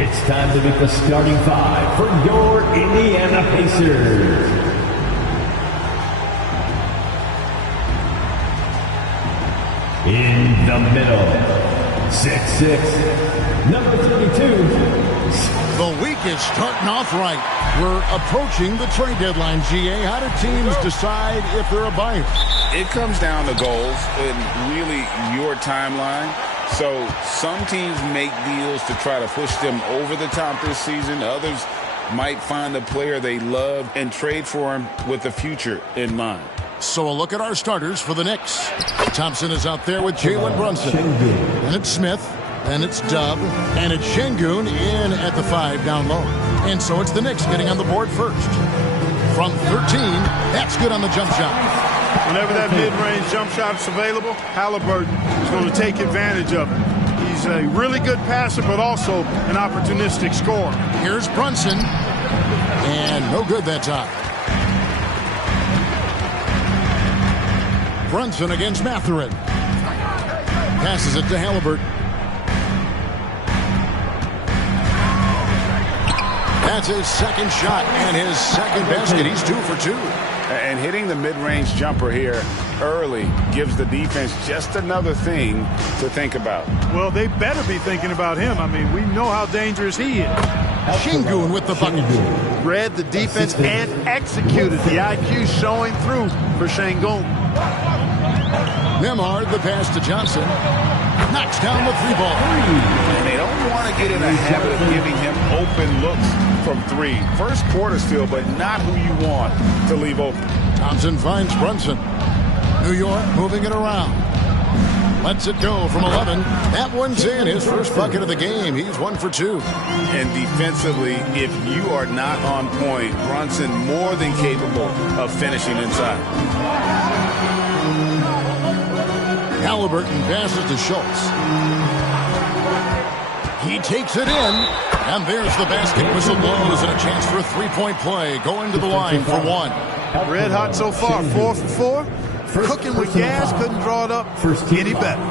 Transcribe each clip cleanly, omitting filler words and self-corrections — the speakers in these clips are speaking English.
It's time to meet the starting five for your Indiana Pacers. In the middle, 6'6", number 32. The week is starting off right. We're approaching the trade deadline, GA. How do teams decide if they're a buyer? It comes down to goals and really your timeline. So some teams make deals to try to push them over the top this season. Others might find a player they love and trade for him with the future in mind. So a look at our starters for the Knicks. Thompson is out there with Jalen Brunson. And it's Smith. And it's Dub. And it's Şengün in at the 5 down low. And so it's the Knicks getting on the board first. From 13, that's good on the jump shot. Whenever that mid-range jump shot is available, Halliburton is going to take advantage of it. He's a really good passer, but also an opportunistic scorer. Here's Brunson. And no good that time. Brunson against Mathurin. Passes it to Halliburton. That's his second shot and his second basket. He's 2 for 2. And hitting the mid-range jumper here early gives the defense just another thing to think about. Well, they better be thinking about him. I mean, we know how dangerous he is. Şengün with the bucket. Read the defense and executed. The IQ showing through for Şengün. Nembhard, the pass to Johnson. Knocks down the 3 ball. And they don't want to get in a habit of giving him open looks from 3. First quarter still, but not who you want to leave open. Thompson finds Brunson. New York moving it around. Lets it go from 11. That one's in. His first bucket of the game. He's 1 for 2. And defensively, if you are not on point, Brunson more than capable of finishing inside. Halliburton passes to Schultz. He takes it in, and there's the basket. Whistle blows and a chance for a 3-point play. Going to the line for 1. Red hot so far, 4 for 4. Cooking with gas, couldn't draw it up any better.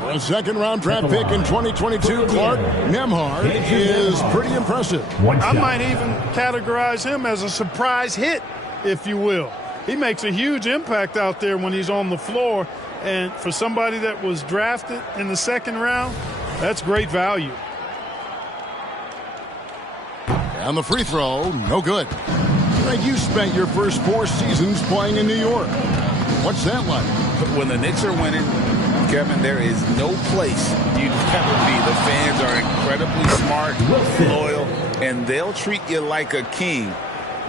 For a second-round draft pick in 2022, Clark, Nembhard is pretty impressive. I might even categorize him as a surprise hit, if you will. He makes a huge impact out there when he's on the floor. And for somebody that was drafted in the second round, that's great value. And the free throw, no good. Now, you spent your first 4 seasons playing in New York. What's that like? When the Knicks are winning, Kevin, there is no place you'd ever be. The fans are incredibly smart, loyal, and they'll treat you like a king.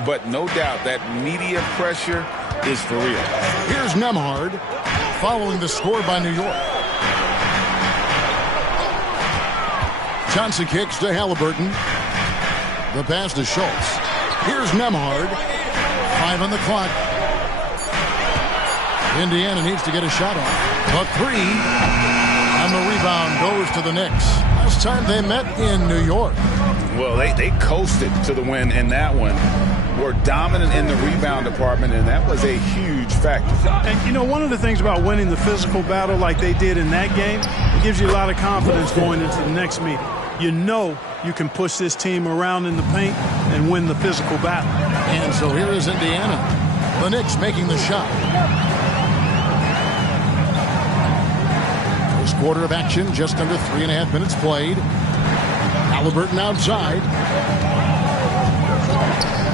But no doubt that media pressure is for real. Here's Nembhard following the score by New York. Johnson kicks to Halliburton. The pass to Schultz. Here's Nembhard. 5 on the clock. Indiana needs to get a shot off. The 3. And the rebound goes to the Knicks. Last time they met in New York. Well, they coasted to the win in that one. Were dominant in the rebound department, and that was a huge factor. And, you know, one of the things about winning the physical battle like they did in that game, it gives you a lot of confidence going into the next meeting. You know you can push this team around in the paint and win the physical battle. And so here is Indiana. The Knicks making the shot. First quarter of action, just under 3.5 minutes played. Halliburton outside.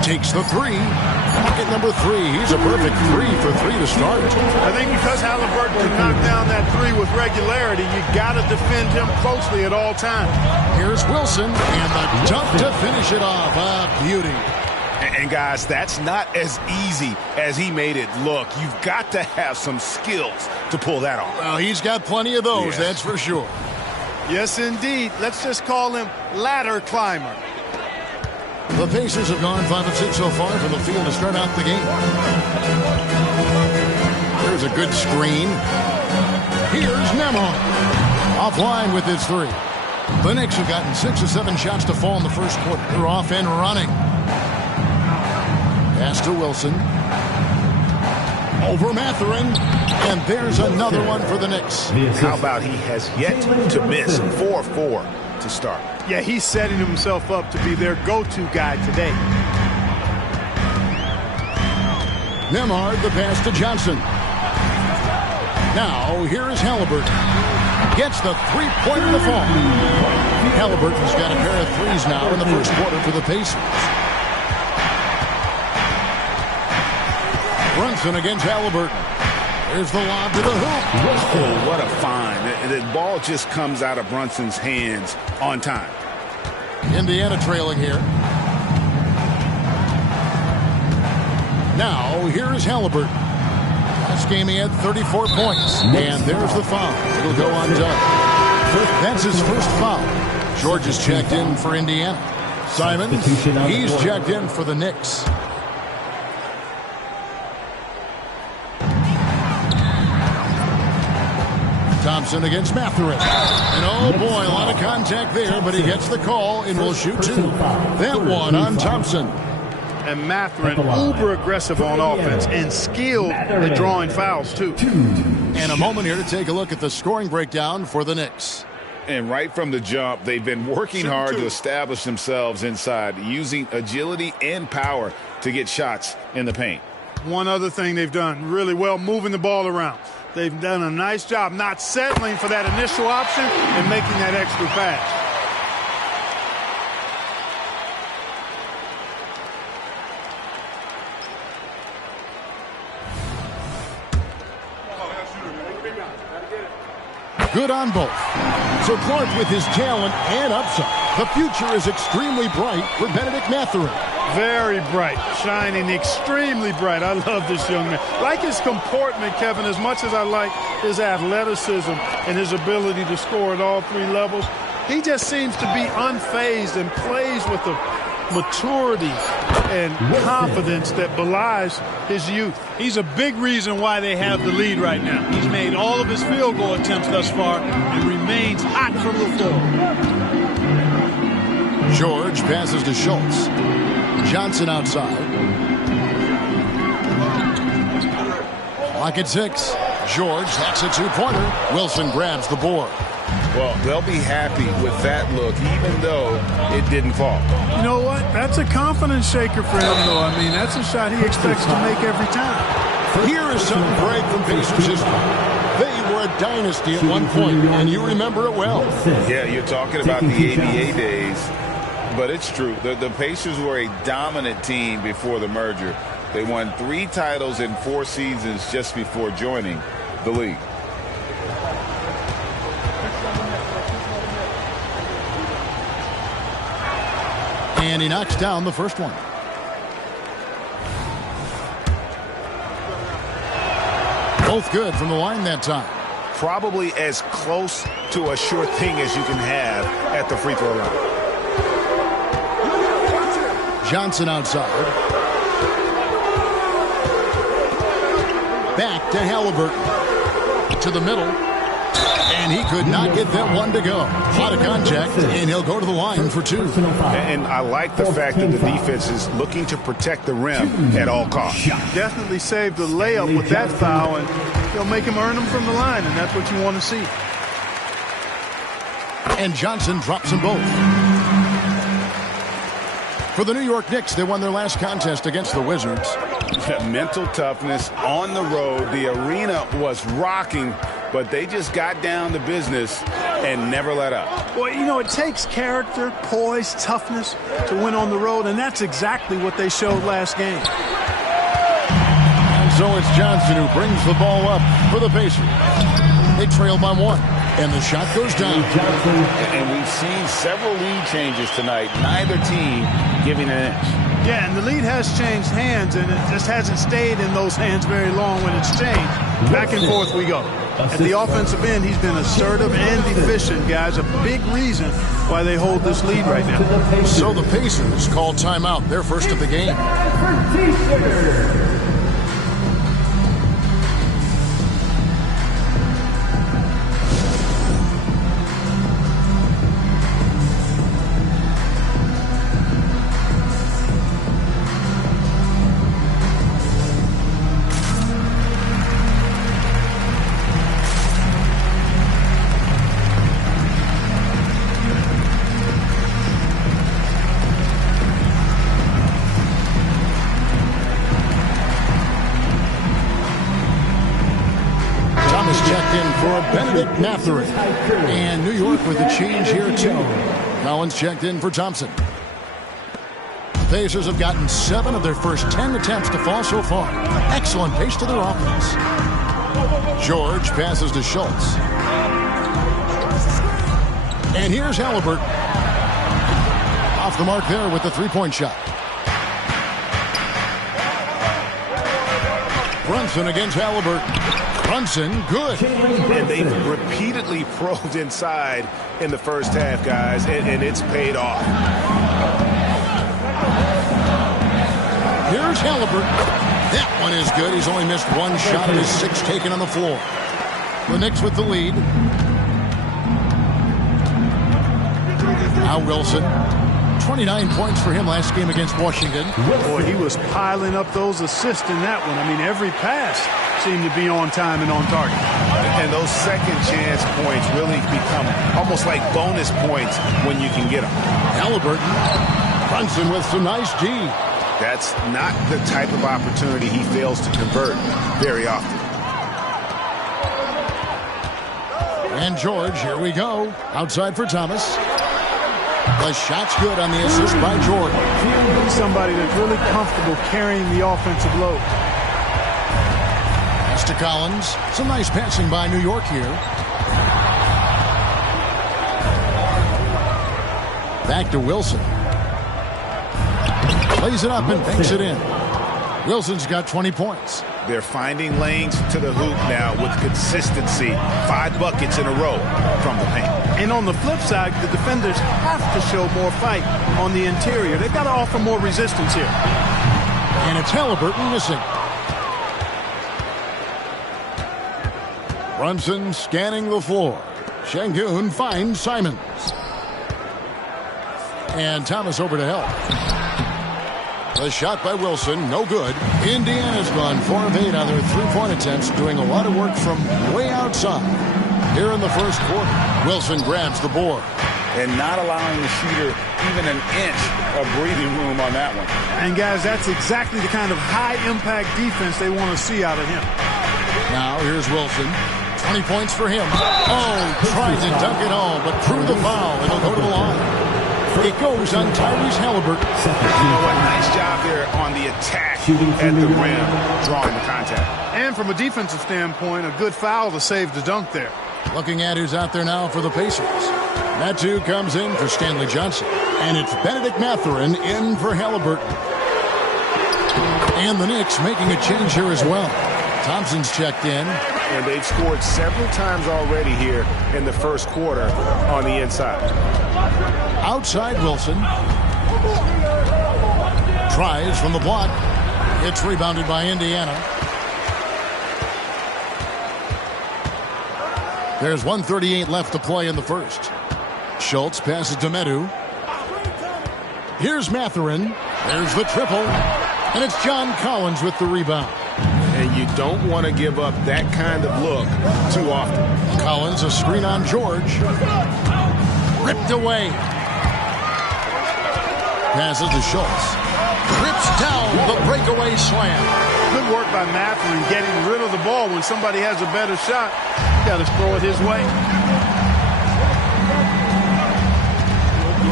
Takes the 3. Bucket number 3. He's a perfect 3 for 3 to start. I think because Halliburton can knock down that 3 with regularity, you got to defend him closely at all times. Here's Wilson, and the dunk to finish it off. A beauty. And guys, that's not as easy as he made it look. You've got to have some skills to pull that off. Well, he's got plenty of those, that's for sure. Yes, indeed. Let's just call him ladder climber. The Pacers have gone 5 of 6 so far from the field to start out the game. There's a good screen. Here's Nembhard. Offline with his 3. The Knicks have gotten 6 of 7 shots to fall in the first quarter. They're off and running. Pass to Wilson. Over Mathurin. And there's another one for the Knicks. How about he has yet to miss 4-4. to start. Yeah, he's setting himself up to be their go-to guy today. Nemhard, the pass to Johnson. Now, here is Halliburton. Gets the three-pointer to fall. Halliburton's got a pair of threes now in the first quarter for the Pacers. Brunson against Halliburton. There's the lob to the hoop. Oh, what a find. The ball just comes out of Brunson's hands on time. Indiana trailing here. Now, here is Halliburton. Last game he had 34 points. And there's the foul. It'll go undone. That's his first foul. George is checked in for Indiana. Simons, he's checked in for the Knicks. Thompson against Mathurin. And oh boy, a lot of contact there, but he gets the call and will shoot two. That one on Thompson. And Mathurin, uber aggressive on offense and skilled at drawing fouls, too. And a moment here to take a look at the scoring breakdown for the Knicks. And right from the jump, they've been working hard to establish themselves inside, using agility and power to get shots in the paint. One other thing they've done really well, moving the ball around. They've done a nice job not settling for that initial option and making that extra pass. Good on both. So Clark with his talent and upside. The future is extremely bright for Benedict Mathurin. Very bright, shining extremely bright. I love this young man. Like his comportment, Kevin, as much as I like his athleticism and his ability to score at all three levels, he just seems to be unfazed and plays with a maturity and confidence that belies his youth. He's a big reason why they have the lead right now. He's made all of his field goal attempts thus far and remains hot from the floor. George passes to Schultz. Johnson outside. Clock at 6. George hacks a two-pointer. Wilson grabs the board. Well, they'll be happy with that look, even though it didn't fall. You know what? That's a confidence shaker for him, though. I mean, that's a shot he expects to make every time. Here is something great from Pacers history. They were a dynasty at one point, and you remember it well. Yeah, you're talking about the ABA days, but it's true. The Pacers were a dominant team before the merger. They won 3 titles in 4 seasons just before joining the league. And he knocks down the first one. Both good from the line that time. Probably as close to a sure thing as you can have at the free throw line. Johnson outside. Back to Halliburton. To the middle. And he could not get that one to go. A lot of contact, and he'll go to the line for 2. And I like the fact that the defense is looking to protect the rim at all costs. Definitely saved the layup with that foul, and they'll make him earn them from the line, and that's what you want to see. And Johnson drops them both. For the New York Knicks, they won their last contest against the Wizards. Mental toughness on the road. The arena was rocking, but they just got down to business and never let up. Well, you know, it takes character, poise, toughness to win on the road, and that's exactly what they showed last game. And so it's Johnson who brings the ball up for the Pacers. They trail by 1, and the shot goes down. And we've seen several lead changes tonight, neither team giving an inch. Yeah, and the lead has changed hands, and it just hasn't stayed in those hands very long when it's changed. Back and forth we go. At the offensive end, he's been assertive and efficient, guys. A big reason why they hold this lead right now. So the Pacers call timeout, their first of the game. Benedict Mathurin. And New York with a change here, too. Collins checked in for Thompson. The Pacers have gotten 7 of their first 10 attempts to fall so far. Excellent pace to their offense. George passes to Schultz. And here's Halliburton. Off the mark there with the three-point shot. Brunson against Halliburton. Brunson, good. And they've repeatedly probed inside in the first half, guys, and it's paid off. Here's Halliburton. That one is good. He's only missed one shot of his 6 taken on the floor. The Knicks with the lead. Now Wilson. 29 points for him last game against Washington. Boy, he was piling up those assists in that one. I mean, every pass seemed to be on time and on target. And those second chance points really become almost like bonus points when you can get them. Halliburton. Brunson with some nice D. That's not the type of opportunity he fails to convert very often. And George, here we go. Outside for Thomas. The shot's good on the assist by George. He's somebody that's really comfortable carrying the offensive load. Pass to Collins. Some nice passing by New York here. Back to Wilson. Plays it up and banks it in. Wilson's got 20 points. They're finding lanes to the hoop now with consistency. 5 buckets in a row from the paint. And on the flip side, the defenders have to show more fight on the interior. They've got to offer more resistance here. And it's Halliburton missing. Brunson scanning the floor. Şengün finds Simons. And Thomas over to help. The shot by Wilson, no good. Indiana's gone 4 of 8 on their three-point attempts, doing a lot of work from way outside. Here in the first quarter, Wilson grabs the board. And not allowing the shooter even an inch of breathing room on that one. And, guys, that's exactly the kind of high-impact defense they want to see out of him. Now, here's Wilson. 20 points for him. Oh, tried to dunk it home, but drew the foul. It'll go to the line. It goes on Tyrese Halliburton. You know what? Nice job there on the attack at the rim, drawing the contact. And from a defensive standpoint, a good foul to save the dunk there. Looking at who's out there now for the Pacers. That too comes in for Stanley Johnson. And it's Benedict Mathurin in for Halliburton. And the Knicks making a change here as well. Thompson's checked in. And they've scored several times already here in the first quarter on the inside. Outside Wilson. Tries from the block. It's rebounded by Indiana. There's 1:38 left to play in the first. Schultz passes to Medu. Here's Mathurin. There's the triple. And it's John Collins with the rebound. And you don't want to give up that kind of look too often. Collins, a screen on George. Ripped away. Passes to Schultz. Rips down the breakaway slam. Good work by Mathurin getting rid of the ball. When somebody has a better shot, you got to throw it his way.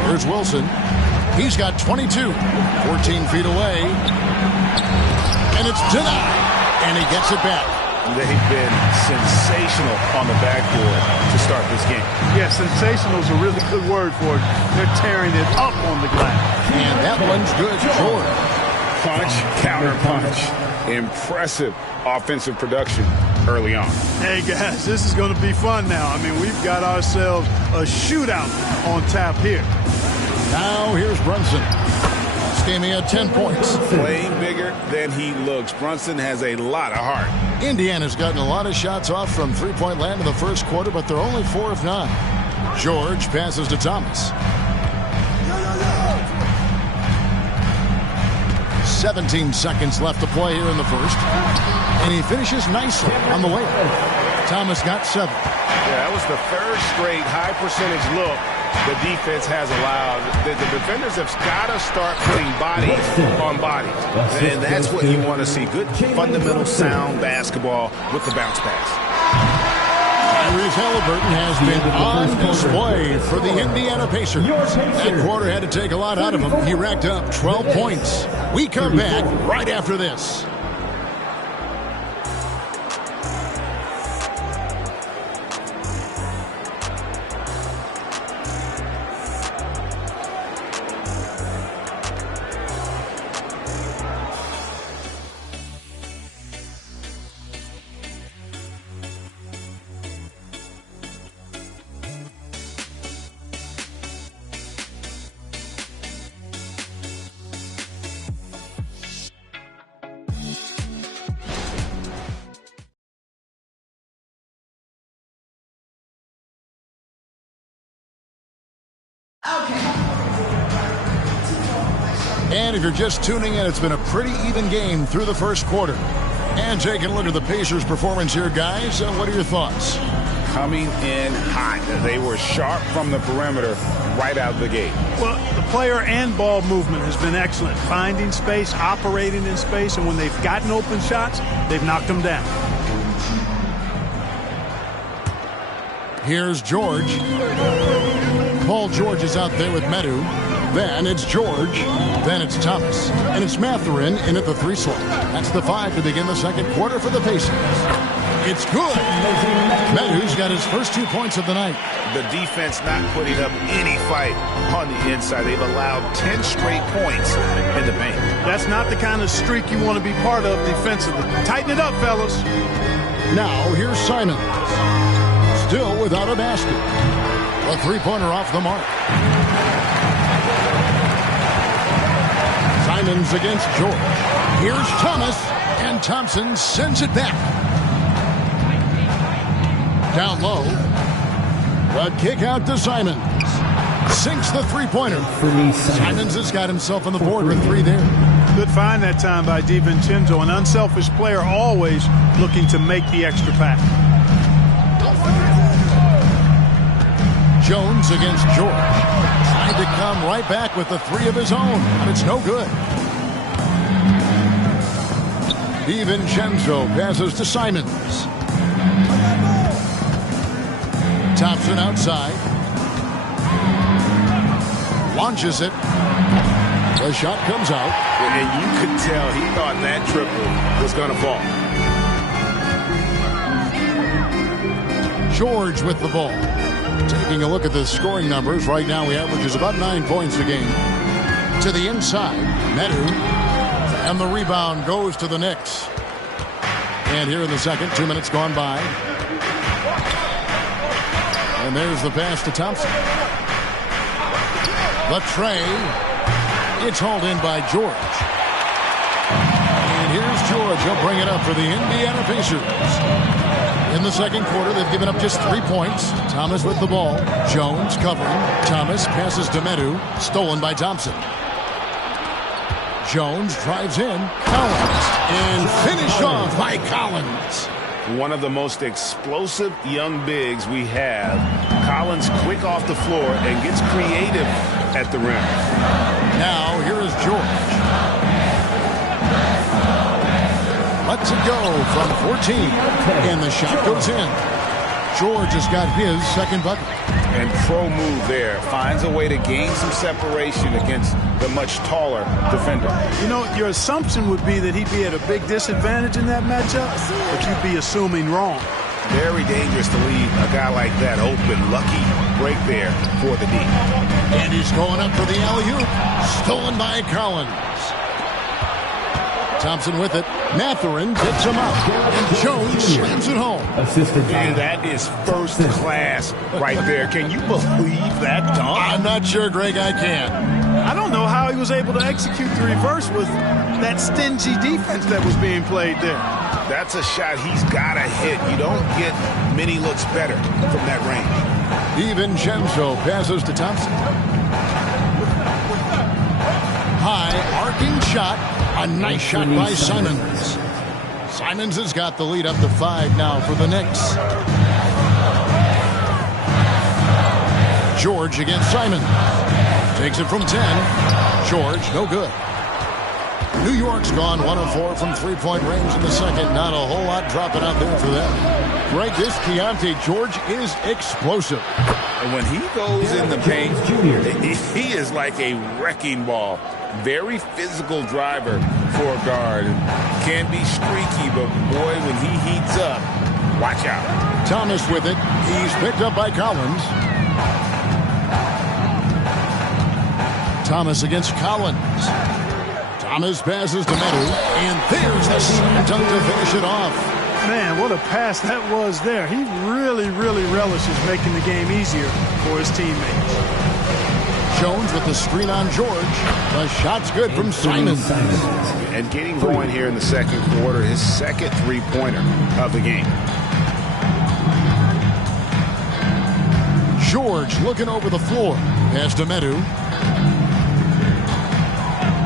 Here's Wilson. He's got 22. 14 feet away. And it's denied. And he gets it back. They've been sensational on the backboard to start this game. Yeah, sensational is a really good word for it. They're tearing it up on the glass. And that one's good. George. Punch, counter punch. Impressive offensive production early on. Hey, guys, this is going to be fun now. I mean, we've got ourselves a shootout on tap here. Now here's Brunson. This game he had 10 points. Playing bigger than he looks. Brunson has a lot of heart. Indiana's gotten a lot of shots off from three-point land in the first quarter, but they're only 4 of 9. George passes to Thomas. 17 seconds left to play here in the first. And he finishes nicely on the layup. Thomas got 7. Yeah, that was the 3rd straight high percentage look the defense has allowed. The defenders have got to start putting bodies on bodies. And that's what you want to see. Good fundamental sound basketball with the bounce pass. Tyrese Halliburton has been on display for the Indiana Pacers. That quarter had to take a lot out of him. He racked up 12 points. We come back right after this. And if you're just tuning in, it's been a pretty even game through the first quarter. And taking a look at the Pacers' performance here, guys. What are your thoughts? Coming in hot. They were sharp from the perimeter right out of the gate. Well, the player and ball movement has been excellent. Finding space, operating in space, and when they've gotten open shots, they've knocked them down. Here's George. Paul George is out there with Medu. Then it's George. Then it's Thomas. And it's Mathurin in at the 3 slot. That's the 5 to begin the second quarter for the Pacers. It's good. Medu's got his first 2 points of the night. The defense not putting up any fight on the inside. They've allowed 10 straight points in the paint. That's not the kind of streak you want to be part of defensively. Tighten it up, fellas. Now here's Simon. Still without a basket. A 3-pointer off the mark. Simons against George. Here's Thomas, and Thompson sends it back. Down low. The kick out to Simons. Sinks the 3-pointer. Simons has got himself on the board with 3 there. Good find that time by DiVincenzo. An unselfish player, always looking to make the extra pass. Jones against George. Trying to come right back with the 3 of his own, but it's no good. DiVincenzo passes to Simons. Thompson outside. Launches it. The shot comes out. And you could tell he thought that triple was going to fall. George with the ball. Taking a look at the scoring numbers, right now he averages about 9 points a game. To the inside, Medu, and the rebound goes to the Knicks. And here in the second, 2 minutes gone by. And there's the pass to Thompson. The tray. It's hauled in by George. And here's George. He'll bring it up for the Indiana Pacers. In the second quarter, they've given up just 3 points. Thomas with the ball. Jones covering. Thomas passes to Medu. Stolen by Thompson. Jones drives in. Collins. And finished off by Collins. One of the most explosive young bigs we have. Collins quick off the floor and gets creative at the rim. Now, here is George. Lets it go from 14. And the shot goes in. George has got his second bucket. And pro move there. Finds a way to gain some separation against the much taller defender. You know, your assumption would be that he'd be at a big disadvantage in that matchup, but you'd be assuming wrong. Very dangerous to leave a guy like that open. Lucky break there for the D. And he's going up for the alley-oop. Stolen by Collins. Thompson with it. Mathurin picks him up. And Jones slams it home. And that is first class right there. Can you believe that dunk? I'm not sure, Greg, I can. I don't know how he was able to execute the reverse with that stingy defense that was being played there. That's a shot he's got to hit. You don't get many looks better from that range. DiVincenzo passes to Thompson. High arcing shot. A nice shot by Simons. Simons has got the lead up to 5 now for the Knicks. George against Simons. Takes it from 10. George, no good. New York's gone 1 of 4 from three-point range in the second. Not a whole lot dropping out there for them. Greg, this Keontae George is explosive. And when he goes in the paint, he is like a wrecking ball. Very physical driver for a guard. Can be streaky, but boy, when he heats up, watch out. Thomas with it. He's picked up by Collins. Thomas against Collins. Thomas passes to Madden, and there's the slam dunk to finish it off. Man, what a pass that was there. He really relishes making the game easier for his teammates. Jones with the screen on George. The shot's good from Simons. And getting going here in the second quarter, his second three-pointer of the game. George looking over the floor. Pass to Medu.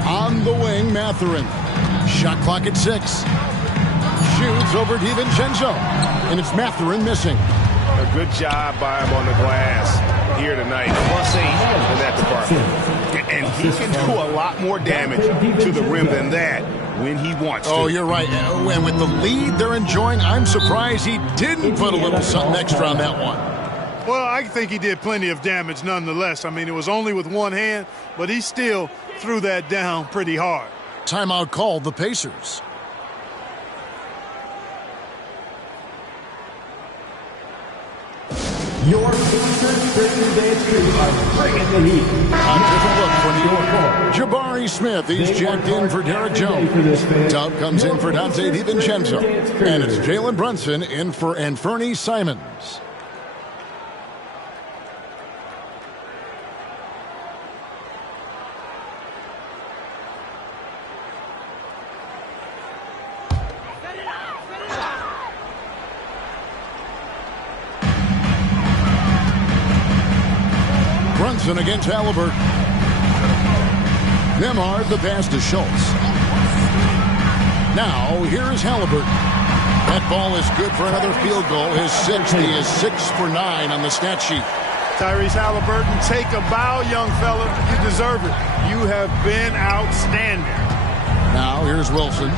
On the wing, Mathurin. Shot clock at 6. Shoots over DiVincenzo. And it's Mathurin missing. A good job by him on the glass here tonight. +8 in that department. And he can do a lot more damage to the rim than that when he wants to. Oh, you're right. And with the lead they're enjoying, I'm surprised he didn't put a little something extra on that one. Well, I think he did plenty of damage nonetheless. I mean, it was only with one hand, but he still threw that down pretty hard. Timeout called the Pacers. Your Pacers during the day crew are bringing the heat. A different look for New York. Jabari Smith, he's checked in for Derek Jones. Tubb comes in for Dante DiVincenzo. And it's Jalen Brunson in for Anfernee Simons. Brunson against Halliburton. Nembhard the pass to Schultz. Now here's Halliburton. That ball is good for another field goal. His 6th. He is 6 for 9 on the stat sheet. Tyrese Halliburton, take a bow, young fella. You deserve it. You have been outstanding. Now here's Wilson.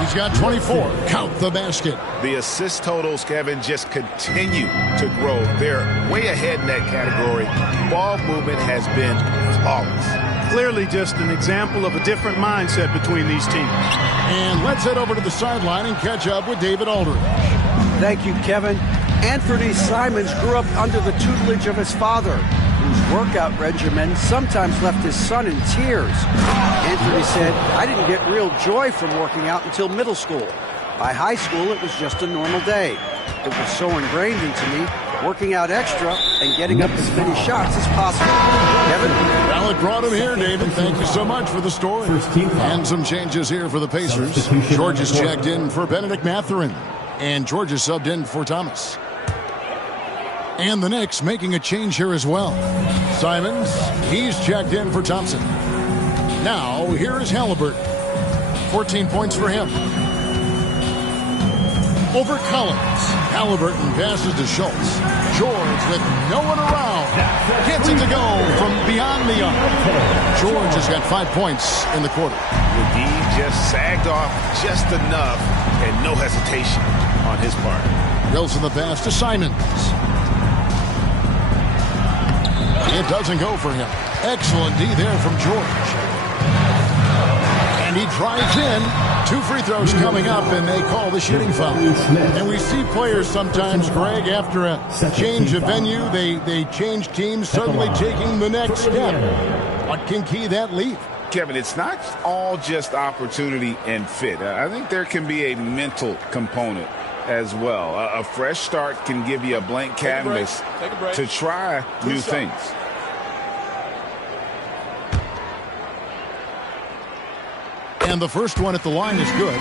He's got 24. Count the basket. The assist totals, Kevin, just continue to grow. They're way ahead in that category. Ball movement has been flawless. Clearly just an example of a different mindset between these teams. And let's head over to the sideline and catch up with David Aldridge. Thank you, Kevin. Anfernee Simons grew up under the tutelage of his father, whose workout regimen sometimes left his son in tears. Anthony said, "I didn't get real joy from working out until middle school. By high school, it was just a normal day. It was so ingrained into me, working out extra and getting up as many shots as possible." Kevin? Well, it brought him here, David. Thank you so much for the story. And some changes here for the Pacers. George is checked in for Benedict Mathurin. And George is subbed in for Thomas. And the Knicks making a change here as well. Simons, he's checked in for Thompson. Now, here is Halliburton. 14 points for him. Over Collins. Halliburton passes to Schultz. George with no one around. Gets it to go from beyond the arc. George has got 5 points in the quarter. The D just sagged off just enough and no hesitation on his part. Wilson the pass to Simons. It doesn't go for him. Excellent D there from George. And he drives in. 2 free throws coming up, and they call the shooting foul. And we see players sometimes, Greg, after a change of venue, they change teams, suddenly taking the next step. What can key that lead? Kevin, it's not all just opportunity and fit. I think there can be a mental component as well. A fresh start can give you a blank canvas to try new things. And the first one at the line is good.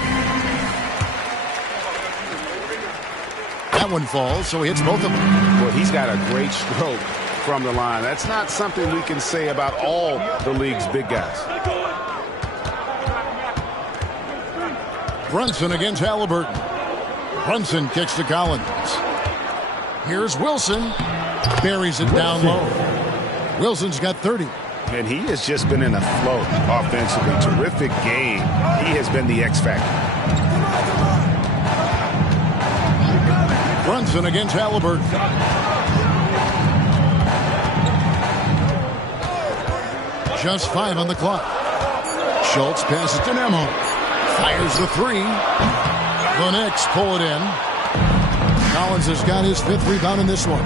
That one falls, so he hits both of them. Well, he's got a great stroke from the line. That's not something we can say about all the league's big guys. Brunson against Halliburton. Brunson kicks to Collins. Here's Wilson. Buries it down low. Wilson's got 30. And he has just been in a flow offensively. Terrific game. He has been the X factor. Brunson against Halliburton. Just 5 on the clock. Schultz passes to Nemo. Fires the 3. The Knicks pull it in. Collins has got his 5th rebound in this one.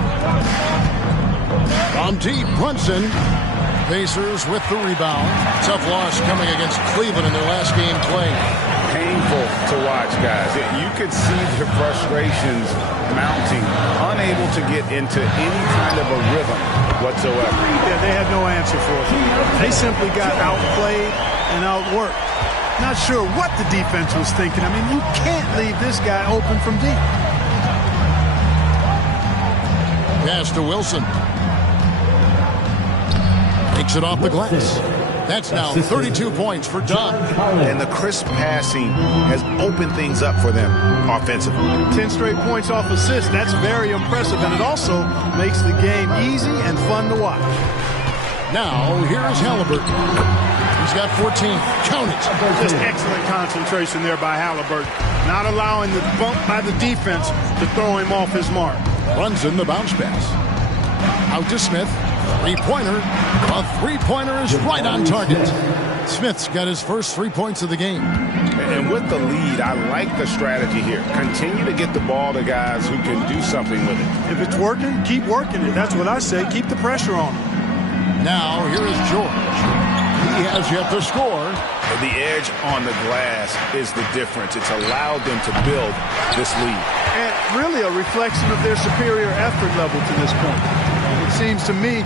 From deep, Brunson. Pacers with the rebound. Tough loss coming against Cleveland in their last game played. Painful to watch, guys. You could see their frustrations mounting, unable to get into any kind of a rhythm whatsoever. Yeah, they had no answer for it. They simply got outplayed and outworked. Not sure what the defense was thinking. I mean, you can't leave this guy open from deep. Pass to Wilson. Takes it off the glass. That's now 32 points for Dunn. And the crisp passing has opened things up for them offensively. 10 straight points off assists. That's very impressive, and it also makes the game easy and fun to watch. Now, here's Halliburton. He's got 14. Count it. Just excellent concentration there by Halliburton. Not allowing the bump by the defense to throw him off his mark. Runs in the bounce pass. Out to Smith. Three-pointer. A three-pointer is right on target. Smith's got his first 3 points of the game. And with the lead, I like the strategy here. Continue to get the ball to guys who can do something with it. If it's working, keep working it. That's what I say. Keep the pressure on him. Now, here is George. He has yet to score. The edge on the glass is the difference. It's allowed them to build this lead. And really a reflection of their superior effort level to this point. It seems to me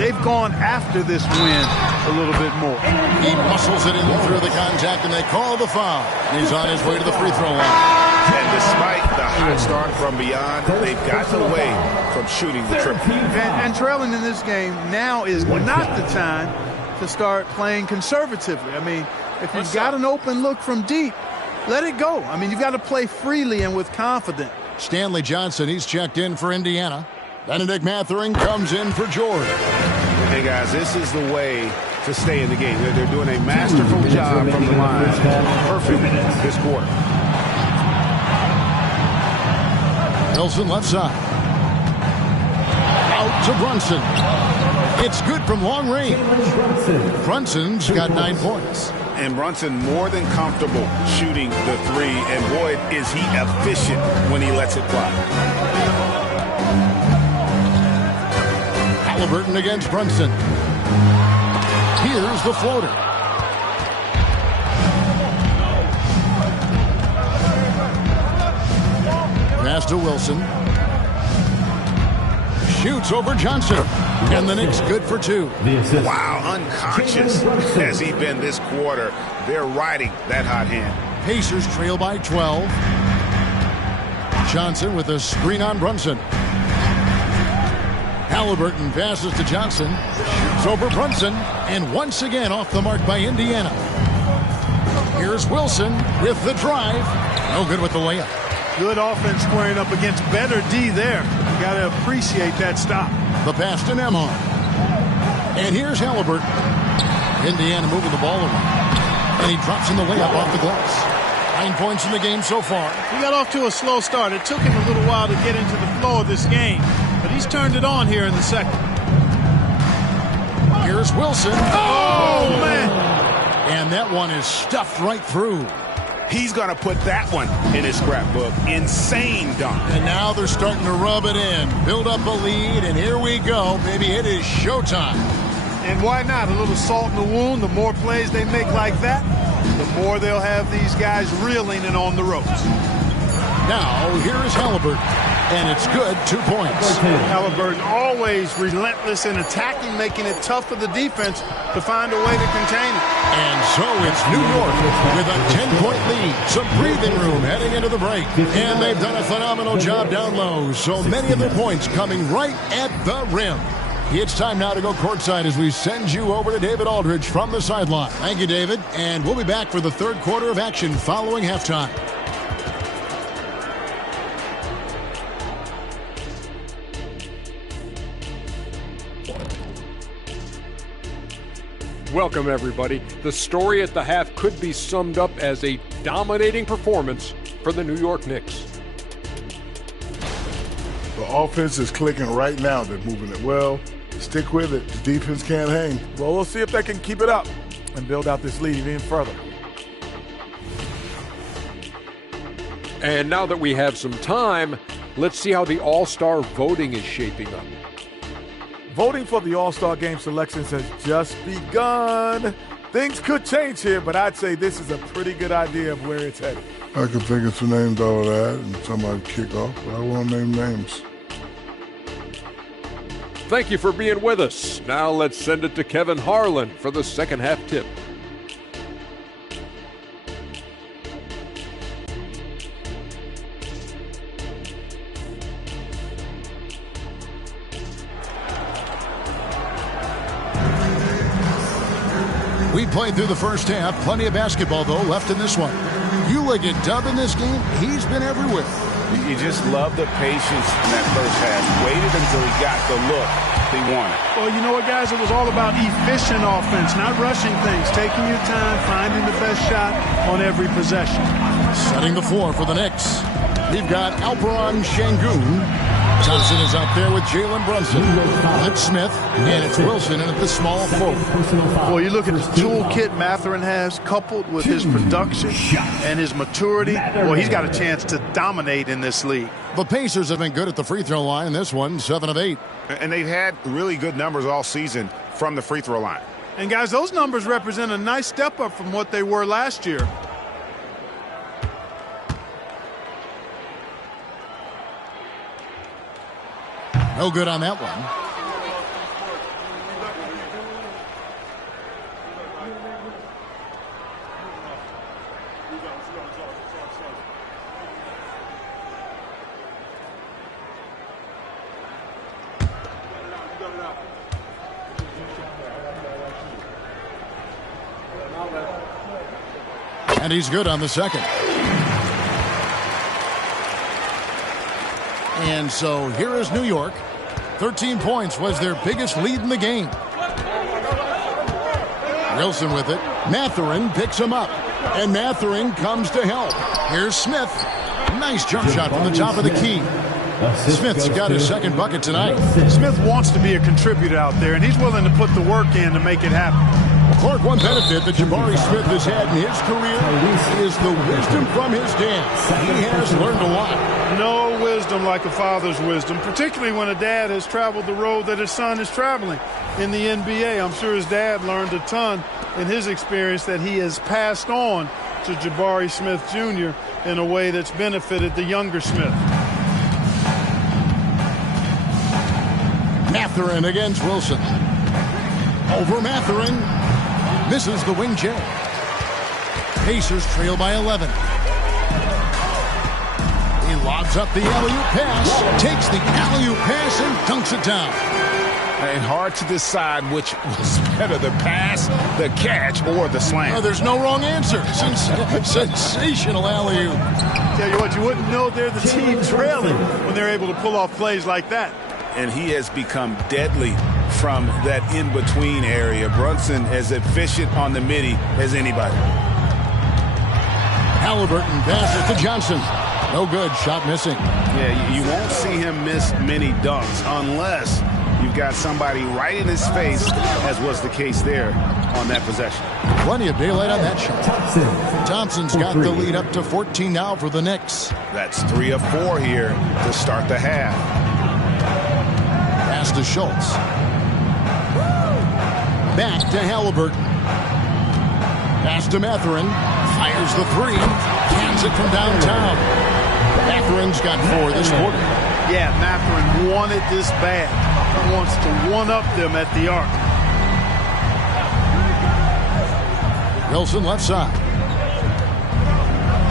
they've gone after this win a little bit more. He muscles it in through the contact, and they call the foul. He's on his way to the free throw line. And despite the hot start from beyond, they've gotten away from shooting the triple. And trailing in this game now is not the time to start playing conservatively. I mean, if you've got an open look from deep, let it go. I mean, you've got to play freely and with confidence. Stanley Johnson, he's checked in for Indiana. Benedict Mathurin comes in for George. Hey, guys, this is the way to stay in the game. They're doing a masterful job from the line. Perfect this quarter. Wilson left side. Out to Brunson. It's good from long range. Brunson's got 9 points. And Brunson more than comfortable shooting the 3. And boy, is he efficient when he lets it fly. Halliburton against Brunson. Here's the floater. Pass to Wilson. Shoots over Johnson. And the Knicks good for 2. Wow, unconscious has he been this quarter. They're riding that hot hand. Pacers trail by 12. Johnson with a screen on Brunson. Halliburton passes to Johnson. Shoots over Brunson. And once again off the mark by Indiana. Here's Wilson with the drive. No good with the layup. Good offense squaring up against better D there. You got to appreciate that stop. The pass to Nemo. And here's Halliburton. Indiana moving the ball around. And he drops in the layup off the glass. 9 points in the game so far. He got off to a slow start. It took him a little while to get into the flow of this game. But he's turned it on here in the second. Here's Wilson. Oh, man. And that one is stuffed right through. He's going to put that one in his scrapbook. Insane dunk. And now they're starting to rub it in. Build up a lead, and here we go. Maybe it is showtime. And why not? A little salt in the wound. The more plays they make like that, the more they'll have these guys reeling and on the ropes. Now, here is Halliburton. And it's good, 2 points. Halliburton always relentless in attacking, making it tough for the defense to find a way to contain it. And so it's New York with a 10-point lead. Some breathing room heading into the break. And they've done a phenomenal job down low. So many of their points coming right at the rim. It's time now to go courtside as we send you over to David Aldridge from the sideline. Thank you, David. And we'll be back for the third quarter of action following halftime. Welcome, everybody. The story at the half could be summed up as a dominating performance for the New York Knicks. The offense is clicking right now. They're moving it well. Stick with it. The defense can't hang. Well, we'll see if they can keep it up and build out this lead even further. And now that we have some time, let's see how the All-Star voting is shaping up. Voting for the All-Star Game selections has just begun. Things could change here, but I'd say this is a pretty good idea of where it's headed. I could think of some names out of that and somebody kick off, but I won't name names. Thank you for being with us. Now let's send it to Kevin Harlan for the second half tip. We played through the first half. Plenty of basketball, though, left in this one. You look at Dub in this game, he's been everywhere. You just love the patience in that first half. Waited until he got the look he wanted. Well, you know what, guys? It was all about efficient offense, not rushing things, taking your time, finding the best shot on every possession. Setting the floor for the Knicks. We've got Alperon Şengün. Thompson is out there with Jalen Brunson. It's Smith, and it's Wilson in at the small forward. Well, you look at the toolkit Mathurin has, coupled with his production and his maturity. Well, he's got a chance to dominate in this league. The Pacers have been good at the free throw line in this one, 7 of 8. And they've had really good numbers all season from the free throw line. And, guys, those numbers represent a nice step up from what they were last year. No good on that one. And he's good on the second. And so here is New York. 13 points was their biggest lead in the game. Wilson with it. Mathurin picks him up. And Mathurin comes to help. Here's Smith. Nice jump shot from the top of the key. Smith's got his second bucket tonight. Smith wants to be a contributor out there, and he's willing to put the work in to make it happen. Clark, one benefit that Jabari Smith has had in his career is the wisdom from his dad. He has learned a lot. No wisdom like a father's wisdom, particularly when a dad has traveled the road that his son is traveling in the NBA. I'm sure his dad learned a ton in his experience that he has passed on to Jabari Smith Jr. in a way that's benefited the younger Smith. Mathurin against Wilson. Over Mathurin. Misses the wing J. Pacers trail by 11. He lobs up the alley-oop pass, takes the alley-oop pass and dunks it down. And hard to decide which was better, the pass, the catch, or the slam. Oh, there's no wrong answer. Sensational alley-oop. Tell you what, you wouldn't know they're the team trailing when they're able to pull off plays like that. And he has become deadly from that in-between area. Brunson as efficient on the midi as anybody. Halliburton passes to Johnson. No good. Shot missing. Yeah, you won't see him miss many dunks unless you've got somebody right in his face, as was the case there on that possession. Plenty of daylight on that shot. Thompson's got the lead up to 14 now for the Knicks. That's 3 of 4 here to start the half. Pass to Schultz. Back to Halliburton. Pass to Mathurin. Fires the three. Cans it from downtown. Mathurin's got 4 this quarter. Yeah, Mathurin wanted this bad. He wants to one-up them at the arc. Wilson left side.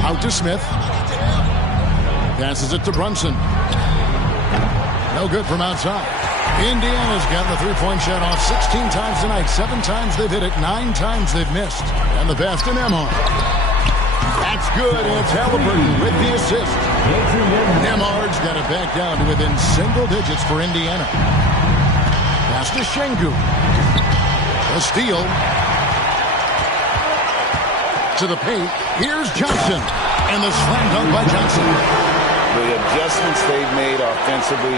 Out to Smith. Passes it to Brunson. No good from outside. Indiana's gotten the three-point shot off 16 times tonight. 7 times they've hit it. 9 times they've missed. And the pass to Nembhard. That's good, and it's Halliburton with the assist. Nembhard's got it back down to within single digits for Indiana. Pass to Şengün. A steal. to the paint. Here's Johnson. And the slam dunk by Johnson. The adjustments they've made offensively,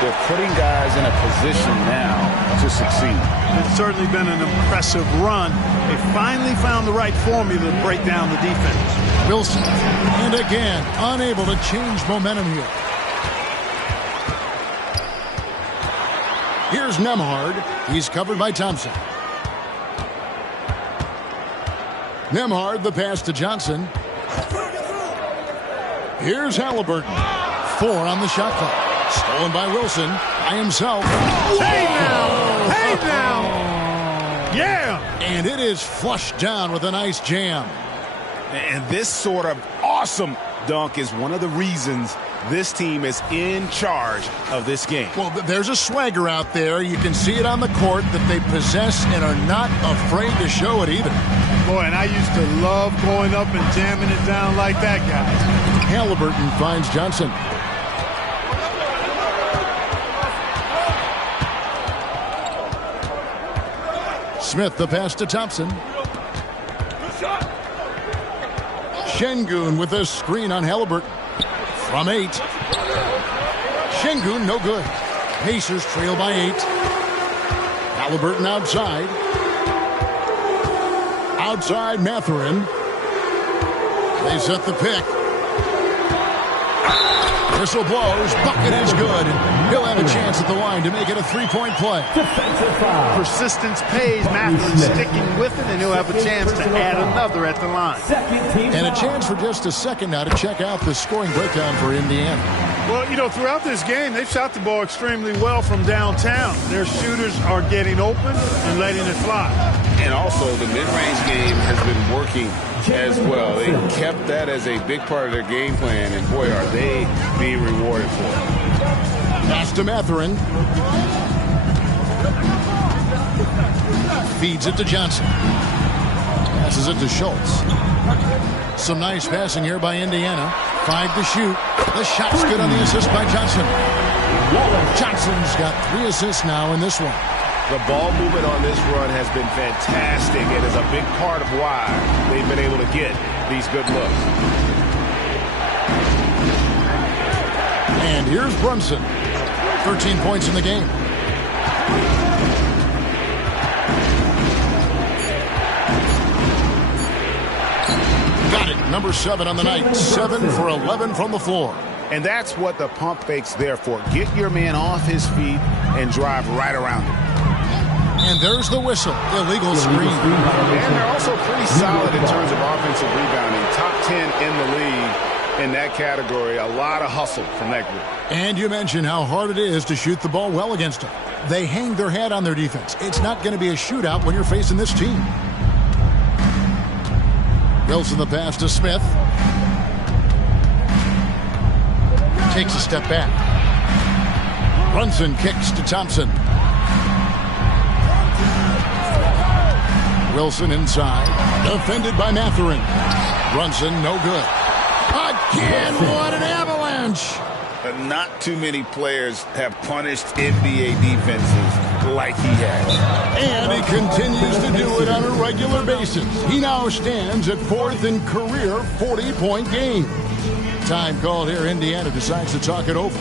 they're putting guys in a position now to succeed. It's certainly been an impressive run. They finally found the right formula to break down the defense. Wilson, and again, unable to change momentum here. Here's Nembhard. He's covered by Thompson. Nembhard, the pass to Johnson. Here's Halliburton. 4 on the shot clock. Stolen by Wilson by himself. Hey now! Hey now! Yeah! And it is flushed down with a nice jam. And this sort of awesome dunk is one of the reasons this team is in charge of this game. Well, there's a swagger out there. You can see it on the court that they possess and are not afraid to show it either. Boy, and I used to love going up and jamming it down like that, guys. Halliburton finds Johnson. Smith, the pass to Thompson. Şengün with a screen on Halliburton. From 8. Şengün, no good. Pacers trail by 8. Halliburton outside. Outside Mathurin. They set the pick. Whistle blows. Bucket is good. He'll have a chance at the line to make it a 3-point play. Persistence pays. Mathurin sticking with it, and he'll have a chance to add another at the line. And a chance for just a second now to check out the scoring breakdown for Indiana. Well, you know, throughout this game, they've shot the ball extremely well from downtown. Their shooters are getting open and letting it fly. And also, the mid-range game has been working as well. They kept that as a big part of their game plan, and boy, are they being rewarded for it. Pass to Mathurin. Feeds it to Johnson. Passes it to Schultz. Some nice passing here by Indiana. 5 to shoot. The shot's good on the assist by Johnson. Johnson's got 3 assists now in this one. The ball movement on this run has been fantastic and is a big part of why they've been able to get these good looks. And here's Brunson. 13 points in the game. Got it. Number 7 on the night. 7 for 11 from the floor. And that's what the pump fake's there for. Get your man off his feet and drive right around him. And there's the whistle. Illegal screen. And they're also pretty solid in terms of offensive rebounding. Top 10 in the league in that category. A lot of hustle from that group. And you mentioned how hard it is to shoot the ball well against them. They hang their head on their defense. It's not going to be a shootout when you're facing this team. Wilson the pass to Smith. Takes a step back. Brunson kicks to Thompson. Wilson inside. Defended by Mathurin. Brunson, no good. Again, what an avalanche! Not too many players have punished NBA defenses like he has. And he continues to do it on a regular basis. He now stands at 4th in career 40-point game. Time called here. Indiana decides to talk it over.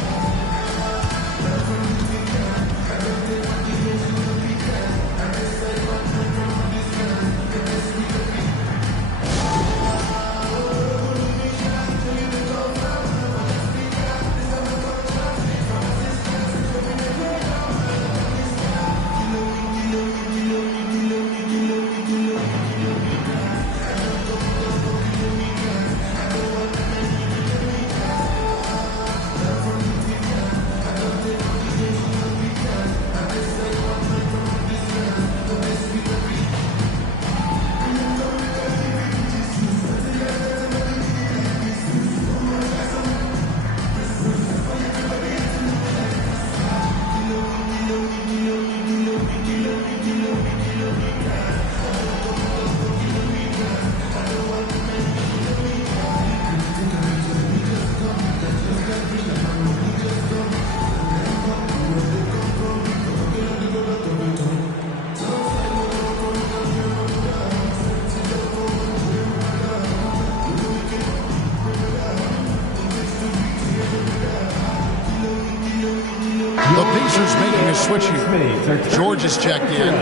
Pacers making a switch here. George is checked in.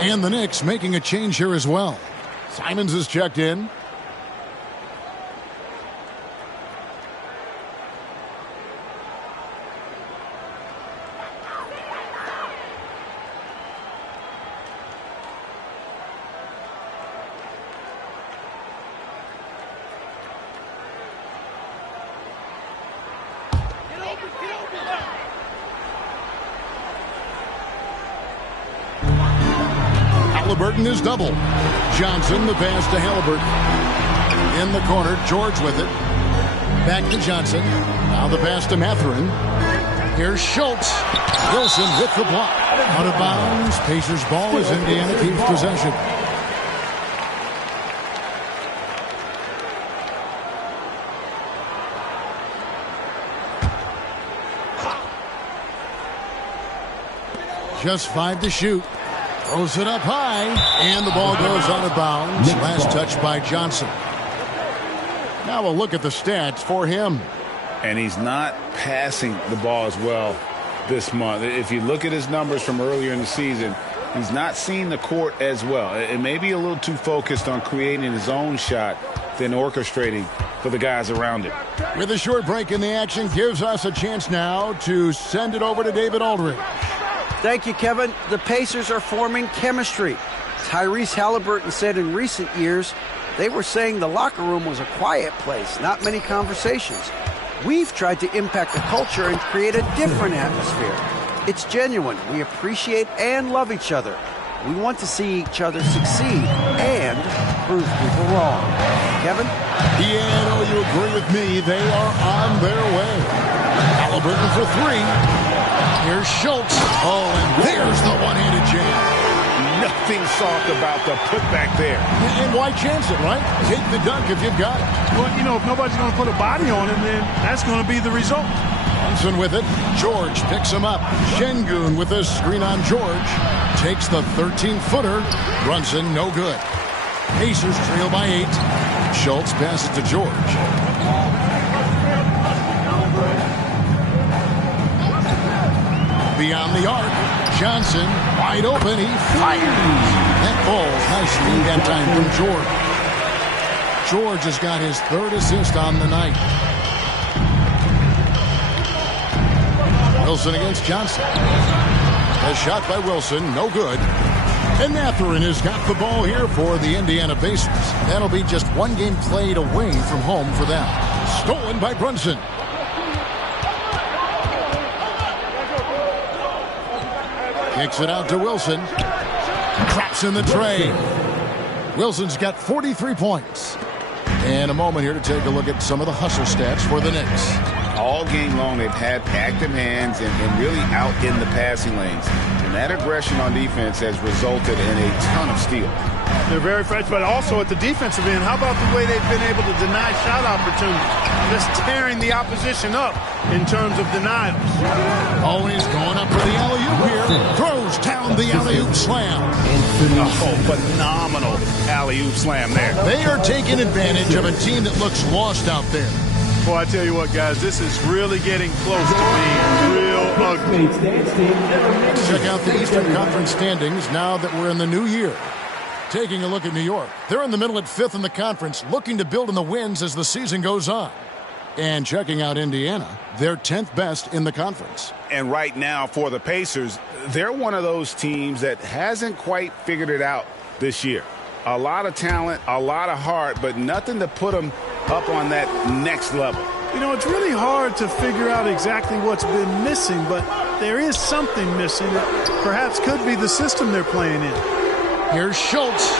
And the Knicks making a change here as well. Simons is checked in. Halliburton is double. Johnson, the pass to Halliburton. In the corner, George with it. Back to Johnson. Now the pass to Mathurin. Here's Schultz. Wilson with the block. Out of bounds. Pacers ball as Indiana keeps possession. Just 5 to shoot. Throws it up high, and the ball goes out of bounds. Last touch by Johnson. Now we'll look at the stats for him. And he's not passing the ball as well this month. If you look at his numbers from earlier in the season, he's not seeing the court as well. It may be a little too focused on creating his own shot than orchestrating for the guys around him. With a short break in the action, gives us a chance now to send it over to David Aldridge. Thank you, Kevin. The Pacers are forming chemistry. Tyrese Halliburton said in recent years they were saying the locker room was a quiet place, not many conversations. We've tried to impact the culture and create a different atmosphere. It's genuine. We appreciate and love each other. We want to see each other succeed and prove people wrong. Kevin? Yeah, no, you agree with me. They are on their way. Halliburton for 3. Here's Schultz. Oh, and there's the one-handed jam. Nothing soft about the putback there. And why chance it, right? Take the dunk if you've got it. Well, you know, if nobody's going to put a body on him, then that's going to be the result. Brunson with it. George picks him up. Şengün with a screen on George. Takes the 13-footer. Brunson, no good. Pacers trail by 8. Schultz passes to George. Beyond the arc, Johnson wide open. He fires. That falls nicely that time from George. George has got his 3rd assist on the night. Wilson against Johnson. A shot by Wilson, no good. And Mathurin has got the ball here for the Indiana Pacers. That'll be just 1 game played away from home for them. Stolen by Brunson. Kicks it out to Wilson. Drops in the tray. Wilson's got 43 points. And a moment here to take a look at some of the hustle stats for the Knicks. All game long, they've had active hands and really out in the passing lanes. And that aggression on defense has resulted in a ton of steals. They're very fresh, but also at the defensive end, how about the way they've been able to deny shot opportunities? Just tearing the opposition up in terms of denials. Always going up for the alley-oop here. Throws down the alley-oop slam. Oh, phenomenal alley-oop slam there. They are taking advantage of a team that looks lost out there. Boy, I tell you what, guys, this is really getting close to being real ugly. Check out the Eastern Conference standings now that we're in the new year. Taking a look at New York. They're in the middle at 5th in the conference, looking to build in the wins as the season goes on. And checking out Indiana, they're 10th best in the conference. And right now for the Pacers, they're one of those teams that hasn't quite figured it out this year. A lot of talent, a lot of heart, but nothing to put them up on that next level. You know, it's really hard to figure out exactly what's been missing, but there is something missing that perhaps could be the system they're playing in. Here's Schultz.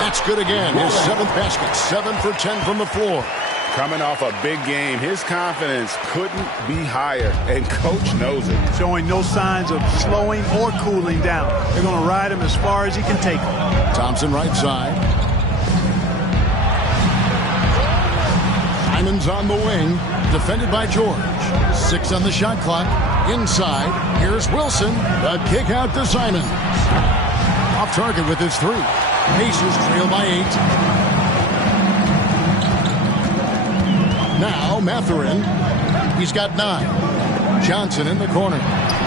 That's good again. His 7th basket, 7 for 10 from the floor. Coming off a big game, his confidence couldn't be higher, and Coach knows it. Showing no signs of slowing or cooling down. They're going to ride him as far as he can take him. Thompson right side. Simons on the wing, defended by George. 6 on the shot clock. Inside, here's Wilson. The kick out to Simons. Off target with his 3. Pacers trail by 8. Now Mathurin. He's got 9. Johnson in the corner.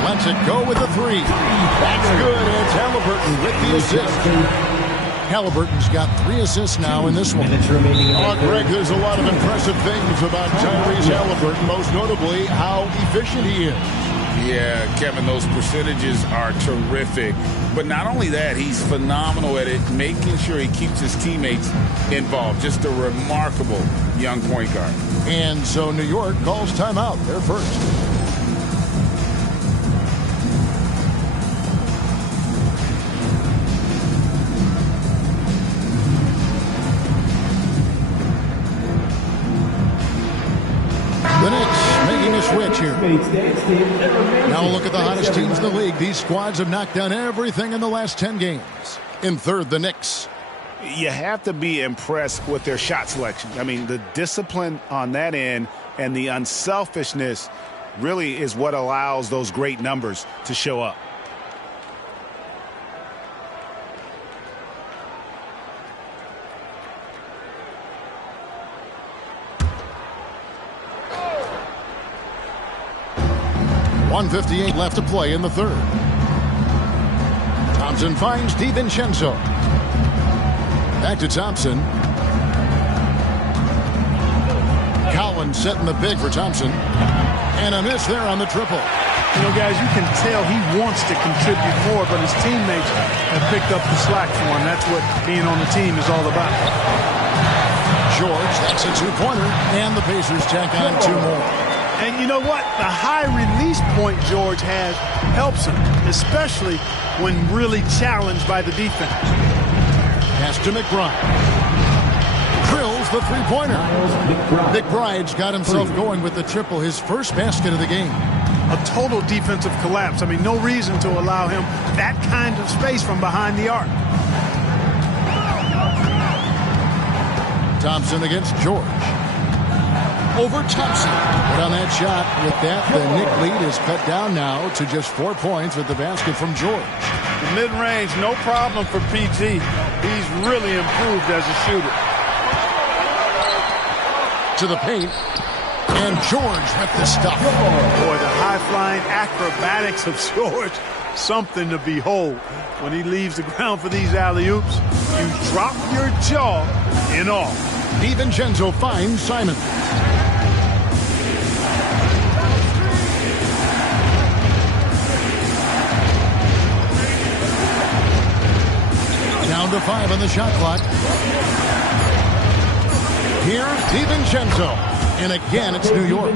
Lets it go with the 3. That's good. It's Halliburton with the assist. Halliburton's got 3 assists now in this one. Greg, there's a lot of impressive things about Tyrese Halliburton, most notably how efficient he is. Yeah, Kevin, those percentages are terrific. But not only that, he's phenomenal at it, making sure he keeps his teammates involved. Just a remarkable young point guard. And so New York calls timeout. They're first. The Knicks making a switch here. Now look at the hottest teams in the league. These squads have knocked down everything in the last 10 games. In third, the Knicks. You have to be impressed with their shot selection. I mean, the discipline on that end and the unselfishness really is what allows those great numbers to show up. .158 left to play in the third. Thompson finds DiVincenzo. Back to Thompson. Cowan setting the big for Thompson. And a miss there on the triple. You know, guys, you can tell he wants to contribute more, but his teammates have picked up the slack for him. That's what being on the team is all about. George, that's a 2-pointer. And the Pacers tack on 2 more. And you know what? The high release point George has helps him, especially when really challenged by the defense. Pass to McBride. Drills the 3-pointer. McBride's got himself going with the triple, his first basket of the game. A total defensive collapse. I mean, no reason to allow him that kind of space from behind the arc. Thompson against George. Over Thompson. But on that shot, with that, the Knick lead is cut down now to just 4 points with the basket from George. The mid-range, no problem for PG. He's really improved as a shooter. To the paint. And George with the stuff. Boy, the high-flying acrobatics of George. Something to behold. When he leaves the ground for these alley-oops, you drop your jaw in awe. DiVincenzo finds Simon. Down to 5 on the shot clock. Here's DiVincenzo. And again, it's New York.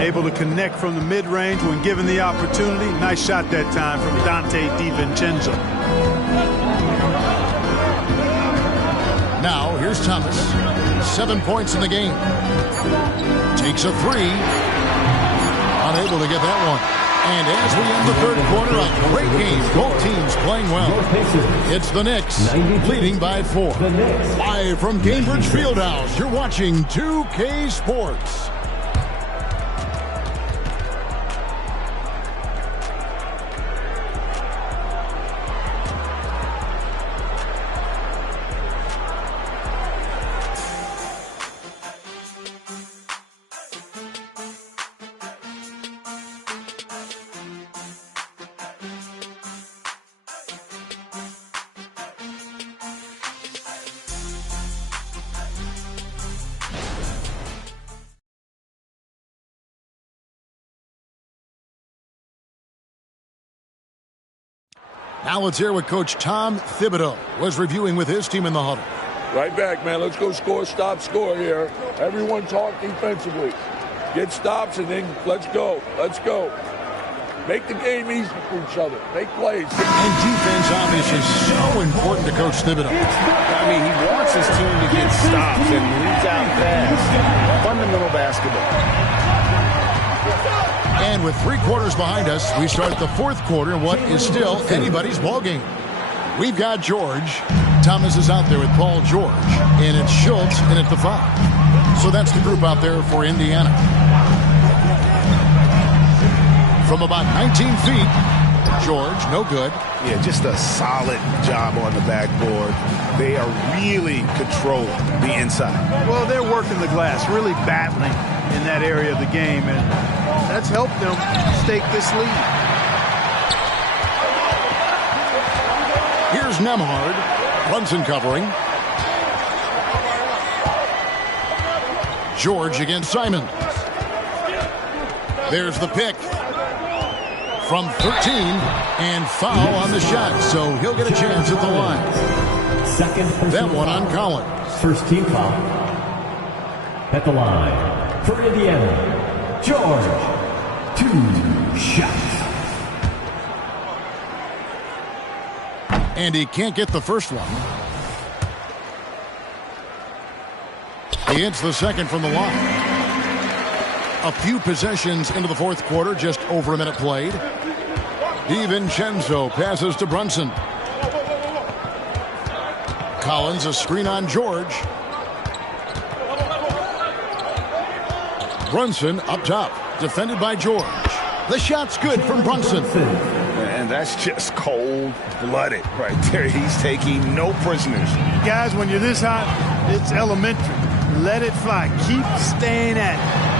Able to connect from the mid-range when given the opportunity. Nice shot that time from Dante DiVincenzo. Now, here's Thomas. 7 points in the game. Takes a 3. Unable to get that one. And as we end the third quarter, a great game. Both teams playing well. It's the Knicks leading by 4. Live from Cambridge Fieldhouse, you're watching 2K Sports. Now let's hear what Coach Tom Thibodeau was reviewing with his team in the huddle. Right back, man. Let's go score, stop, score here. Everyone talk defensively. Get stops and then let's go. Let's go. Make the game easy for each other. Make plays. And defense obviously so important to Coach Thibodeau. I mean, he wants his team to get stops and leads out fast. Fundamental basketball. And with 3 quarters behind us, we start the fourth quarter in what is still anybody's ball game. We've got George. Thomas is out there with Paul George. And it's Schultz in at the 5. So that's the group out there for Indiana. From about 19 feet, George, no good. Yeah, just a solid job on the backboard. They are really controlling the inside. Well, they're working the glass, really battling in that area of the game, and that's helped them stake this lead. Here's Nemhard. Brunson covering. George against Simon. There's the pick. From 13, and foul on the shot, so he'll get a chance at the line. Second that one on Collins. First team foul. At the line for Indiana, George. 2 shots. And he can't get the first one. He hits the second from the line. A few possessions into the fourth quarter, just over a minute played. DiVincenzo passes to Brunson. Collins, a screen on George. Brunson up top, defended by George. The shot's good from Brunson. And that's just cold-blooded right there. He's taking no prisoners. Guys, when you're this hot, it's elementary. Let it fly. Keep staying at it.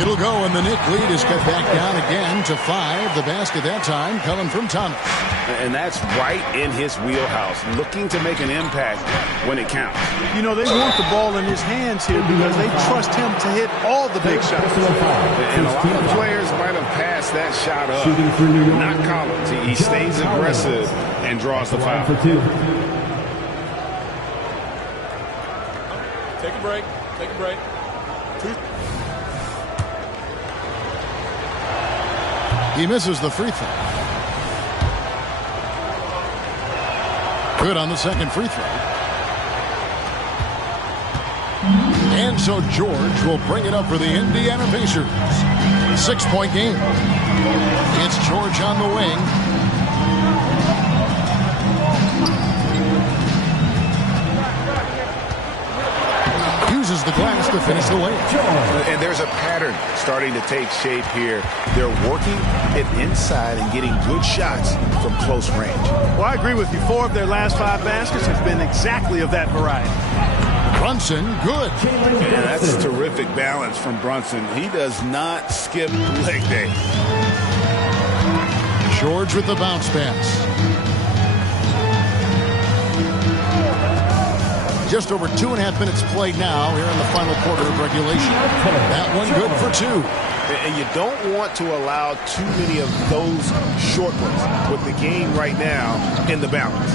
It'll go, and the Knick lead is cut back down again to 5. The basket that time coming from Thomas. And that's right in his wheelhouse, looking to make an impact when it counts. You know, they want the ball in his hands here because they trust him to hit all the big shots. And a lot of players might have passed that shot up. Not Collins. He stays aggressive and draws the foul. Take a break. Take a break. He misses the free throw. Good on the second free throw. And so George will bring it up for the Indiana Pacers. 6-point game. It's George on the wing. Uses the glass to finish the layup. And there's a pattern starting to take shape here. They're working it inside and getting good shots from close range. Well, I agree with you. 4 of their last 5 baskets have been exactly of that variety. Brunson, good. And that's terrific balance from Brunson. He does not skip leg day. George with the bounce pass. Just over 2.5 minutes played now here in the final quarter of regulation. That one good for 2. And you don't want to allow too many of those short ones with the game right now in the balance.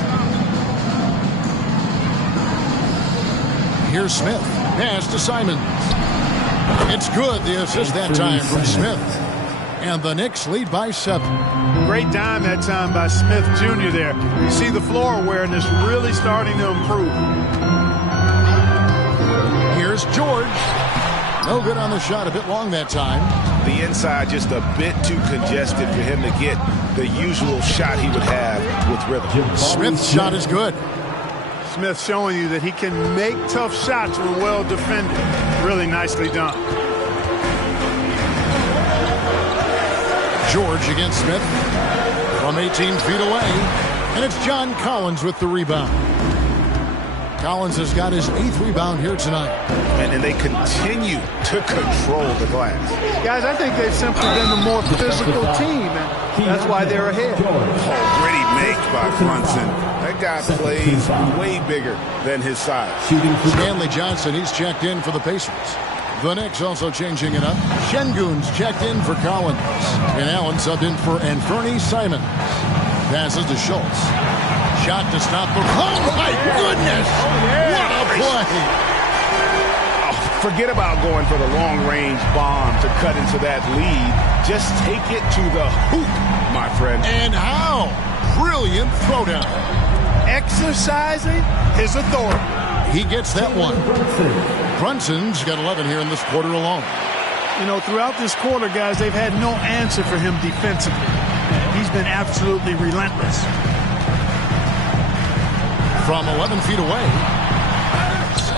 Here's Smith. Pass to Simon. It's good. The assist that time from Smith. And the Knicks lead by 7. Great dime that time by Smith Jr. there. You see the floor awareness really starting to improve. Here's George. No good on the shot. A bit long that time. The inside just a bit too congested for him to get the usual shot he would have with rhythm. Smith's shot is good. Smith showing you that he can make tough shots when well defended. Really nicely done. George against Smith from 18 feet away. And it's John Collins with the rebound. Collins has got his 8th rebound here tonight. And they continue to control the glass. Guys, I think they've simply been the more physical team, and that's why they're ahead. Already make by Brunson. That guy plays way bigger than his size. Stanley Johnson, he's checked in for the Pacers. The Knicks also changing it up. Şengün's checked in for Collins. And Allen subbed in for Anthony Simons. Passes to Schultz. Shot to stop the... Oh, my goodness! What a play! Oh, forget about going for the long-range bomb to cut into that lead. Just take it to the hoop, my friend. And how? Brilliant throwdown. Exercising his authority. He gets that one. Brunson's got 11 here in this quarter alone. You know, throughout this quarter, guys, they've had no answer for him defensively. He's been absolutely relentless. From 11 feet away,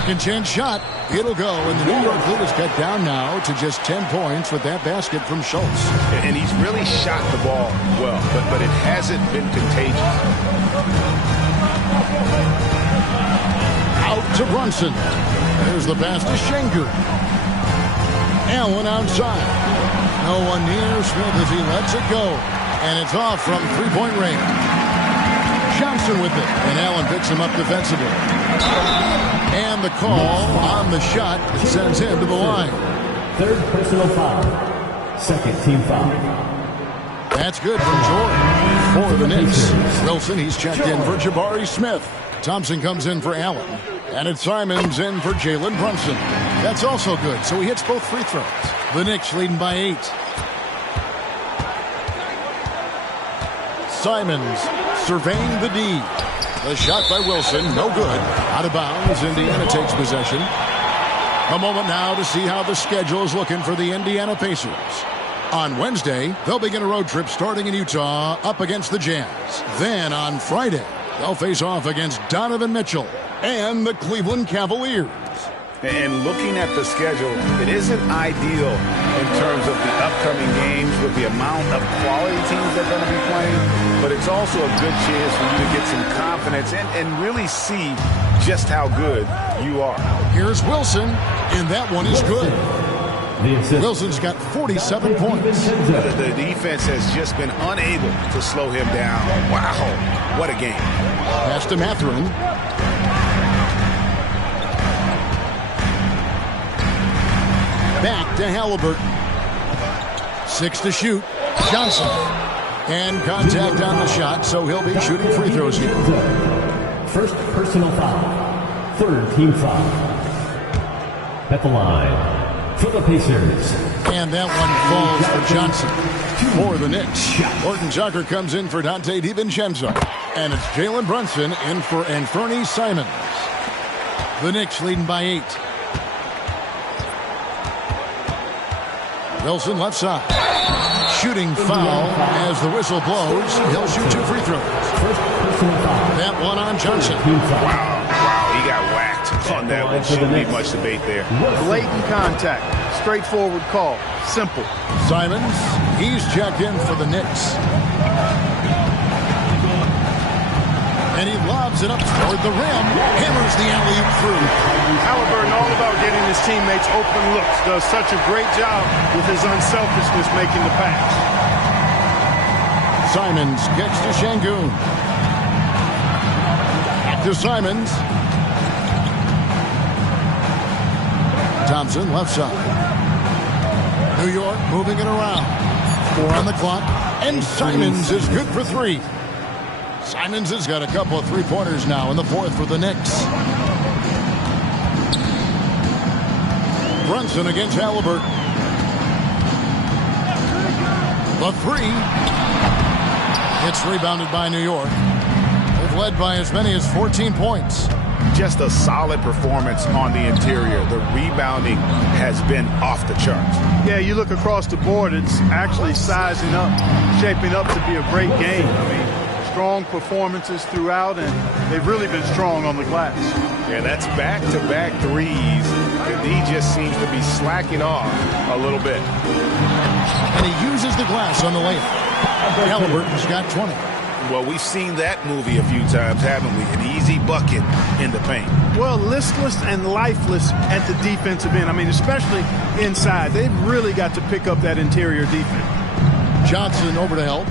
Second chance shot. It'll go, and the New York lead is cut down now to just 10 points with that basket from Schultz. And he's really shot the ball well, but it hasn't been contagious. Out to Brunson. There's the pass to Şengün. Allen outside. No one near Smith as he lets it go. And it's off from three-point range. Johnson with it. And Allen picks him up defensively. And the call on the shot that sends him to the line. Third personal foul. Second team foul. That's good from George for the Knicks. Wilson, he's checked in for Jabari Smith. Thompson comes in for Allen. And it's Simons in for Jalen Brunson. That's also good, so he hits both free throws. The Knicks leading by 8. Simons surveying the D. The shot by Wilson, no good. Out of bounds, Indiana takes possession. A moment now to see how the schedule is looking for the Indiana Pacers. On Wednesday, they'll begin a road trip starting in Utah up against the Jazz. Then on Friday, they'll face off against Donovan Mitchell and the Cleveland Cavaliers. And looking at the schedule, it isn't ideal in terms of the upcoming games with the amount of quality teams that are going to be playing, but it's also a good chance for you to get some confidence and really see just how good you are. Here's Wilson, and that one is good. Wilson's got 47 points. The defense has just been unable to slow him down. Wow, what a game. Pass to Mathurin. Back to Halliburton. 6 to shoot. Johnson. And contact on the shot, so he'll be shooting free throws here. First personal foul. Third team foul. At the line for the Pacers. And that one falls for Johnson. For the Knicks. Horton Tucker comes in for Dante DiVincenzo. And it's Jalen Brunson in for Anthony Simons. The Knicks leading by 8. Wilson left side. Shooting foul as the whistle blows. He'll shoot 2 free throws. That one on Johnson. Wow, he got whacked on that one. Shouldn't be much debate there. Blatant contact. Straightforward call. Simple. Simons, he's checked in for the Knicks. And he lobs it up toward the rim. Hammers the alley-oop through. Halliburton all about getting his teammates open looks. Does such a great job with his unselfishness making the pass. Simons gets to Şengün. Back to Simons. Thompson left side. New York moving it around. 4 on the clock. And Simons is good for 3. Simons has got a couple of three-pointers now in the 4th for the Knicks. Brunson against Halliburton. The 3. It's rebounded by New York. They've led by as many as 14 points. Just a solid performance on the interior. The rebounding has been off the charts. Yeah, you look across the board, it's actually sizing up, shaping up to be a great game. I mean, strong performances throughout, and they've really been strong on the glass. Yeah, that's back-to-back threes. The D just seems to be slacking off a little bit. And he uses the glass on the layup. Halliburton's got 20. Well, we've seen that movie a few times, haven't we? An easy bucket in the paint. Well, listless and lifeless at the defensive end. I mean, especially inside. They've really got to pick up that interior defense. Johnson over to help.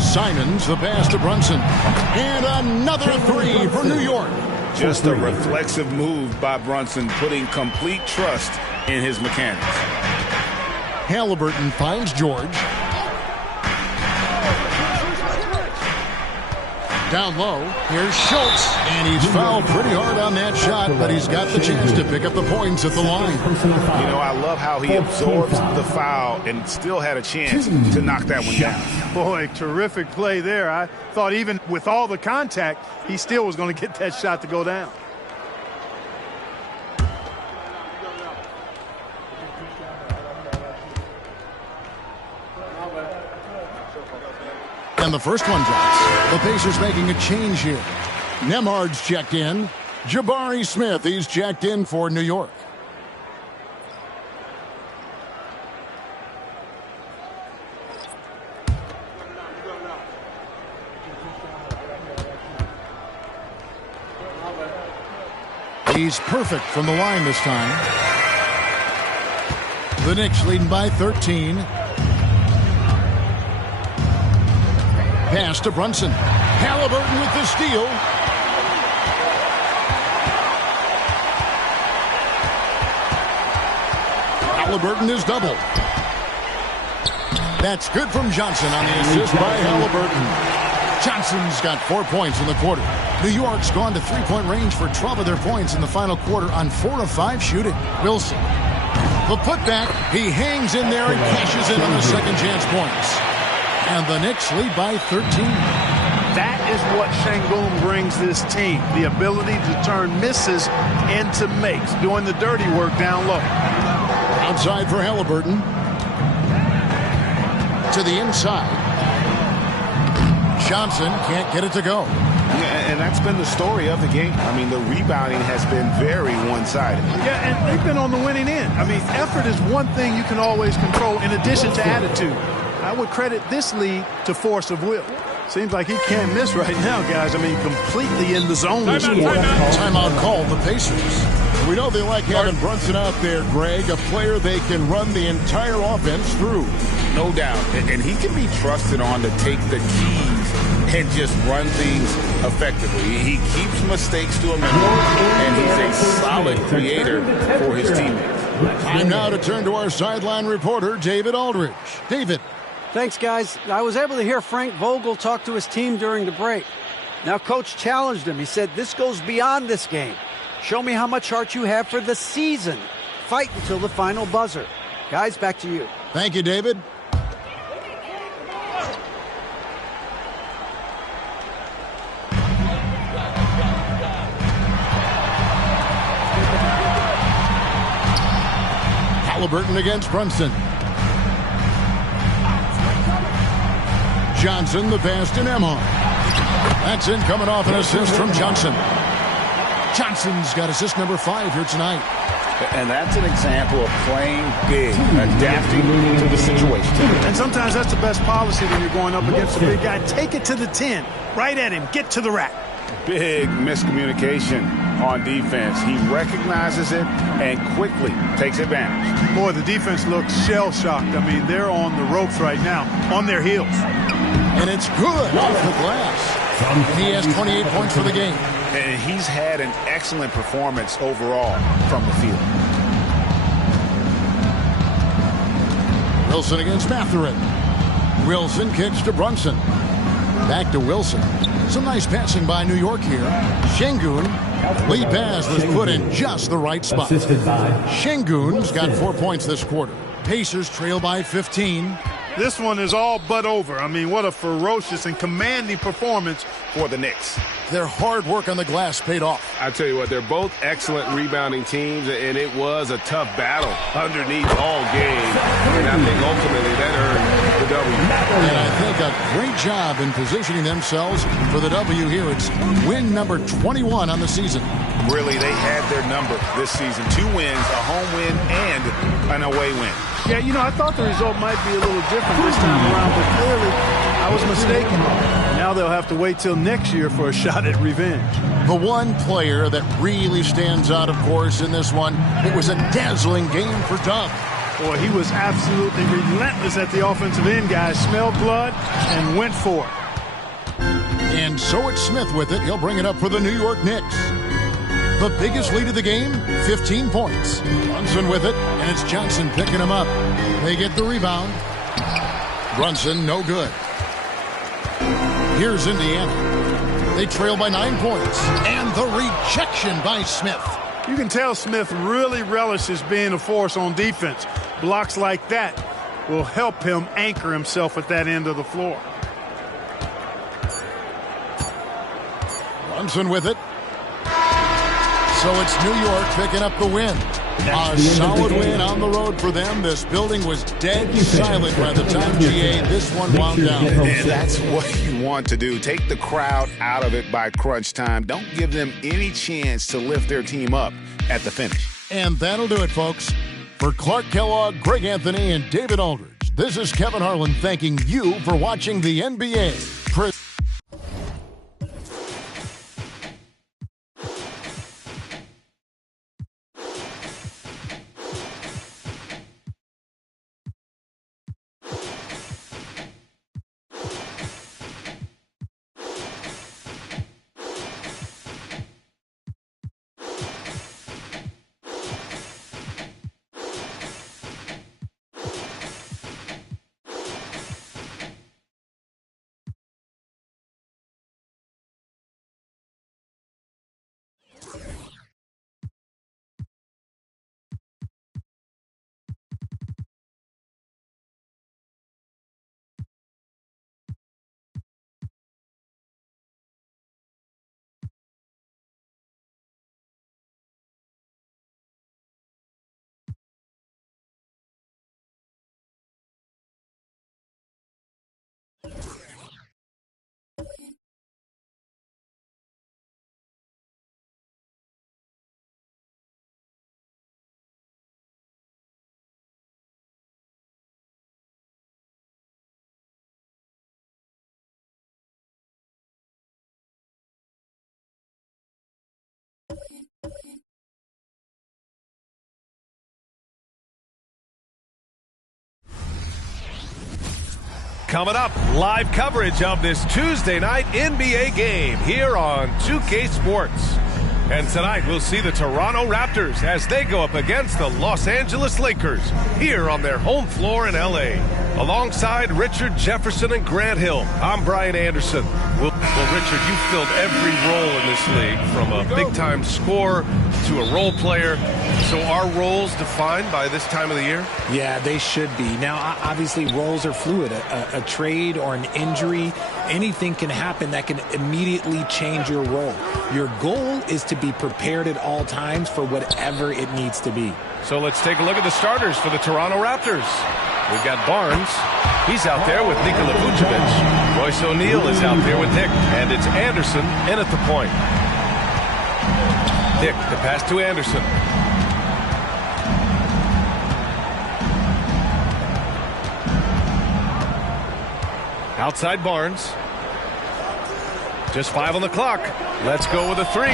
Simons, the pass to Brunson. And another 3 for New York. Just a reflexive move by Brunson, putting complete trust in his mechanics. Halliburton finds George. Down low, here's Schultz, and he's fouled pretty hard on that shot, but he's got the chance to pick up the points at the line. You know, I love how he absorbs the foul and still had a chance to knock that one down. Boy, terrific play there. I thought even with all the contact, he still was going to get that shot to go down. And the first one drops. The Pacers making a change here. Nemhard's checked in. Jabari Smith, he's checked in for New York. He's perfect from the line this time. The Knicks leading by 13. Pass to Brunson. Halliburton with the steal. Halliburton is doubled. That's good from Johnson on the assist by Halliburton. Johnson's got 4 points in the quarter. New York's gone to three-point range for 12 of their points in the final quarter on 4 of 5 shooting. Wilson. The putback, he hangs in there and cashes in on the second chance points. And the Knicks lead by 13. That is what Şengün brings this team, the ability to turn misses into makes, doing the dirty work down low. Outside for Halliburton. To the inside. Johnson can't get it to go. Yeah, and that's been the story of the game. I mean, the rebounding has been very one-sided. Yeah, and they've been on the winning end. I mean, effort is one thing you can always control in addition to attitude. I would credit this lead to force of will. Seems like he can't miss right now, guys. I mean, completely in the zone. Timeout called the Pacers. We know they like having Brunson out there, Greg, a player they can run the entire offense through. No doubt. And he can be trusted on to take the keys and just run things effectively. He keeps mistakes to a minimum, and he's a solid creator for his teammates. Time now to turn to our sideline reporter, David Aldridge. David. Thanks, guys. I was able to hear Frank Vogel talk to his team during the break. Now, Coach challenged him. He said, this goes beyond this game. Show me how much heart you have for the season. Fight until the final buzzer. Guys, back to you. Thank you, David. Halliburton against Brunson. Johnson, the pass to Nembhard. That's in, coming off an assist from Johnson. Johnson's got assist number 5 here tonight. And that's an example of playing big, adapting to the situation. And sometimes that's the best policy when you're going up against a big guy. Take it to the 10. Right at him. Get to the rack. Big miscommunication on defense. He recognizes it and quickly takes advantage. Boy, the defense looks shell-shocked. I mean, they're on the ropes right now, on their heels. And it's good off the glass. He has 28 points for the game. And he's had an excellent performance overall from the field. Wilson against Mathurin. Wilson kicks to Brunson. Back to Wilson. Some nice passing by New York here. Şengün. Lead pass was put in just the right spot. Şengün's got 4 points this quarter. Pacers trail by 15. This one is all but over. I mean, what a ferocious and commanding performance for the Knicks. Their hard work on the glass paid off. I tell you what, they're both excellent rebounding teams, and it was a tough battle underneath all game. And I think ultimately that earned the W. And I think a great job in positioning themselves for the W here. It's win number 21 on the season. Really, they had their number this season. 2 wins, a home win, and an away win. Yeah, you know, I thought the result might be a little different this time around, but clearly I was mistaken. Now they'll have to wait till next year for a shot at revenge. The one player that really stands out, of course, in this one, it was a dazzling game for Dub. Boy, he was absolutely relentless at the offensive end, guys. Smelled blood and went for it. And so it's Smith with it. He'll bring it up for the New York Knicks. The biggest lead of the game, 15 points. Brunson with it, and it's Johnson picking him up. They get the rebound. Brunson, no good. Here's Indiana. They trail by 9 points. And the rejection by Smith. You can tell Smith really relishes being a force on defense. Blocks like that will help him anchor himself at that end of the floor. Brunson with it. So it's New York picking up the win. A solid win on the road for them. This building was dead silent by the time GA this one wound down. And that's what you want to do. Take the crowd out of it by crunch time. Don't give them any chance to lift their team up at the finish. And that'll do it, folks. For Clark Kellogg, Greg Anthony, and David Aldridge, this is Kevin Harlan thanking you for watching the NBA. Coming up, live coverage of this Tuesday night NBA game here on 2K Sports. And tonight we'll see the Toronto Raptors as they go up against the Los Angeles Lakers here on their home floor in LA. Alongside Richard Jefferson and Grant Hill, I'm Brian Anderson. Well, Richard, you've filled every role in this league, from a big-time scorer to a role player. So are roles defined by this time of the year? Yeah, they should be. Now, obviously, roles are fluid. A trade or an injury, anything can happen that can immediately change your role. Your goal is to be prepared at all times for whatever it needs to be. So let's take a look at the starters for the Toronto Raptors. We've got Barnes. He's out there with Nikola Vucevic. Royce O'Neal is out there with Dick. And it's Anderson in at the point. Dick, the pass to Anderson. Outside Barnes. Just 5 on the clock. Let's go with a 3.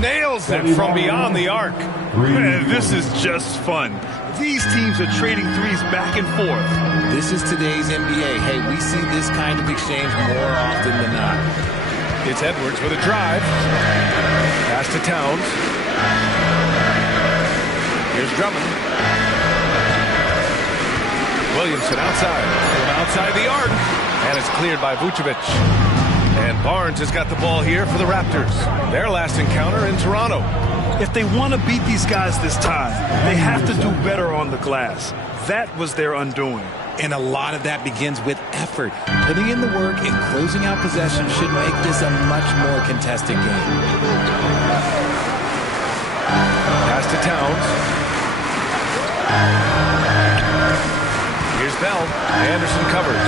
Nails it from beyond the arc. Man, this is just fun. These teams are trading threes back and forth. This is today's NBA. Hey, we see this kind of exchange more often than not. It's Edwards with a drive. Pass to Towns. Here's Drummond. Williamson outside. From outside the arc. And it's cleared by Vucevic. And Barnes has got the ball here for the Raptors. Their last encounter in Toronto. If they want to beat these guys this time, they have to do better on the glass. That was their undoing. And a lot of that begins with effort. Putting in the work and closing out possessions should make this a much more contested game. Pass to Towns. Here's Bell. Anderson covers.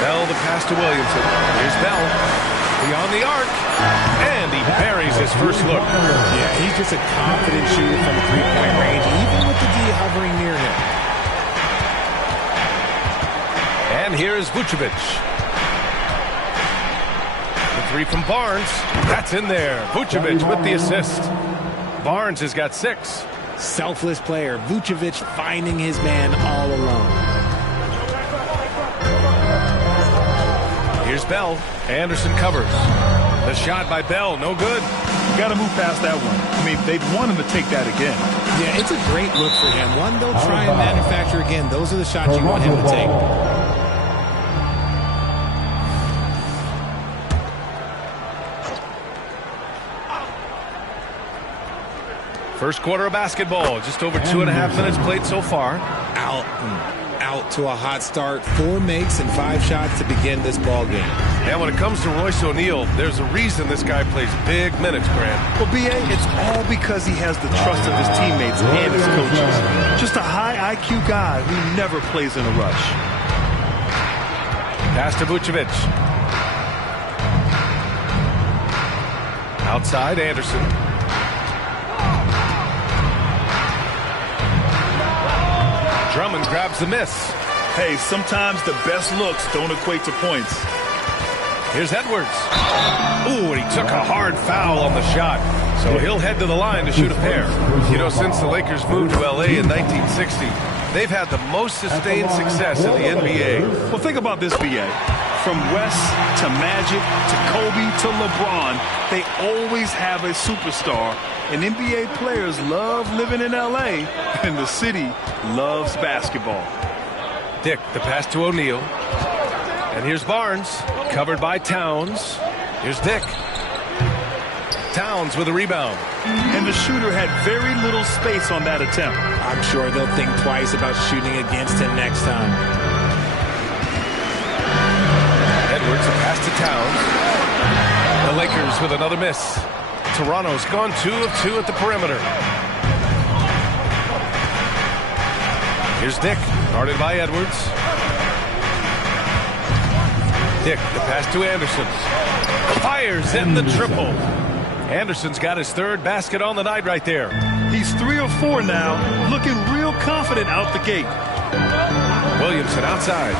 Bell the pass to Williamson. Here's Bell. Beyond the arc. And he buries his first look. Yeah, he's just a confident shooter from three-point range, even with the D hovering near him. And here's Vucevic. The 3 from Barnes. That's in there. Vucevic with the assist. Barnes has got 6. Selfless player. Vucevic finding his man all alone. Here's Bell. Anderson covers. The shot by Bell, no good. Got to move past that one. I mean, they'd want him to take that again. Yeah, it's a great look for him. One they'll try and manufacture again. Those are the shots you want him to take. First quarter of basketball. Just over 2.5 minutes played so far. out to a hot start. 4 makes and 5 shots to begin this ball game. And when it comes to Royce O'Neal, there's a reason this guy plays big minutes, Grant. Well, B.A., it's all because he has the trust of his teammates and his coaches. Just a high IQ guy who never plays in a rush. Pass to Vucevic. Outside, Anderson. Drummond grabs the miss. Hey, sometimes the best looks don't equate to points. Here's Edwards. Ooh, and he took a hard foul on the shot. So he'll head to the line to shoot a pair. You know, since the Lakers moved to L.A. in 1960, they've had the most sustained success in the NBA. Well, think about this, B.A. From West to Magic to Kobe to LeBron, they always have a superstar. And NBA players love living in L.A., and the city loves basketball. Dick, the pass to O'Neal. And here's Barnes, covered by Towns. Here's Dick. Towns with a rebound. And the shooter had very little space on that attempt. I'm sure they'll think twice about shooting against him next time. Edwards, a pass to Towns. The Lakers with another miss. Toronto's gone 2 of 2 at the perimeter. Here's Dick, guarded by Edwards. Dick, the pass to Anderson. Fires in the triple. Anderson's got his 3rd basket on the night right there. He's 3 or 4 now, looking real confident out the gate. Williamson outside.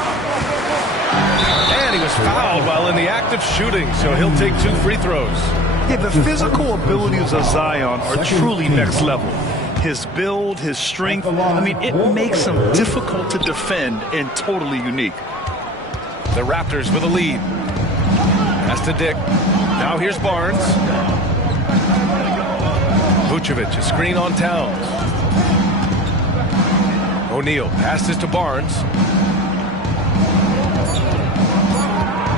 And he was fouled while in the act of shooting, so he'll take 2 free throws. Yeah, the physical abilities of Zion are truly next level. His build, his strength, I mean, it makes him difficult to defend and totally unique. The Raptors with a lead. Pass to Dick. Now here's Barnes. Vucevic, a screen on Towns. O'Neal passes to Barnes.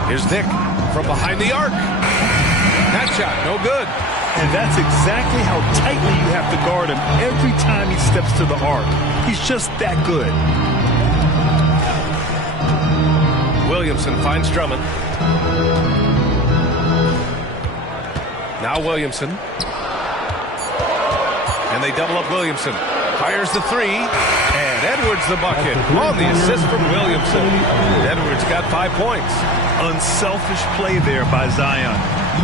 Here's Dick from behind the arc. That shot, no good. And that's exactly how tightly you have to guard him every time he steps to the arc. He's just that good. Williamson finds Drummond. Now Williamson. And they double up Williamson. Fires the 3. And Edwards the bucket on the assist from Williamson. Edwards got 5 points. Unselfish play there by Zion.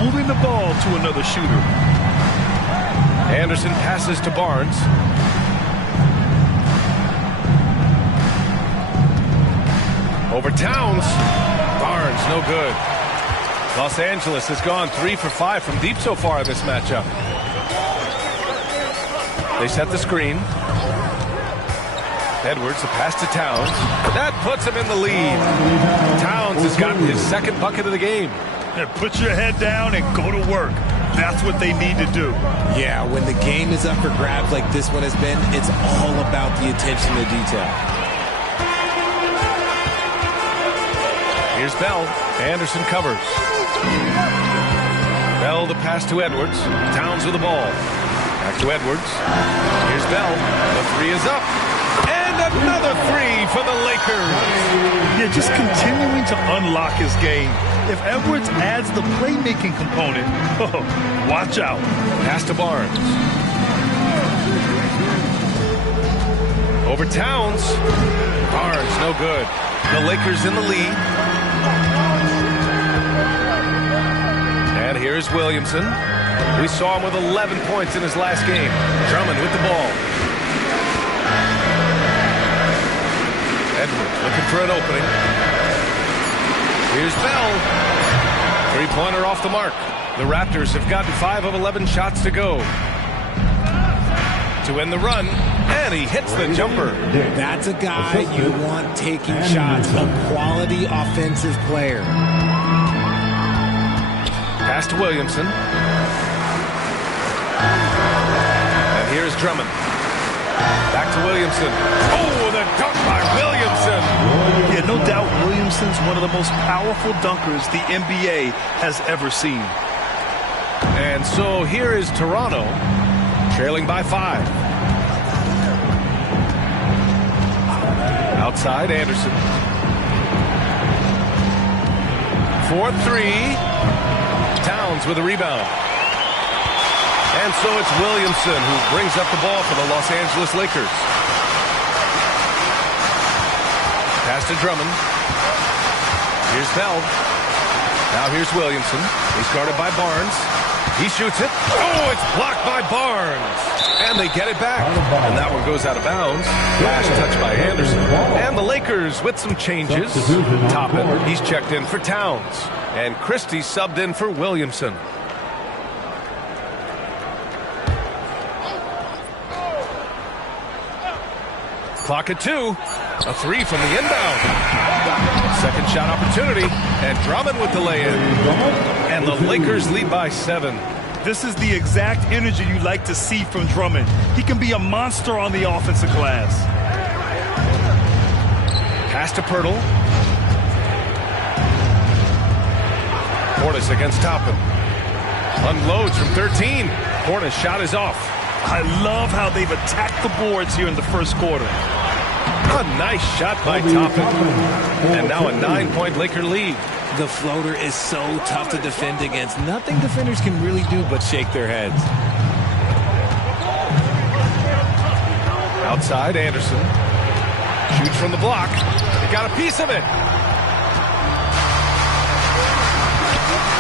Moving the ball to another shooter. Anderson passes to Barnes. Over Towns. Barnes, no good. Los Angeles has gone 3 for 5 from deep so far in this matchup. They set the screen. Edwards, a pass to Towns. That puts him in the lead. Towns has gotten his 2nd bucket of the game. Yeah, put your head down and go to work. That's what they need to do. Yeah, when the game is up for grabs like this one has been, it's all about the attention to detail. Here's Bell. Anderson covers. Bell, the pass to Edwards. Towns with the ball. Back to Edwards. Here's Bell. The 3 is up. And another 3 for the Lakers. Yeah, just continuing to unlock his game. If Edwards adds the playmaking component, watch out. Pass to Barnes. Over Towns. Barnes, no good. The Lakers in the lead. And here's Williamson. We saw him with 11 points in his last game. Drummond with the ball. Edwards looking for an opening. Here's Bell. 3-pointer off the mark. The Raptors have gotten 5 of 11 shots to go. To end the run, and he hits the jumper. That's a guy you want taking shots. A quality offensive player. Pass to Williamson. And here's Drummond. Back to Williamson. Oh, the dunk by Williamson. Yeah, no doubt Williamson's one of the most powerful dunkers the NBA has ever seen. And so here is Toronto, trailing by 5. Outside, Anderson. 4-3. Towns with a rebound. And so it's Williamson who brings up the ball for the Los Angeles Lakers. Pass to Drummond. Here's Bell. Now here's Williamson. He's guarded by Barnes. He shoots it. Oh, it's blocked by Barnes. And they get it back. And that one goes out of bounds. Last touch by Anderson. And the Lakers with some changes. Toppin, he's checked in for Towns. And Christie subbed in for Williamson. Clock at 2. A 3 from the inbound. Second shot opportunity. And Drummond with the lay-in. And the Lakers lead by 7. This is the exact energy you like to see from Drummond. He can be a monster on the offensive glass. Pass to Pirtle. Portis against Toppin. Unloads from 13. Portis' shot is off. I love how they've attacked the boards here in the first quarter. A nice shot by Toppin. And now a 9-point Laker lead. The floater is so tough to defend against. Nothing defenders can really do but shake their heads. Outside, Anderson. Shoots from the block. He got a piece of it.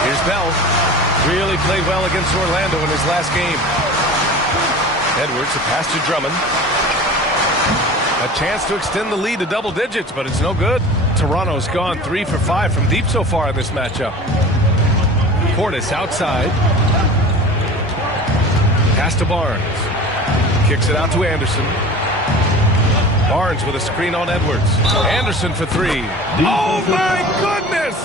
Here's Bell. Really played well against Orlando in his last game. Edwards, a pass to Drummond. A chance to extend the lead to double digits, but it's no good. Toronto's gone 3 for 5 from deep so far in this matchup. Portis outside. Pass to Barnes. Kicks it out to Anderson. Barnes with a screen on Edwards. Anderson for 3. Oh my goodness!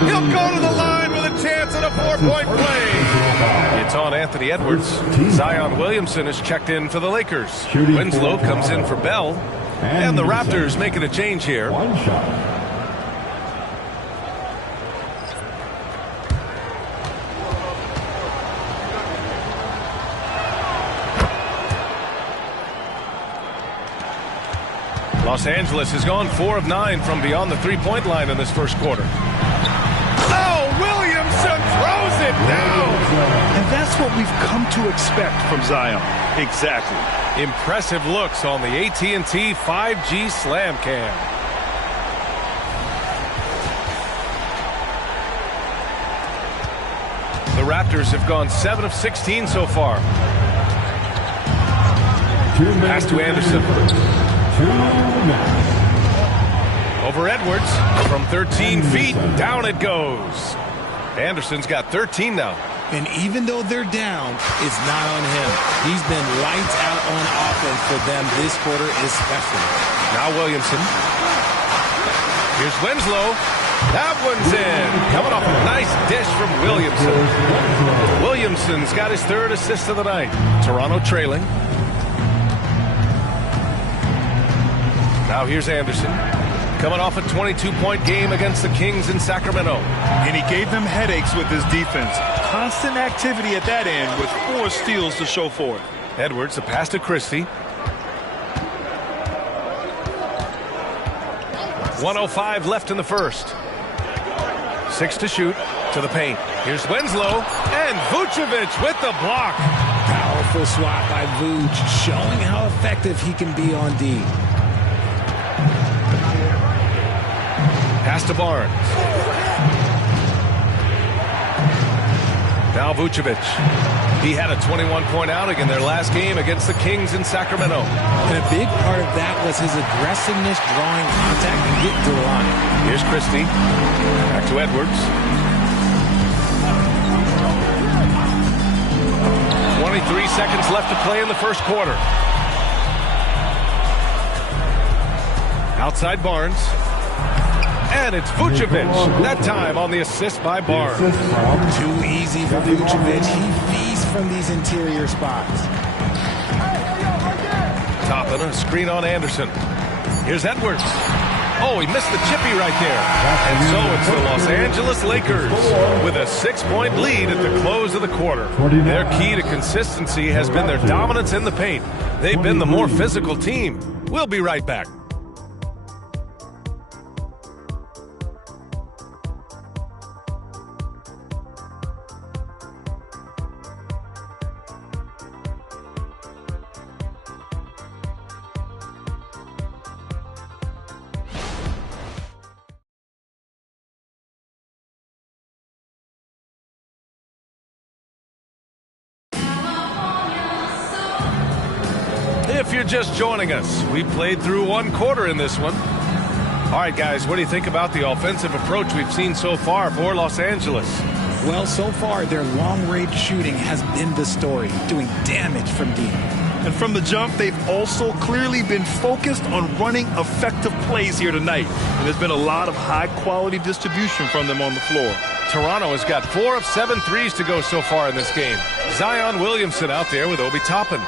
He'll go to the line with a chance at a 4-point play. It's on Anthony Edwards. Zion Williamson is checked in for the Lakers. Winslow comes in for Bell. And the Raptors making a change here. One shot. Los Angeles has gone 4 of 9 from beyond the three-point line in this first quarter. Oh, Williamson throws it down! And that's what we've come to expect from Zion. Exactly. Impressive looks on the AT&T 5G Slam Cam. The Raptors have gone 7 of 16 so far. Pass to Anderson. Over Edwards from 13 feet. Down it goes. Anderson's got 13 now. And even though they're down, it's not on him. He's been lights out on offense for them this quarter especially. Now Williamson. Here's Winslow. That one's in. Coming off a nice dish from Williamson. Williamson's got his 3rd assist of the night. Toronto trailing. Now here's Anderson. Coming off a 22-point game against the Kings in Sacramento. And he gave them headaches with his defense. Constant activity at that end with 4 steals to show for it. Edwards, a pass to Christie. 1:05 left in the first. 6 to shoot. To the paint. Here's Winslow. And Vucevic with the block. Powerful swat by Vuce, showing how effective he can be on D. Pass to Barnes. Now Vucevic. He had a 21-point outing in their last game against the Kings in Sacramento. And a big part of that was his aggressiveness, drawing contact and getting to the line. Here's Christie. Back to Edwards. 23 seconds left to play in the first quarter. Outside Barnes. And it's Vucevic, that time on the assist by Barnes. Too easy for Vucevic. He feasts from these interior spots. Toppin, a screen on Anderson. Here's Edwards. Oh, he missed the chippy right there. And so it's the Los Angeles Lakers with a 6-point lead at the close of the quarter. Their key to consistency has been their dominance in the paint. They've been the more physical team. We'll be right back. just joining us, we played through one quarter in this one. All right, guys, what do you think about the offensive approach we've seen so far for Los Angeles? Well, so far, their long-range shooting has been the story, doing damage from deep. And from the jump, they've also clearly been focused on running effective plays here tonight. And there's been a lot of high-quality distribution from them on the floor. Toronto has got 4 of 7 threes to go so far in this game. Zion Williamson out there with Obi Toppin.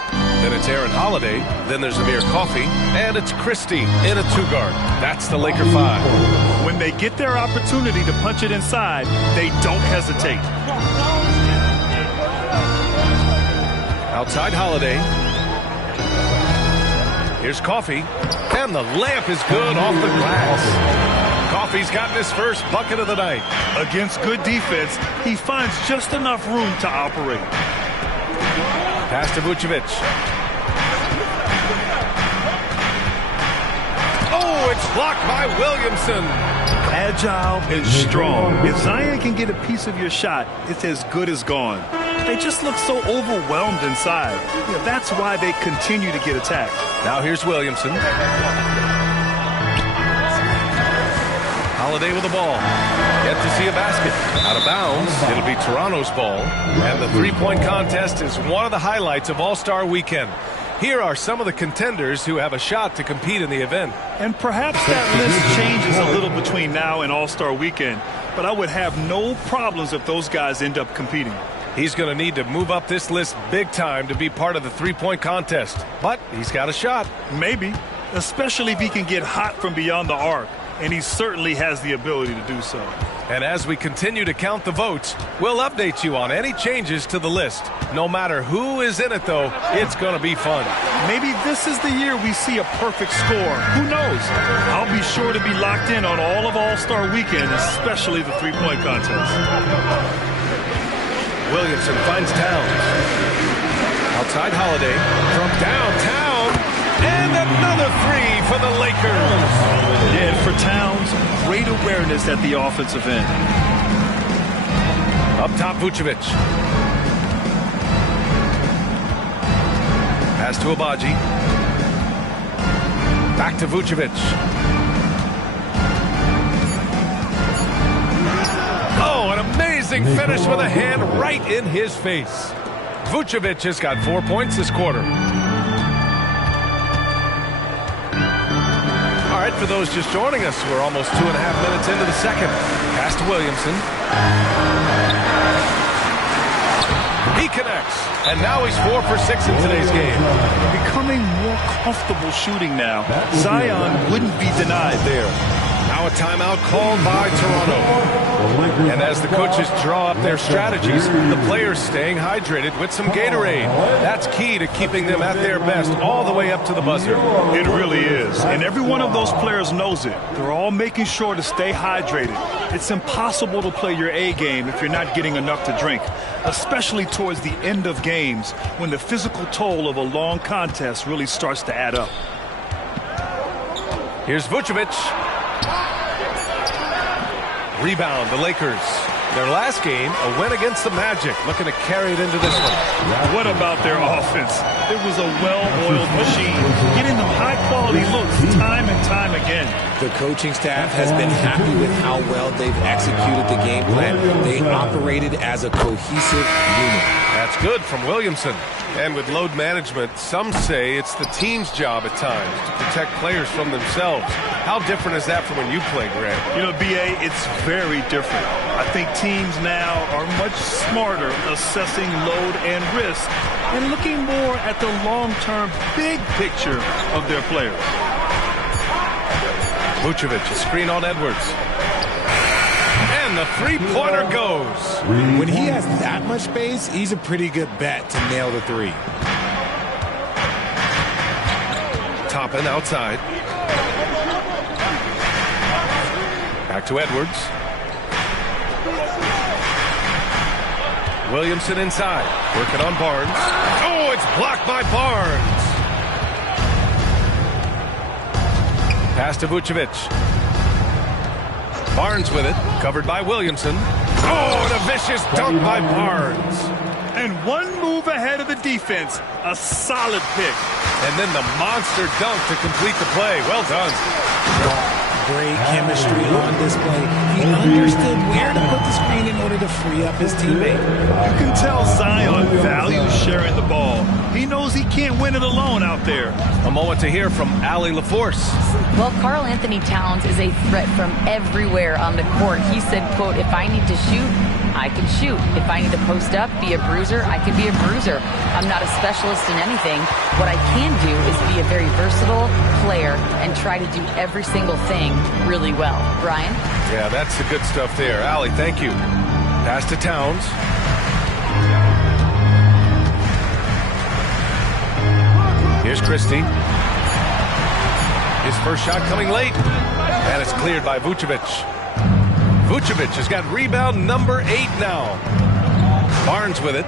Then it's Aaron Holiday. Then there's Amir Coffey. And it's Christie in a 2-guard. That's the Laker 5. When they get their opportunity to punch it inside, they don't hesitate. Outside Holiday. Here's Coffey. And the layup is good off the glass. Coffey's gotten his first bucket of the night. Against good defense, he finds just enough room to operate. Pass to Vucevic. Oh, it's blocked by Williamson. Agile and strong. If Zion can get a piece of your shot, it's as good as gone. They just look so overwhelmed inside. Yeah, that's why they continue to get attacked. Now here's Williamson. Holiday with the ball. Yet to see a basket. Out of bounds. It'll be Toronto's ball. And the three-point contest is one of the highlights of All-Star Weekend. Here are some of the contenders who have a shot to compete in the event. And perhaps that list changes a little between now and All-Star Weekend. But I would have no problems if those guys end up competing. He's going to need to move up this list big time to be part of the three-point contest. But he's got a shot. Maybe. Especially if he can get hot from beyond the arc. And he certainly has the ability to do so. And as we continue to count the votes, we'll update you on any changes to the list. No matter who is in it, though, it's going to be fun. Maybe this is the year we see a perfect score. Who knows? I'll be sure to be locked in on all of All-Star Weekend, especially the three-point contest. Williamson finds Towns. Outside Holiday from downtown. And another three for the Lakers. Yeah, and for Towns, great awareness at the offensive end. Up top, Vucevic. Pass to Abaji. Back to Vucevic. Oh, an amazing finish with a hand right in his face. Vucevic has got 4 points this quarter. All right, for those just joining us, we're almost 2.5 minutes into the second. Pass to Williamson. He connects, and now he's 4 for 6 in today's game. Becoming more comfortable shooting now. Zion wouldn't be denied there. Now a timeout called by Toronto. And as the coaches draw up their strategies, the players staying hydrated with some Gatorade. That's key to keeping them at their best all the way up to the buzzer. It really is. And every one of those players knows it. They're all making sure to stay hydrated. It's impossible to play your A game if you're not getting enough to drink, especially towards the end of games when the physical toll of a long contest really starts to add up. Here's Vucevic. Rebound, the Lakers. Their last game, a win against the Magic, looking to carry it into this one. What about their offense? It was a well-oiled machine, getting them high-quality looks time and time again. The coaching staff has been happy with how well they've executed the game plan. They operated as a cohesive unit. That's good from Williamson. And with load management, some say it's the team's job at times to protect players from themselves. How different is that from when you played, Grant? You know, B.A., it's very different. I think teams now are much smarter assessing load and risk and looking more at the long-term big picture of their players. Vucevic, a screen on Edwards. And the three-pointer goes. When he has that much space, he's a pretty good bet to nail the three. Toppin outside. Back to Edwards. Williamson inside. Working on Barnes. Oh, it's blocked by Barnes. Pass to Vucevic. Barnes with it. Covered by Williamson. Oh, and a vicious dunk by Barnes. And one move ahead of the defense. A solid pick. And then the monster dunk to complete the play. Well done. Great chemistry on display. He understood where to put the screen in order to free up his teammate. You can tell Zion values sharing the ball. He knows he can't win it alone out there. A moment to hear from Allie LaForce. Well, Karl Anthony Towns is a threat from everywhere on the court. He said, quote, if I need to shoot, I can shoot. If I need to post up, be a bruiser, I can be a bruiser. I'm not a specialist in anything. What I can do is be a very versatile player and try to do every single thing really well. Brian? Yeah, that's the good stuff there. Allie, thank you. Pass to Towns. Here's Christie. His first shot coming late. And it's cleared by Vucevic. Vucevic has got rebound number 8 now. Barnes with it.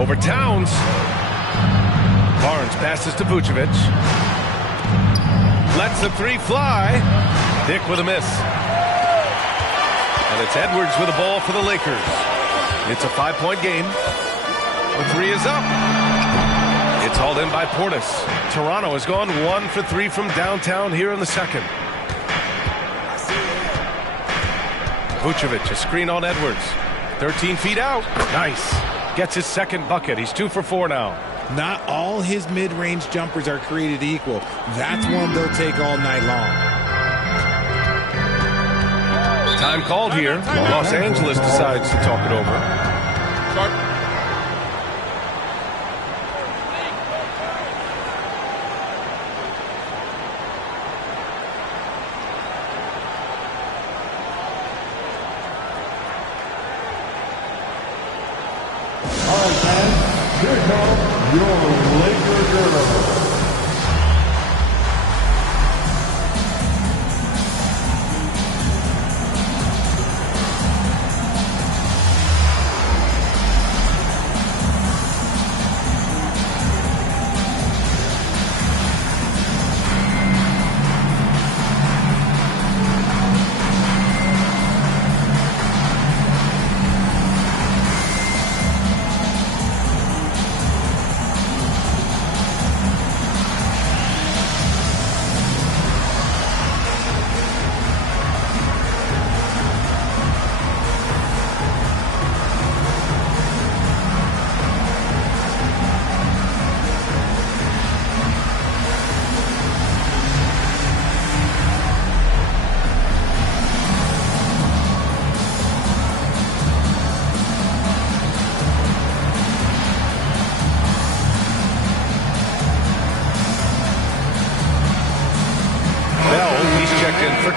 Over Towns. Barnes passes to Vucevic. Lets the three fly. Dick with a miss. And it's Edwards with the ball for the Lakers. It's a 5-point game. The three is up. It's hauled in by Portis. Toronto has gone 1 for 3 from downtown here in the second. Vucevic, a screen on Edwards. 13 feet out. Nice. Gets his second bucket. He's 2 for 4 now. Not all his mid-range jumpers are created equal. That's one they'll take all night long. Time called here. Los Angeles decides to talk it over. Here comes your Laker girls.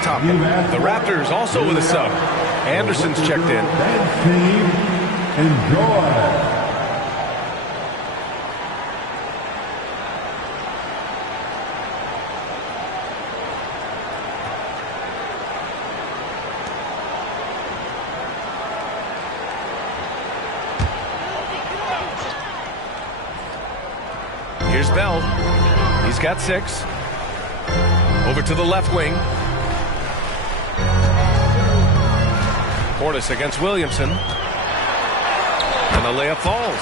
The Raptors also with a sub. Anderson's checked in. Enjoy. Here's Bell. He's got 6. Over to the left wing. Portis against Williamson. And the layup falls.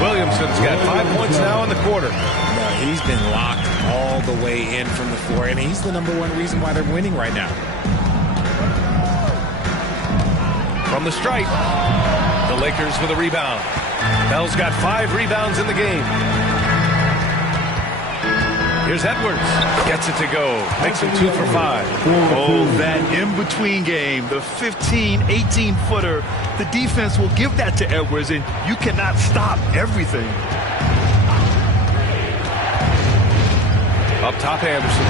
Williamson's got 5 points now in the quarter. He's been locked all the way in from the floor, and he's the #1 reason why they're winning right now. From the stripe, the Lakers with a rebound. Bell's got 5 rebounds in the game. Here's Edwards. Gets it to go. Makes him 2 for 5. Oh, that in-between game, the 15, 18-footer. The defense will give that to Edwards, and you cannot stop everything. Up top, Anderson.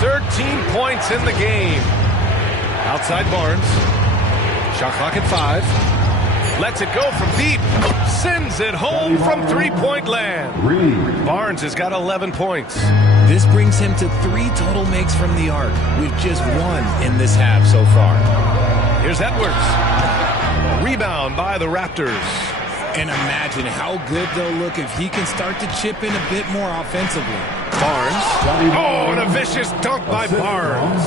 13 points in the game. Outside Barnes. Shot clock at 5. Lets it go from deep. Sends it home from three-point land. Barnes has got 11 points. This brings him to 3 total makes from the arc, with just 1 in this half so far. Here's Edwards. Rebound by the Raptors. And imagine how good they'll look if he can start to chip in a bit more offensively. Barnes. Oh, and a vicious dunk by Barnes.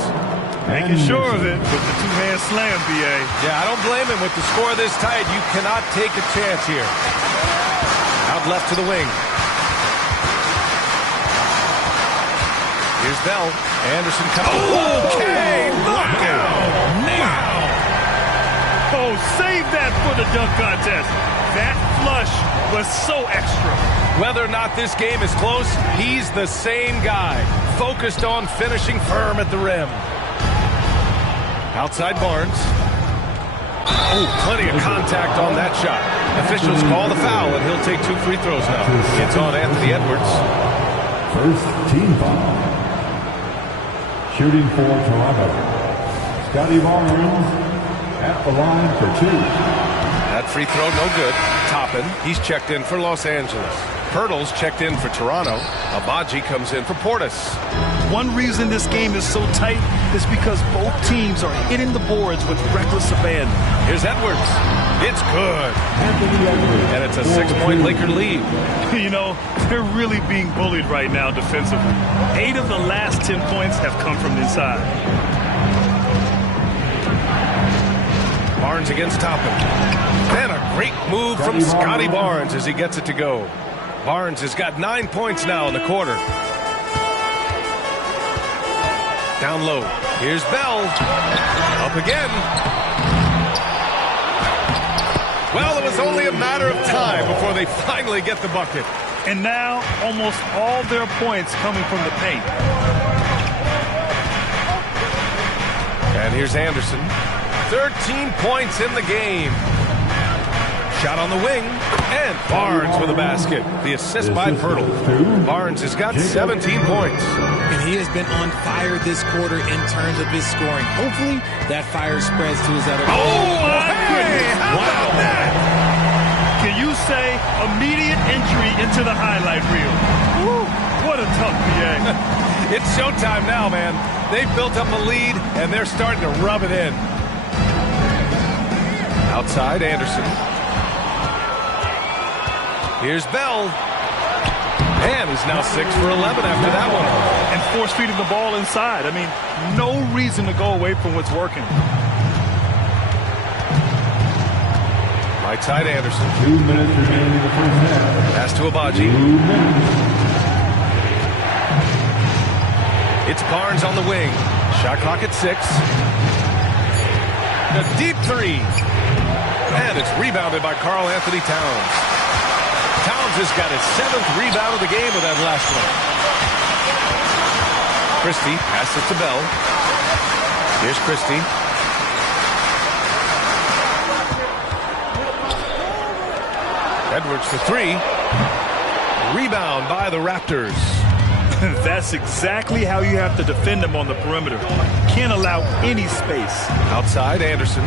Making sure of it with the 2-hand slam, B.A. Yeah, I don't blame him with the score this tight. You cannot take a chance here. Out left to the wing. Here's Bell. Anderson comes. Okay, knockout. Now. Oh, save that for the dunk contest. That flush was so extra. Whether or not this game is close, he's the same guy. Focused on finishing firm at the rim. Outside Barnes. Oh, plenty of contact on that shot. Officials call the foul, and he'll take 2 free throws now. It's on Anthony Edwards. First team foul. Shooting for Toronto, Scotty Barnes at the line for 2. That free throw, no good. Toppin, he's checked in for Los Angeles. Pirtle's checked in for Toronto. Abaji comes in for Portis. One reason this game is so tight is because both teams are hitting the boards with reckless abandon. Here's Edwards. It's good. And it's a 6-point Laker lead. You know, they're really being bullied right now defensively. 8 of the last 10 points have come from inside. Barnes against Toppin. And a great move from Scotty Barnes as he gets it to go. Barnes has got 9 points now in the quarter. Down low. Here's Bell. Up again. Well, it was only a matter of time before they finally get the bucket. And now, almost all their points coming from the paint. And here's Anderson. 13 points in the game. Shot on the wing. And Barnes with a basket. The assist by Pirtle. Barnes has got 17 points. And he has been on fire this quarter in terms of his scoring. Hopefully, that fire spreads to his other. Oh, my goodness. How about that? Can you say immediate entry into the highlight reel? Woo, what a tough PA. It's showtime now, man. They've built up a lead, and they're starting to rub it in. Outside, Anderson. Here's Bell. And he's now 6 for 11 after that one. And force-feeding the ball inside. I mean, no reason to go away from what's working. Right side, Anderson. 2 minutes remaining in the first half. Pass to Abaji. It's Barnes on the wing. Shot clock at 6. A deep 3. And it's rebounded by Karl Anthony Towns. Towns has got his 7th rebound of the game with that last one. Christie passes to Bell. Here's Christie. Edwards for 3. Rebound by the Raptors. That's exactly how you have to defend them on the perimeter. Can't allow any space. Outside, Anderson.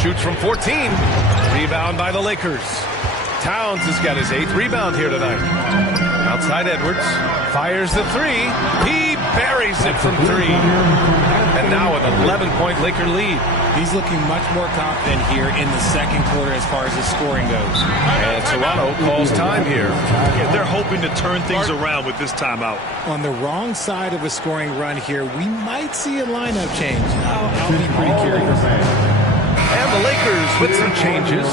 Shoots from 14. Rebound by the Lakers. Towns has got his 8th rebound here tonight. Outside Edwards. Fires the 3. He buries it from 3. And now an 11-point Laker lead. He's looking much more confident here in the second quarter as far as his scoring goes. And Toronto calls time here. Yeah, they're hoping to turn things around with this timeout. On the wrong side of a scoring run here, we might see a lineup change. I'll be pretty curious. And the Lakers with some changes.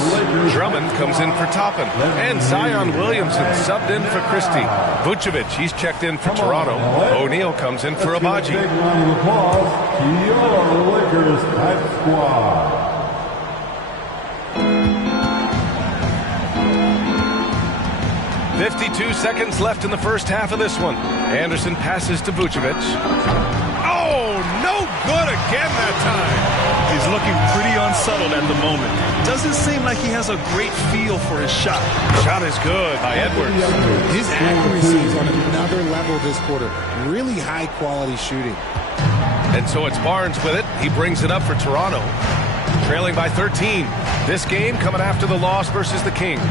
Drummond comes in for Toppin. And Zion Williamson subbed in for Christie. Vucevic, he's checked in for Toronto. O'Neal comes in for Abaji. Big round of applause to your Lakers type squad. .52 seconds left in the first half of this one. Anderson passes to Vucevic. Oh, no good again that time. He's looking pretty unsettled at the moment. Doesn't seem like he has a great feel for his shot. Shot is good by Edwards. His accuracy is on another level this quarter. Really high quality shooting. And so it's Barnes with it. He brings it up for Toronto. Trailing by 13. This game coming after the loss versus the Kings.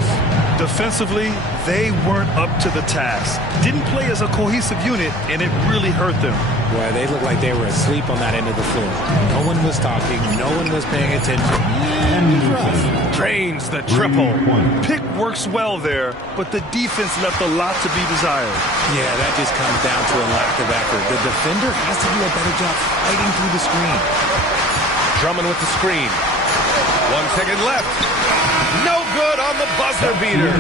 Defensively, they weren't up to the task. Didn't play as a cohesive unit, and it really hurt them. Boy, they looked like they were asleep on that end of the floor. No one was talking. No one was paying attention. Drains the triple. Pick works well there, but the defense left a lot to be desired. Yeah, that just comes down to a lack of effort. The defender has to do a better job fighting through the screen. Drummond with the screen. 1 second left. No good on the buzzer beater.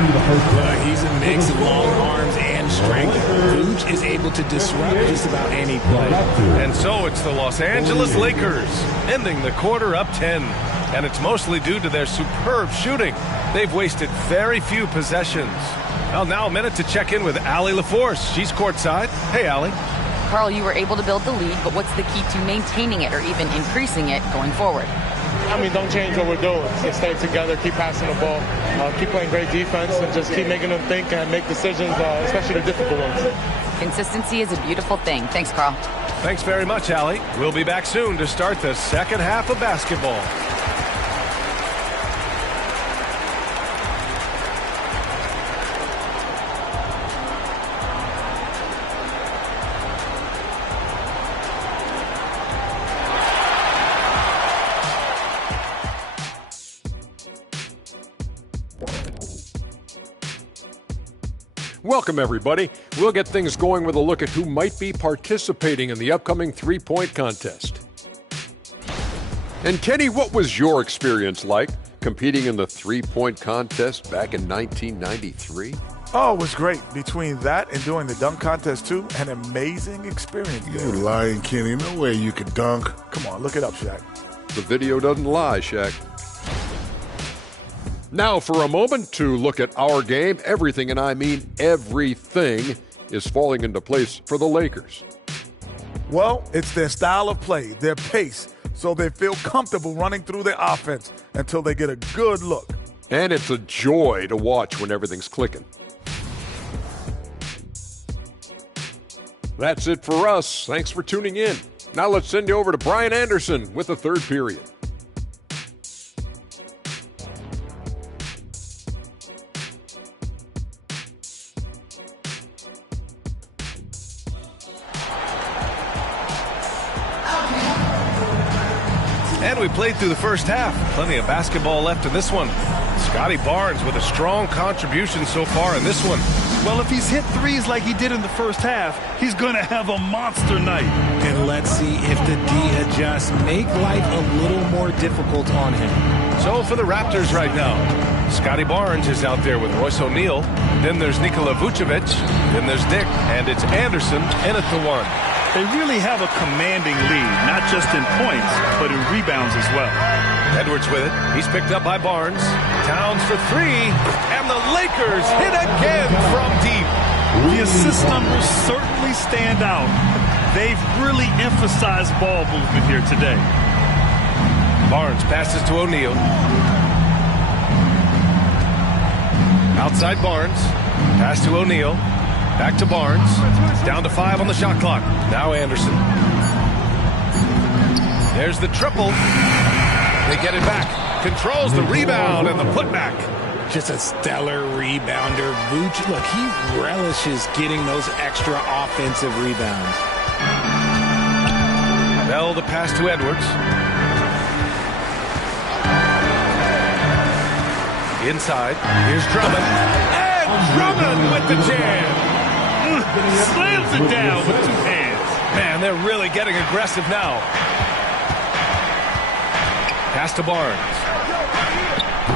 He's a mix of long arms and strength. Vooch is able to disrupt just about any play. And so it's the Los Angeles Lakers ending the quarter up 10. And it's mostly due to their superb shooting. They've wasted very few possessions. Well, now a minute to check in with Allie LaForce. She's courtside. Hey, Allie. Carl, you were able to build the lead, but what's the key to maintaining it or even increasing it going forward? I mean, don't change what we're doing. Just stay together, keep passing the ball, keep playing great defense, and just keep making them think and make decisions, especially the difficult ones. Consistency is a beautiful thing. Thanks, Carl. Thanks very much, Allie. We'll be back soon to start the second half of basketball. Welcome, everybody. We'll get things going with a look at who might be participating in the upcoming three-point contest. And Kenny, what was your experience like competing in the three-point contest back in 1993? Oh, it was great. Between that and doing the dunk contest, too, an amazing experience. You lying, Kenny. No way you could dunk. Come on, look it up, Shaq. The video doesn't lie, Shaq. Now for a moment to look at our game. Everything, and I mean everything, is falling into place for the Lakers. Well, it's their style of play, their pace, so they feel comfortable running through their offense until they get a good look. And it's a joy to watch when everything's clicking. That's it for us. Thanks for tuning in. Now let's send you over to Brian Anderson with the third period. And we played through the first half. Plenty of basketball left in this one. Scotty Barnes with a strong contribution so far in this one. Well, if he's hit threes like he did in the first half, he's going to have a monster night. And let's see if the D adjusts. Make life a little more difficult on him. So for the Raptors right now, Scotty Barnes is out there with Royce O'Neal. Then there's Nikola Vucevic. Then there's Dick. And it's Anderson in at the one. They really have a commanding lead, not just in points, but in rebounds as well. Edwards with it. He's picked up by Barnes. Towns for three. And the Lakers hit again from deep. The assist numbers certainly stand out. They've really emphasized ball movement here today. Barnes passes to O'Neal. Outside Barnes. Pass to O'Neal. Back to Barnes. Down to 5 on the shot clock. Now Anderson. There's the triple. They get it back. Controls the rebound and the putback. Just a stellar rebounder. Vooch, look, he relishes getting those extra offensive rebounds. Bell the pass to Edwards. Inside. Here's Drummond. And Drummond with the jam. Slams it down with two hands. Man, they're really getting aggressive now. Pass to Barnes.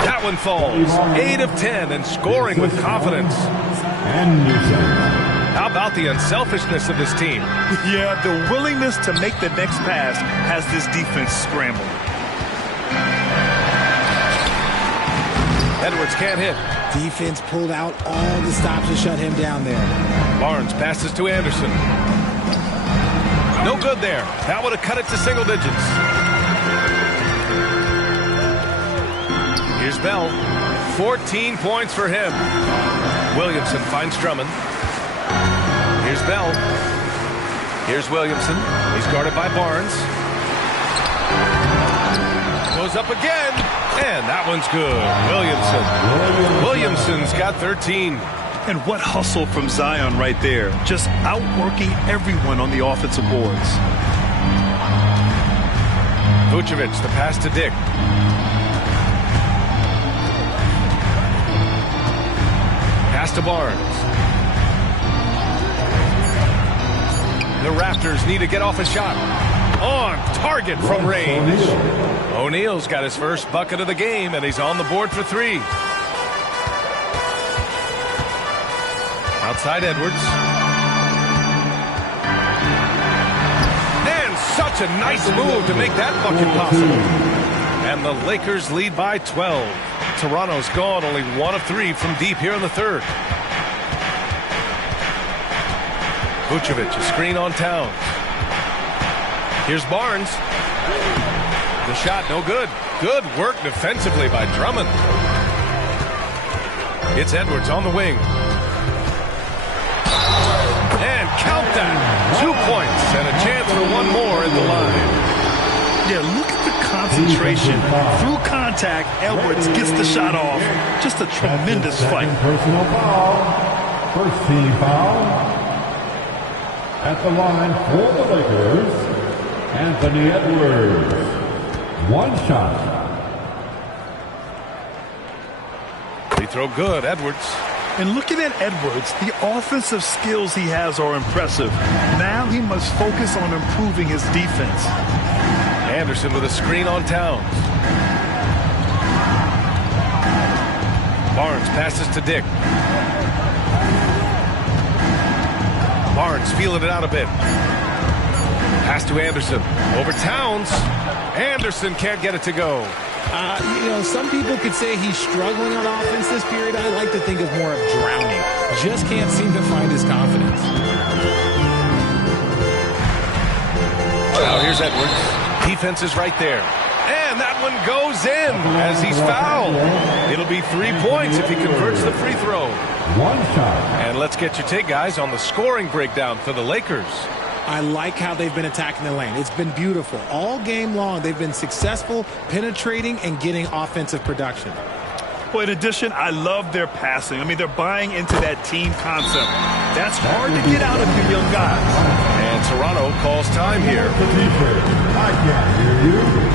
That one falls. 8 of 10 and scoring with confidence. How about the unselfishness of this team? Yeah, the willingness to make the next pass has this defense scrambling. Edwards can't hit. Defense pulled out all the stops to shut him down there. Barnes passes to Anderson. No good there. That would have cut it to single digits. Here's Bell. 14 points for him. Williamson finds Drummond. Here's Bell. Here's Williamson. He's guarded by Barnes. Goes up again. And that one's good. Williamson's got 13. And what hustle from Zion right there. Just outworking everyone on the offensive boards. Vucevic, the pass to Dick. Pass to Barnes. The Raptors need to get off a shot. On target from range. O'Neal's got his first bucket of the game, and he's on the board for 3. Outside Edwards. And such a nice move to make that bucket possible. And the Lakers lead by 12. Toronto's gone only 1 of 3 from deep here in the third. Vucevic, a screen on Towns. Here's Barnes. The shot, no good. Good work defensively by Drummond. It's Edwards on the wing. And count that. 2 points and a chance for one more in the line. Yeah, look at the concentration. Through contact, Edwards gets the shot off. Just a tremendous fight. Personal foul. First team foul. At the line for the Lakers, Anthony Edwards. 1 shot. Free throw good, Edwards. And looking at Edwards, the offensive skills he has are impressive. Now he must focus on improving his defense. Anderson with a screen on Towns. Barnes passes to Dick. Barnes feeling it out a bit. Pass to Anderson. Over Towns. Anderson can't get it to go. Some people could say he's struggling on offense this period. I like to think of more of drowning. Just can't seem to find his confidence. Now here's Edwards. Defense is right there. And that one goes in as he's fouled. It'll be 3 points if he converts the free throw. 1 shot. And let's get your take, guys, on the scoring breakdown for the Lakers. I like how they've been attacking the lane. It's been beautiful. All game long, they've been successful penetrating and getting offensive production. Well, in addition, I love their passing. I mean, they're buying into that team concept. That's hard to get out of your young guys. And Toronto calls time here. I can't hear you.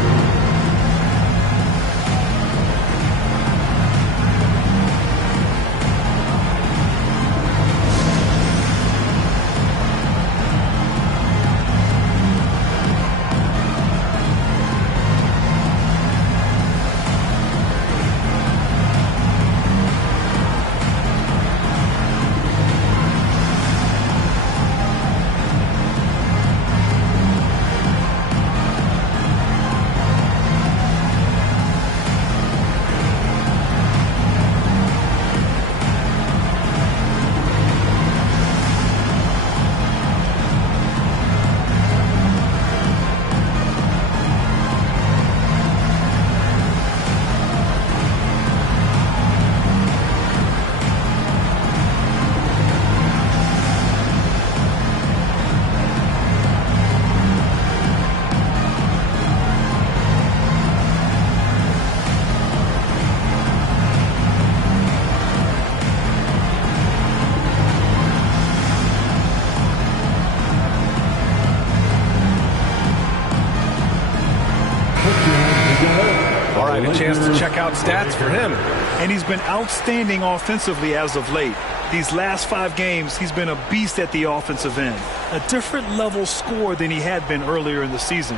A chance to check out stats for him. And he's been outstanding offensively as of late. These last 5 games, he's been a beast at the offensive end. A different level score than he had been earlier in the season.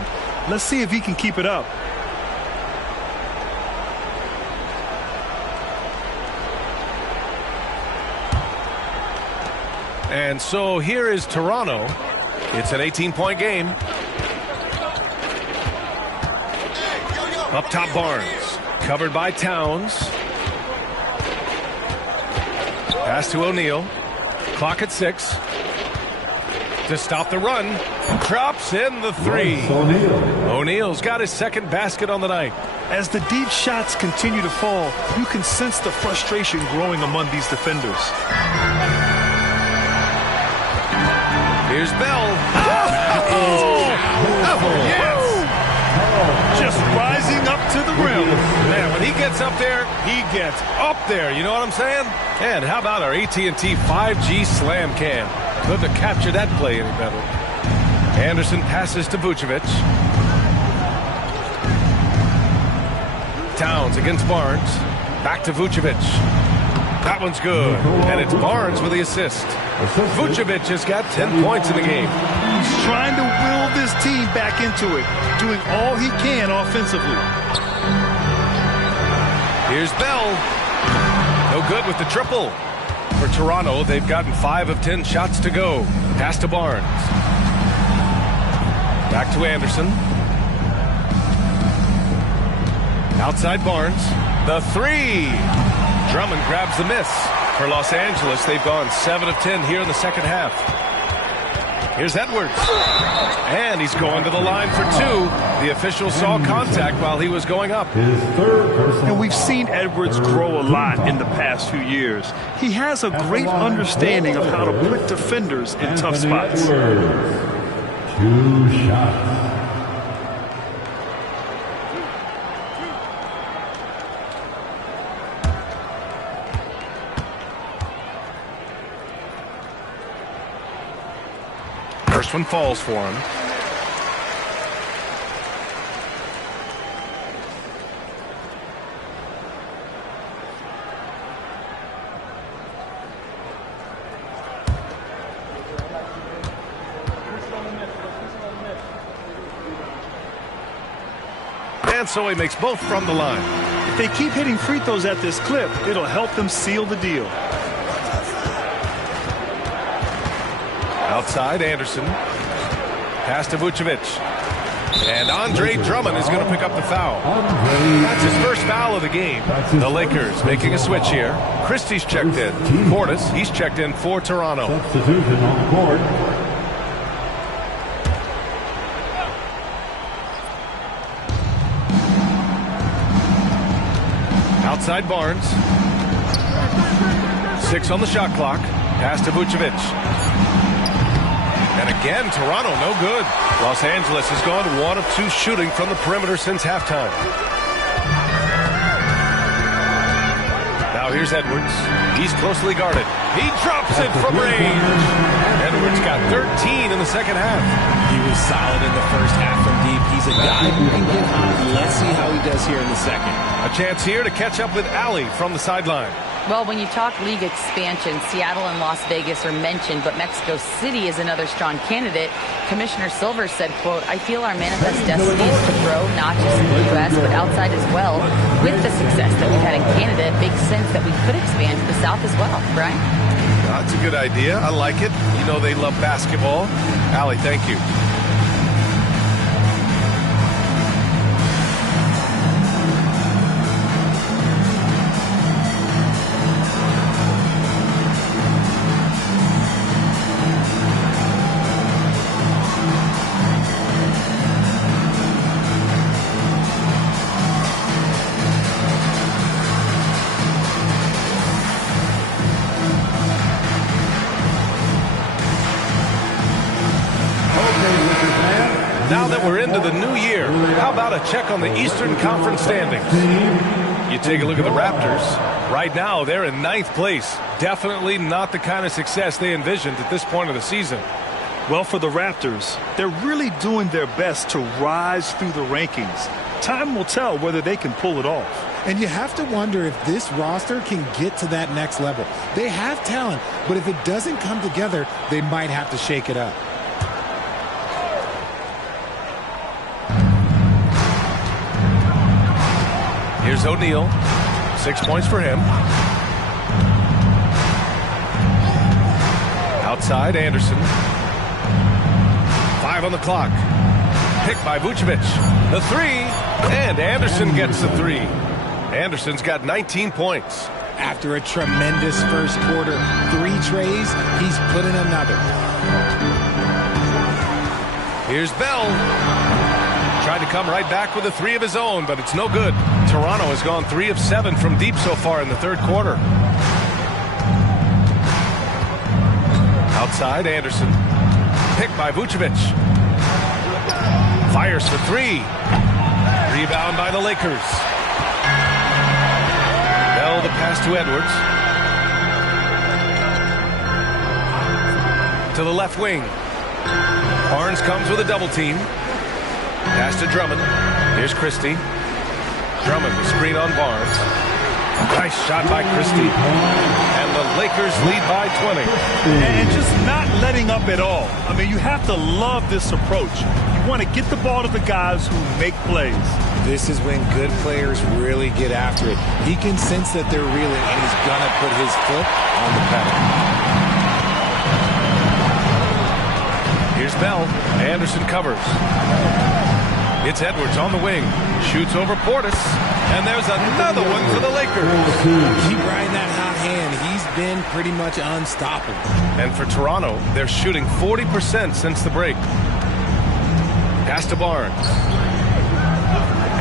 Let's see if he can keep it up. And so here is Toronto. It's an 18-point game. Up top, Barnes. Covered by Towns. Pass to O'Neal. Clock at 6. To stop the run. Drops in the 3. O'Neal's got his second basket on the night. As the deep shots continue to fall, you can sense the frustration growing among these defenders. Here's Bell. Yes! Just rising up to the rim. Man, when he gets up there, he gets up there. You know what I'm saying? And how about our AT&T 5G Slam Cam? Couldn't have captured that play any better. Anderson passes to Vucevic. Towns against Barnes. Back to Vucevic. That one's good. And it's Barnes with the assist. Vucevic has got 10 points in the game. He's trying to will this team back into it, doing all he can offensively. Here's Bell. No good with the triple. For Toronto, they've gotten 5 of 10 shots to go. Pass to Barnes. Back to Anderson. Outside Barnes. The 3. Drummond grabs the miss. For Los Angeles, they've gone 7 of 10 here in the second half. Here's Edwards. And he's going to the line for 2. The official saw contact while he was going up. And we've seen Edwards grow a lot in the past few years. He has a great understanding of how to put defenders in tough spots. 2 shots. First one falls for him. And so he makes both from the line. If they keep hitting free throws at this clip, it'll help them seal the deal. Outside, Anderson. Pass to Vucevic. And Andre Drummond is going to pick up the foul. That's his first foul of the game. The Lakers making a switch here. Christie's checked in. Portis, he's checked in for Toronto. Substitution on the court. Outside Barnes. 6 on the shot clock. Pass to Vucevic. And again, Toronto, no good. Los Angeles has gone 1 of 2 shooting from the perimeter since halftime. Now here's Edwards. He's closely guarded. He drops it from range. Edwards got 13 in the second half. He was solid in the first half from deep. He's a guy who can get hot. Let's see how he does here in the second. A chance here to catch up with Allie from the sideline. Well, when you talk league expansion, Seattle and Las Vegas are mentioned, but Mexico City is another strong candidate. Commissioner Silver said, quote, I feel our manifest destiny is to grow, not just in the U.S., but outside as well. With the success that we've had in Canada, it makes sense that we could expand to the South as well. Brian? That's a good idea. I like it. You know they love basketball. Allie, thank you. Now that we're into the new year, how about a check on the Eastern Conference standings? You take a look at the Raptors. Right now, they're in 9th place. Definitely not the kind of success they envisioned at this point of the season. Well, for the Raptors, they're really doing their best to rise through the rankings. Time will tell whether they can pull it off. And you have to wonder if this roster can get to that next level. They have talent, but if it doesn't come together, they might have to shake it up. Here's O'Neal. 6 points for him. Outside, Anderson. 5 on the clock. Picked by Vucevic. The 3. And Anderson gets the 3. Anderson's got 19 points. After a tremendous first quarter, 3 trays, he's put in another. Here's Bell. Tried to come right back with a 3 of his own, but it's no good. Toronto has gone 3 of 7 from deep so far in the third quarter. Outside, Anderson. Picked by Vucevic. Fires for 3. Rebound by the Lakers. Bell the pass to Edwards. To the left wing. Barnes comes with a double team. Pass to Drummond. Here's Christie. Drummond, the screen on Barnes. Nice shot by Christie. And the Lakers lead by 20. And just not letting up at all. I mean, you have to love this approach. You want to get the ball to the guys who make plays. This is when good players really get after it. He can sense that they're reeling, and he's going to put his foot on the pedal. Here's Bell. Anderson covers. It's Edwards on the wing. Shoots over Portis. And there's another one for the Lakers. Keep riding that hot hand. He's been pretty much unstoppable. And for Toronto, they're shooting 40% since the break. Pass to Barnes.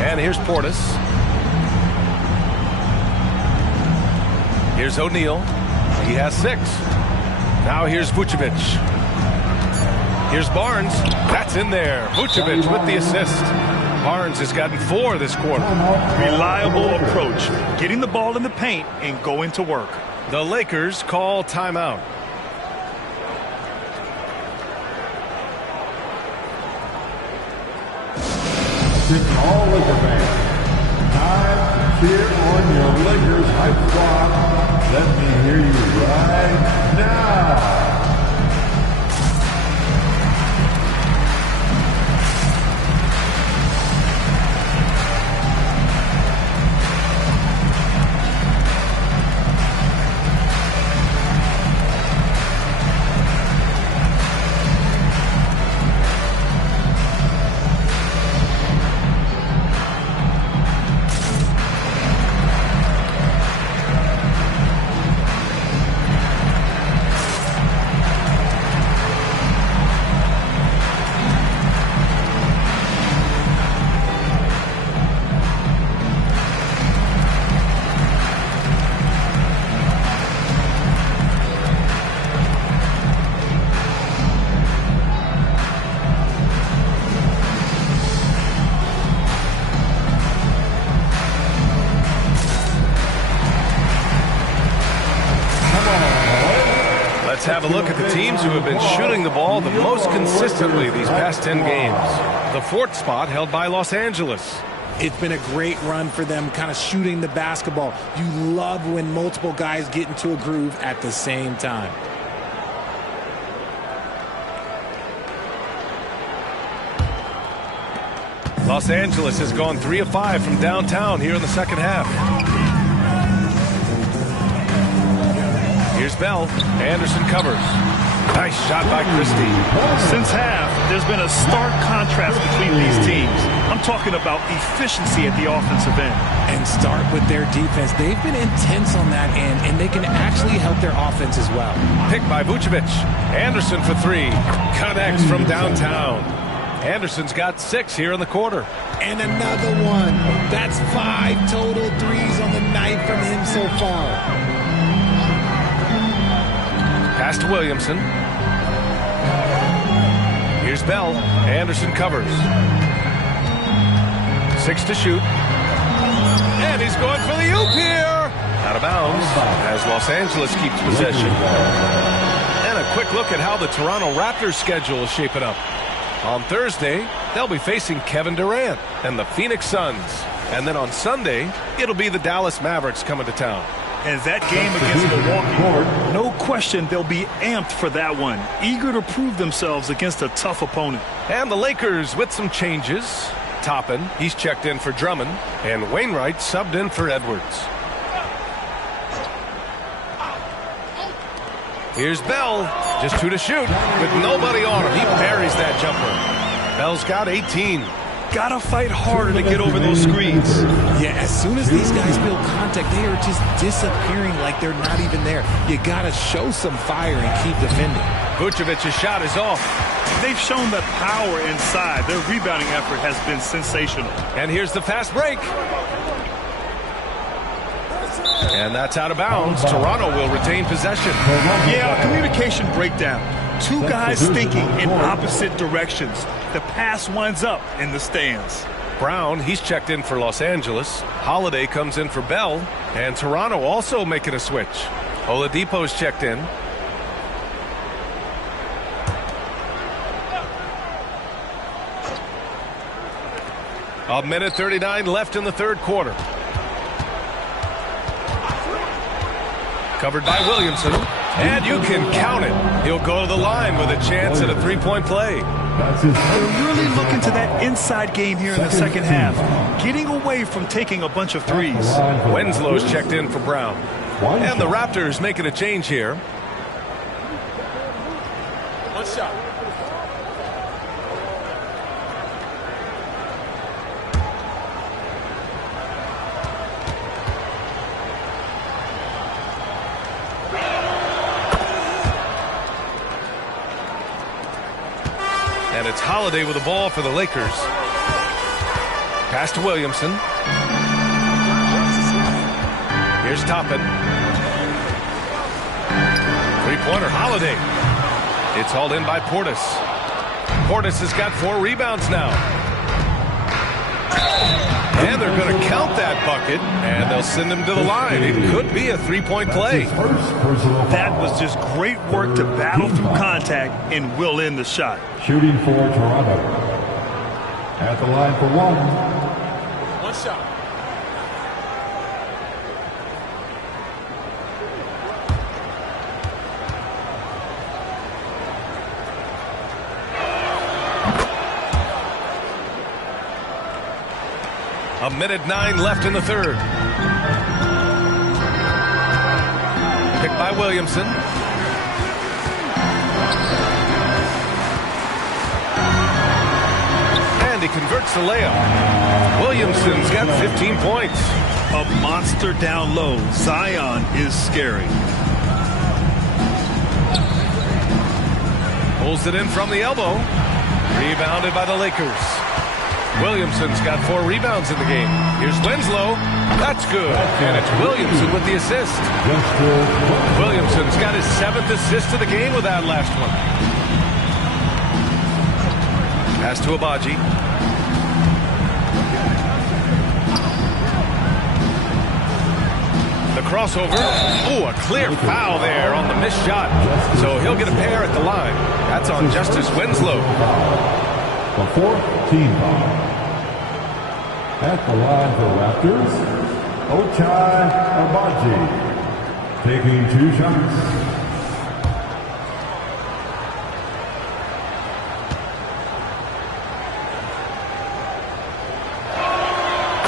And here's Portis. Here's O'Neal. He has 6. Now here's Vucevic. Here's Barnes. That's in there. Vucevic with the assist. Barnes has gotten 4 this quarter. Reliable approach. Getting the ball in the paint and going to work. The Lakers call timeout. All Laker fans, time to cheer on your Lakers hype squad. Let me hear you right now. Let's have a look at the teams who have been shooting the ball the most consistently these past 10 games. The 4th spot held by Los Angeles. It's been a great run for them, kind of shooting the basketball. You love when multiple guys get into a groove at the same time. Los Angeles has gone 3 of 5 from downtown here in the second half. Here's Bell. Anderson covers. Nice shot by Christie. Since half, there's been a stark contrast between these teams. I'm talking about efficiency at the offensive end. And start with their defense. They've been intense on that end, and they can actually help their offense as well. Picked by Vucevic. Anderson for 3. Connects from downtown. Anderson's got 6 here in the quarter. And another one. That's 5 total threes on the night from him so far. Pass to Williamson. Here's Bell. Anderson covers. 6 to shoot. And he's going for the oop here. Out of bounds as Los Angeles keeps possession. And a quick look at how the Toronto Raptors schedule is shaping up. On Thursday, they'll be facing Kevin Durant and the Phoenix Suns. And then on Sunday, it'll be the Dallas Mavericks coming to town. And that game against Milwaukee, no question they'll be amped for that one. Eager to prove themselves against a tough opponent. And the Lakers with some changes. Toppin, he's checked in for Drummond. And Wainwright subbed in for Edwards. Here's Bell. Just 2 to shoot with nobody on him. He buries that jumper. Bell's got 18. Gotta fight harder to get over those screens. Yeah, as soon as these guys feel contact, they are just disappearing like they're not even there. You gotta show some fire and keep defending. Vucevic's shot is off. They've shown that power inside. Their rebounding effort has been sensational. And here's the fast break. And that's out of bounds. Toronto will retain possession. Yeah, communication breakdown. 2 guys thinking in opposite directions. The pass winds up in the stands. Brown, he's checked in for Los Angeles. Holiday comes in for Bell. And Toronto also making a switch. Oladipo's checked in. A minute 39 left in the third quarter. Covered by Williamson. And you can count it. He'll go to the line with a chance at a three-point play. They're really looking to that inside game here in the second half. Getting away from taking a bunch of threes. Winslow's checked in for Brown. And the Raptors making a change here. One shot. And it's Holiday with the ball for the Lakers. Pass to Williamson. Here's Toppin. Three-pointer, Holiday. It's hauled in by Portis. Portis has got 4 rebounds now. And they're going to count that bucket, and they'll send him to the line. It could be a three-point play. That was just great work to battle through contact and will in the shot. Shooting for Toronto. At the line for one. One shot. A minute 9 left in the third. Picked by Williamson. And he converts the layup. Williamson's got 15 points. A monster down low. Zion is scary. Pulls it in from the elbow. Rebounded by the Lakers. Williamson's got 4 rebounds in the game. Here's Winslow. That's good. And it's Williamson with the assist. Williamson's got his 7th assist of the game with that last one. Pass to Abaji. The crossover. Oh, a clear foul there on the missed shot. So he'll get a pair at the line. That's on Justice Winslow. The 4th team foul. At the line for Raptors, Ochai Abaji, taking 2 shots.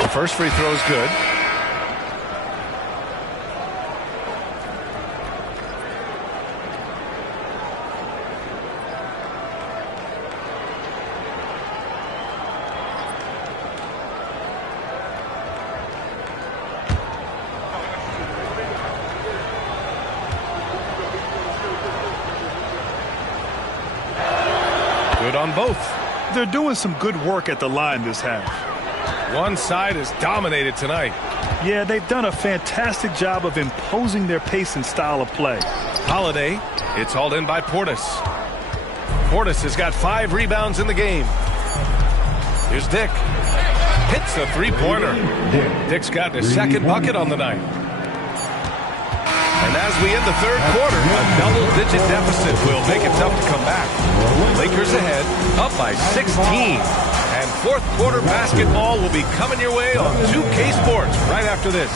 The first free throw is good. On both. They're doing some good work at the line this half. One side is dominated tonight. Yeah, they've done a fantastic job of imposing their pace and style of play. Holiday, it's hauled in by Portis. Portis has got 5 rebounds in the game. Here's Dick. Hits a three-pointer. Dick's got his 2nd bucket on the night. And as we end the third quarter, a double-digit deficit will make it tough to come back. Lakers ahead, up by 16. And 4th quarter basketball will be coming your way on 2K Sports right after this.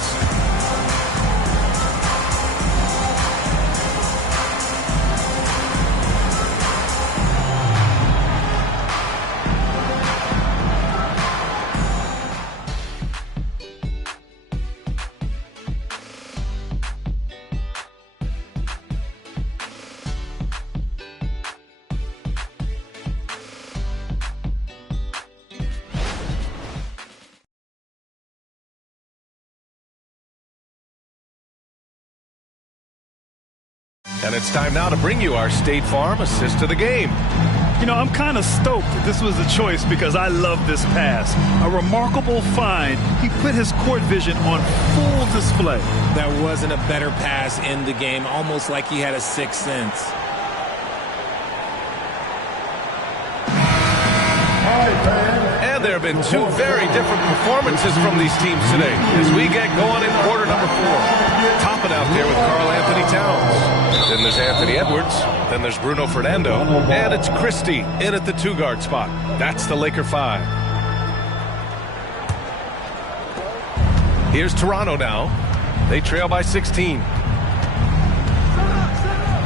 And it's time now to bring you our State Farm assist of the game. You know, I'm kind of stoked that this was the choice because I love this pass. A remarkable find. He put his court vision on full display. There wasn't a better pass in the game, almost like he had a sixth sense. And there have been 2 very different performances from these teams today as we get going in quarter number 4. Topping out there with Karl Anthony Towns. Then there's Anthony Edwards. Then there's Bruno Fernando. And it's Christie in at the 2-guard spot. That's the Laker 5. Here's Toronto now. They trail by 16.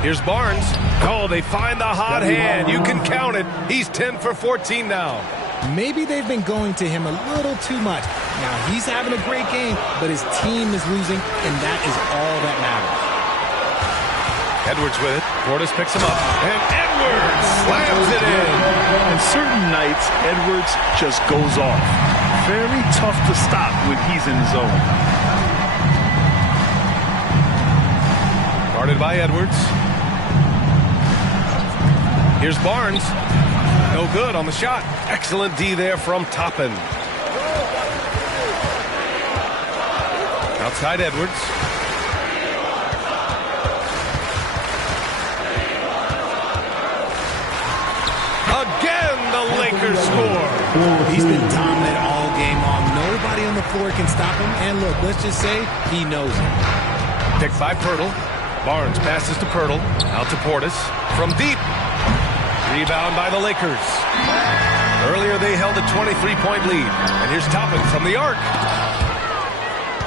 Here's Barnes. Oh, they find the hot hand. You can count it. He's 10 for 14 now. Maybe they've been going to him a little too much. Now, he's having a great game, but his team is losing, and that is all that matters. Edwards with it. Portis picks him up, and Edwards slams it in. On certain nights, Edwards just goes off. Very tough to stop when he's in the zone. Guarded by Edwards. Here's Barnes. No good on the shot. Excellent D there from Toppin. Outside Edwards. Again, the Lakers score. He's been dominant all game long. Nobody on the floor can stop him. And look, let's just say he knows it. Picked by Pirtle. Barnes passes to Pirtle. Out to Portis. From deep. Rebound by the Lakers. Earlier they held a 23-point lead. And here's Toppin from the arc.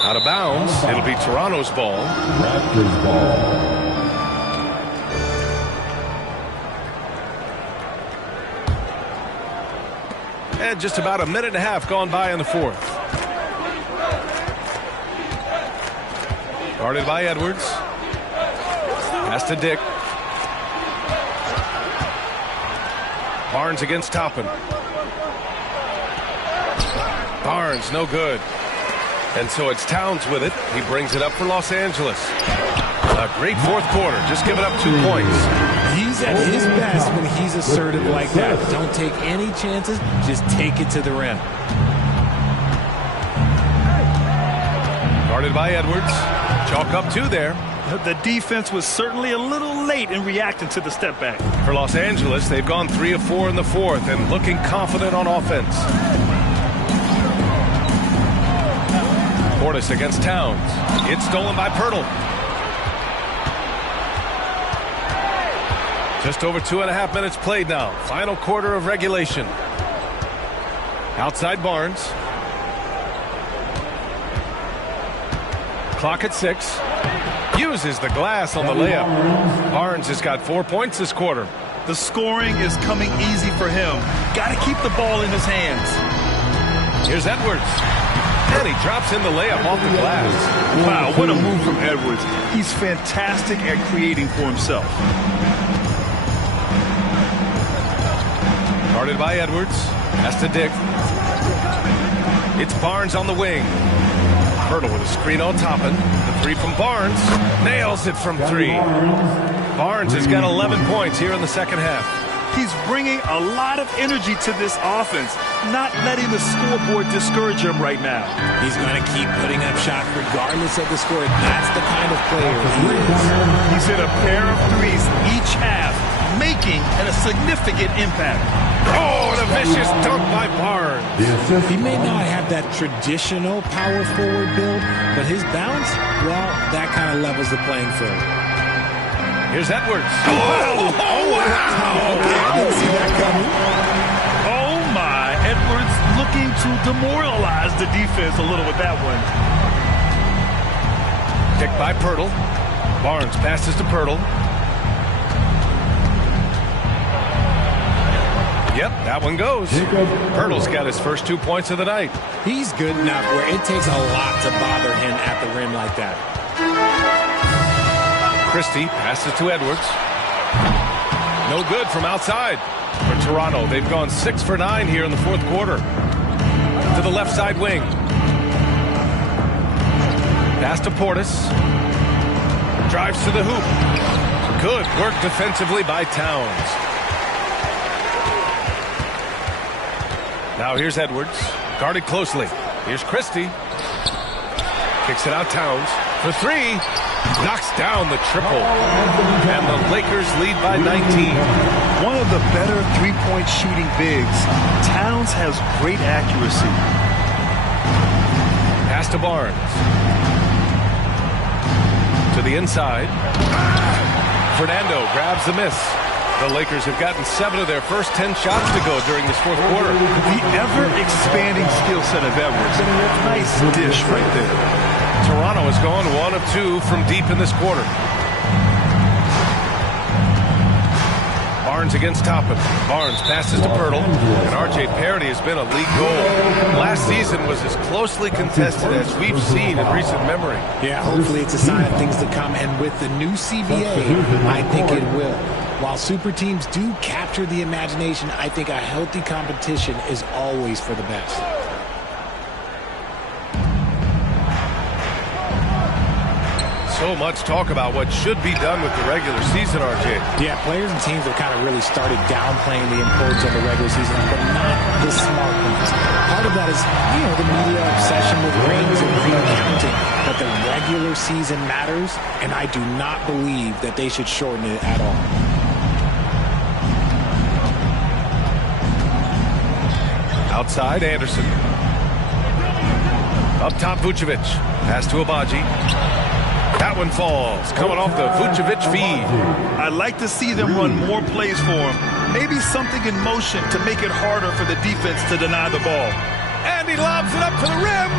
Out of bounds. It'll be Toronto's ball. Raptors ball. And just about a minute and a half gone by in the fourth. Guarded by Edwards. Pass to Dick. Barnes against Toppin. Barnes, no good. And so it's Towns with it. He brings it up for Los Angeles. A great fourth quarter. Just giving up 2 points. He's at his best when he's assertive like that. Don't take any chances. Just take it to the rim. Guarded by Edwards. Chalk up 2 there. The defense was certainly a little late in reacting to the step back. For Los Angeles, they've gone 3 of 4 in the fourth and looking confident on offense. Portis against Towns. It's stolen by Pirtle. Just over 2.5 minutes played now. Final quarter of regulation. Outside Barnes. Clock at 6. Uses the glass on the layup. Barnes has got 4 points this quarter. The scoring is coming easy for him. Got to keep the ball in his hands. Here's Edwards. And he drops in the layup off the glass. Wow, what a move from Edwards. He's fantastic at creating for himself. Guarded by Edwards. Has to Dick. It's Barnes on the wing. Pirtle with a screen on Toppin. The 3 from Barnes. Nails it from 3. Barnes has got 11 points here in the second half. He's bringing a lot of energy to this offense, not letting the scoreboard discourage him right now. He's going to keep putting up shots regardless of the score. That's the kind of player he is. He's hit a pair of threes each half, making a significant impact. Oh, and a vicious dunk by Barnes. He may not have that traditional power forward build, but his bounce, well, that kind of levels the playing field. Here's Edwards. Oh, wow. Okay, I didn't see that coming. Oh, my. Edwards looking to demoralize the defense a little with that one. Picked by Pirtle. Barnes passes to Pirtle. Yep, that one goes. Pirtle's got his first 2 points of the night. He's good enough where it takes a lot to bother him at the rim like that. Christie passes to Edwards. No good from outside. For Toronto, they've gone 6 for 9 here in the fourth quarter. To the left side wing. Pass to Portis. Drives to the hoop. Good work defensively by Towns. Now here's Edwards. Guarded closely. Here's Christie. Kicks it out Towns. For 3. Knocks down the triple. And the Lakers lead by 19. One of the better three-point shooting bigs. Towns has great accuracy. Pass to Barnes. To the inside. Fernando grabs the miss. The Lakers have gotten 7 of their first 10 shots to go during this fourth quarter. The ever-expanding skill set of Edwards. Nice dish right there. Toronto has gone 1 of 2 from deep in this quarter. Barnes against Toppin. Barnes passes to Pirtle, and R.J. Parody has been a league goal. Last season was as closely contested as we've seen in recent memory. Yeah, hopefully it's a sign of things to come, and with the new CBA, I think it will. While super teams do capture the imagination, I think a healthy competition is always for the best. So much talk about what should be done with the regular season, RJ. Yeah, players and teams have kind of really started downplaying the importance of the regular season, but not the smart ones. Part of that is, the media obsession with rings and ring counting, but the regular season matters, and I do not believe that they should shorten it at all. Outside, Anderson. Up top, Vucevic. Pass to Abaji. That one falls, coming off the Vucevic feed. I'd like to see them run more plays for him. Maybe something in motion to make it harder for the defense to deny the ball. And he lobs it up to the rim.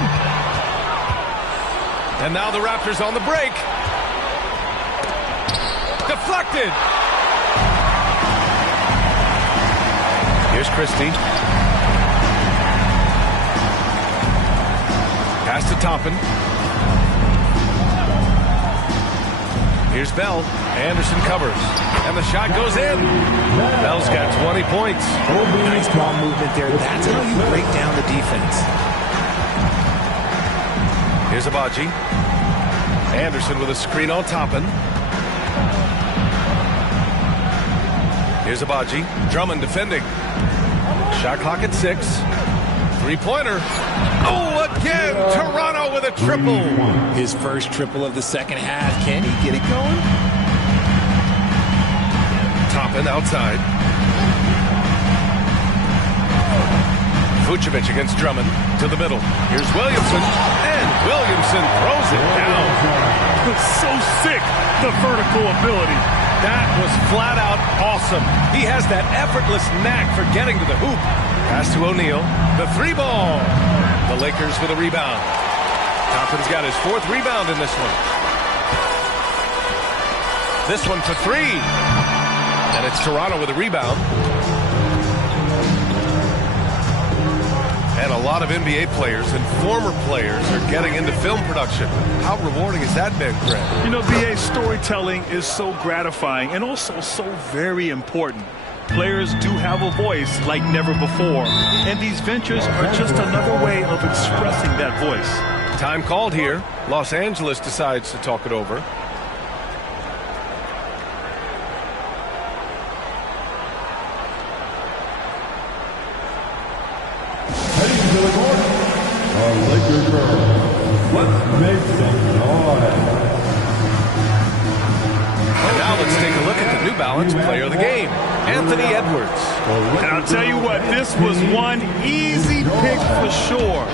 And now the Raptors on the break. Deflected. Here's Christie. Pass to Toppin. Here's Bell. Anderson covers. And the shot goes in. Bell's got 20 points. Nice ball movement there. That's how you break down the defense. Here's Abaji. Anderson with a screen on Toppin. Here's Abaji. Drummond defending. Shot clock at 6. Three-pointer. Oh, again! Toronto with a triple. His first triple of the second half. Can he get it going? Toppin outside. Vucevic against Drummond to the middle. Here's Williamson. And Williamson throws it down. So sick, the vertical ability. That was flat out awesome. He has that effortless knack for getting to the hoop. Pass to O'Neal. The three ball. The Lakers with a rebound. Toppin's got his 4th rebound in this one. This one for 3. And it's Toronto with a rebound. And a lot of NBA players and former players are getting into film production. How rewarding has that been, Greg? BA, storytelling is so gratifying and also so very important. Players do have a voice like never before, and these ventures are just another way of expressing that voice. Time called here. Los Angeles decides to talk it over. Heading to the court, our Lakers girls. Let's make some noise. And now let's take a look at the New Balance Player of the Game, Anthony Edwards. And I'll tell you what, this was one easy pick for sure.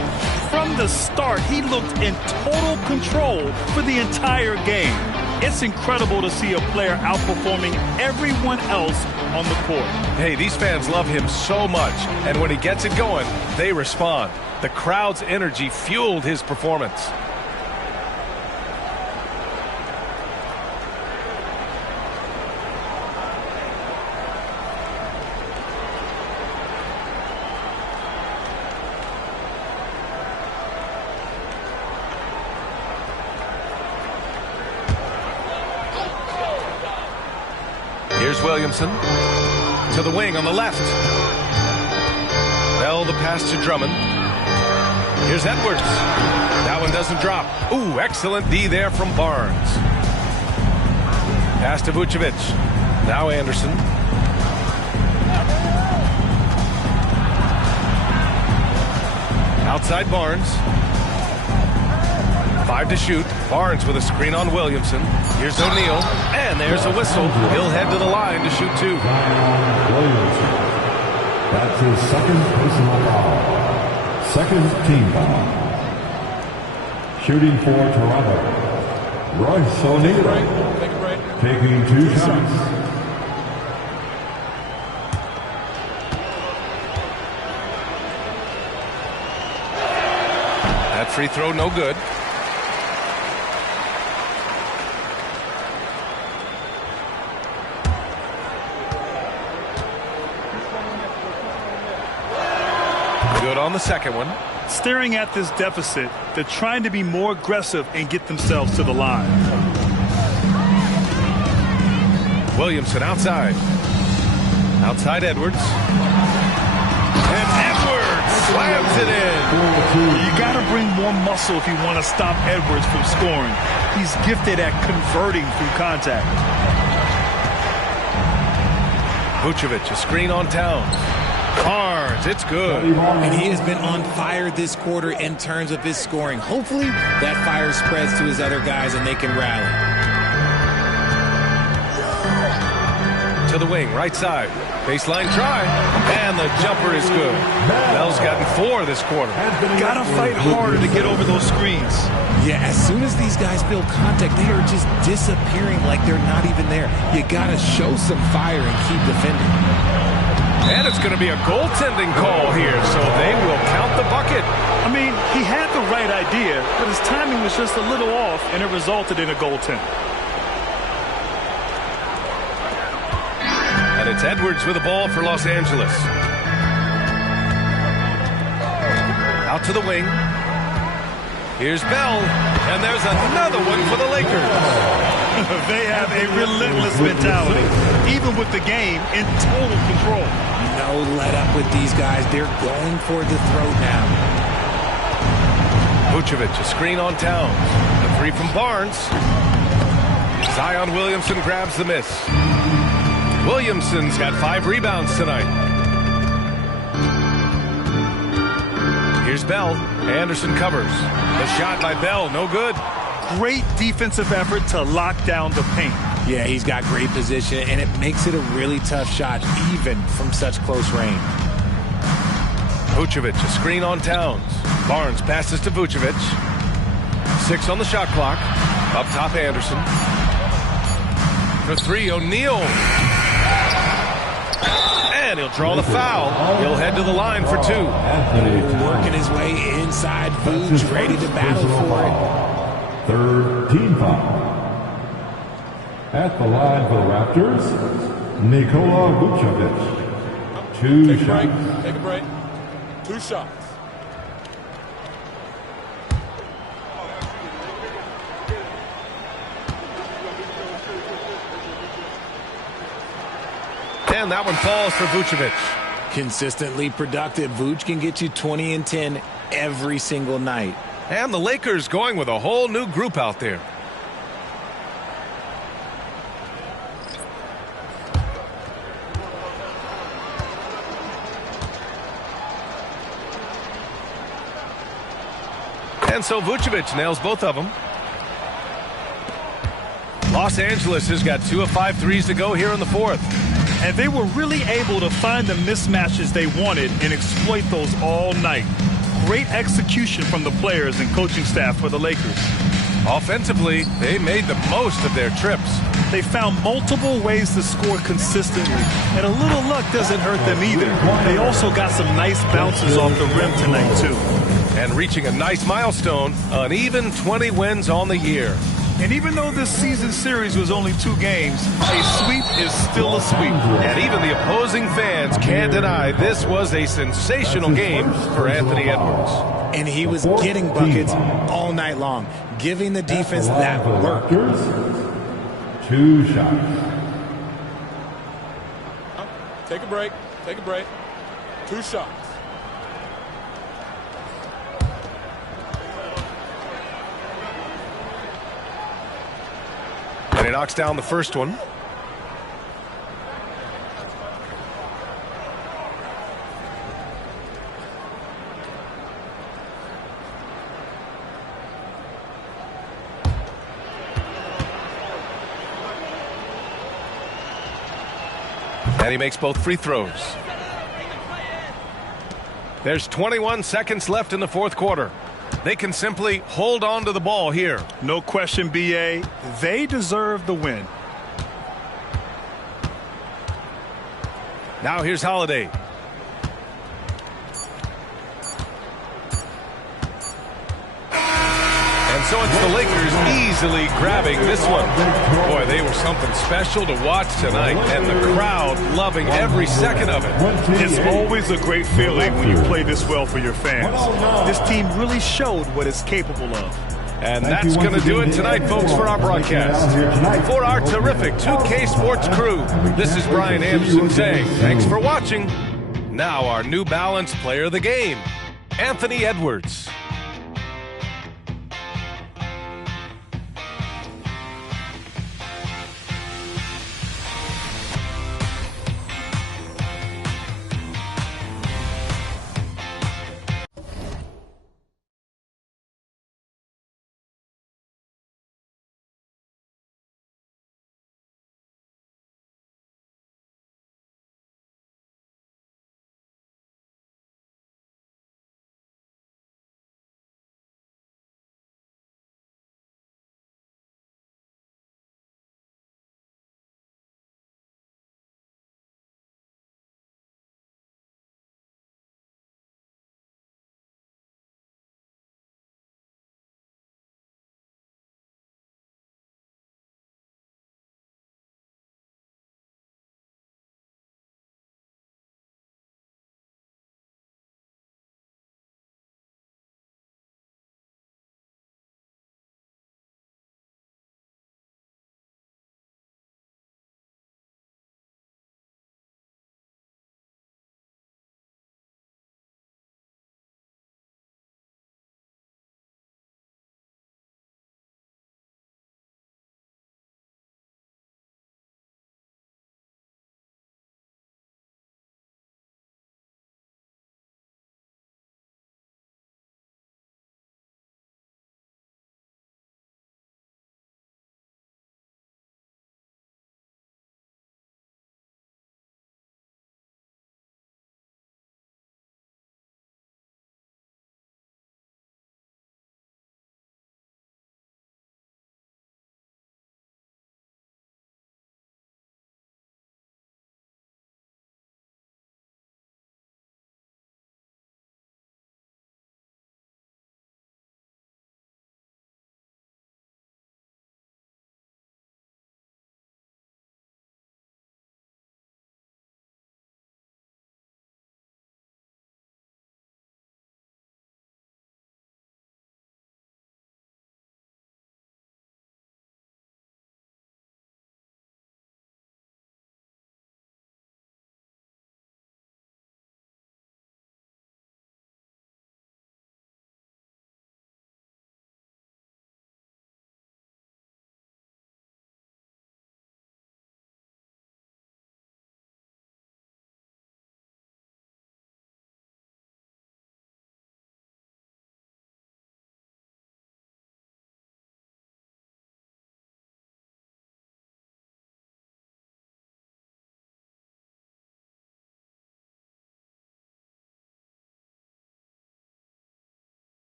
From the start, he looked in total control for the entire game. It's incredible to see a player outperforming everyone else on the court. Hey, these fans love him so much, and when he gets it going, they respond. The crowd's energy fueled his performance. Here's Williamson to the wing on the left. Bell the pass to Drummond. Here's Edwards. That one doesn't drop. Ooh, excellent D there from Barnes. Pass to Vucevic. Now Anderson. Outside Barnes. 5 to shoot. Barnes with a screen on Williamson. Here's O'Neal. And there's a whistle. He'll head to the line to shoot 2. Williamson. That's his 2nd personal foul. 2nd team foul. Shooting for Toronto, Royce O'Neal. Taking 2 shots. That free throw no good. Good on the second one. Staring at this deficit, they're trying to be more aggressive and get themselves to the line. Williamson outside. Outside Edwards. And Edwards slams it in. You got to bring more muscle if you want to stop Edwards from scoring. He's gifted at converting through contact. Vucevic, a screen on Towns. Barnes, it's good. And he has been on fire this quarter in terms of his scoring. Hopefully that fire spreads to his other guys and they can rally. To the wing, right side. Baseline try. And the jumper is good. Bell's gotten 4 this quarter. Got to fight harder to get over those screens. Yeah, as soon as these guys feel contact, they are just disappearing like they're not even there. You got to show some fire and keep defending. And it's going to be a goaltending call here, so they will count the bucket. I mean, he had the right idea, but his timing was just a little off, and it resulted in a goaltend. And it's Edwards with the ball for Los Angeles. Out to the wing. Here's Bell, and there's another one for the Lakers. They have a relentless mentality, even with the game in total control. No let up with these guys. They're going for the throat now. Vucevic, a screen on Towns. The 3 from Barnes. Zion Williamson grabs the miss. Williamson's got 5 rebounds tonight. Here's Bell. Anderson covers. The shot by Bell, no good. Great defensive effort to lock down the paint. Yeah, he's got great position, and it makes it a really tough shot, even from such close range. Vucevic, a screen on Towns. Barnes passes to Vucevic. 6 on the shot clock. Up top, Anderson. For 3, O'Neal. And he'll draw the foul. He'll head to the line for 2. Working his way inside. Vooch ready to battle for it. Third team foul. At the line for the Raptors, Nikola Vucevic. 2 shots. Take a break. 2 shots. And that one falls for Vucevic. Consistently productive. Vooch can get you 20 and 10 every single night. And the Lakers going with a whole new group out there. And so Vucevic nails both of them. Los Angeles has got 2 of 5 threes to go here in the 4th. And they were really able to find the mismatches they wanted and exploit those all night. Great execution from the players and coaching staff for the Lakers. Offensively, they made the most of their trips. They found multiple ways to score consistently, and a little luck doesn't hurt them either. They also got some nice bounces off the rim tonight, too. And reaching a nice milestone, an even 20 wins on the year. And even though this season series was only 2 games, a sweep is still a sweep. And even the opposing fans can't deny this was a sensational game for Anthony Edwards. And he was getting buckets all night long, giving the defense that work. 2 shots. Take a break. Take a break. 2 shots. And he knocks down the first one. And he makes both free throws. There's 21 seconds left in the 4th quarter. They can simply hold on to the ball here. No question, B.A. They deserve the win. Now here's Holiday. And so it's the Lakers easily grabbing this one. Boy, they were something special to watch tonight, and the crowd loving every second of it. It's always a great feeling when you play this well for your fans. This team really showed what it's capable of. And that's going to do it tonight, folks, for our broadcast. For our terrific 2K Sports crew, this is Brian Anderson saying thanks for watching. Now our New Balance player of the game, Anthony Edwards.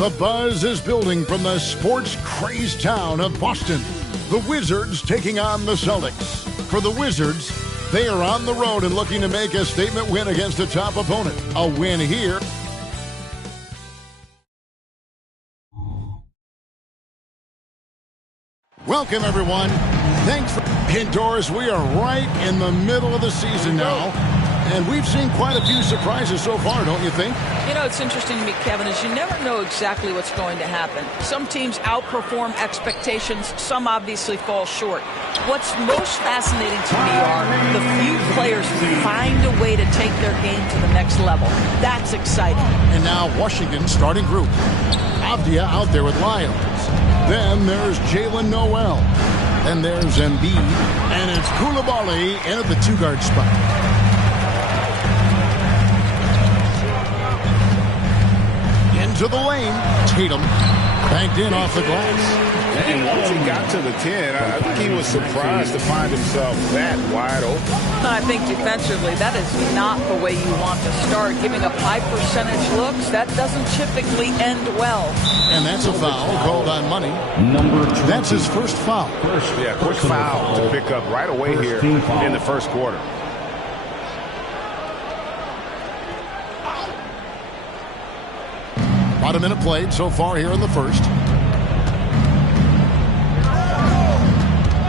The buzz is building from the sports-crazed town of Boston. The Wizards taking on the Celtics. For the Wizards, they are on the road and looking to make a statement win against a top opponent. A win here. Welcome, everyone. Thanks for indoors. We are right in the middle of the season now. And we've seen quite a few surprises so far, don't you think? You know, it's interesting to me, Kevin, is you never know exactly what's going to happen. Some teams outperform expectations. Some obviously fall short. What's most fascinating to me are the few players who find a way to take their game to the next level. That's exciting. And now Washington's starting group. Avdia out there with Lyles. Then there's Jalen Noel. Then there's Embiid. And it's Koulibaly in at the two-guard spot. To the lane, Tatum banked in off the glass. And once he got to the 10, I think he was surprised to find himself that wide open. I think defensively, that is not the way you want to start. Giving up high percentage looks, that doesn't typically end well. And that's a foul called on Money. That's his first foul. Yeah, quick foul to pick up right away here in the first quarter. About a minute played so far here in the first.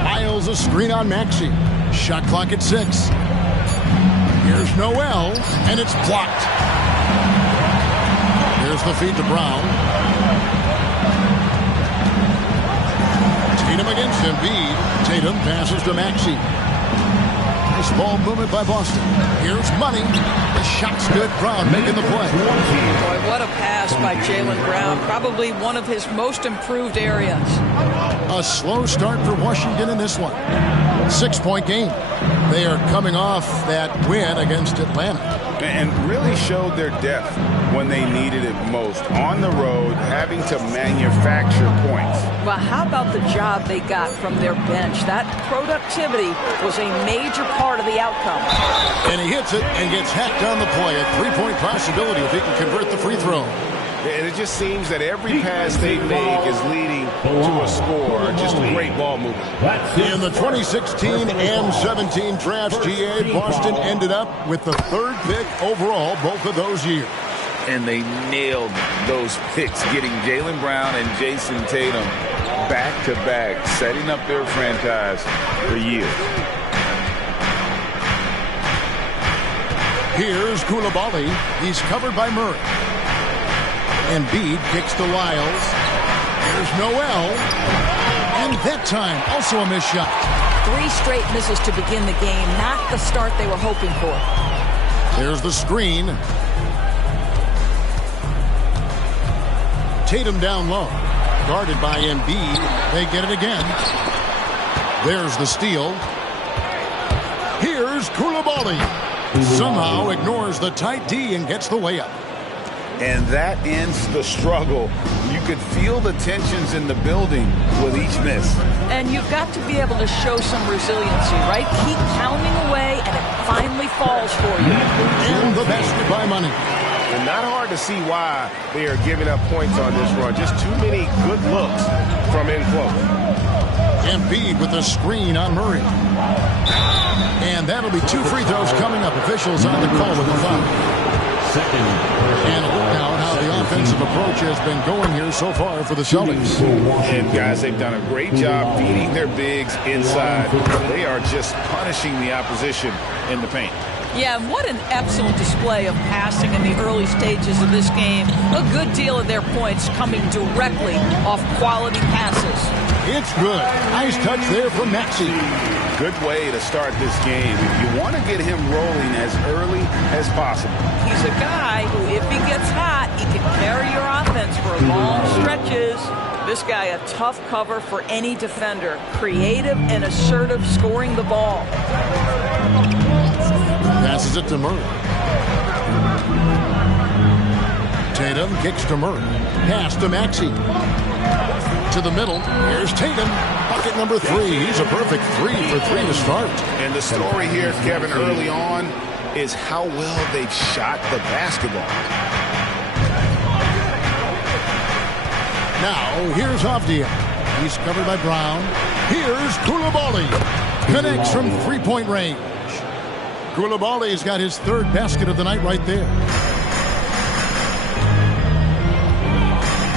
Miles a screen on Maxey. Shot clock at 6. Here's Noel, and it's blocked. Here's the feed to Brown. Tatum against Embiid. Tatum passes to Maxey. Nice ball movement by Boston. Here's Money. The shot's good. Brown making the play. Boy, what a pass by Jaylen Brown. Probably one of his most improved areas. A slow start for Washington in this one. 6-point game. They are coming off that win against Atlanta. And really showed their depth when they needed it most. On the road, having to manufacture points. Well, how about the job they got from their bench? That productivity was a major part of the outcome. And he hits it and gets hacked on the play. A 3-point possibility if he can convert the free throw. And it just seems that every pass they make is leading to a score. Just great ball movement. In the 2016 and 17 drafts, GA, Boston ended up with the 3rd pick overall both of those years. And they nailed those picks, getting Jaylen Brown and Jason Tatum back-to-back, setting up their franchise for years. Here's Koulibaly. He's covered by Murray. Embiid kicks to Lyles. Here's Noel. And that time, also a missed shot. 3 straight misses to begin the game. Not the start they were hoping for. There's the screen. Tatum down low. Guarded by Embiid. They get it again. There's the steal. Here's Koulibaly. Somehow ignores the tight D and gets the layup. And that ends the struggle. You could feel the tensions in the building with each miss. And you've got to be able to show some resiliency, right? Keep pounding away, and it finally falls for you. And the basket by Money. And not hard to see why they are giving up points on this run. Just too many good looks from in close. Embiid with a screen on Murray. And that'll be 2 free throws coming up. Officials on the call with the foul. And look now at how the offensive approach has been going here so far for the Celtics. And guys, they've done a great job feeding their bigs inside. They are just punishing the opposition in the paint. Yeah, and what an excellent display of passing in the early stages of this game. A good deal of their points coming directly off quality passes. It's good. Nice touch there from Maxey. Good way to start this game. You want to get him rolling as early as possible. He's a guy who, if he gets hot, he can carry your offense for long stretches. This guy, a tough cover for any defender. Creative and assertive scoring the ball. Passes it to Murray. Tatum kicks to Murray. Pass to Maxey. To the middle. Here's Tatum. Bucket number 3. He's a perfect 3 for 3 to start. And the story here, Kevin, early on is how well they've shot the basketball. Now, here's Avdia. He's covered by Brown. Here's Koulibaly. Connects from three-point range. Koulibaly's got his third basket of the night right there.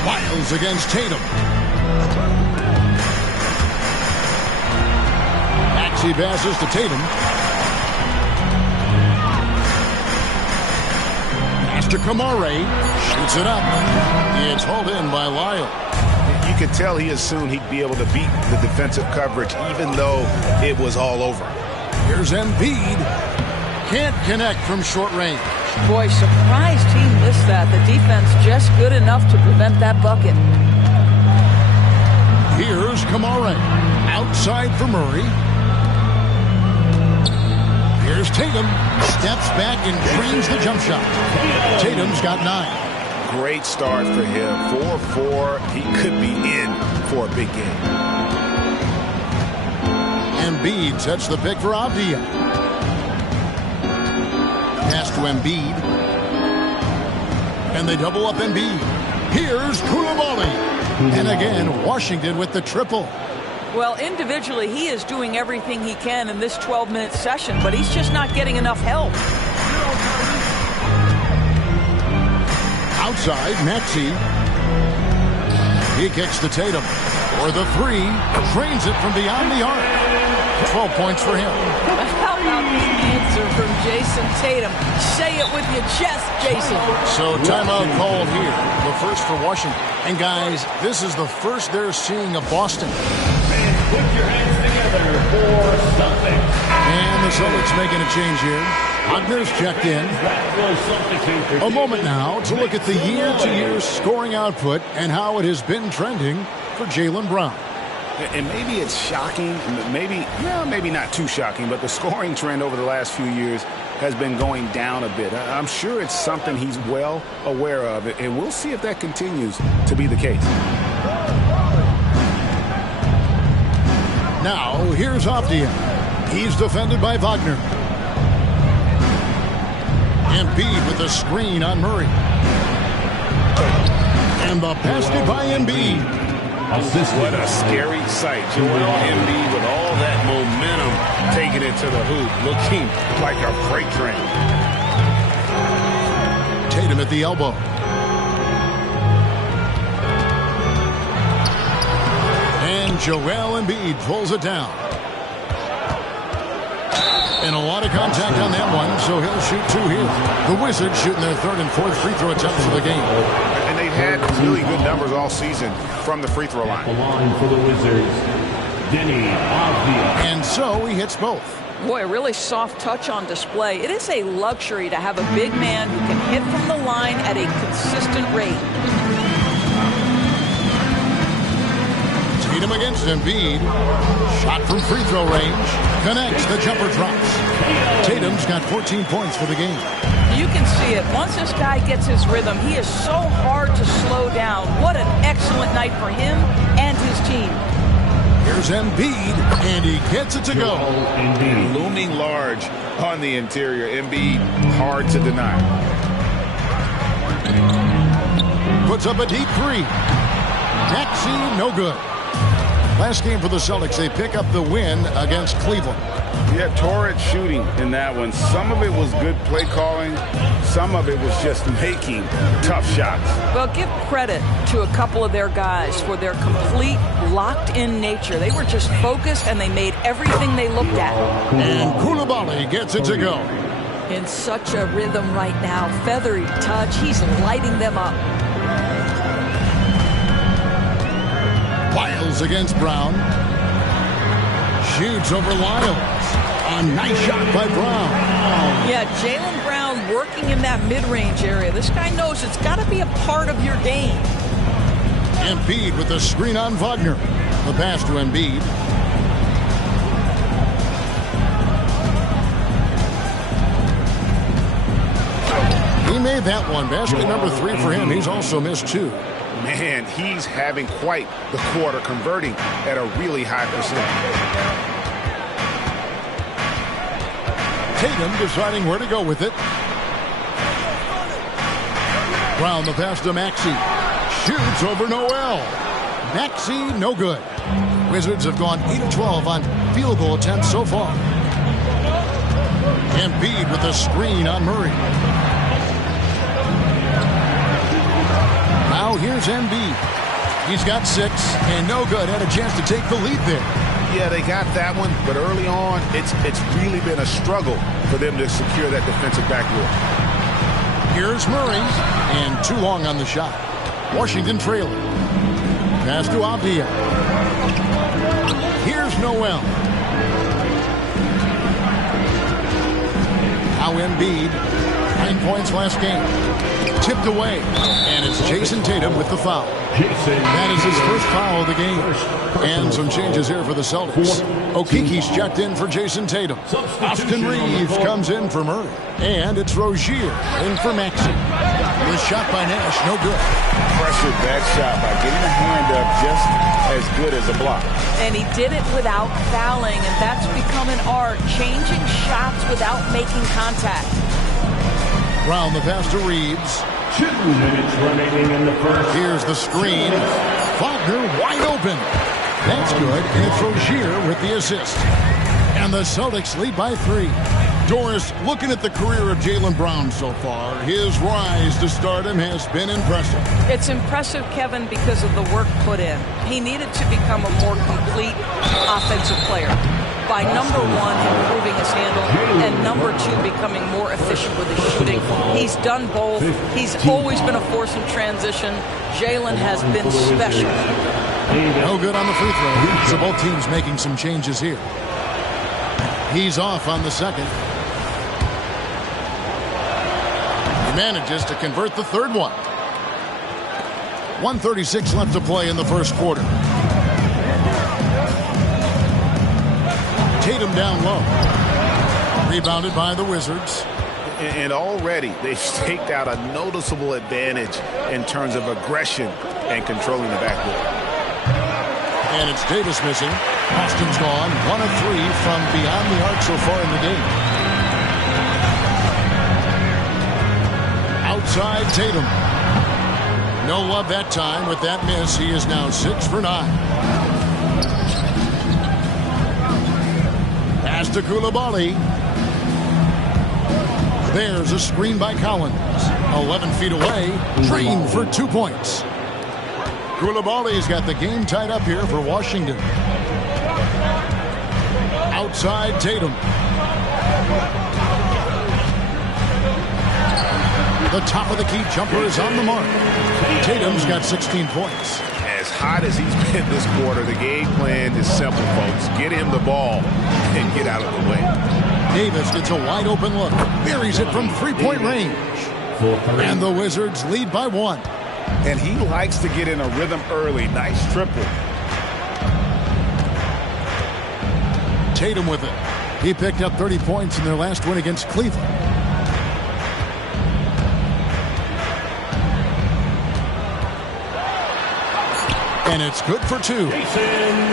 Wiles against Tatum. Maxey passes to Tatum. Pass to Kamare. Shoots it up. It's hauled in by Lyle. You could tell he assumed he'd be able to beat the defensive coverage even though it was all over. Here's Embiid. Can't connect from short range. Boy, surprised he missed that. The defense just good enough to prevent that bucket. Here's Kamare. Outside for Murray. Here's Tatum. Steps back and drains the jump shot. Tatum's got 9. Great start for him. 4-4. He could be in for a big game. Embiid sets the pick for Avdia. Pass to Embiid. And they double up Embiid. Here's Koulibaly. And again, Washington with the triple. Well, individually, he is doing everything he can in this 12-minute session, but he's just not getting enough help. Outside, Maxey. He kicks to Tatum. For the three. Drains it from beyond the arc. 12 points for him. How about this answer from Jason Tatum? Say it with your chest, Jason. So timeout called here. The first for Washington. And guys, this is the first they're seeing of Boston. Put your hands together for Celtics. And the Celtics making a change here. Wagner's checked in. A moment now to look at the year-to-year scoring output and how it has been trending for Jaylen Brown. And maybe it's shocking, maybe not too shocking, but the scoring trend over the last few years has been going down a bit. I'm sure it's something he's well aware of, and we'll see if that continues to be the case. Now, here's Avdia. He's defended by Wagner. Embiid with the screen on Murray. And the basket by Embiid. What a scary sight. Joel Embiid with all that momentum taking it to the hoop, looking like a freight train. Tatum at the elbow. And Joel Embiid pulls it down. And a lot of contact on that one, so he'll shoot 2 here. The Wizards shooting their third and fourth free throw attempts of the game. And they've had really good numbers all season from the free throw line. The line for the Wizards, Denny Avdia. And so he hits both. Boy, a really soft touch on display. It is a luxury to have a big man who can hit from the line at a consistent rate. Tatum against Embiid. Shot from free throw range. Connects. The jumper drops. Tatum's got 14 points for the game. You can see it. Once this guy gets his rhythm, he is so hard to slow down. What an excellent night for him and his team. Here's Embiid, and he gets it to go. Looming large on the interior. Embiid, hard to deny. Puts up a deep three. Maxey, no good. Last game for the Celtics, they pick up the win against Cleveland. Yeah, torrid shooting in that one. Some of it was good play calling. Some of it was just making tough shots. Well, give credit to a couple of their guys for their complete locked-in nature. They were just focused, and they made everything they looked at. And Koulibaly gets it to go. In such a rhythm right now. Feathery touch. He's lighting them up. Wiles against Brown. Shoots over Lyles. A nice shot by Brown. Yeah, Jaylen Brown working in that mid-range area. This guy knows it's got to be a part of your game. Embiid with the screen on Wagner. The pass to Embiid. He made that one. Basket number 3 for him. He's also missed 2. Man, he's having quite the quarter, converting at a really high percentage. Tatum deciding where to go with it. Brown the pass to Maxey. shoots over Noel. Maxey, no good. Wizards have gone 8 of 12 on field goal attempts so far. Embiid with the screen on Murray. Now here's Embiid. He's got 6 and no good. Had a chance to take the lead there. Yeah, they got that one, but early on, it's really been a struggle for them to secure that defensive backboard. Here's Murray, and too long on the shot. Washington trailing. Pass to Avdia. Here's Noel. Now Embiid, 9 points last game. Tipped away, and it's Jason Tatum with the foul. That is his first foul of the game. And some changes here for the Celtics. Okiki's checked in for Jason Tatum. Austin Reeves comes in for Murray. And it's Rozier in for Maxey. The shot by Nash, no good. Pressured that shot by getting a hand up just as good as a block. And he did it without fouling, and that's become an art, changing shots without making contact. Round the pass to Reeves. 2 minutes remaining in the first. Here's the screen. Faulkner wide open. That's good, and it's Rozier with the assist. And the Celtics lead by 3. Doris, looking at the career of Jaylen Brown so far, his rise to stardom has been impressive. It's impressive, Kevin, because of the work put in. He needed to become a more complete offensive player. By number 1, improving his handle, and number 2, becoming more efficient with his shooting. He's done both. He's always been a force in transition. Jaylen has been special. No good on the free throw. So both teams making some changes here. He's off on the second. He manages to convert the third one. 1:36 left to play in the first quarter. Tatum down low. Rebounded by the Wizards. And already they've staked out a noticeable advantage in terms of aggression and controlling the backboard. And it's Davis missing. Austin's gone. 1 of 3 from beyond the arc so far in the game. Outside Tatum. No love that time with that miss. He is now 6 for 9. Pass to Coulibaly. There's a screen by Collins. 11 feet away. Drained for 2 points. Coulibaly's got the game tied up here for Washington. Outside Tatum. The top of the key jumper is on the mark. Tatum's got 16 points. As hot as he's been this quarter, the game plan is simple, folks. Get him the ball and get out of the way. Davis gets a wide open look. Buries it from 3-point range. And the Wizards lead by 1. And he likes to get in a rhythm early. Nice triple. Tatum with it. He picked up 30 points in their last win against Cleveland. And it's good for 2.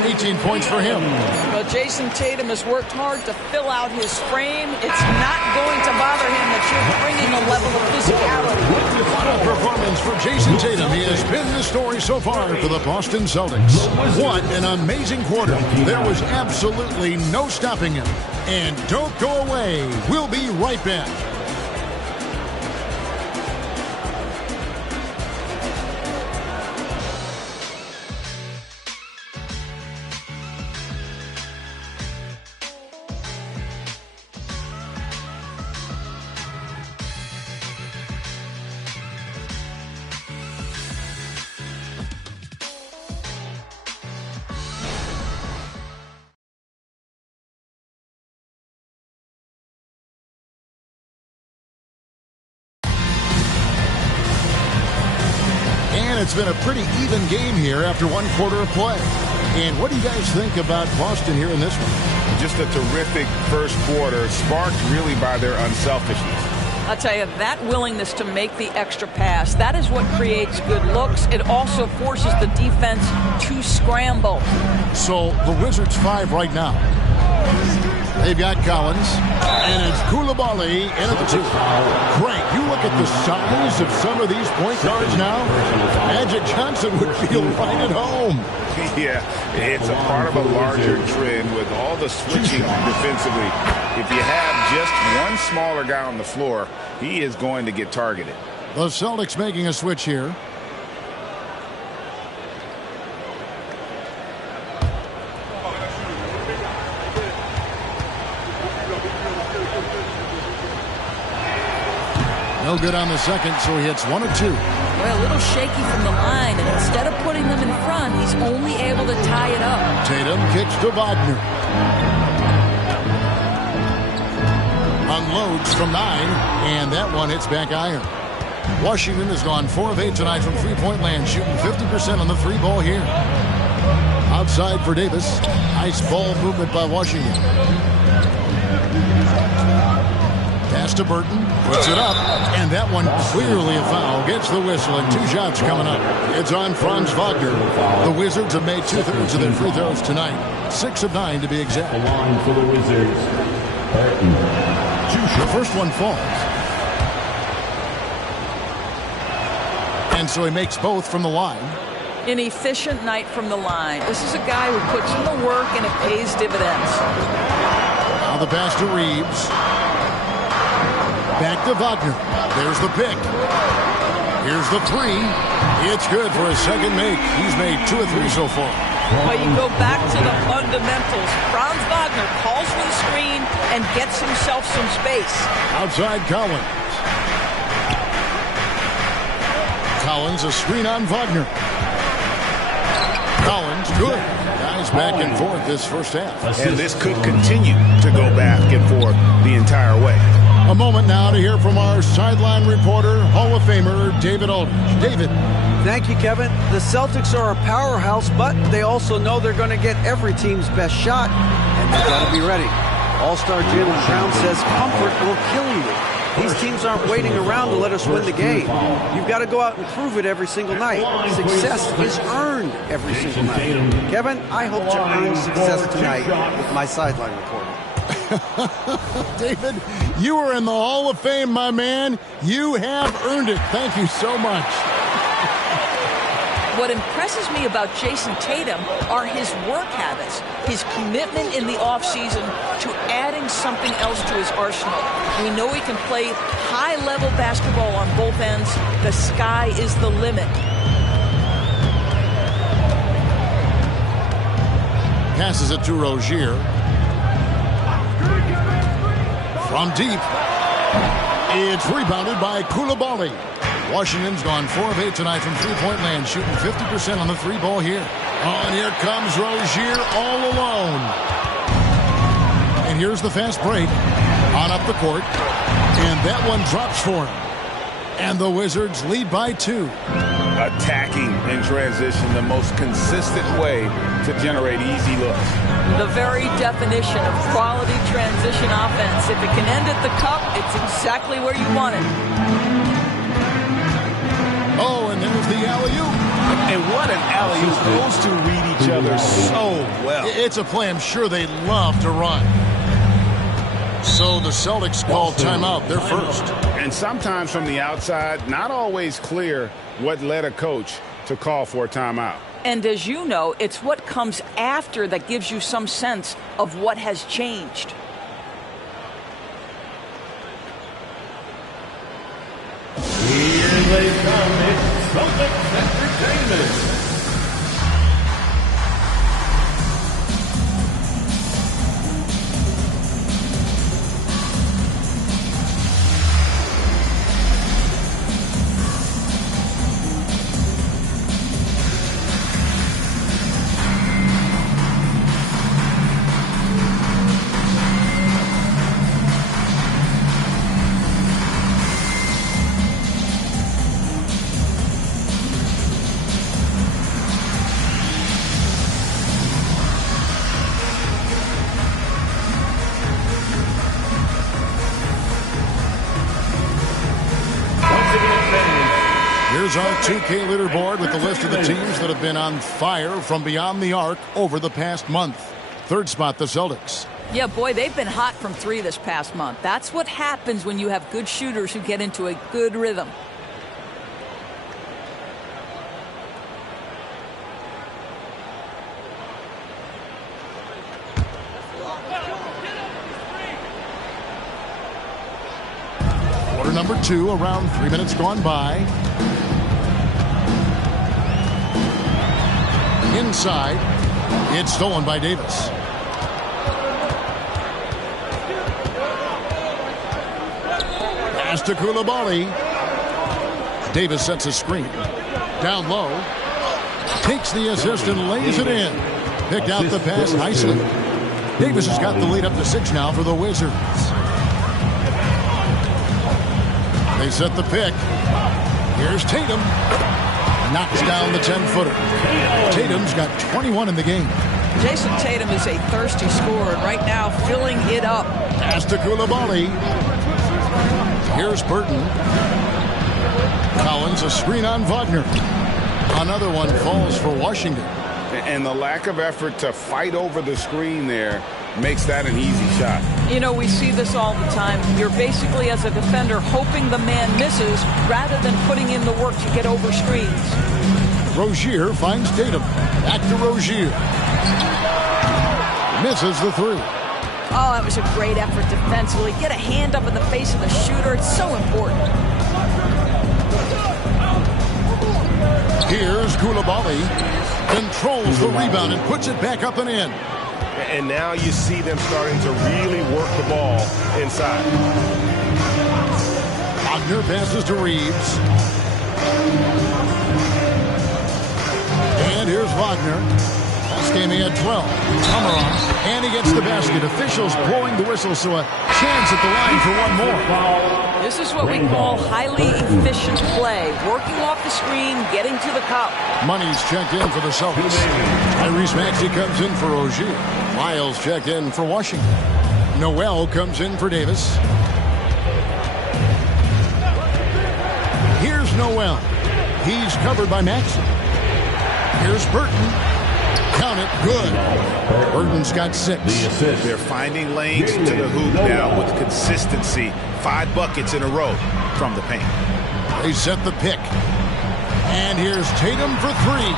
18 points for him. Well, Jason Tatum has worked hard to fill out his frame. It's not going to bother him that you're bringing a level of physicality. What a performance for Jason Tatum. He has been the story so far for the Boston Celtics. What an amazing quarter. There was absolutely no stopping him. And don't go away. We'll be right back. It's been a pretty even game here after 1 quarter of play. And what do you guys think about Boston here in this one? Just a terrific first quarter, sparked really by their unselfishness. I'll tell you, that willingness to make the extra pass, that is what creates good looks. It also forces the defense to scramble. So the Wizards 5 right now. They've got Collins, and it's Koulibaly in at the 2. Great. You look at the size of some of these point guards now. Magic Johnson would feel right at home. Yeah, it's a part of a larger trend with all the switching defensively. If you have just one smaller guy on the floor, he is going to get targeted. The Celtics making a switch here. No good on the second, so he hits 1 of 2. Well, a little shaky from the line, and instead of putting them in front, he's only able to tie it up. Tatum kicks to Wagner. Unloads from 9, and that one hits back iron. Washington has gone 4 of 8 tonight from three-point land, shooting 50% on the 3-ball here. Outside for Davis. Nice ball movement by Washington. Pass to Burton, puts it up, and that one clearly a foul. Gets the whistle, and 2 shots coming up. It's on Franz Wagner. The Wizards have made 2/3 of their free throws tonight. 6 of 9 to be exact. The line for the Wizards, Burton. The first one falls. And so he makes both from the line. An efficient night from the line. This is a guy who puts in the work, and it pays dividends. Now the pass to Reeves. Back to Wagner. There's the pick. Here's the 3. It's good for a second make. He's made 2 of 3 so far. But you go back to the fundamentals. Franz Wagner calls for the screen and gets himself some space. Outside Collins. Collins, a screen on Wagner. Collins, good. Guys back and forth this first half. And this could continue to go back and forth the entire way. A moment now to hear from our sideline reporter, Hall of Famer David Aldridge. David. Thank you, Kevin. The Celtics are a powerhouse, but they also know they're going to get every team's best shot, and they've got to be ready. All-star Jaylen Brown says comfort will kill you. These teams aren't waiting around to let us win the game. You've got to go out and prove it every single night. Success is earned every single night. Kevin, I hope to earn success tonight with my sideline reporting. David, you are in the Hall of Fame, my man. You have earned it. Thank you so much. What impresses me about Jason Tatum are his work habits, his commitment in the offseason to adding something else to his arsenal. We know he can play high-level basketball on both ends. The sky is the limit. Passes it to Rozier. From deep. It's rebounded by Koulibaly. Washington's gone 4 of 8 tonight from three-point land, shooting 50% on the 3-ball here. Oh, and here comes Rozier all alone. And here's the fast break on up the court. And that one drops for him. And the Wizards lead by 2. Attacking in transition, the most consistent way to generate easy looks. The very definition of quality transition offense. If it can end at the cup, it's exactly where you want it. Oh, and there's the alley-oop. And what an alley-oop. Those two read each other so well. It's a play I'm sure they love to run. So the Celtics call timeout. They're first. And sometimes from the outside, not always clear what led a coach to call for a timeout. And as you know, it's what comes after that gives you some sense of what has changed. Here they come. It's Celtics Entertainment. Here's our 2K leaderboard with the list of the teams that have been on fire from beyond the arc over the past month. Third spot, the Celtics. Yeah, boy, they've been hot from 3 this past month. That's what happens when you have good shooters who get into a good rhythm. Quarter number 2, around 3 minutes gone by. Inside, it's stolen by Davis. Pass to Koulibaly. Davis sets a screen. Down low. Takes the assist and lays it in. Picked out the pass nicely. Davis has got the lead up to 6 now for the Wizards. They set the pick. Here's Tatum. Knocks down the 10-footer. Tatum's got 21 in the game. Jason Tatum is a thirsty scorer, and right now filling it up. Pass to Koulibaly. Here's Burton. Collins, a screen on Wagner. Another one falls for Washington. And the lack of effort to fight over the screen there makes that an easy shot. You know, we see this all the time. You're basically, as a defender, hoping the man misses rather than putting in the work to get over screens. Rozier finds Tatum. Back to Rozier. Misses the 3. Oh, that was a great effort defensively. Get a hand up in the face of the shooter. It's so important. Here's Koulibaly. Controls the rebound and puts it back up and in. And now you see them starting to really work the ball inside. Wagner passes to Reeves. And here's Wagner. Last game he had 12. Amaron. And he gets the basket. Officials blowing the whistle, so a chance at the line for one more. This is what we call highly efficient play. Working off the screen, getting to the cup. Money's checked in for the Celtics. Tyrese Maxey comes in for Rozier. Miles checked in for Washington. Noel comes in for Davis. Here's Noel. He's covered by Maxey. Here's Burton. Count it. Good. Burton's got 6. They're finding lanes to the hoop now with consistency. 5 buckets in a row from the paint. They set the pick. And here's Tatum for 3.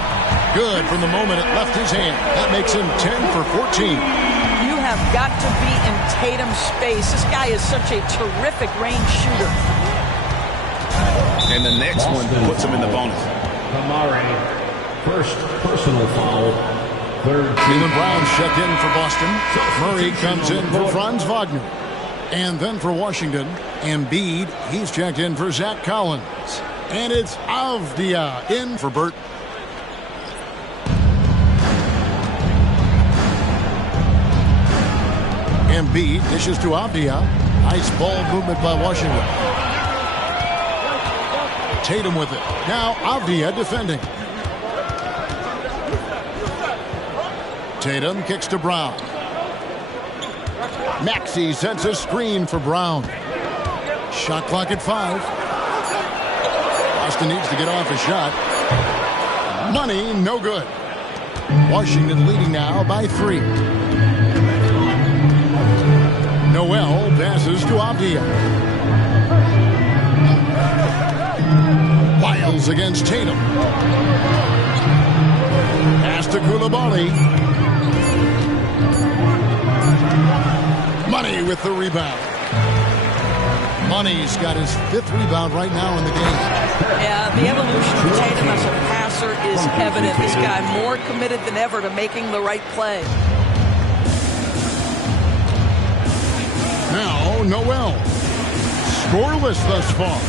Good from the moment it left his hand. That makes him 10 for 14. You have got to be in Tatum's space. This guy is such a terrific range shooter. And the next one puts him in the bonus. Kamari, first personal foul. Third. Jaylen Brown's checked in for Boston. Murray comes in for Franz Wagner. And then for Washington, Embiid, he's checked in for Zach Collins. And it's Avdia in for Burton. Embiid dishes to Avdia. Nice ball movement by Washington. Tatum with it. Now Avdia defending. Tatum kicks to Brown. Maxey sets a screen for Brown. Shot clock at 5. Boston needs to get off a shot. Money, no good. Washington leading now by 3. Noel passes to Avdia. Wiles against Tatum. Pass to Koulibaly. Money with the rebound. Money's got his 5th rebound right now in the game. Yeah, the evolution of Tatum as a passer is evident. This guy more committed than ever to making the right play. Now Noel. Scoreless thus far.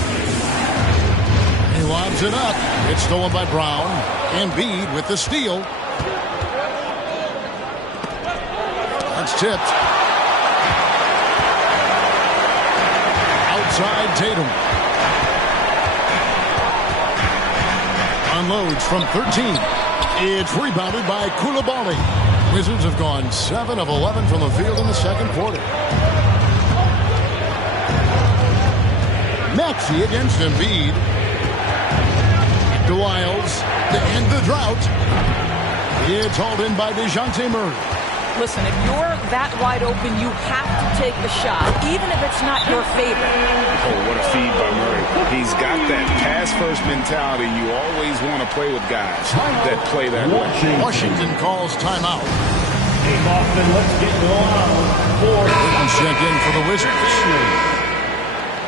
He lobs it up. It's stolen by Brown. Embiid with the steal. That's tipped. Outside Tatum. Unloads from 13. It's rebounded by Koulibaly. Wizards have gone 7 of 11 from the field in the second quarter. Maxey against Embiid. To Wiles to end the drought. It's hauled in by DeJounte Murray. Listen, if you're that wide open, you have to take the shot, even if it's not your favorite. Oh, what a feed by Murray. He's got that pass-first mentality. You always want to play with guys that play that way. Washington calls timeout. Hey, Boston, let's get going. Let's check in for the Wizards.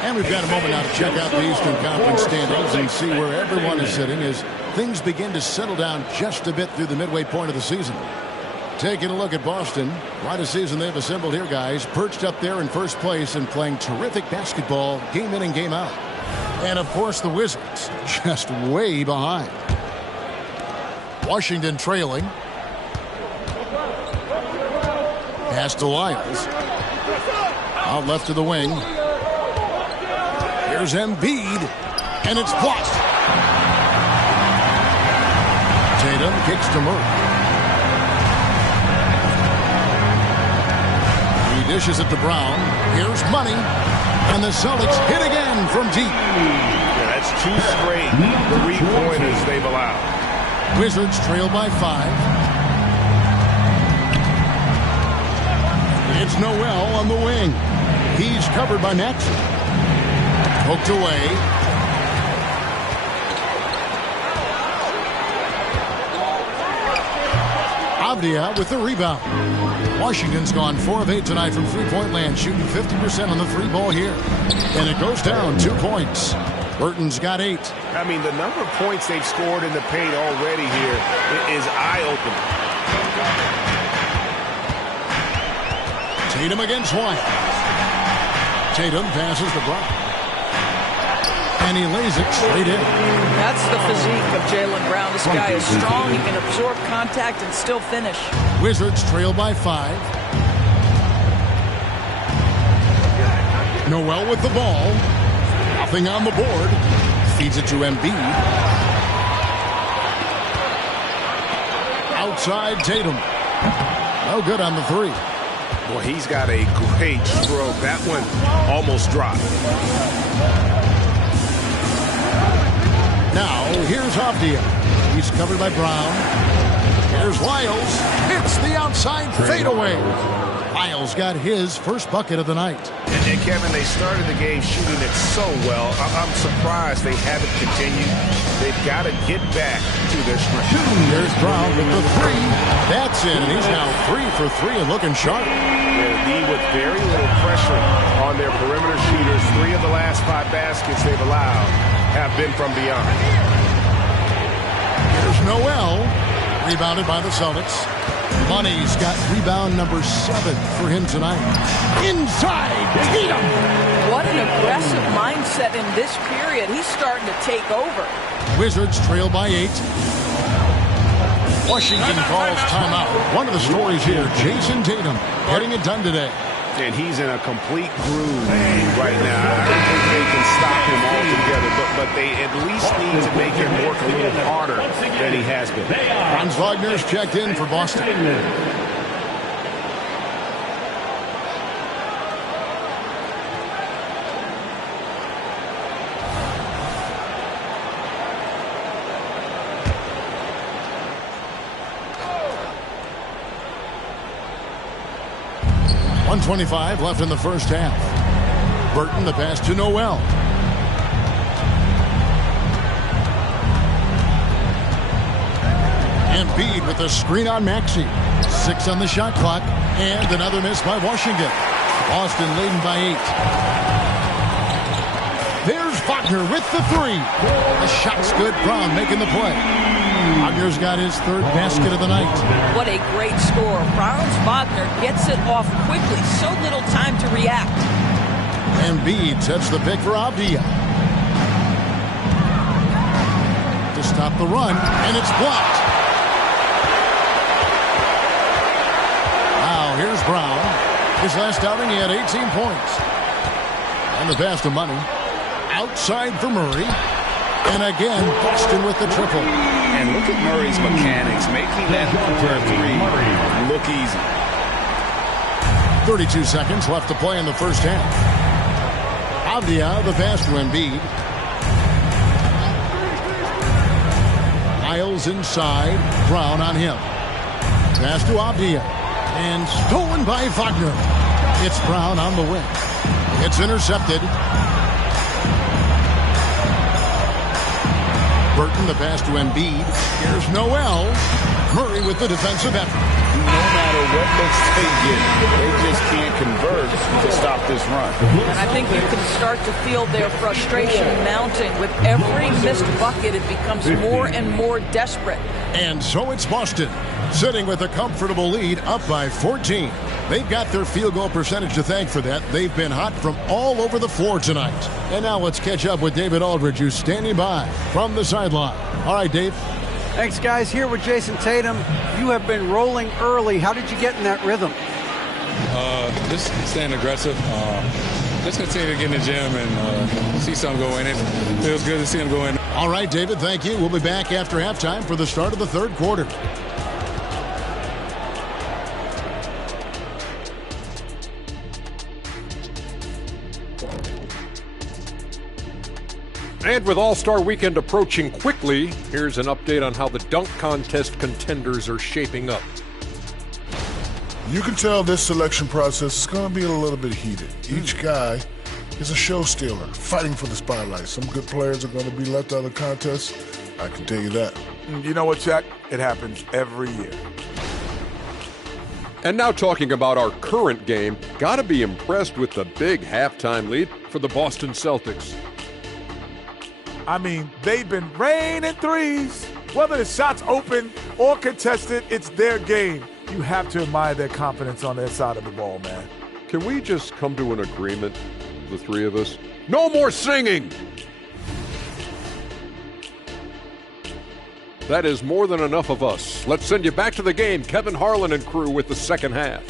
And we've got a moment now to check out the Eastern Conference standings and see where everyone is sitting as things begin to settle down just a bit through the midway point of the season. Taking a look at Boston, quite a season they've assembled here, guys. Perched up there in first place and playing terrific basketball game in and game out. And, of course, the Wizards just way behind. Washington trailing. Pass to Lyles. Out left to the wing. Here's Embiid, and it's blocked. Tatum kicks to Murray. He dishes it to Brown. Here's Money, and the Celtics hit again from deep. Yeah, that's 2 straight three-pointers they've allowed. Wizards trail by 5. It's Noel on the wing. He's covered by Maxey. Poked away. Avdia with the rebound. Washington's gone 4 of 8 tonight from three-point land, shooting 50% on the 3-ball here. And it goes down 2 points. Burton's got 8. I mean, the number of points they've scored in the paint already here is eye-opening. Tatum against White. Tatum passes to Brown. And he lays it straight in. That's the physique of Jaylen Brown. This guy is strong. He can absorb contact and still finish. Wizards trail by 5. Noel with the ball. Nothing on the board. Feeds it to Embiid. Outside Tatum. No good on the 3. Boy, he's got a great stroke. That one almost dropped. Now, here's Avdia. He's covered by Brown. Here's Lyles. Hits the outside fadeaway. Lyles got his first bucket of the night. And Kevin, they started the game shooting it so well. I'm surprised they haven't continued. They've got to get back to their strength. There's Brown with the 3. That's it, and he's now 3 for 3 and looking sharp. D with very little pressure on their perimeter shooters. 3 of the last 5 baskets they've allowed have been from beyond. Here's Noel, rebounded by the Celtics. Money's got rebound number 7 for him tonight. Inside, Tatum. What an aggressive mindset in this period. He's starting to take over. Wizards trail by 8. Washington calls timeout. One of the stories here, Jason Tatum getting it done today. And he's in a complete groove right now. I don't think they can stop him altogether, but they at least need to make him work a little harder than he has been. Franz Wagner's checked in for Boston. .125 left in the first half. Burton, the pass to Noel. Embiid with a screen on Maxey. 6 on the shot clock. And another miss by Washington. Boston leading by 8. There's Wagner with the 3. The shot's good. Brown making the play. Wagner's got his 3rd basket of the night. What a great score. Franz Wagner gets it off quickly. So little time to react. Embiid sets the pick for Avdia. To stop the run, and it's blocked. Now here's Brown. His last outing, he had 18 points. And the pass to Money. Outside for Murray. And again, Boston with the triple. And look at Murray's mechanics, making that corner 3 look easy. 32 seconds left to play in the first half. Avdia, the pass to Embiid. Lyles inside. Brown on him. Pass to Avdia. And stolen by Wagner. It's Brown on the wing. It's intercepted. Burton, the pass to Embiid. Here's Noel. Murray with the defensive effort. No matter what looks they get, they just can't convert to stop this run. And I think you can start to feel their frustration mounting. With every missed bucket, it becomes more and more desperate. And so it's Boston, sitting with a comfortable lead, up by 14. They've got their field goal percentage to thank for that. They've been hot from all over the floor tonight. And now let's catch up with David Aldridge, who's standing by from the sideline. All right, Dave. Thanks, guys. Here with Jason Tatum. You have been rolling early. How did you get in that rhythm? Just staying aggressive. Just continue to get in the gym and see something go in. It feels good to see him go in. All right, David, thank you. We'll be back after halftime for the start of the third quarter. And with All-Star Weekend approaching quickly, here's an update on how the dunk contest contenders are shaping up. You can tell this selection process is going to be a little bit heated. Each guy is a show stealer, fighting for the spotlight. Some good players are going to be left out of the contest. I can tell you that. You know what, Jack? It happens every year. And now talking about our current game, got to be impressed with the big halftime lead for the Boston Celtics. I mean, they've been raining threes. Whether the shot's open or contested, it's their game. You have to admire their confidence on their side of the ball, man. Can we just come to an agreement, the three of us? No more singing! That is more than enough of us. Let's send you back to the game. Kevin Harlan and crew with the second half.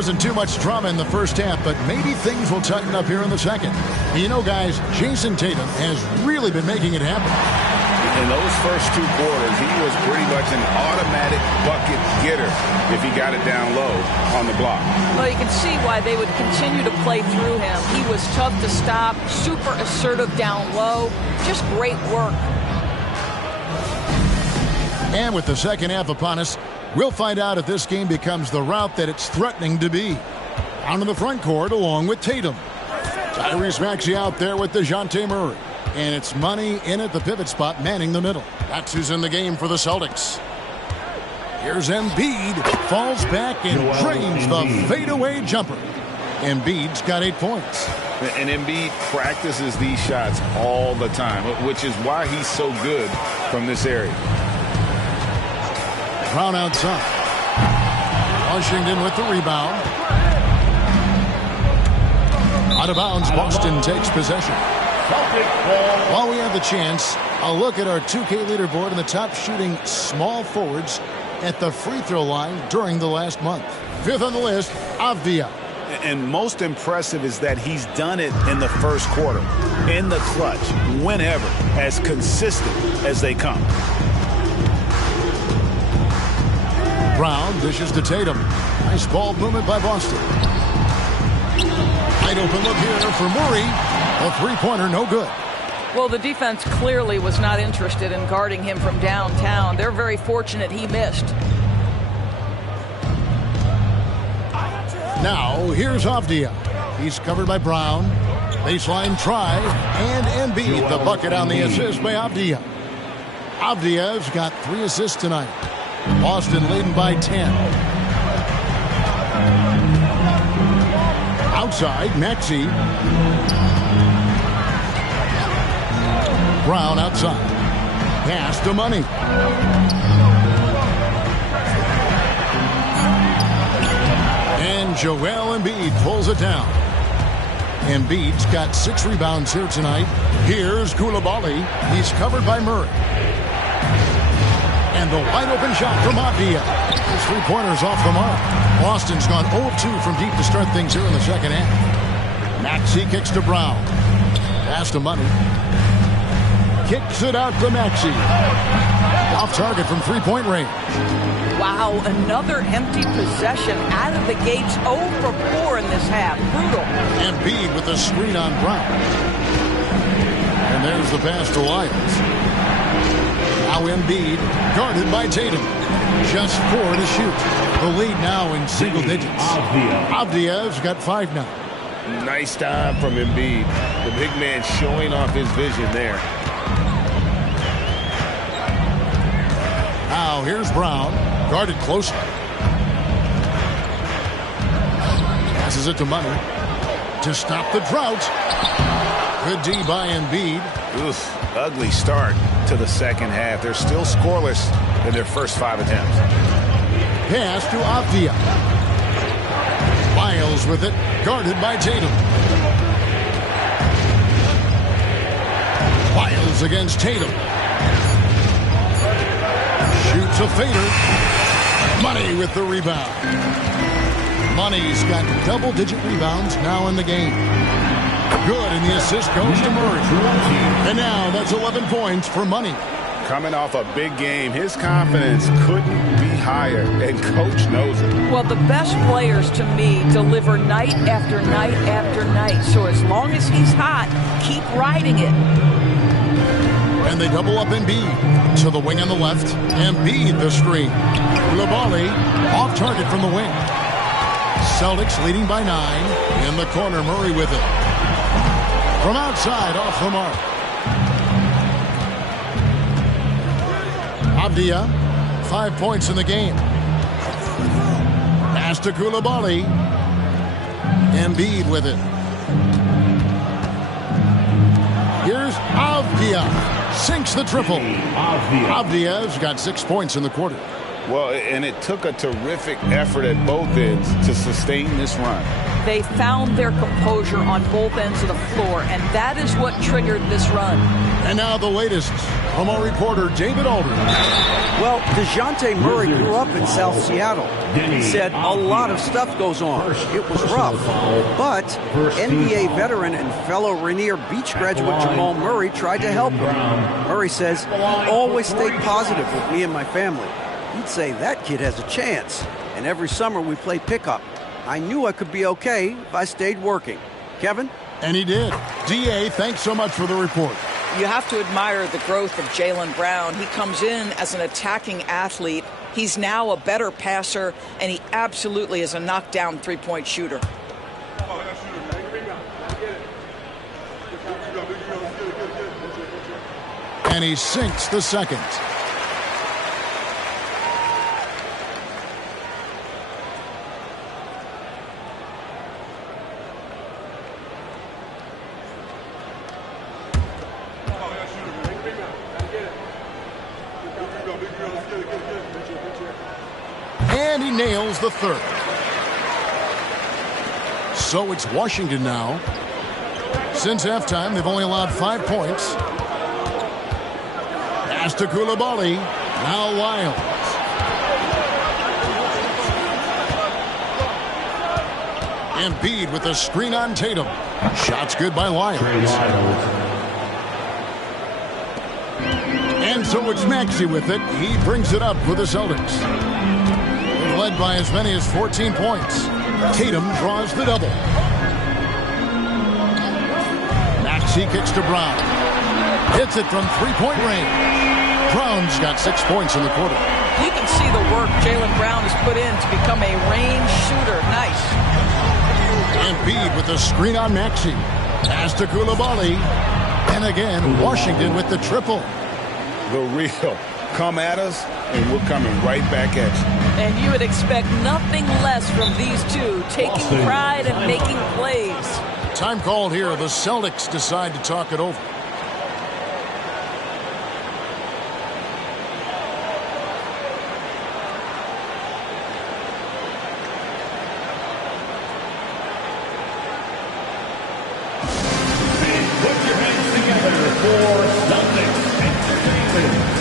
Wasn't too much drama in the first half, but maybe things will tighten up here in the second. You know, guys, Jason Tatum has really been making it happen. In those first two quarters, he was pretty much an automatic bucket getter if he got it down low on the block. Well, you can see why they would continue to play through him. He was tough to stop, super assertive down low, just great work. And with the second half upon us, we'll find out if this game becomes the route that it's threatening to be. Out in the front court along with Tatum. Tyrese Maxey out there with DeJounte Murray. And it's Money in at the pivot spot, manning the middle. That's who's in the game for the Celtics. Here's Embiid. Falls back and drains the fadeaway jumper. Embiid's got 8 points. And Embiid practices these shots all the time, which is why he's so good from this area. Brown outside. Washington with the rebound. Out of bounds, Boston takes possession. While we have the chance, a look at our 2K leaderboard and the top shooting small forwards at the free throw line during the last month. Fifth on the list, Avdia. And most impressive is that he's done it in the first quarter, in the clutch, whenever, as consistent as they come. Brown dishes to Tatum. Nice ball movement by Boston. Wide open look here for Murray. A three-pointer, no good. Well, the defense clearly was not interested in guarding him from downtown. They're very fortunate he missed. Now, here's Avdia. He's covered by Brown. Baseline try, and Embiid, the bucket on the assist by Avdia. Avdia's got 3 assists tonight. Boston leading by 10. Outside, Maxey. Brown outside. Pass to Money. And Joel Embiid pulls it down. Embiid's got 6 rebounds here tonight. Here's Coulibaly. He's covered by Murray. And the wide-open shot from Avdia. His three-pointer's off the mark. Boston's gone 0-2 from deep to start things here in the second half. Maxey kicks to Brown. Pass to Money. kicks it out to Maxey. Off target from three-point range. Wow, another empty possession out of the gates. 0 for 4 in this half. Brutal. Embiid with the screen on Brown. And there's the pass to Lyles. Now Embiid, guarded by Tatum. Just 4 to shoot. The lead now in single digits. Avdia's got 5 now. Nice time from Embiid. The big man showing off his vision there. Now here's Brown, guarded closely. Passes it to Money to stop the drought. Good D by Embiid. Oof, ugly start to the second half. They're still scoreless in their first 5 attempts. Pass to Avdia. Lyles with it, guarded by Tatum. Lyles against Tatum. Shoots a fader. Money with the rebound. Money's got double-digit rebounds now in the game. Good, and the assist goes to Murray. And now that's 11 points for Money. Coming off a big game, his confidence couldn't be higher, and Coach knows it. Well, the best players to me deliver night after night after night. So as long as he's hot, keep riding it. And they double up Embiid to the wing on the left. Embiid the screen. Coulibaly off target from the wing. Celtics leading by 9. In the corner, Murray with it. From outside, off the mark. Avdia, 5 points in the game. Pass to Coulibaly. Embiid with it. Here's Avdia. Sinks the triple. Avdia's got 6 points in the quarter. Well, and it took a terrific effort at both ends to sustain this run. They found their composure on both ends of the floor, and that is what triggered this run. And now the latest from our reporter, David Aldridge. Well, DeJounte Murray grew up in South Seattle. He said a lot of stuff goes on. It was rough. But NBA veteran and fellow Rainier Beach graduate Jamal Murray tried to help him. Murray says, always stayed positive with me and my family. He'd say that kid has a chance. And every summer we play pickup. I knew I could be okay if I stayed working. Kevin? And he did. D.A., thanks so much for the report. You have to admire the growth of Jaylen Brown. He comes in as an attacking athlete. He's now a better passer, and he absolutely is a knockdown three-point shooter. And he sinks the second. And he nails the third. So it's Washington now. Since halftime, they've only allowed 5 points. Pass to Coulibaly. Now Lyles. Embiid with a screen on Tatum. Shots good by Lyles. And so it's Maxey with it. He brings it up for the Celtics. They're led by as many as 14 points. Tatum draws the double. Maxey kicks to Brown. Hits it from three-point range. Brown's got 6 points in the quarter. You can see the work Jaylen Brown has put in to become a range shooter. Nice. Embiid with the screen on Maxey. Pass to Coulibaly. And again, Washington with the triple. The real come at us, and we're coming right back at you. And you would expect nothing less from these two, taking pride and making plays. Time called here. The Celtics decide to talk it over. Put your hands together for Celtics Entertainment.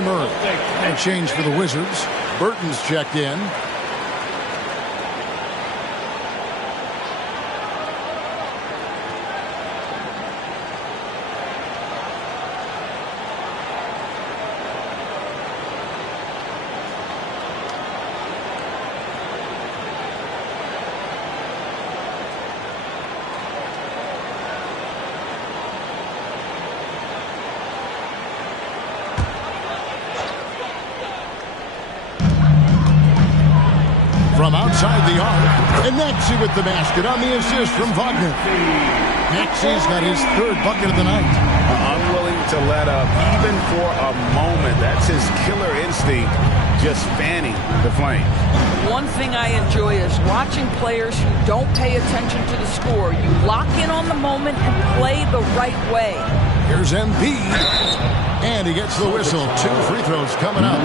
Monte Murray. And change for the Wizards. Burton's checked in. From outside the arc, and Maxey with the basket on the assist from Wagner. Maxey's got his third bucket of the night. Unwilling to let up, even for a moment. That's his killer instinct, just fanning the flame. One thing I enjoy is watching players who don't pay attention to the score. You lock in on the moment and play the right way. Here's Embiid, and he gets the whistle. 2 free throws coming up.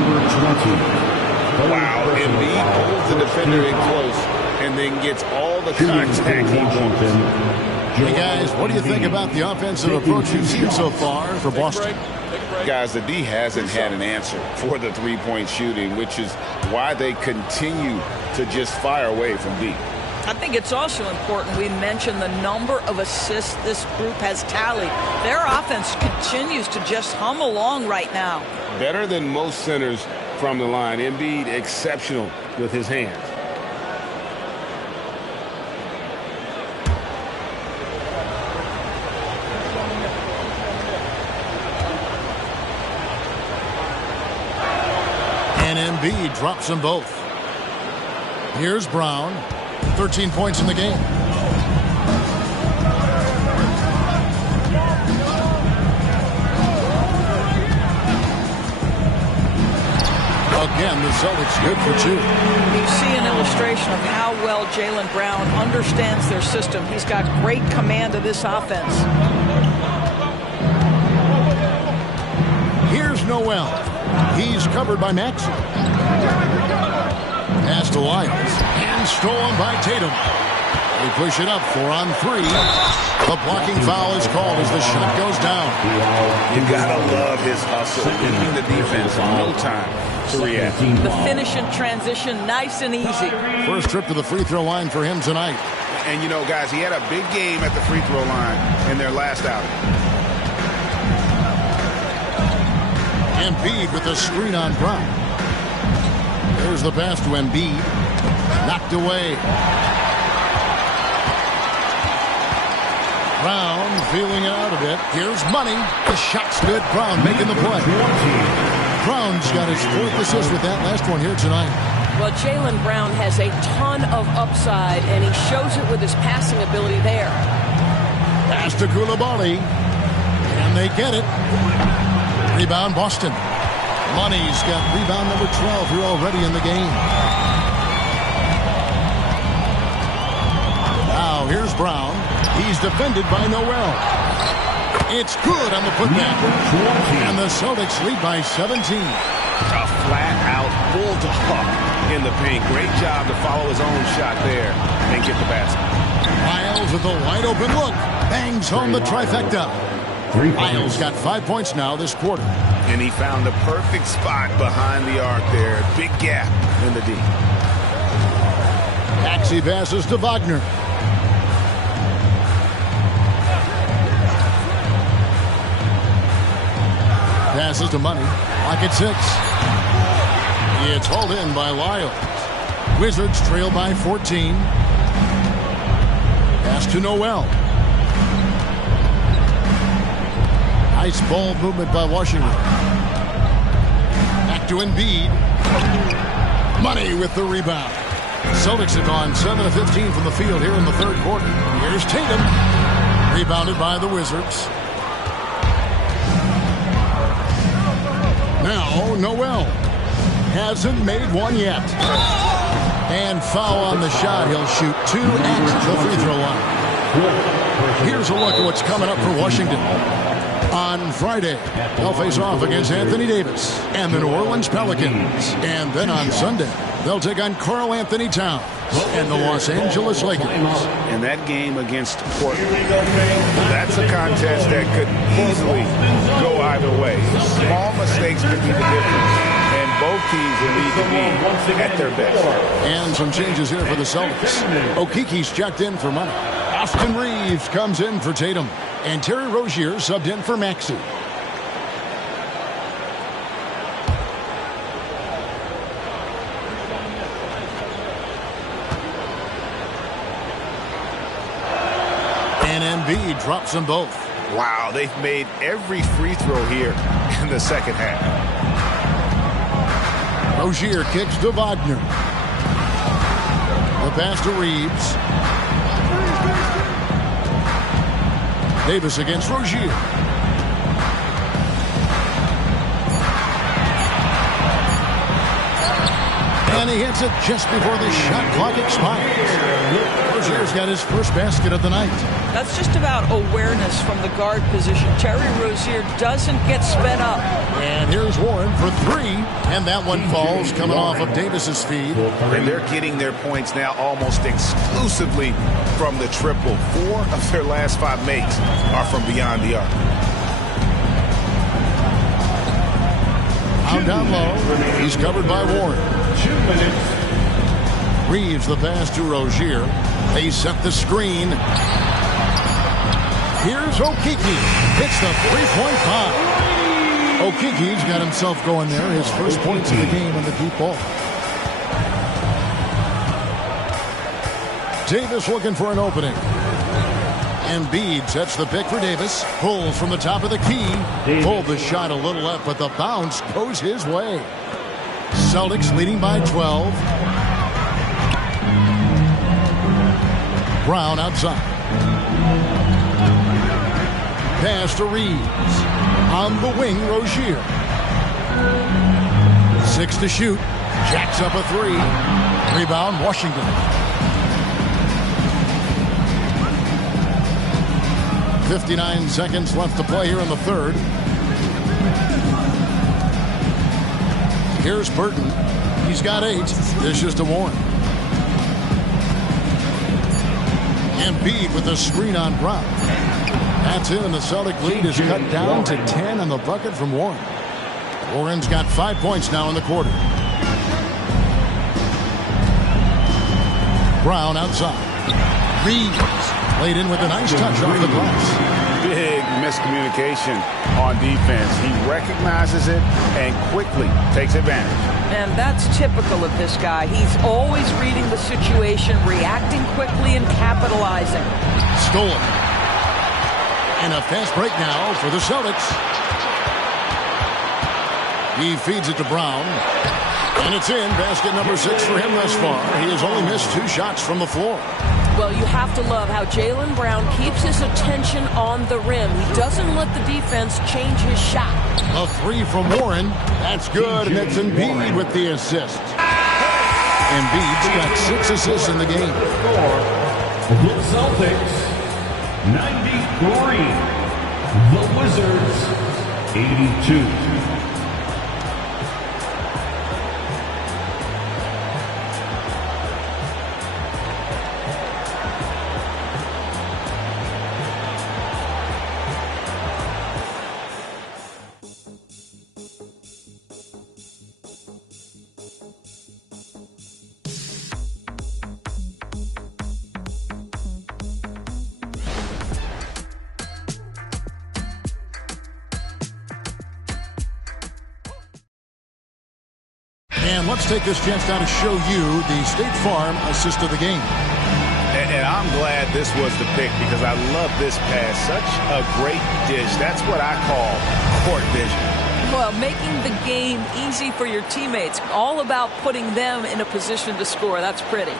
Wow, Embiid pulls the defender in close and then gets all the contact he wants. Hey guys, what do you think about the offensive approach you've seen so far for Boston? Guys, the D hasn't had an answer for the three-point shooting, which is why they continue to just fire away from deep. I think it's also important we mention the number of assists this group has tallied. Their offense continues to just hum along right now. Better than most centers from the line. Embiid exceptional with his hands. And Embiid drops them both. Here's Brown. 13 points in the game. Again, the Celtics good for 2. You see an illustration of how well Jaylen Brown understands their system. He's got great command of this offense. Here's Noel. He's covered by Maxey. Pass to Lyles. And stolen by Tatum. They push it up 4 on 3. The blocking foul is called as the shot goes down. You gotta love his hustle, leading the defense in no time to react. The finish and transition, nice and easy. First trip to the free throw line for him tonight. And you know, guys, he had a big game at the free throw line in their last outing. Embiid with a screen on Brown. There's the pass to Embiid. Knocked away. Brown feeling it out a bit. Here's Money. The shot's good. Brown making the play. Brown's got his 4th assist with that last one here tonight. Well, Jaylen Brown has a ton of upside, and he shows it with his passing ability there. Pass to Koulibaly. And they get it. Rebound Boston. Money's got rebound number 12 here already in the game. Now here's Brown. He's defended by Noel. It's good on the putback. And the Celtics lead by 17. A flat-out bulldog in the paint. Great job to follow his own shot there and get the basket. Lyles with a wide-open look. Bangs home the trifecta. Lyles got 5 points now this quarter. And he found the perfect spot behind the arc there. Big gap in the D. Maxey passes to Wagner. Passes to Money. Pocket 6. It's hauled in by Lyles. Wizards trail by 14. Pass to Noel. Nice ball movement by Washington. Back to Embiid. Money with the rebound. Celtics have gone 7 of 15 from the field here in the third quarter. Here's Tatum. Rebounded by the Wizards. Now, Noel hasn't made one yet. And foul on the shot. He'll shoot 2 at the free throw line. Here's a look at what's coming up for Washington. On Friday, they'll face off against Anthony Davis and the New Orleans Pelicans. And then on Sunday, they'll take on Karl Anthony Towns and the Los Angeles Lakers. And that game against Portland, that's a contest that could easily go either way. Small mistakes could be the difference, and both teams will need to be at their best. And some changes here for the Celtics. Okiki's checked in for Money. Austin Reeves comes in for Tatum. And Terry Rozier subbed in for Maxey. And Embiid drops them both. Wow, they've made every free throw here in the second half. Rozier kicks to Wagner. The pass to Reeves. Davis against Rozier. And he hits it just before the shot clock expires. Rozier's got his first basket of the night. That's just about awareness from the guard position. Terry Rozier doesn't get sped up. And here's Warren for three. And that one falls coming off of Davis's feed. And they're getting their points now almost exclusively from the triple. 4 of their last 5 makes are from beyond the arc. Out down low. He's covered by Warren. 2 minutes. Reeves the pass to Rozier. They set the screen. Here's Okiki. Hits the three-point pop. Okiki's got himself going there. His first points of the game on the deep ball. Davis looking for an opening. Embiid sets the pick for Davis. Pulls from the top of the key. Pulled the shot a little left, but the bounce goes his way. Celtics leading by 12. Brown outside. Pass to Reeves. On the wing, Rozier. 6 to shoot. Jacks up a 3. Rebound, Washington. 59 seconds left to play here in the third. Here's Burton. He's got 8. Dishes to Warren. Embiid with a screen on Brown. That's it, and the Celtic lead is cut down to 10 on the bucket from Warren. Warren's got 5 points now in the quarter. Brown outside. Reeves laid in with a nice touch off the glass. Big miscommunication on defense. He recognizes it and quickly takes advantage. And that's typical of this guy. He's always reading the situation, reacting quickly, and capitalizing. Stolen. And a fast break now for the Celtics. He feeds it to Brown. And it's in. Basket number 6 for him thus far. He has only missed 2 shots from the floor. Well, you have to love how Jaylen Brown keeps his attention on the rim. He doesn't let the defense change his shot. A 3 from Warren. That's good, and it's Embiid with the assist. Embiid's got 6 assists in the game. The Celtics, 93. The Wizards, 82. And let's take this chance now to show you the State Farm assist of the game. And I'm glad this was the pick because I love this pass. Such a great dish. That's what I call court vision. Well, making the game easy for your teammates. All about putting them in a position to score. That's pretty.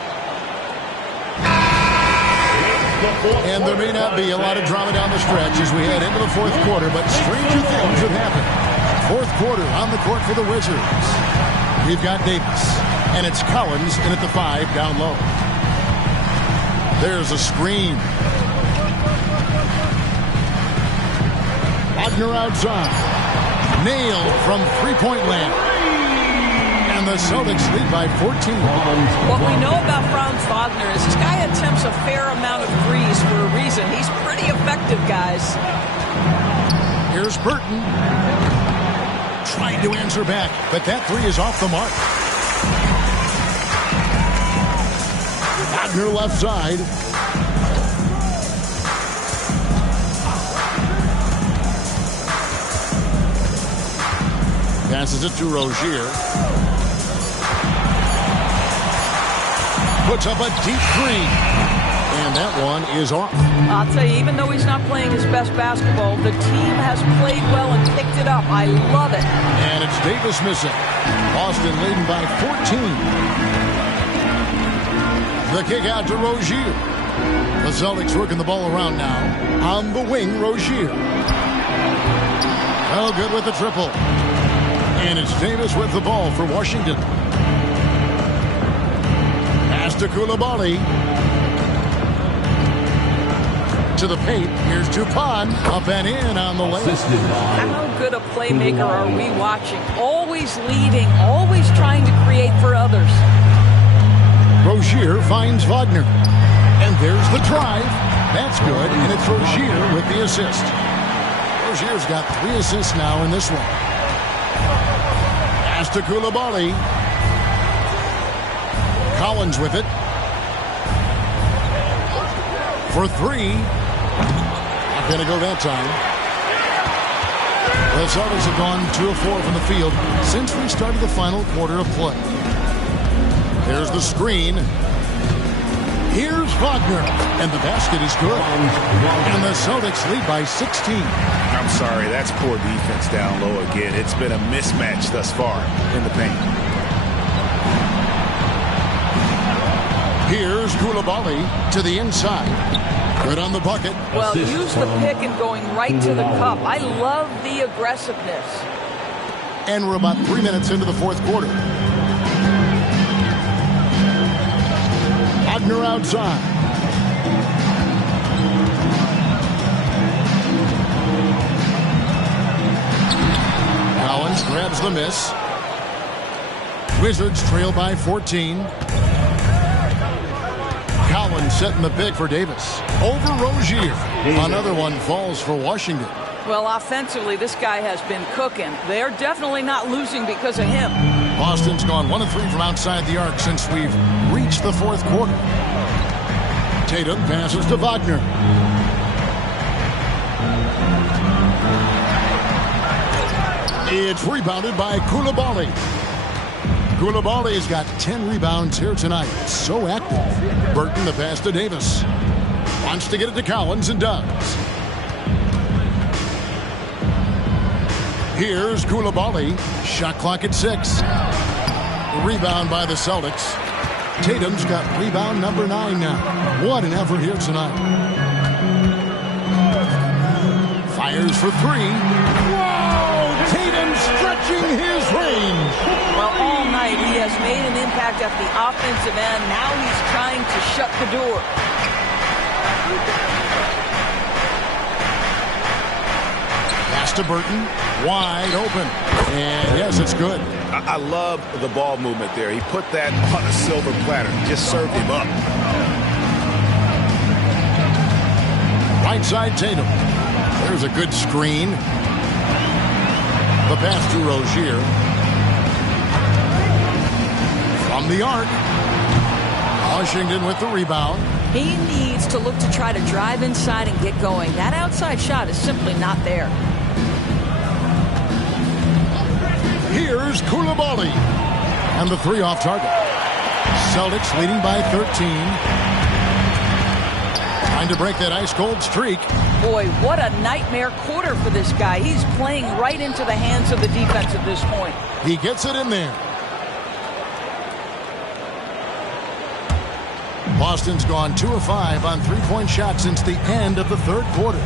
And there may not be a lot of drama down the stretch as we head into the fourth quarter, but stranger things have happened. Fourth quarter on the court for the Wizards. We've got Davis, and it's Collins in at the 5 down low. There's a screen. Wagner outside. Nailed from three-point land. And the Celtics lead by 14. What we know about Franz Wagner is this guy attempts a fair amount of threes for a reason. He's pretty effective, guys. Here's Burton. Tried to answer back, but that three is off the mark. Wagner left side. Passes it to Rozier. Puts up a deep three. And that one is off. I'll tell you, even though he's not playing his best basketball, the team has played well and picked it up. I love it. And it's Davis missing. Boston leading by 14. The kick out to Rozier. The Celtics working the ball around now. On the wing, Rozier. Oh, good with the triple. And it's Davis with the ball for Washington. Pass to Coulibaly. To the paint. Here's Dupont. Up and in on the layup. How good a playmaker are we watching? Always leading, always trying to create for others. Rozier finds Wagner. And there's the drive. That's good. And it's Rozier with the assist. Rozier's got 3 assists now in this one. Pass to Coulibaly. Collins with it. For 3. Not going to go that time. The Celtics have gone 2 of 4 from the field since we started the final quarter of play. There's the screen. Here's Wagner. And the basket is good. And the Celtics lead by 16. I'm sorry, that's poor defense down low again. It's been a mismatch thus far in the paint. Here's Coulibaly to the inside. Good on the bucket. Well, use the pick and going right to the cup. I love the aggressiveness. And we're about 3 minutes into the fourth quarter. Wagner outside. Collins grabs the miss. Wizards trail by 14. Collins setting the pick for Davis. Over Rozier. Another one falls for Washington. Well, offensively, this guy has been cooking. They're definitely not losing because of him. Boston's gone 1 of 3 from outside the arc since we've reached the fourth quarter. Tatum passes to Wagner. It's rebounded by Coulibaly. Coulibaly's got 10 rebounds here tonight. So active. Burton the pass to Davis. Wants to get it to Collins and does. Here's Coulibaly. Shot clock at 6. Rebound by the Celtics. Tatum's got rebound number 9 now. What an effort here tonight. Fires for 3. Whoa! Tatum stretching his range. Well, all night he has made an impact at the offensive end. Now he's trying to shut the door. Pass to Burton. Wide open. And yes, it's good. I love the ball movement there. He put that on a silver platter. Just served him up. Right side Tatum. There's a good screen. The pass to Rozier. From the arc. Washington with the rebound. He needs to look to try to drive inside and get going. That outside shot is simply not there. Here's Coulibaly. And the 3 off target. Celtics leading by 13. Trying to break that ice-cold streak. Boy, what a nightmare quarter for this guy. He's playing right into the hands of the defense at this point. He gets it in there. Boston's gone 2 of 5 on 3-point shots since the end of the third quarter.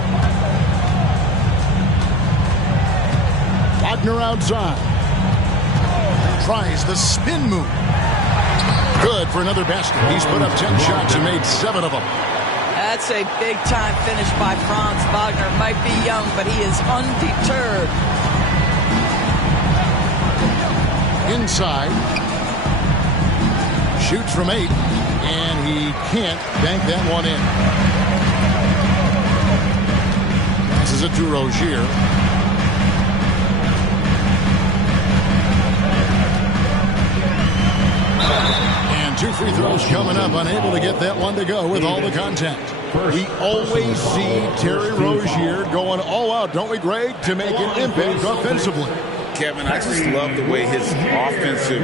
Wagner outside. Tries the spin move. Good for another basket. He's put up 10 shots and made 7 of them. That's a big-time finish by Franz Wagner. Might be young, but he is undeterred. Inside. Shoots from 8. And he can't bank that one in. Passes it to Rozier. And 2 free throws coming up, unable to get that one to go with all the contact. We always see Terry Rozier going all out, don't we, Greg, to make an impact offensively. Kevin, I just love the way his offensive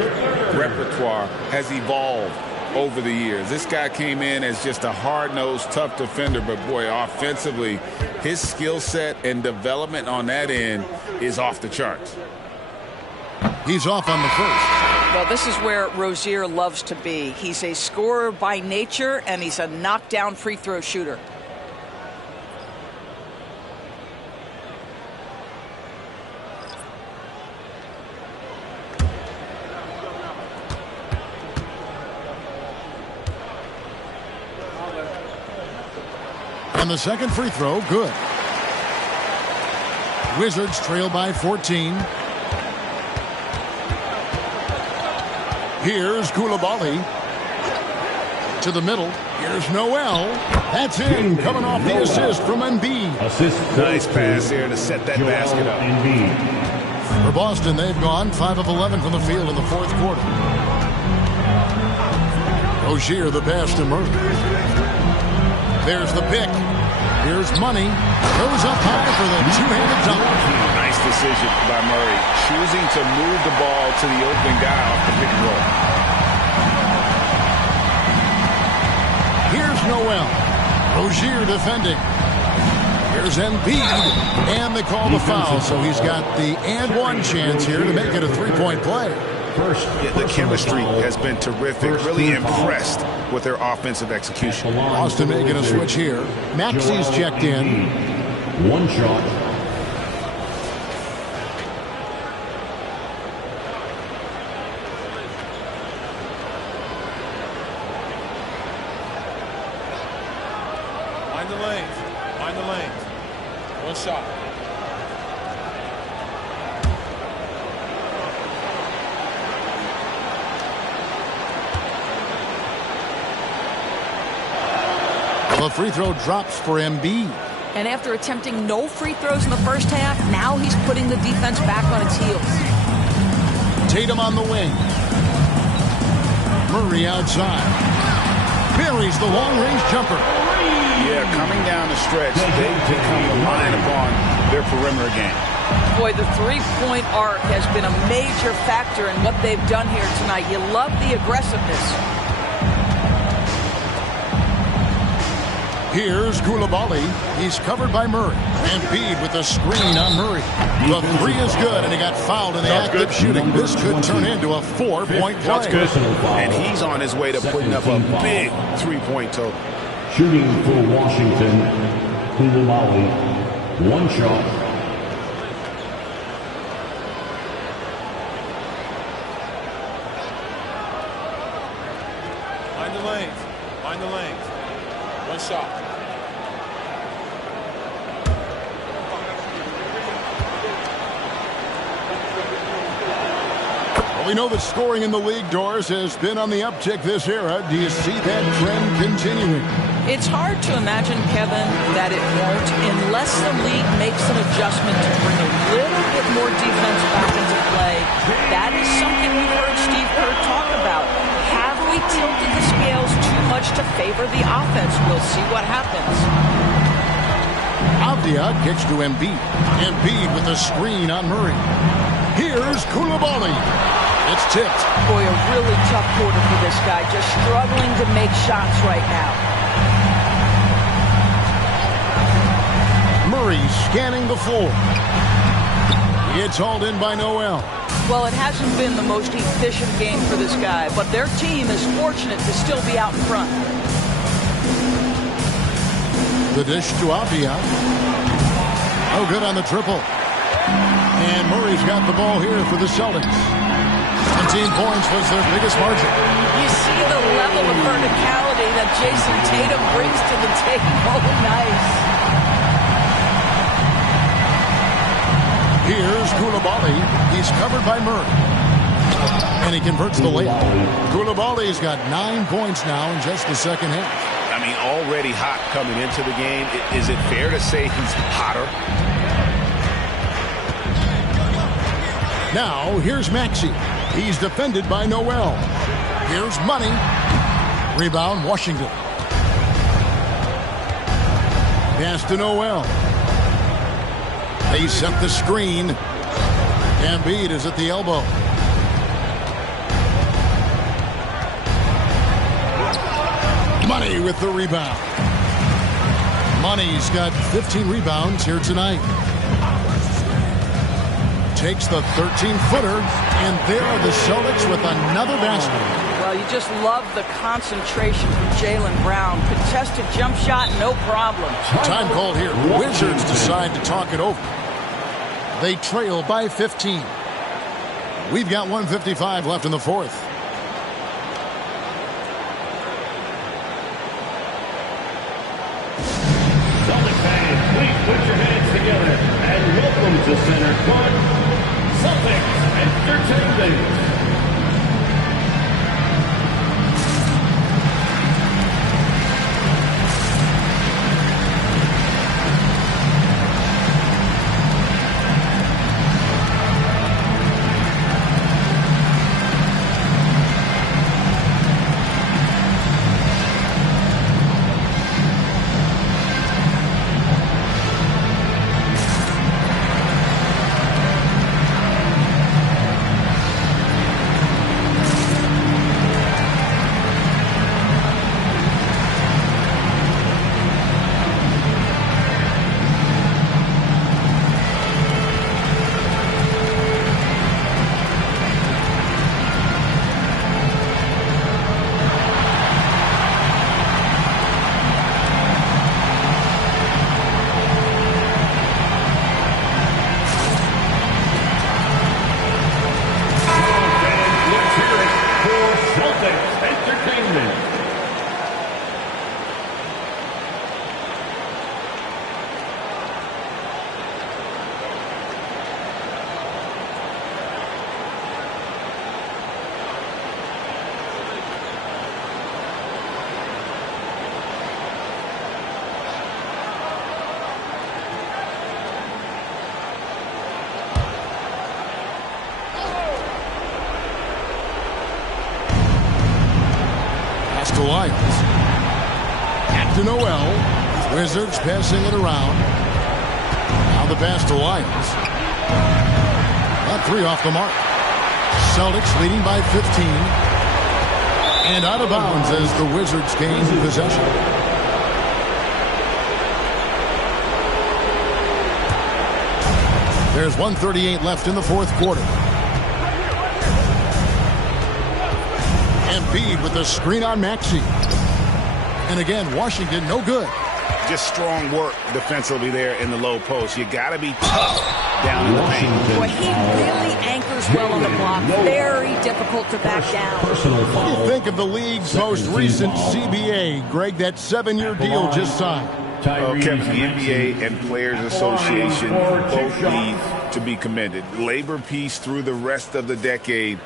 repertoire has evolved over the years. This guy came in as just a hard-nosed, tough defender, but boy, offensively, his skill set and development on that end is off the charts. He's off on the first. Well, this is where Rozier loves to be. He's a scorer by nature, and he's a knockdown free throw shooter. And the second free throw, good. Wizards trail by 14. Here's Koulibaly. To the middle. Here's Noel. That's in. Coming off the assist from Embiid. Nice pass here to set that basket up. For Boston, they've gone 5 of 11 from the field in the fourth quarter. Rozier, the pass to Murray. There's the pick. Here's Money. Goes up high for the two-handed dunk. Nice decision by Murray, choosing to move the ball to the open guy off the pick and roll. Here's Noel. Rozier defending. Here's Embiid. And they call the foul, so he's got the and one chance here to make it a three-point play. The chemistry has been terrific. Really impressed with their offensive execution. Boston making a switch here. Maxi's checked in. One shot. Find the lanes. Find the lanes. One shot. The free throw drops for Embiid. And after attempting no free throws in the first half, now he's putting the defense back on its heels. Tatum on the wing. Murray outside. Buries the long-range jumper. Yeah, coming down the stretch, they've become reliant upon their perimeter game. Boy, the three-point arc has been a major factor in what they've done here tonight. You love the aggressiveness. Here's Koulibaly. He's covered by Murray. Embiid with the screen on Murray. The three is good, and he got fouled in the act of shooting. This could turn into a 4-point play. That's good. And he's on his way to putting up a big three-point total. Shooting for Washington, Koulibaly. One shot. Find the lanes. Find the lanes. One shot. Well, we know that scoring in the league, Doris, has been on the uptick this era. Do you see that trend continuing? It's hard to imagine, Kevin, that it won't unless the league makes an adjustment to bring a little bit more defense back into play. That is something we heard Steve Kerr talk about. Have we tilted the scales too much to favor the offense? We'll see what happens. Avdia kicks to Embiid. Embiid with a screen on Murray. Here's Koulibaly. It's tipped. Boy, a really tough quarter for this guy. Just struggling to make shots right now. Murray scanning the floor. It's hauled in by Noel. Well, it hasn't been the most efficient game for this guy, but their team is fortunate to still be out in front. The dish to Avdia. Oh, good on the triple. And Murray's got the ball here for the Celtics. 17 points was their biggest margin. You see the level of verticality that Jason Tatum brings to the table. Nice. Here's Koulibaly. He's covered by Murray. And he converts the layup. Koulibaly's got 9 points now in just the second half. I mean, already hot coming into the game. Is it fair to say he's hotter? Now, here's Maxey. He's defended by Noel. Here's Money. Rebound, Washington. Pass to Noel. They set the screen. Embiid is at the elbow. Money with the rebound. Money's got 15 rebounds here tonight. Takes the 13-footer, and there are the Celtics with another basket. Well, you just love the concentration from Jaylen Brown. Contested jump shot, no problem. Time called here. Wizards decide to talk it over. They trail by 15. We've got 1:55 left in the fourth. Celtics fans, please put your hands together and welcome to Center Court, Celtics Entertainment. To Lyles. Back to Noel. Wizards passing it around. Now the pass to Lyles. That three off the mark. Celtics leading by 15. And out of bounds as the Wizards gain possession. There's 1:38 left in the fourth quarter. Embiid with the screen on Maxey. And again, Washington, no good. Just strong work defensively there in the low post. You got to be tough down in the paint. Boy, he really anchors well on the block. Very difficult to back down. What do you think of the league's most recent CBA, Greg? That 7-year deal just signed. Oh, Kevin, the NBA and Players Association both need to be commended. Labor peace through the rest of the decade.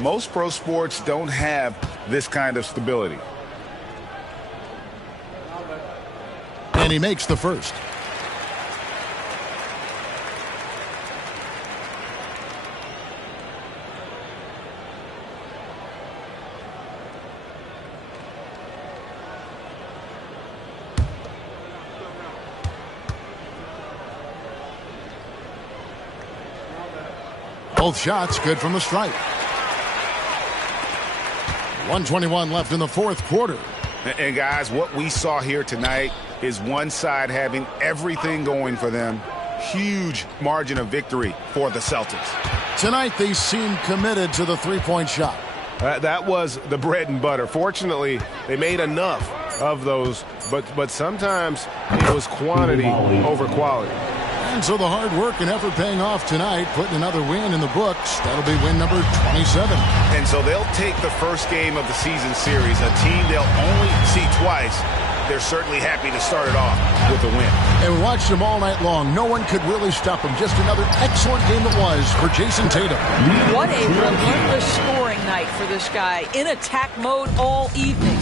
Most pro sports don't have this kind of stability. And he makes the first. Both shots good from the stripe. 1:21 left in the fourth quarter. And guys, what we saw here tonight is one side having everything going for them. Huge margin of victory for the Celtics. Tonight they seem committed to the three-point shot. That was the bread and butter. Fortunately, they made enough of those, but sometimes it was quantity over quality. And so the hard work and effort paying off tonight, putting another win in the books. That'll be win number 27. And so they'll take the first game of the season series, a team they'll only see twice. They're certainly happy to start it off with a win. And we watched them all night long. No one could really stop them. Just another excellent game it was for Jason Tatum. What a relentless scoring night for this guy. In attack mode all evening.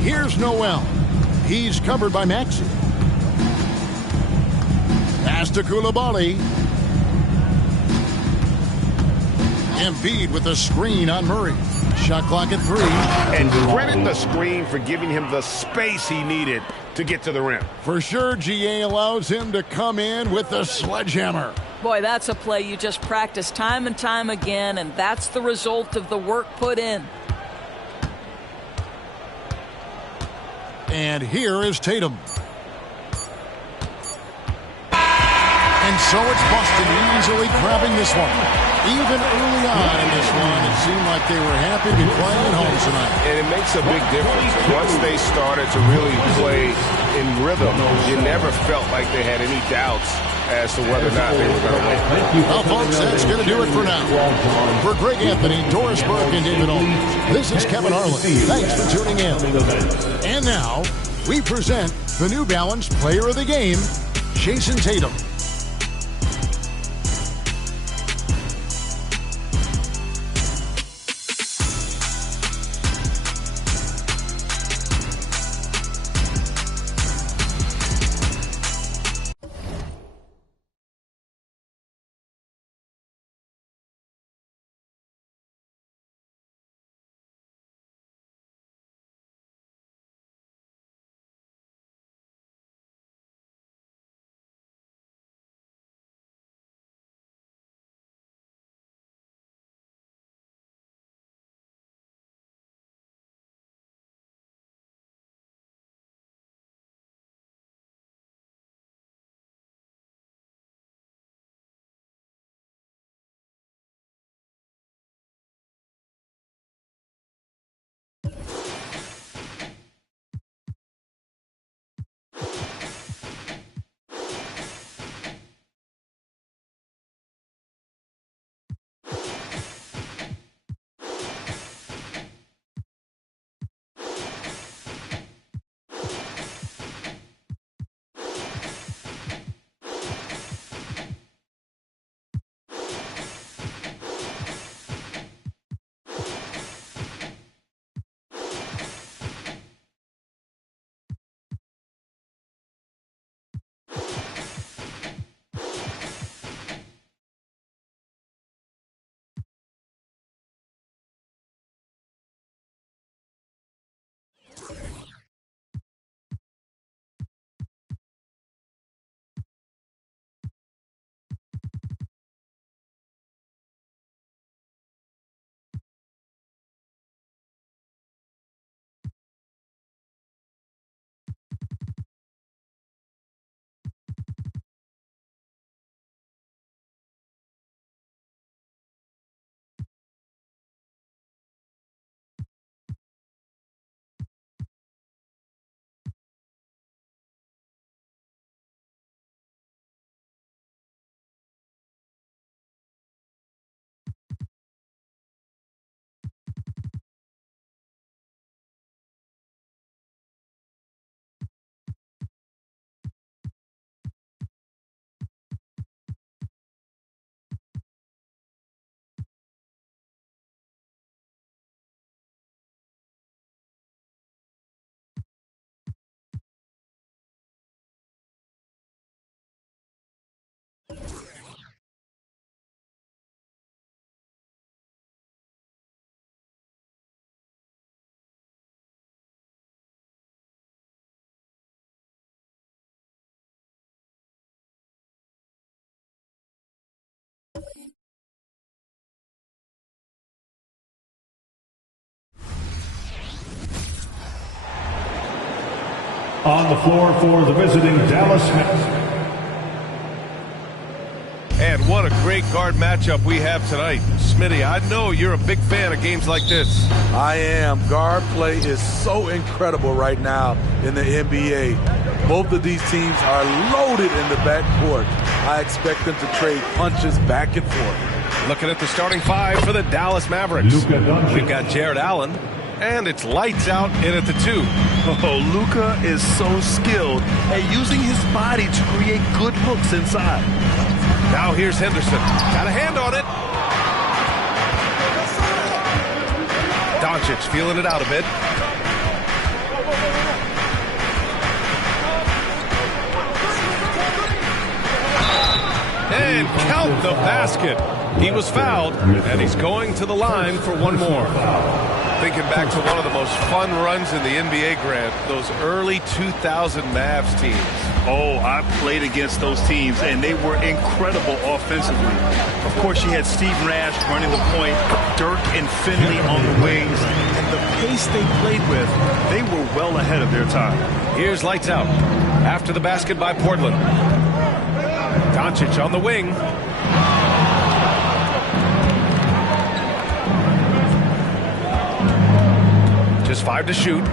Here's Noel. He's covered by Maxey. Pass to Koulibaly. Embiid with a screen on Murray. Shot clock at 3. And credit the screen for giving him the space he needed to get to the rim. For sure, GA allows him to come in with the sledgehammer. Boy, that's a play you just practice time and time again, and that's the result of the work put in. And here is Tatum. And so it's Boston easily grabbing this one. Even early on in this one, it seemed like they were happy to be playing at home tonight. And it makes a big difference. Once they started to really play in rhythm, you never felt like they had any doubts as to whether or not they were going to win. Well, folks, that's going to do it for now. For Greg Anthony, Doris Burke, and David Owens, this is Kevin Harlan. Thanks for tuning in. And now, we present the New Balance Player of the Game, Jason Tatum. On the floor for the visiting Dallas Mavericks. And what a great guard matchup we have tonight. Smitty, I know you're a big fan of games like this. I am. Guard play is so incredible right now in the NBA. Both of these teams are loaded in the backcourt. I expect them to trade punches back and forth. Looking at the starting five for the Dallas Mavericks. We've got Jared Allen, and it's lights out in at the 2. Oh, Luka is so skilled at using his body to create good looks inside. Now here's Henderson. Got a hand on it. Doncic feeling it out a bit. And count the basket. He was fouled, and he's going to the line for one more. Thinking back to one of the most fun runs in the NBA, Grant, those early 2000 Mavs teams. Oh, I played against those teams, and they were incredible offensively. Of course, you had Steve Nash running the point, Dirk and Finley on the wings, and the pace they played with, they were well ahead of their time. Here's lights out. After the basket by Portland. Doncic on the wing. Just 5 to shoot.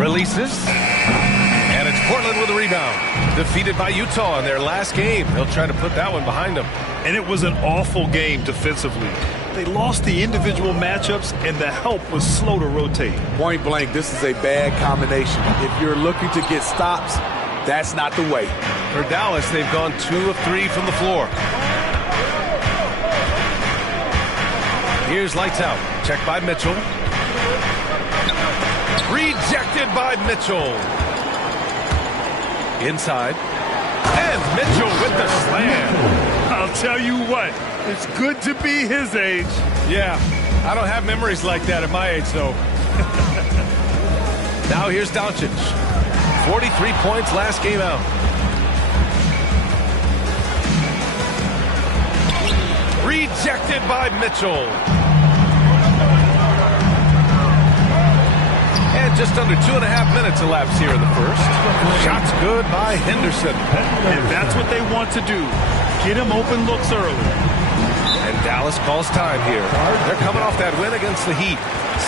Releases. And it's Portland with a rebound. Defeated by Utah in their last game. They'll try to put that one behind them. And it was an awful game defensively. They lost the individual matchups, and the help was slow to rotate. Point blank, this is a bad combination. If you're looking to get stops, that's not the way. For Dallas, they've gone 2 of 3 from the floor. Here's lights out. Check by Mitchell. Rejected by Mitchell. Inside. And Mitchell with the slam. I'll tell you what, it's good to be his age. Yeah, I don't have memories like that at my age, though. Now here's Doncic. 43 points last game out. Rejected by Mitchell. And just under 2.5 minutes elapsed here in the first. Shots good by Henderson. And that's what they want to do. Get him open looks early. And Dallas calls time here. They're coming off that win against the Heat.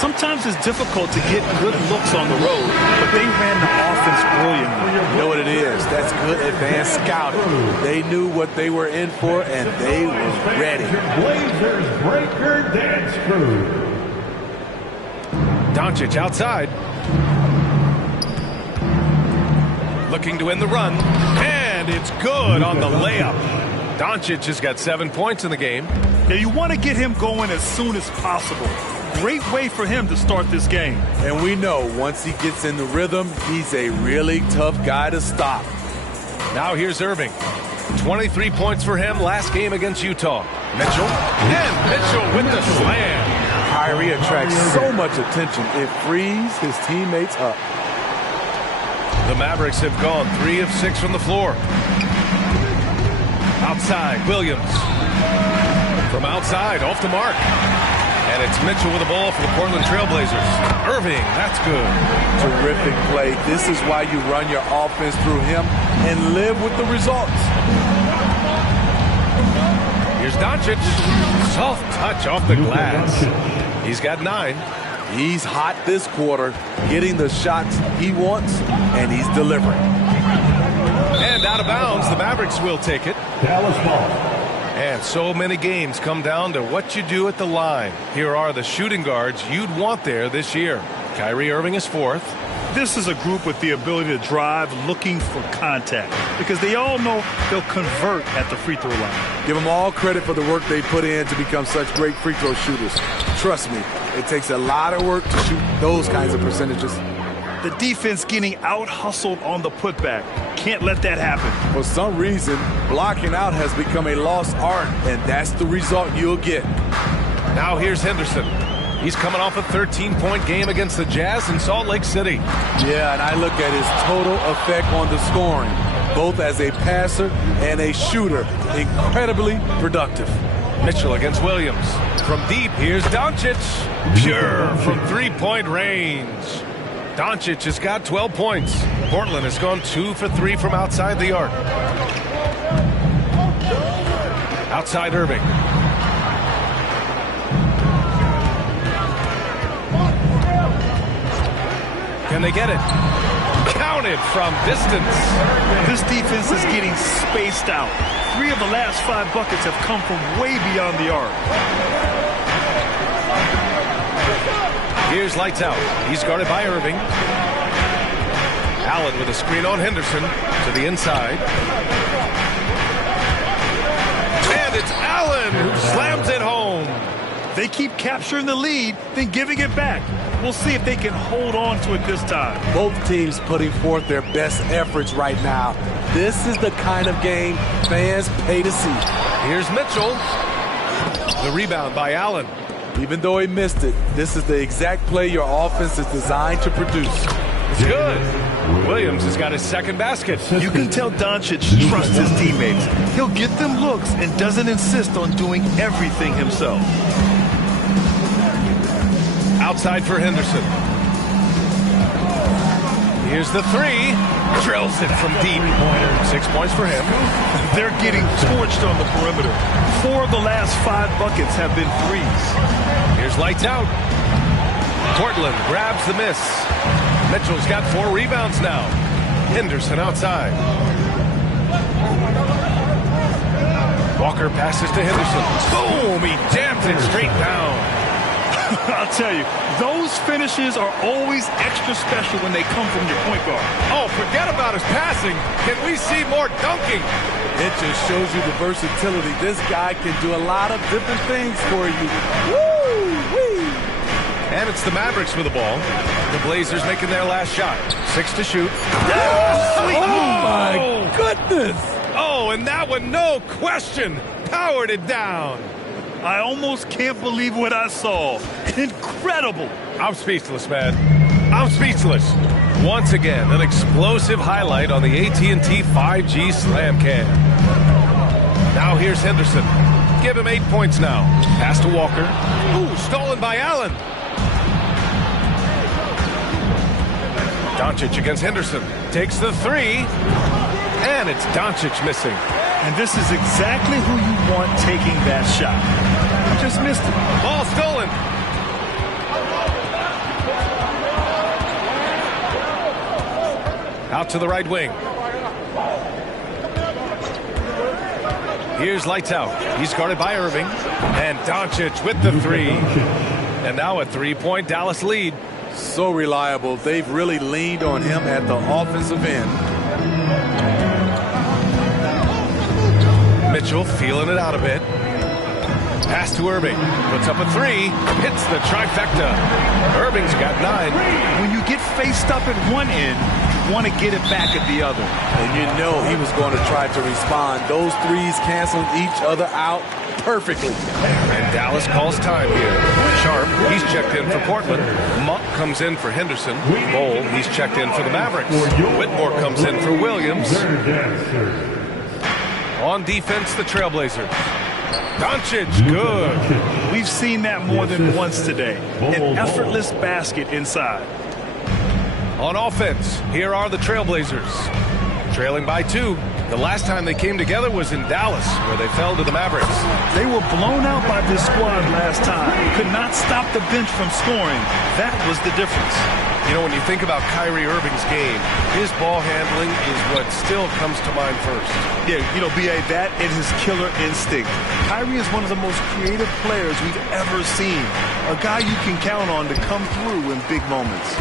Sometimes it's difficult to get good looks on the road, but they ran the offense brilliantly. You know what it is? That's good advanced scouting. They knew what they were in for, and they were ready. Blazers breaker dance crew. Doncic outside. Looking to win the run. And it's good on the layup. Doncic has got 7 points in the game. Now you want to get him going as soon as possible. Great way for him to start this game. And we know once he gets in the rhythm, he's a really tough guy to stop. Now here's Irving. 23 points for him last game against Utah. Mitchell. And Mitchell with the slam. Kyrie attracts so much attention, it frees his teammates up. The Mavericks have gone 3 of 6 from the floor. Outside, Williams. From outside, off the mark. And it's Mitchell with the ball for the Portland Trailblazers. Irving, that's good. Terrific play. This is why you run your offense through him and live with the results. Here's Doncic. Soft touch off the glass. He's got 9. He's hot this quarter, getting the shots he wants, and he's delivering. And out of bounds, the Mavericks will take it. Dallas ball. And so many games come down to what you do at the line. Here are the shooting guards you'd want there this year. Kyrie Irving is 4th. This is a group with the ability to drive looking for contact because they all know they'll convert at the free throw line. Give them all credit for the work they put in to become such great free throw shooters. Trust me, it takes a lot of work to shoot those kinds of percentages. The defense getting out-hustled on the putback. Can't let that happen. For some reason, blocking out has become a lost art, and that's the result you'll get. Now here's Henderson. He's coming off a 13-point game against the Jazz in Salt Lake City. Yeah, and I look at his total effect on the scoring, both as a passer and a shooter. Incredibly productive. Mitchell against Williams. From deep, here's Doncic. Pure from three-point range. Doncic has got 12 points. Portland has gone 2 for 3 from outside the arc. Outside Irving. Can they get it? Counted from distance. This defense is getting spaced out. 3 of the last 5 buckets have come from way beyond the arc. Here's lights out. He's guarded by Irving. Allen with a screen on Henderson to the inside. And it's Allen who slams it home. They keep capturing the lead, then giving it back. We'll see if they can hold on to it this time. Both teams putting forth their best efforts right now. This is the kind of game fans pay to see. Here's Mitchell. The rebound by Allen. Even though he missed it, this is the exact play your offense is designed to produce. It's good. Williams has got his second basket. You can tell Doncic trusts his teammates. He'll get them looks and doesn't insist on doing everything himself. Outside for Henderson. Here's the three. Drills it from deep. 6 points for him. They're getting torched on the perimeter. 4 of the last 5 buckets have been threes. Here's lights out. Portland grabs the miss. Mitchell's got 4 rebounds now. Henderson outside. Walker passes to Henderson. Boom! He jams it straight down. I'll tell you, those finishes are always extra special when they come from your point guard. Oh, forget about his passing. Can we see more dunking? It just shows you the versatility. This guy can do a lot of different things for you. Woo-wee! And it's the Mavericks with the ball. The Blazers making their last shot. 6 to shoot. Oh my goodness! Oh, and that one, no question, powered it down. I almost can't believe what I saw. Incredible. I'm speechless, man. I'm speechless. Once again, an explosive highlight on the AT&T 5G Slam Cam. Now here's Henderson. Give him 8 points now. Pass to Walker. Ooh, stolen by Allen. Doncic against Henderson. Takes the three. And it's Doncic missing. And this is exactly who you want taking that shot. You just missed it. Ball stolen. Out to the right wing. Here's lights out. He's guarded by Irving. And Doncic with the three. And now a 3-point Dallas lead. So reliable. They've really leaned on him at the offensive end. Mitchell feeling it out a bit. Pass to Irving. Puts up a three. Hits the trifecta. Irving's got 9. When you get faced up at one end, you want to get it back at the other. And you know he was going to try to respond. Those threes canceled each other out perfectly. And Dallas calls time here. Sharp, he's checked in for Portland. Monk comes in for Henderson. Bowl, he's checked in for the Mavericks. Whitmore comes in for Williams. On defense, the Trailblazers. Doncic, good. We've seen that more than once today. An effortless basket inside. On offense, here are the Trailblazers. Trailing by 2. The last time they came together was in Dallas, where they fell to the Mavericks. They were blown out by this squad last time. Could not stop the bench from scoring. That was the difference. You know, when you think about Kyrie Irving's game, his ball handling is what still comes to mind first. Yeah, you know, B.A., that and his killer instinct. Kyrie is one of the most creative players we've ever seen. A guy you can count on to come through in big moments.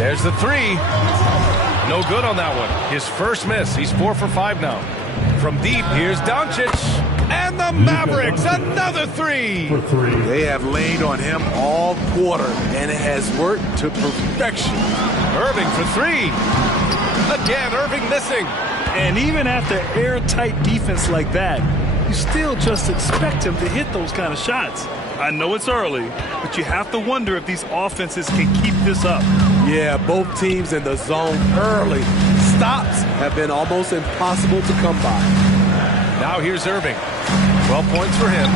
There's the three. No good on that one. His first miss. He's 4 for 5 now. From deep, here's Doncic. And the Mavericks, another three. They have leaned on him all quarter, and it has worked to perfection. Irving for 3. Again, Irving missing. And even after airtight defense like that, you still just expect him to hit those kind of shots. I know it's early, but you have to wonder if these offenses can keep this up. Yeah, both teams in the zone early. Stops have been almost impossible to come by. Now here's Irving. 12 points for him.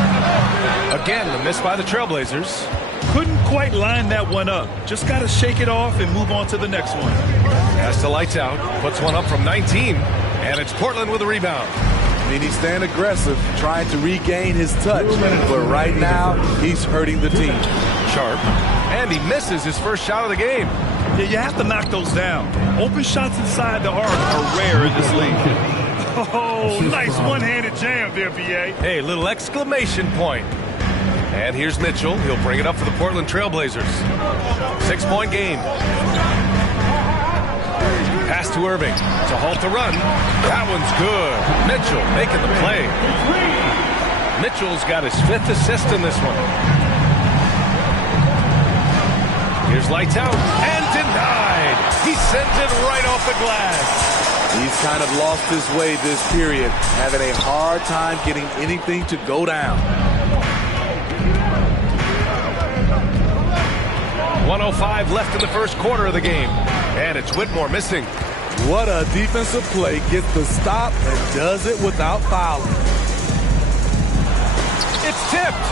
Again, the miss by the Trailblazers. Couldn't quite line that one up. Just got to shake it off and move on to the next one. Pass to lights out. Puts one up from 19. And it's Portland with a rebound. I mean, he's staying aggressive, trying to regain his touch. But right now, he's hurting the team. Sharp. And he misses his first shot of the game. Yeah, you have to knock those down. Open shots inside the arc are rare in this league. Oh, nice one-handed jam there, B.A. Hey, little exclamation point. And here's Mitchell. He'll bring it up for the Portland Trailblazers. 6-point game. Pass to Irving to halt the run. That one's good. Mitchell making the play. Mitchell's got his 5th assist in this one. Here's lights out and denied. He sends it right off the glass. He's kind of lost his way this period, having a hard time getting anything to go down. 1:05 left in the first quarter of the game. And it's Whitmore missing. What a defensive play. Gets the stop and does it without fouling. It's tipped.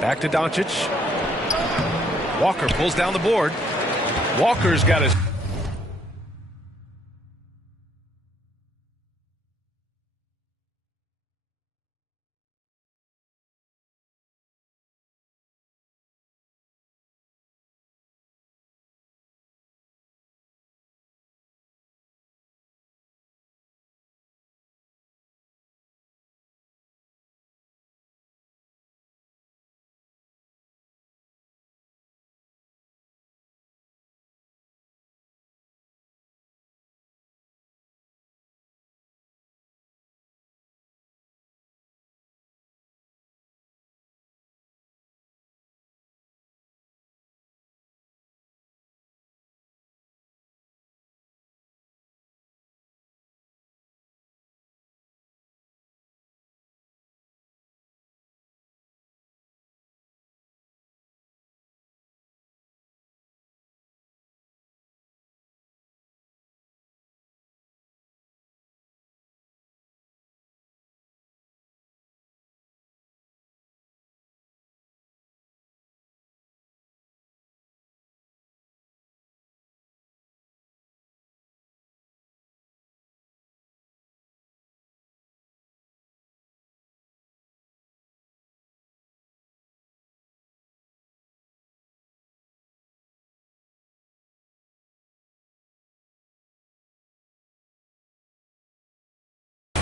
Back to Doncic. Walker pulls down the board. Walker's got his...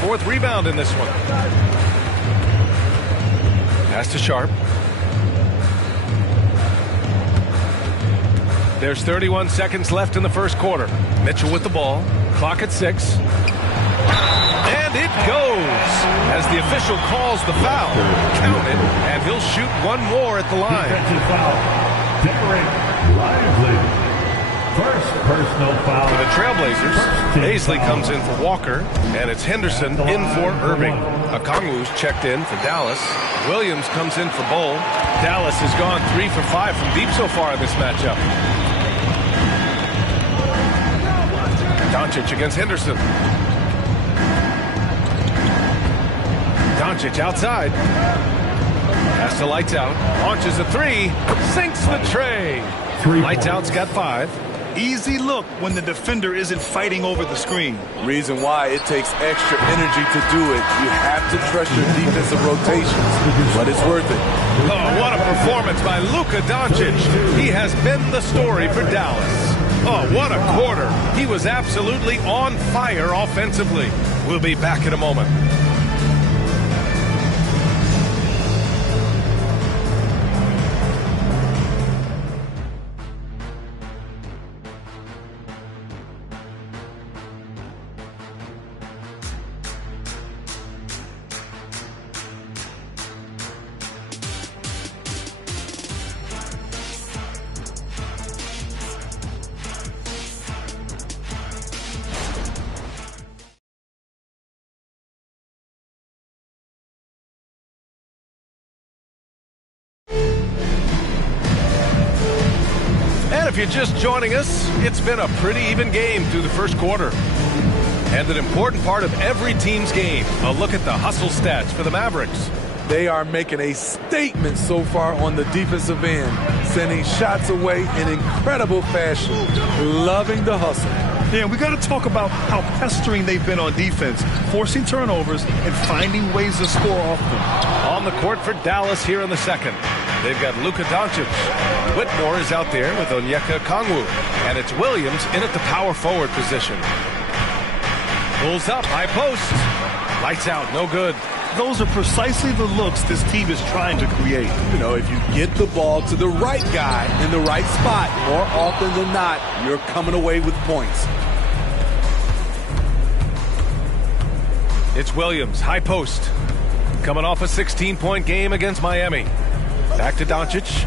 Fourth rebound in this one. Pass to Sharp. There's 31 seconds left in the first quarter. Mitchell with the ball. Clock at 6. And it goes as the official calls the foul. Count it, and he'll shoot one more at the line. Defensive foul. Derek Lively. First personal foul. For the Trailblazers, Paisley comes in for Walker, and it's Henderson in for Irving. Okongwu's checked in for Dallas. Williams comes in for Bull. Dallas has gone 3 for 5 from deep so far in this matchup. Doncic against Henderson. Doncic outside. Pass to Lights Out. Launches a 3. Sinks the tray. Lights Out's got 5. Easy look when the defender isn't fighting over the screen. Reason why it takes extra energy to do it. You have to trust your defensive rotations, but it's worth it. Oh, what a performance by Luka Doncic. He has been the story for Dallas. Oh, what a quarter. He was absolutely on fire offensively. We'll be back in a moment. If you're just joining us, it's been a pretty even game through the first quarter. And an important part of every team's game, a look at the hustle stats for the Mavericks. They are making a statement so far on the defensive end, sending shots away in incredible fashion, loving the hustle. Yeah, we got to talk about how pestering they've been on defense, forcing turnovers and finding ways to score off them. On the court for Dallas here in the second. They've got Luka Doncic. Whitmore is out there with Onyeka Okongwu. And it's Williams in at the power forward position. Pulls up, high post. Lights out, no good. Those are precisely the looks this team is trying to create. You know, if you get the ball to the right guy in the right spot, more often than not, you're coming away with points. It's Williams, high post. Coming off a 16-point game against Miami. Back to Doncic.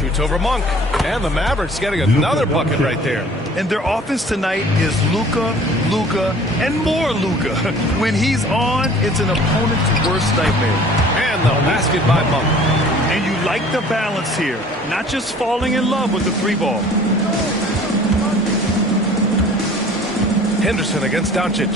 Shoots over Monk. And the Mavericks getting another bucket right there. And their offense tonight is Luka, and more Luka. When he's on, it's an opponent's worst nightmare. And the basket by Monk. And you like the balance here. Not just falling in love with the three ball. Henderson against Doncic.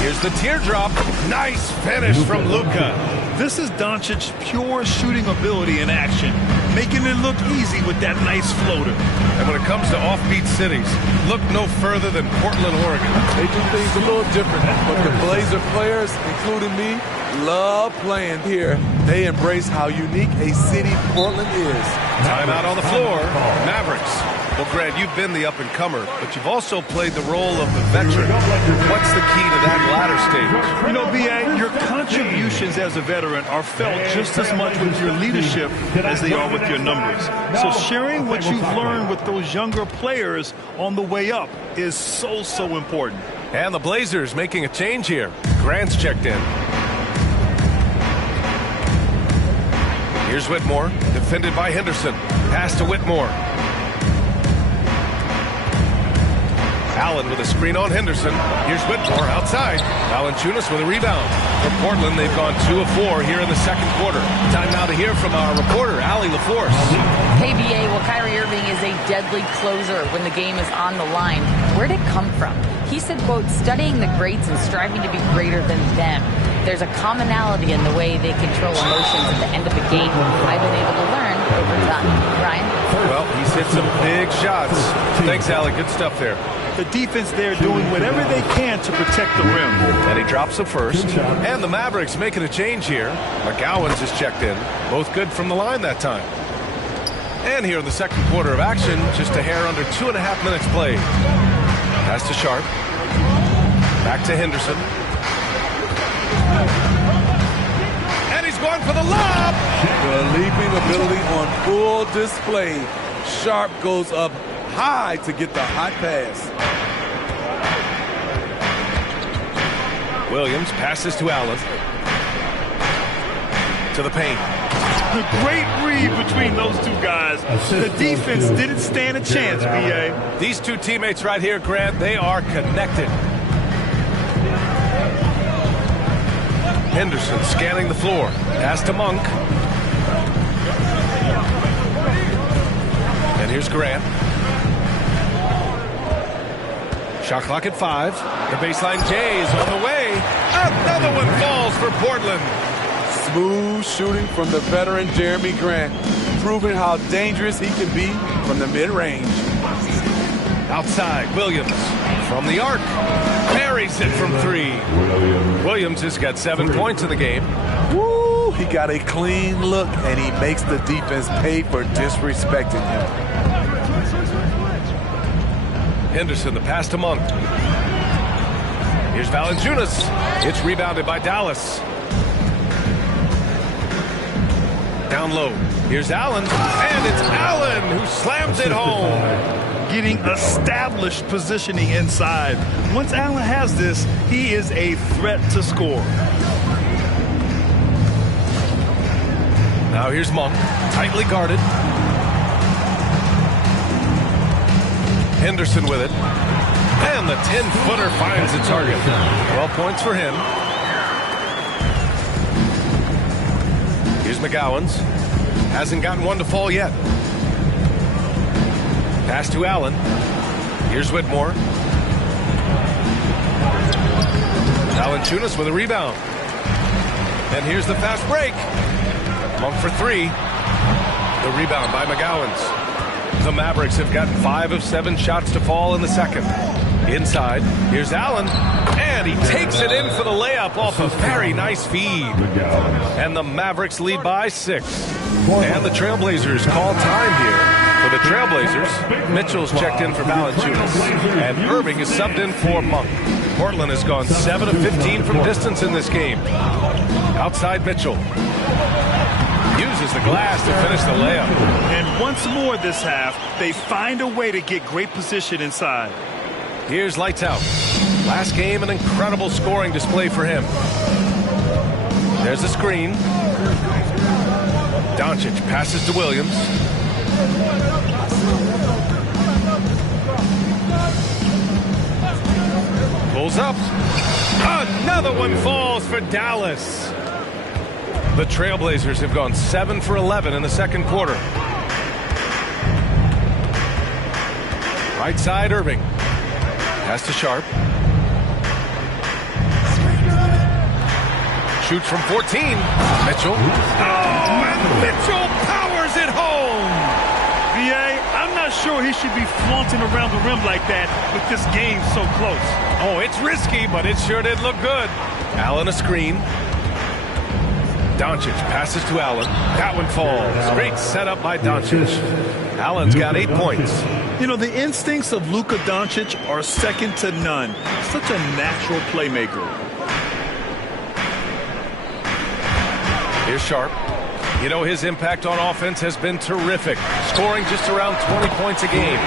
Here's the teardrop. Nice finish from Luka. This is Doncic's pure shooting ability in action, making it look easy with that nice floater. And when it comes to offbeat cities, look no further than Portland, Oregon. They do things a little different, but the Blazer players, including me, love playing here. They embrace how unique a city Portland is. Timeout on the floor. Mavericks. Well, Grant, you've been the up-and-comer, but you've also played the role of the veteran. What's the key to that latter stage? You know, B.A., your contributions as a veteran are felt just as much with your leadership as they are with your numbers. So sharing what you've learned with those younger players on the way up is so important. And the Blazers making a change here. Grant's checked in. Here's Whitmore, defended by Henderson. Pass to Whitmore. Allen with a screen on Henderson. Here's Whitmore outside. Valanciunas with a rebound. For Portland, they've gone 2 of 4 here in the second quarter. Time now to hear from our reporter, Allie LaForce. Hey, BA, well, Kyrie Irving is a deadly closer when the game is on the line. Where'd it come from? He said, quote, studying the greats and striving to be greater than them. There's a commonality in the way they control emotions at the end of the game. I've been able to learn over time. Ryan? Well, he's hit some big shots. Thanks, Allie. Good stuff there. The defense there doing whatever they can to protect the rim. And he drops the first. And the Mavericks making a change here. McGowan's just checked in. Both good from the line that time. And here in the second quarter of action, just a hair under 2.5 minutes played. Pass to Sharp. Back to Henderson. And he's going for the lob. The leaping ability on full display. Sharp goes up high to get the hot pass. Williams passes to Allen. To the paint. The great read between those two guys. The defense didn't stand a chance, B.A. These two teammates right here, Grant, they are connected. Henderson scanning the floor. Pass to Monk. And here's Grant. Shot clock at 5. The baseline J is on the way. Another one falls for Portland. Smooth shooting from the veteran Jeremy Grant, proving how dangerous he can be from the mid-range. Outside, Williams from the arc. Parries it from 3. Williams has got 7 points in the game. Woo! He got a clean look, and he makes the defense pay for disrespecting him. Henderson, the pass to Monk. Here's Valanciunas. It's rebounded by Dallas. Down low. Here's Allen. And it's Allen who slams it home. Getting established positioning inside. Once Allen has this, he is a threat to score. Now here's Monk. Tightly guarded. Henderson with it. And the 10-footer finds the target. 12 points for him. Here's McGowan's. Hasn't gotten one to fall yet. Pass to Allen. Here's Whitmore. Valanciunas with a rebound. And here's the fast break. Monk for 3. The rebound by McGowan's. The Mavericks have gotten 5 of 7 shots to fall in the second. Inside, here's Allen, and he takes it in for the layup off a very nice feed. And the Mavericks lead by 6. And the Trailblazers call time here. For the Trailblazers, Mitchell's checked in for Valanciunas, and Irving is subbed in for Monk. Portland has gone 7 of 15 from distance in this game. Outside Mitchell. Uses uses the glass to finish the layup. And once more this half, they find a way to get great position inside. Here's Lights Out. Last game, an incredible scoring display for him. There's a screen. Doncic passes to Williams. Pulls up. Another one falls for Dallas. The Trailblazers have gone 7 for 11 in the second quarter. Right side, Irving. Pass to Sharp. Shoots from 14. Mitchell. Oh, and Mitchell powers it home. B.A., I'm not sure he should be flaunting around the rim like that with this game so close. Oh, it's risky, but it sure did look good. Allen a screen. Doncic passes to Allen. That one falls. Great setup by Doncic. Allen's got 8 points. You know, the instincts of Luka Doncic are second to none. Such a natural playmaker. Here's Sharp. You know, his impact on offense has been terrific. Scoring just around 20 points a game.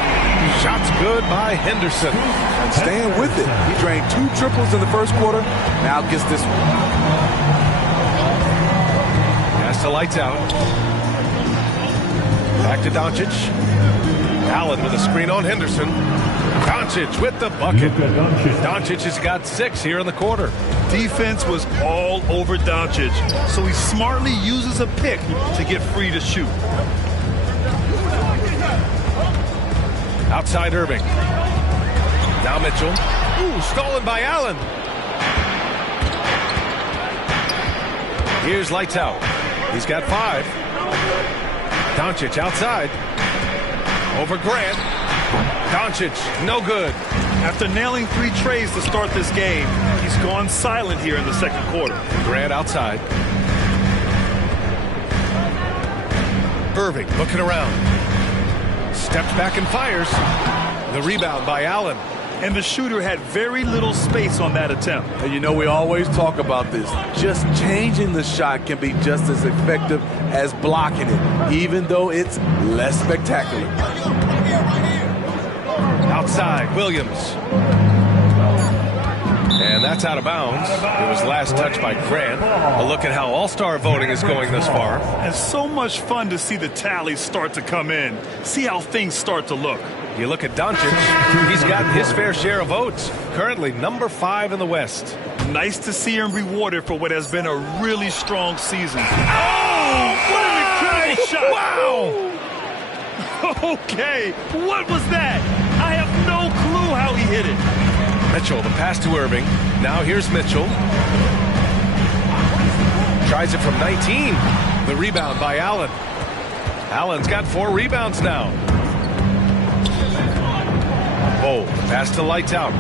Shots good by Henderson. And staying with it. He drained 2 triples in the first quarter. Now gets this one. Pass to Lights Out. Back to Doncic. Allen with a screen on Henderson. Doncic with the bucket. Doncic has got 6 here in the quarter. Defense was all over Doncic, so he smartly uses a pick to get free to shoot. Outside Irving. Now Mitchell. Ooh, stolen by Allen. Here's Lights Out. He's got 5. Doncic outside. Over Grant. Doncic, no good. After nailing 3 trays to start this game, he's gone silent here in the second quarter. Grant outside. Irving looking around. Steps back and fires. The rebound by Allen. And the shooter had very little space on that attempt. And you know, we always talk about this. Just changing the shot can be just as effective as blocking it, even though it's less spectacular. Outside, Williams. And that's out of bounds. It was last touched by Grant. A look at how All-Star voting is going this far. And so much fun to see the tallies start to come in. See how things start to look. You look at Doncic. He's got his fair share of votes. Currently number 5 in the West. Nice to see him rewarded for what has been a really strong season. Oh, what an incredible shot. Wow. Okay, what was that? I have no clue how he hit it. Mitchell, the pass to Irving. Now here's Mitchell. Tries it from 19. The rebound by Allen. Allen's got 4 rebounds now. Oh, pass to Lights Out.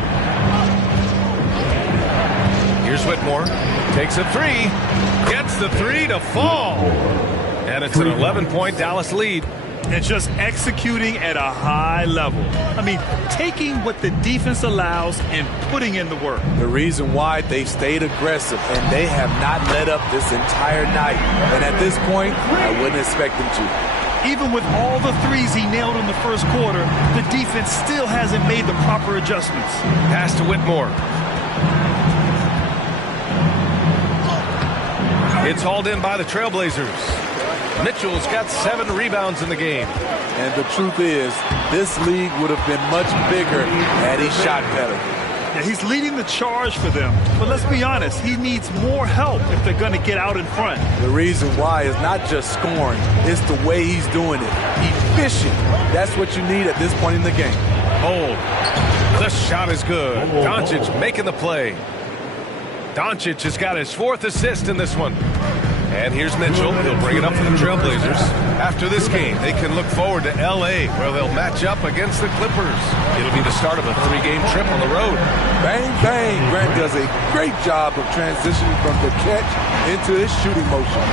Here's Whitmore. Takes a 3. Gets the 3 to fall. And it's an 11-point Dallas lead. And just executing at a high level. I mean, taking what the defense allows and putting in the work. The reason why they stayed aggressive, and they have not let up this entire night. And at this point, I wouldn't expect them to. Even with all the 3s he nailed in the first quarter, the defense still hasn't made the proper adjustments. Pass to Whitmore. It's hauled in by the Trailblazers. Mitchell's got 7 rebounds in the game. And the truth is, this league would have been much bigger had he shot better. Yeah, he's leading the charge for them. But let's be honest, he needs more help if they're going to get out in front. The reason why is not just scoring, it's the way he's doing it. Efficient. That's what you need at this point in the game. Hold. The shot is good. Doncic making the play. Doncic has got his 4th assist in this one. And here's Mitchell. He'll bring it up for the Trailblazers. After this game, they can look forward to L.A., where they'll match up against the Clippers. It'll be the start of a 3-game trip on the road. Bang, bang. Grant does a great job of transitioning from the catch into his shooting motion.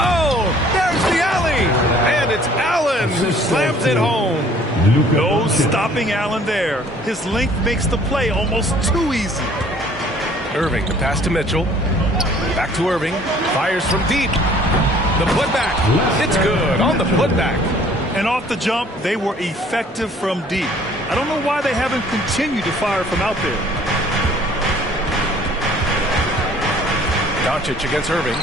Oh, there's the alley. And it's Allen who slams it home. No stopping Allen there. His length makes the play almost too easy. Irving, the pass to Mitchell. Back to Irving. Fires from deep. The putback. It's good on the putback. And off the jump, they were effective from deep. I don't know why they haven't continued to fire from out there. Doncic against Irving.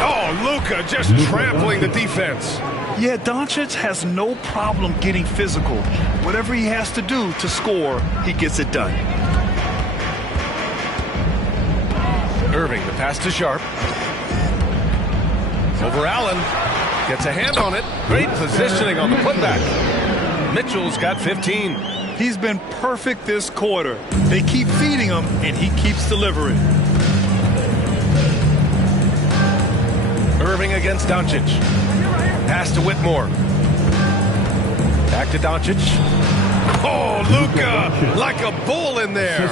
Oh, Luka just trampling the defense. Yeah, Doncic has no problem getting physical. Whatever he has to do to score, he gets it done. Irving, the pass to Sharp. Over Allen. Gets a hand on it. Great positioning on the putback. Mitchell's got 15. He's been perfect this quarter. They keep feeding him, and he keeps delivering. Irving against Doncic. Pass to Whitmore. Back to Doncic. Oh, Luka, like a bull in there.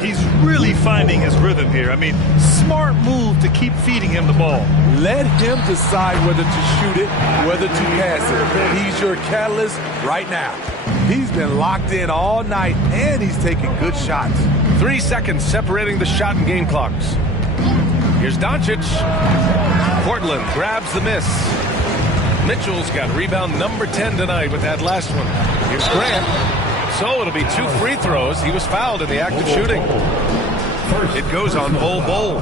He's really finding his rhythm here. I mean, smart move to keep feeding him the ball. Let him decide whether to shoot it, whether to pass it. He's your catalyst right now. He's been locked in all night, and he's taking good shots. 3 seconds separating the shot and game clocks. Here's Doncic. Portland grabs the miss. Mitchell's got rebound number 10 tonight with that last one. Here's Grant. So it'll be 2 free throws. He was fouled in the act of shooting. It goes on Bol.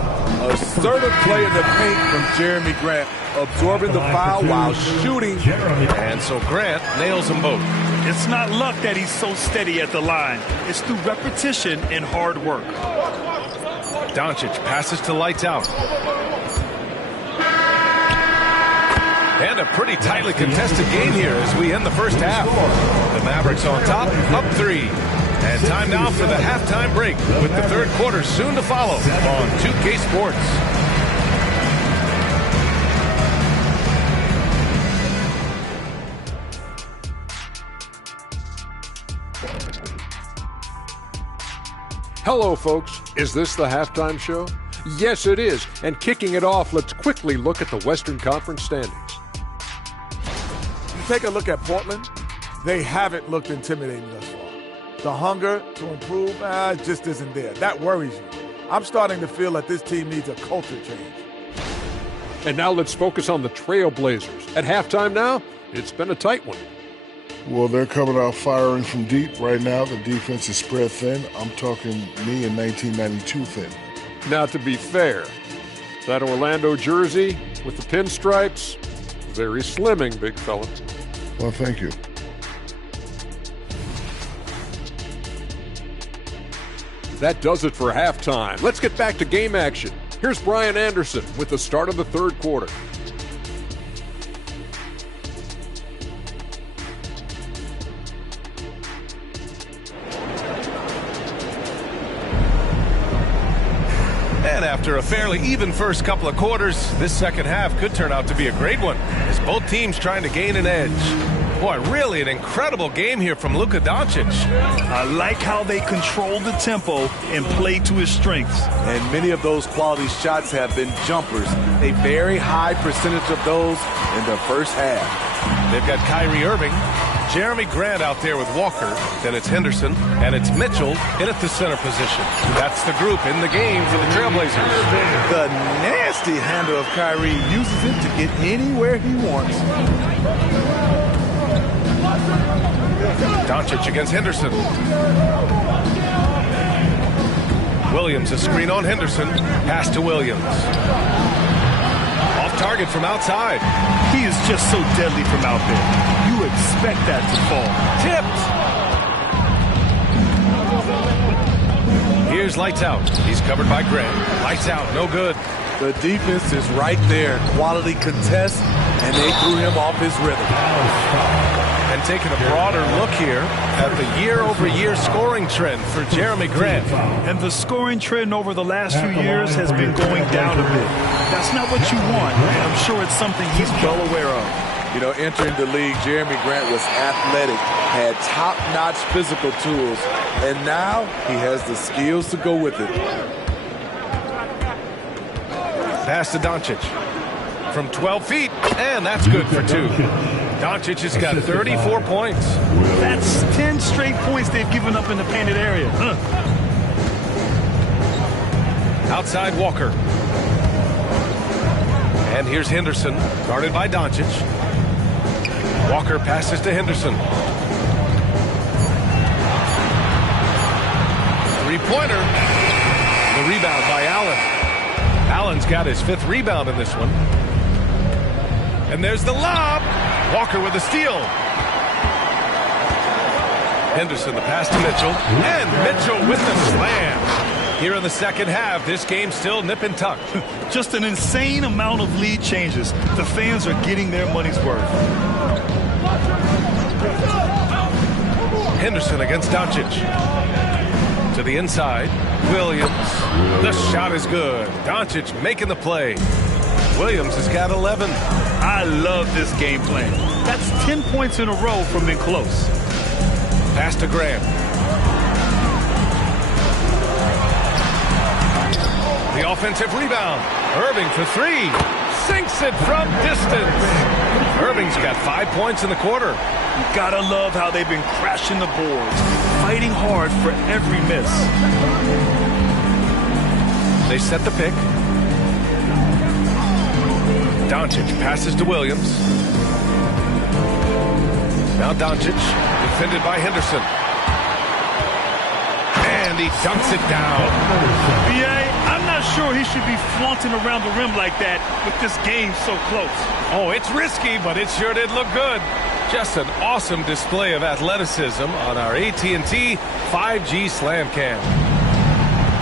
Assertive play in the paint from Jeremy Grant, absorbing the foul while shooting. And so Grant nails them both. It's not luck that he's so steady at the line. It's through repetition and hard work. Doncic passes to Lights Out. And a pretty tightly contested game here as we end the first half. The Mavericks on top, up 3. And time now for the halftime break with the third quarter soon to follow on 2K Sports. Hello, folks. Is this the halftime show? Yes, it is. And kicking it off, let's quickly look at the Western Conference standings. You take a look at Portland, they haven't looked intimidating thus far. The hunger to improve just isn't there. That worries you. I'm starting to feel that this team needs a culture change. And now let's focus on the Trailblazers. At halftime now, it's been a tight one. Well, they're coming out firing from deep right now. The defense is spread thin. I'm talking me in 1992 thin. Now, to be fair, that Orlando jersey with the pinstripes, very slimming, big fella. Well, thank you. That does it for halftime. Let's get back to game action. Here's Brian Anderson with the start of the third quarter. And after a fairly even first couple of quarters, this second half could turn out to be a great one as both teams trying to gain an edge. Boy, really an incredible game here from Luka Doncic. I like how they control the tempo and play to his strengths. And many of those quality shots have been jumpers. A very high percentage of those in the first half. They've got Kyrie Irving, Jeremy Grant out there with Walker, then it's Henderson, and it's Mitchell in at the center position. That's the group in the game for the Trailblazers. The nasty handle of Kyrie uses it to get anywhere he wants. Doncic against Henderson. Williams, a screen on Henderson. Pass to Williams. Off target from outside. He is just so deadly from out there. You expect that to fall. Tipped. Here's Lights Out. He's covered by Grant. Lights Out, no good. The defense is right there. Quality contest, and they threw him off his rhythm. And taking a broader look here at the year-over-year scoring trend for Jeremy Grant. And the scoring trend over the last few years has been going down a bit. That's not what you want, and I'm sure it's something he's well aware of. You know, entering the league, Jeremy Grant was athletic, had top-notch physical tools, and now he has the skills to go with it. Pass to Doncic from 12 feet, and that's good for 2. Doncic has got 34 points. That's 10 straight points they've given up in the painted area. Huh. Outside Walker. And here's Henderson, guarded by Doncic. Walker passes to Henderson. Three-pointer. The rebound by Allen. Allen's got his 5th rebound in this one. And there's the lob. Walker with the steal. Henderson, the pass to Mitchell. And Mitchell with the slam. Here in the second half, this game's still nip and tuck. Just an insane amount of lead changes. The fans are getting their money's worth. Henderson against Doncic. To the inside. Williams. The shot is good. Doncic making the play. Williams has got 11. I love this game plan. That's 10 points in a row from being close. Pass to Graham. The offensive rebound. Irving for 3. Sinks it from distance. Irving's got 5 points in the quarter. You gotta love how they've been crashing the boards, fighting hard for every miss. They set the pick. Doncic passes to Williams. Now Doncic, defended by Henderson. And he dunks it down. B.A., I'm not sure he should be flaunting around the rim like that with this game so close. Oh, it's risky, but it sure did look good. Just an awesome display of athleticism on our AT&T 5G Slam Cam.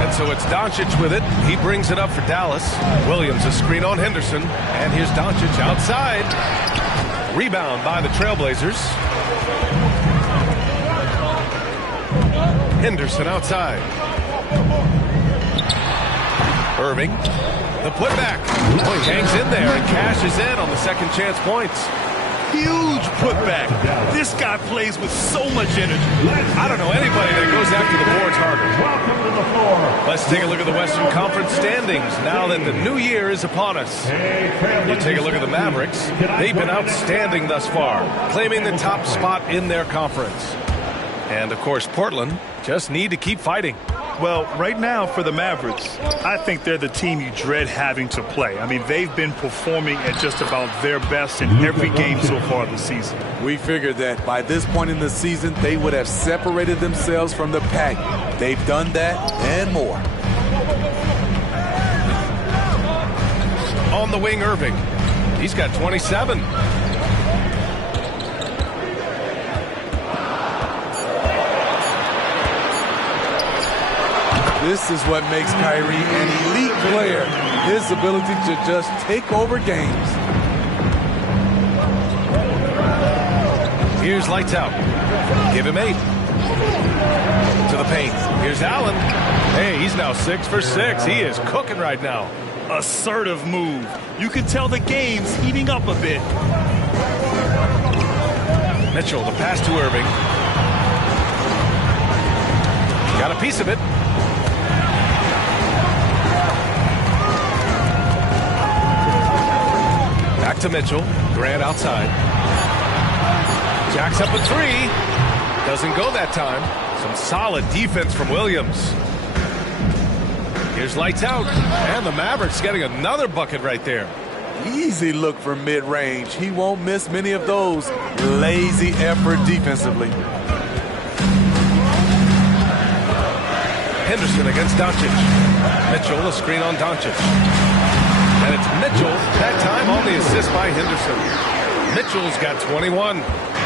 And so it's Doncic with it. He brings it up for Dallas. Williams a screen on Henderson. And here's Doncic outside. Rebound by the Trailblazers. Henderson outside. Irving. The putback. Oh, he hangs in there and cashes in on the second chance points. Huge putback. This guy plays with so much energy. I don't know anybody that goes after the boards harder. Welcome to the floor. Let's take a look at the Western Conference standings now that the new year is upon us. You take a look at the Mavericks. They've been outstanding thus far, claiming the top spot in their conference. And, of course, Portland just need to keep fighting. Well, right now for the Mavericks, I think they're the team you dread having to play. I mean, they've been performing at just about their best in every game so far this season. We figured that by this point in the season, they would have separated themselves from the pack. They've done that and more. On the wing, Irving. He's got 27. This is what makes Kyrie an elite player. His ability to just take over games. Here's lights out. Give him 8. To the paint. Here's Allen. Hey, he's now 6 for 6. He is cooking right now. Assertive move. You can tell the game's heating up a bit. Mitchell, the pass to Irving. Got a piece of it. Back to Mitchell. Grant outside. Jacks up a 3. Doesn't go that time. Some solid defense from Williams. Here's lights out. And the Mavericks getting another bucket right there. Easy look for mid-range. He won't miss many of those. Lazy effort defensively. Henderson against Doncic. Mitchell, a screen on Doncic. And it's Mitchell, that time on the assist by Henderson. Mitchell's got 21.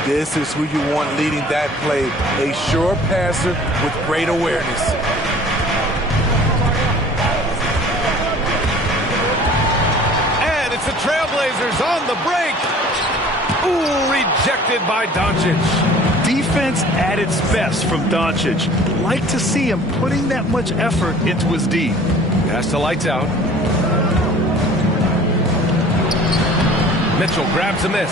This is who you want leading that play. A sure passer with great awareness. And it's the Trailblazers on the break. Ooh, rejected by Doncic. Defense at its best from Doncic. Like to see him putting that much effort into his D. Pass to lights out. Mitchell grabs a miss.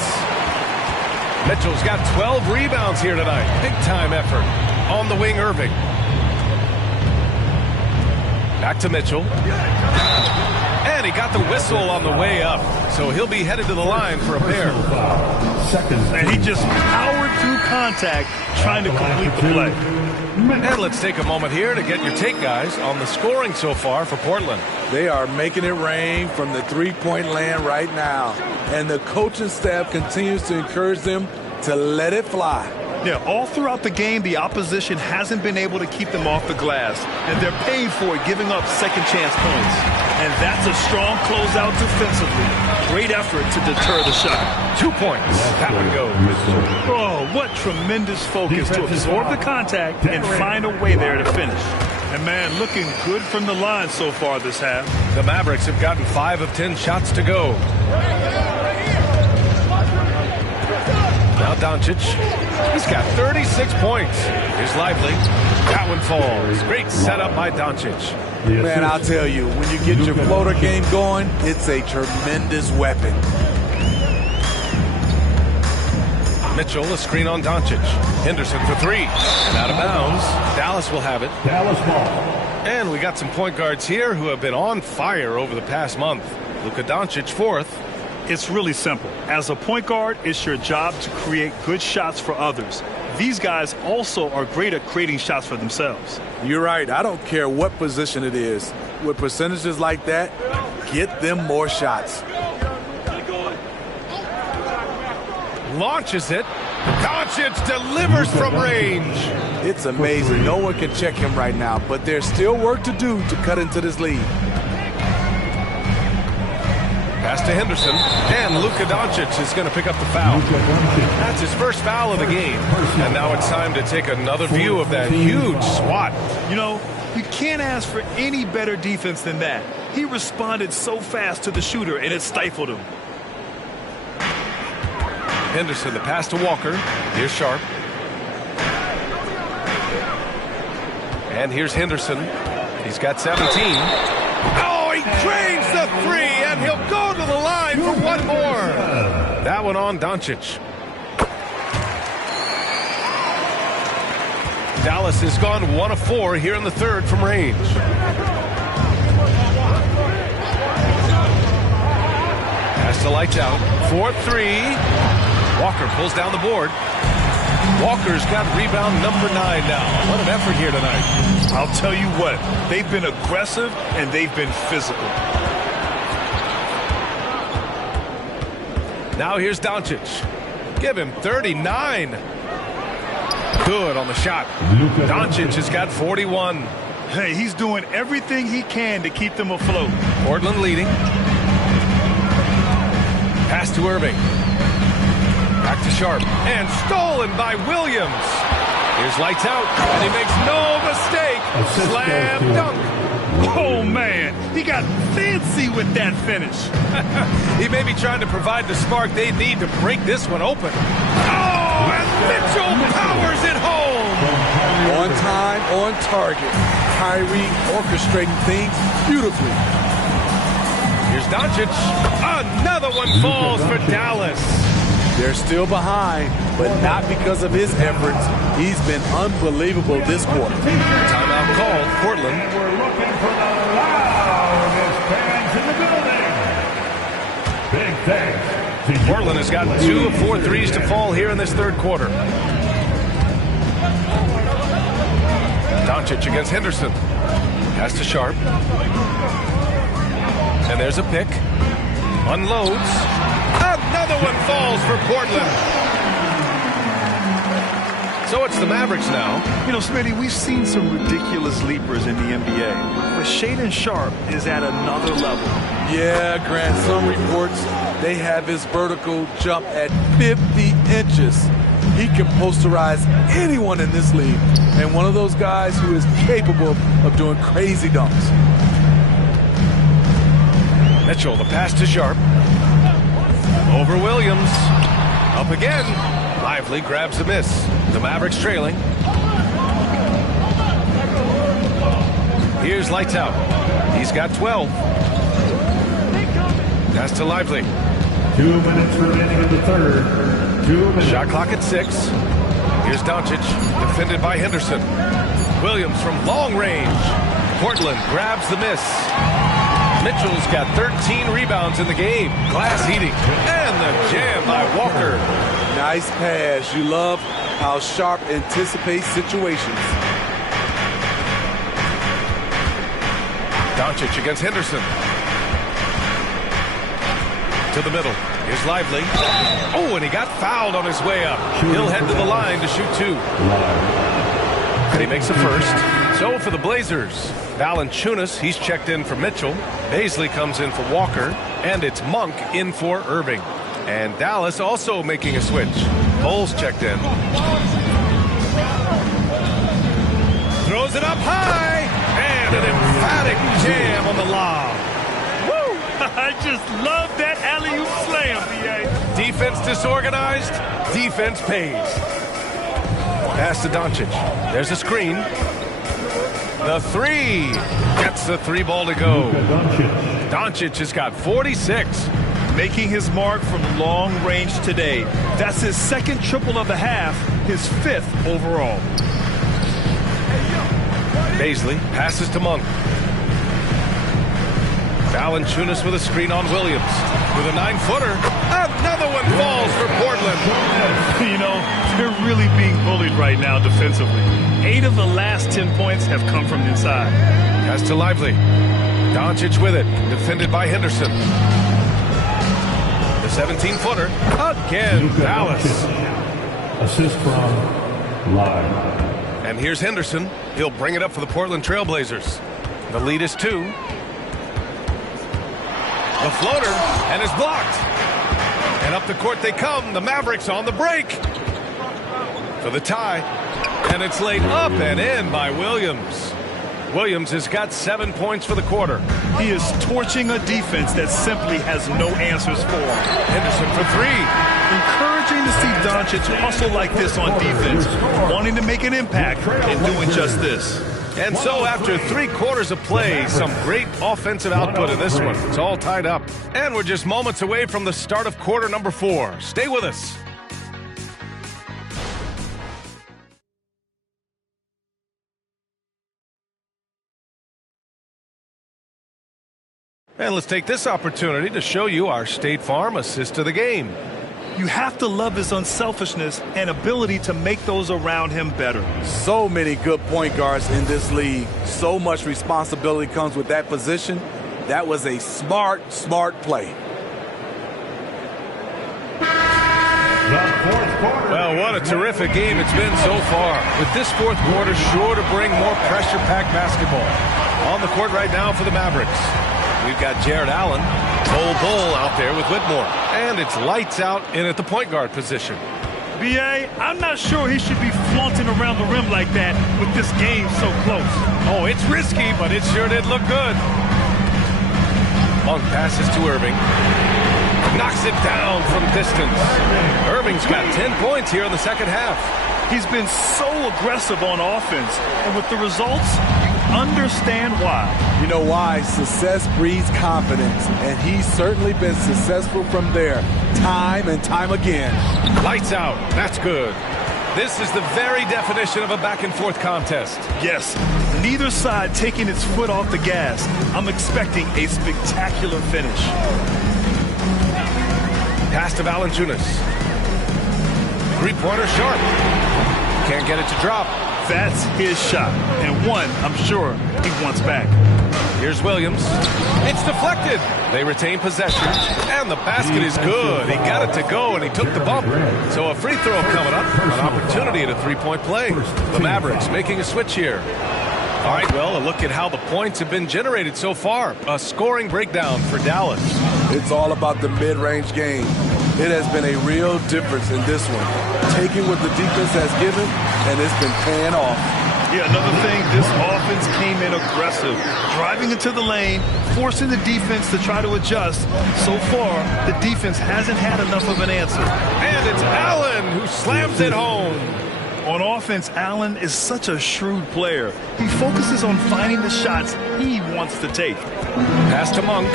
Mitchell's got 12 rebounds here tonight. Big time effort. On the wing, Irving. Back to Mitchell. And he got the whistle on the way up. So he'll be headed to the line for a pair. And he just powered through contact trying to complete the play. And let's take a moment here to get your take, guys, on the scoring so far for Portland. They are making it rain from the three-point land right now. And the coaching staff continues to encourage them to let it fly. Yeah, all throughout the game, the opposition hasn't been able to keep them off the glass, and they're paying for it, giving up second chance points. And that's a strong closeout defensively. Great effort to deter the shot. 2 points. That one goes. Oh, what tremendous focus to absorb the contact and find a way there to finish. And, man, looking good from the line so far this half. The Mavericks have gotten 5 of 10 shots to go. Now Doncic. He's got 36 points. Here's Lively. That one falls. Great setup by Doncic. Man, I'll tell you, when you get your floater game going, it's a tremendous weapon. Mitchell, a screen on Doncic. Henderson for 3. And out of bounds. Dallas will have it. Dallas ball. And we got some point guards here who have been on fire over the past month. Luka Doncic, 4th. It's really simple. As a point guard, it's your job to create good shots for others. These guys also are great at creating shots for themselves. You're right. I don't care what position it is. With percentages like that, get them more shots. Launches it. Doncic delivers from range. It's amazing. No one can check him right now, but there's still work to do to cut into this lead. Pass to Henderson, and Luka Doncic is going to pick up the foul. That's his first foul of the game. And now it's time to take another view of that huge swat. You know, you can't ask for any better defense than that. He responded so fast to the shooter, and it stifled him. Henderson, the pass to Walker. Here's Sharp. And here's Henderson. He's got 17. Oh, he drains the 3, and he'll go to the line for one more. That one on Doncic. Dallas has gone 1 of 4 here in the third from range. Pass to lights out. 4-3. Walker pulls down the board. Walker's got rebound number 9 now. What an effort here tonight. I'll tell you what, they've been aggressive and they've been physical. Now here's Doncic. Give him 39. Good on the shot. Doncic has got 41. Hey, he's doing everything he can to keep them afloat. Portland leading. Pass to Irving. Back to Sharp. And stolen by Williams. Here's lights out. And he makes no mistake. Slam dunk. Oh, man. He got fancy with that finish. He may be trying to provide the spark they need to break this one open. Oh, and Mitchell powers it home. On time, on target. Kyrie orchestrating things beautifully. Here's Doncic. Another one falls for Dallas. They're still behind, but not because of his efforts. He's been unbelievable this quarter. Timeout called. Portland. We're looking for the loudest fans in the building. Big thanks to Portland has gotten 2 of 4 threes to fall here in this third quarter. Doncic against Henderson. Pass to Sharp. And there's a pick. Unloads. Another one falls for Portland. So it's the Mavericks now. You know, Smitty, we've seen some ridiculous leapers in the NBA, but Shaedon Sharp is at another level. Yeah, Grant, some reports they have his vertical jump at 50 inches. He can posterize anyone in this league, and one of those guys who is capable of doing crazy dunks. Mitchell, the pass to Sharp. Over Williams. Up again. Lively grabs the miss. The Mavericks trailing. Here's lights out. He's got 12. Pass to Lively. 2 minutes remaining in the third. 2 minutes. Shot clock at 6. Here's Doncic. Defended by Henderson. Williams from long range. Portland grabs the miss. Mitchell's got 13 rebounds in the game. Glass heating. And the jam by Walker. Nice pass. You love how Sharp anticipates situations. Doncic against Henderson. To the middle. Here's Lively. Oh, and he got fouled on his way up. He'll head to the line to shoot 2. And he makes the first. So for the Blazers, Valanciunas, he's checked in for Mitchell. Baisley comes in for Walker. And it's Monk in for Irving. And Dallas also making a switch. Bowles checked in. Throws it up high. And an emphatic jam on the lob. I just love that alley-oop slam, B.A. Defense disorganized, defense pays. Pass to Doncic. There's a screen. The 3 gets the 3 ball to go. Doncic has got 46. Making his mark from long range today. That's his second triple of the half, his 5th overall. Baisley passes to Monk. Valanciunas with a screen on Williams. With a 9-footer. Another one falls for Portland. You know, they're really being bullied right now defensively. 8 of the last 10 points have come from inside. Pass to Lively. Doncic with it. Defended by Henderson. The 17-footer. Again, Dallas. Assist from Lively. And here's Henderson. He'll bring it up for the Portland Trailblazers. The lead is 2. The floater, and is blocked. And up the court they come. The Mavericks on the break. For the tie. And it's laid up and in by Williams. Williams has got 7 points for the quarter. He is torching a defense that simply has no answers for him. Henderson for 3. Encouraging to see Doncic hustle like this on defense, wanting to make an impact and doing just this. And so after 3 quarters of play, some great offensive output in this one. It's all tied up. And we're just moments away from the start of quarter number 4. Stay with us. And let's take this opportunity to show you our State Farm assist to the game. You have to love his unselfishness and ability to make those around him better. So many good point guards in this league. So much responsibility comes with that position. That was a smart play. Well, what a terrific game it's been so far. With this 4th quarter sure to bring more pressure-packed basketball. On the court right now for the Mavericks. We've got Jared Allen, Cole Bull out there with Whitmore. And it's lights out in at the point guard position. B.A., I'm not sure he should be flaunting around the rim like that with this game so close. Oh, it's risky, but it sure did look good. Monk passes to Irving. Knocks it down from distance. Irving's got 10 points here in the second half. He's been so aggressive on offense, and with the results, you understand why. You know why? Success breeds confidence, and he's certainly been successful from there, time and time again. Lights out. That's good. This is the very definition of a back-and-forth contest. Yes, neither side taking its foot off the gas. I'm expecting a spectacular finish. Pass to Valanciunas. 3-pointer Sharp. Can't get it to drop. That's his shot, and one I'm sure he wants back. Here's Williams. It's deflected. They retain possession, and the basket is good. He got it to go, and he took the bump. So a free throw coming up. An opportunity at a 3-point play. The Mavericks making a switch here. All right, well, a look at how the points have been generated so far. A scoring breakdown for Dallas. It's all about the mid-range game. It has been a real difference in this one. Taking what the defense has given, and it's been paying off. Yeah, another thing, this offense came in aggressive, driving into the lane, forcing the defense to try to adjust. So far, the defense hasn't had enough of an answer. And it's Allen who slams it home. On offense, Allen is such a shrewd player. He focuses on finding the shots he wants to take. Pass to Monk.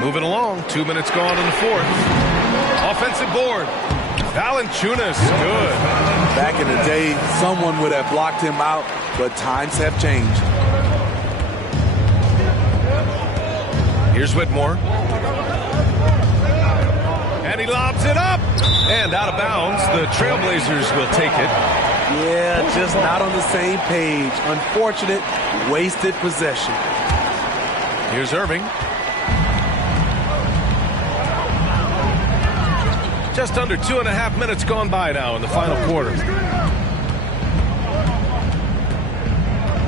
Moving along, 2 minutes gone in the 4th. Offensive board. Valanciunas, good. Back in the day, someone would have blocked him out, but times have changed. Here's Whitmore. And he lobs lobs it up. And out of bounds. The Trailblazers will take it. Yeah, just not on the same page. Unfortunate, wasted possession. Here's Irving. Just under 2.5 minutes gone by now in the final quarter.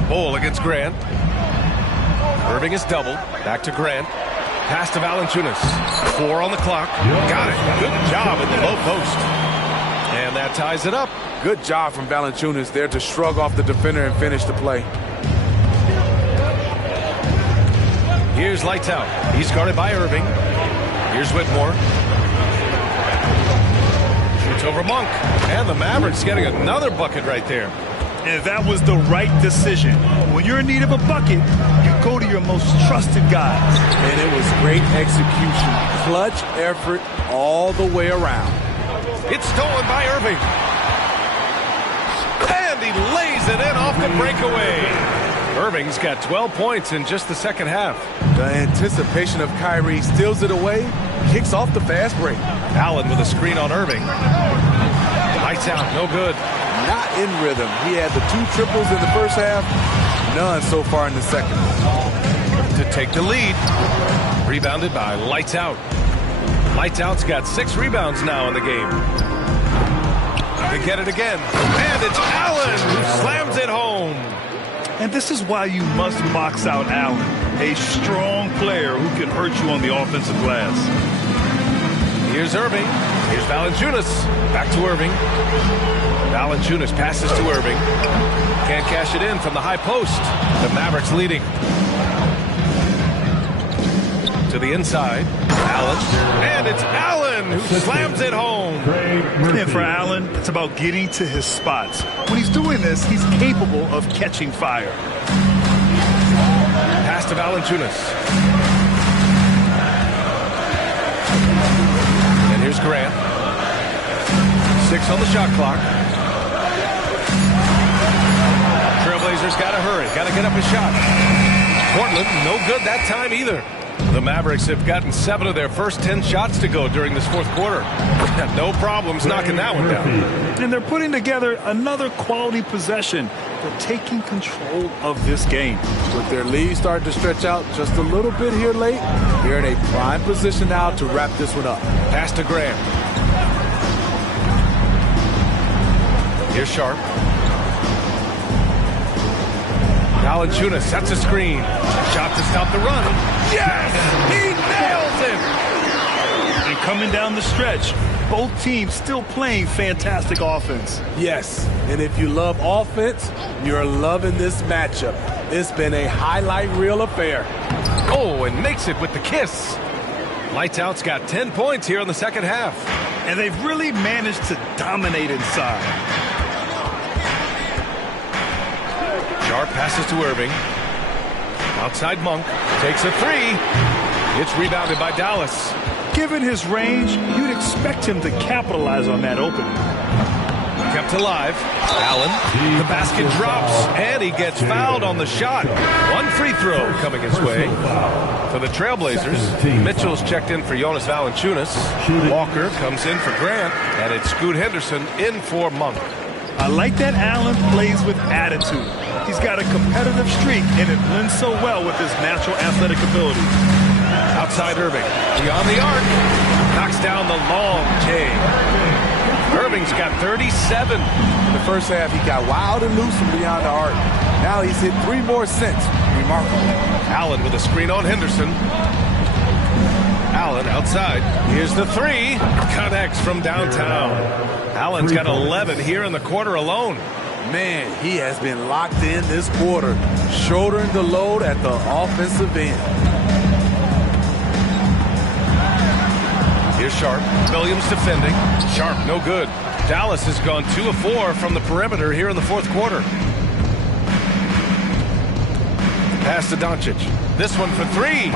Ball against Grant. Irving is doubled. Back to Grant. Pass to Valanciunas. 4 on the clock. Got it. Good job at the low post. And that ties it up. Good job from Valanciunas there to shrug off the defender and finish the play. Here's Lights Out. He's guarded by Irving. Here's Whitmore. Shoots over Monk. And the Mavericks getting another bucket right there. And that was the right decision. When you're in need of a bucket, you go to your most trusted guys. And it was great execution. Clutch effort all the way around. It's stolen by Irving. And he lays it in off the breakaway. Irving's got 12 points in just the second half. The anticipation of Kyrie steals it away, kicks off the fast break. Allen with a screen on Irving. Lights out, no good. Not in rhythm. He had the 2 triples in the first half, none so far in the second. To take the lead. Rebounded by Lights Out. Lights Out's got 6 rebounds now in the game. They get it again. And it's Allen who slams it home. And this is why you must box out Allen, a strong player who can hurt you on the offensive glass. Here's Irving. Here's Valanciunas. Back to Irving. Valanciunas passes to Irving. Can't cash it in from the high post. The Mavericks leading. To the inside. Allen. And it's Allen who slams it home. And for Allen, it's about getting to his spots. When he's doing this, he's capable of catching fire. Pass to Valanciunas. And here's Grant. 6 on the shot clock. Trailblazers got to hurry. Got to get up a shot. Portland, no good that time either. The Mavericks have gotten 7 of their first 10 shots to go during this fourth quarter. No problems knocking that one down. And they're putting together another quality possession. They're taking control of this game. With their lead starting to stretch out just a little bit here late, they're in a prime position now to wrap this one up. Pass to Graham. Here's Sharp. Valanciunas sets a screen. Shot to stop the run. Yes! He nails it! And coming down the stretch, both teams still playing fantastic offense. Yes, and if you love offense, you're loving this matchup. It's been a highlight reel affair. Oh, and makes it with the kiss. Lights Out's got 10 points here in the second half. And they've really managed to dominate inside. Sharp passes to Irving. Outside Monk. Takes a 3. It's rebounded by Dallas. Given his range, you'd expect him to capitalize on that opening. Kept alive. Allen. The basket drops. And he gets fouled on the shot. 1 free throw coming his way. For the Trailblazers, Mitchell's checked in for Jonas Valanciunas. Walker comes in for Grant. And it's Scoot Henderson in for Monk. I like that Allen plays with attitude. He's got a competitive streak, and it blends so well with his natural athletic ability. Outside Irving. Beyond the arc. Knocks down the long J. Irving's got 37. In the first half, he got wild and loose from beyond the arc. Now he's hit 3 more since. Remarkable. Allen with a screen on Henderson. Allen outside. Here's the 3. Connects from downtown. Allen's got 11 here in the quarter alone. Man, he has been locked in this quarter, shouldering the load at the offensive end. Here's Sharp. Williams defending. Sharp, no good. Dallas has gone 2 of 4 from the perimeter here in the fourth quarter. Pass to Doncic. This one for 3.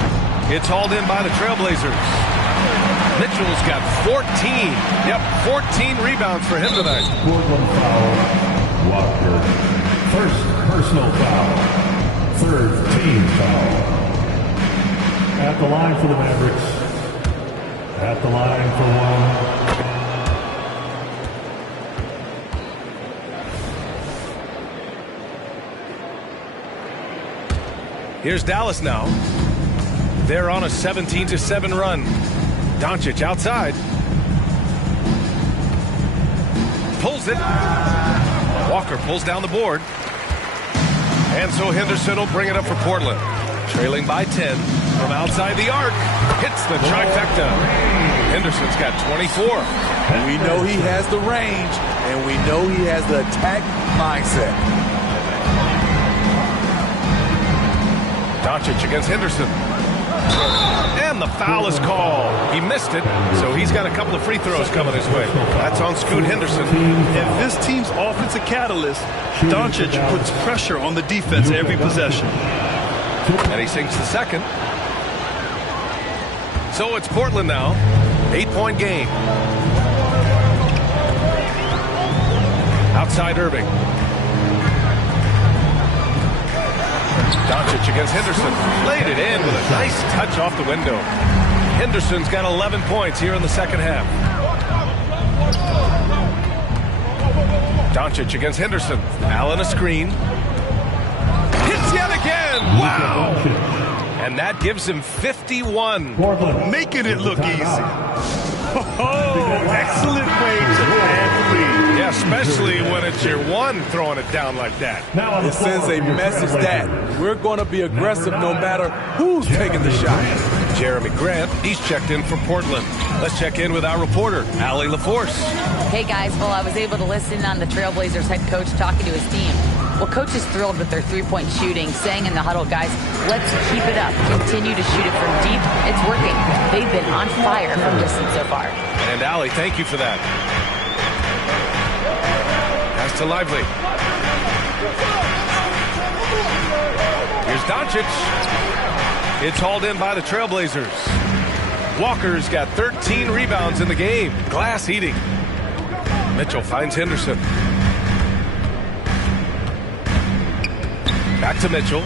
It's hauled in by the Trailblazers. Mitchell's got 14. Yep, 14 rebounds for him tonight. Portland foul. Walker. First personal foul. Third team foul. At the line for the Mavericks, At the line for one. Here's Dallas now. They're on a 17-7 run. Doncic outside. Pulls it. Walker pulls down the board. And so Henderson will bring it up for Portland. Trailing by 10 from outside the arc. Hits the trifecta. Henderson's got 24. We know he has the range, and we know he has the attack mindset. Doncic against Henderson. And the foul is called. He missed it, so he's got a couple of free throws coming his way. That's on Scoot Henderson. If this team's offensive catalyst, Doncic puts pressure on the defense every possession. And he sinks the second. So it's Portland now. 8-point game. Outside Irving. Doncic against Henderson. Laid it in with a nice touch off the window. Henderson's got 11 points here in the second half. Doncic against Henderson. Allen a screen. Hits yet again. Wow. And that gives him 51. Making it look easy. Oh, excellent way to add the lead. Yeah, especially when it's your one throwing it down like that. It sends a message that we're going to be aggressive no matter who's taking the shot. Jeremy Grant, he's checked in for Portland. Let's check in with our reporter, Allie LaForce. Hey, guys. Well, I was able to listen on the Trailblazers head coach talking to his team. Well, coach is thrilled with their three-point shooting, saying in the huddle, guys, let's keep it up. Continue to shoot it from deep. It's working. They've been on fire from distance so far. And Allie, thank you for that. Pass to Lively. Here's Doncic. It's hauled in by the Trailblazers. Walker's got 13 rebounds in the game. Glass eating. Mitchell finds Henderson. Back to Mitchell.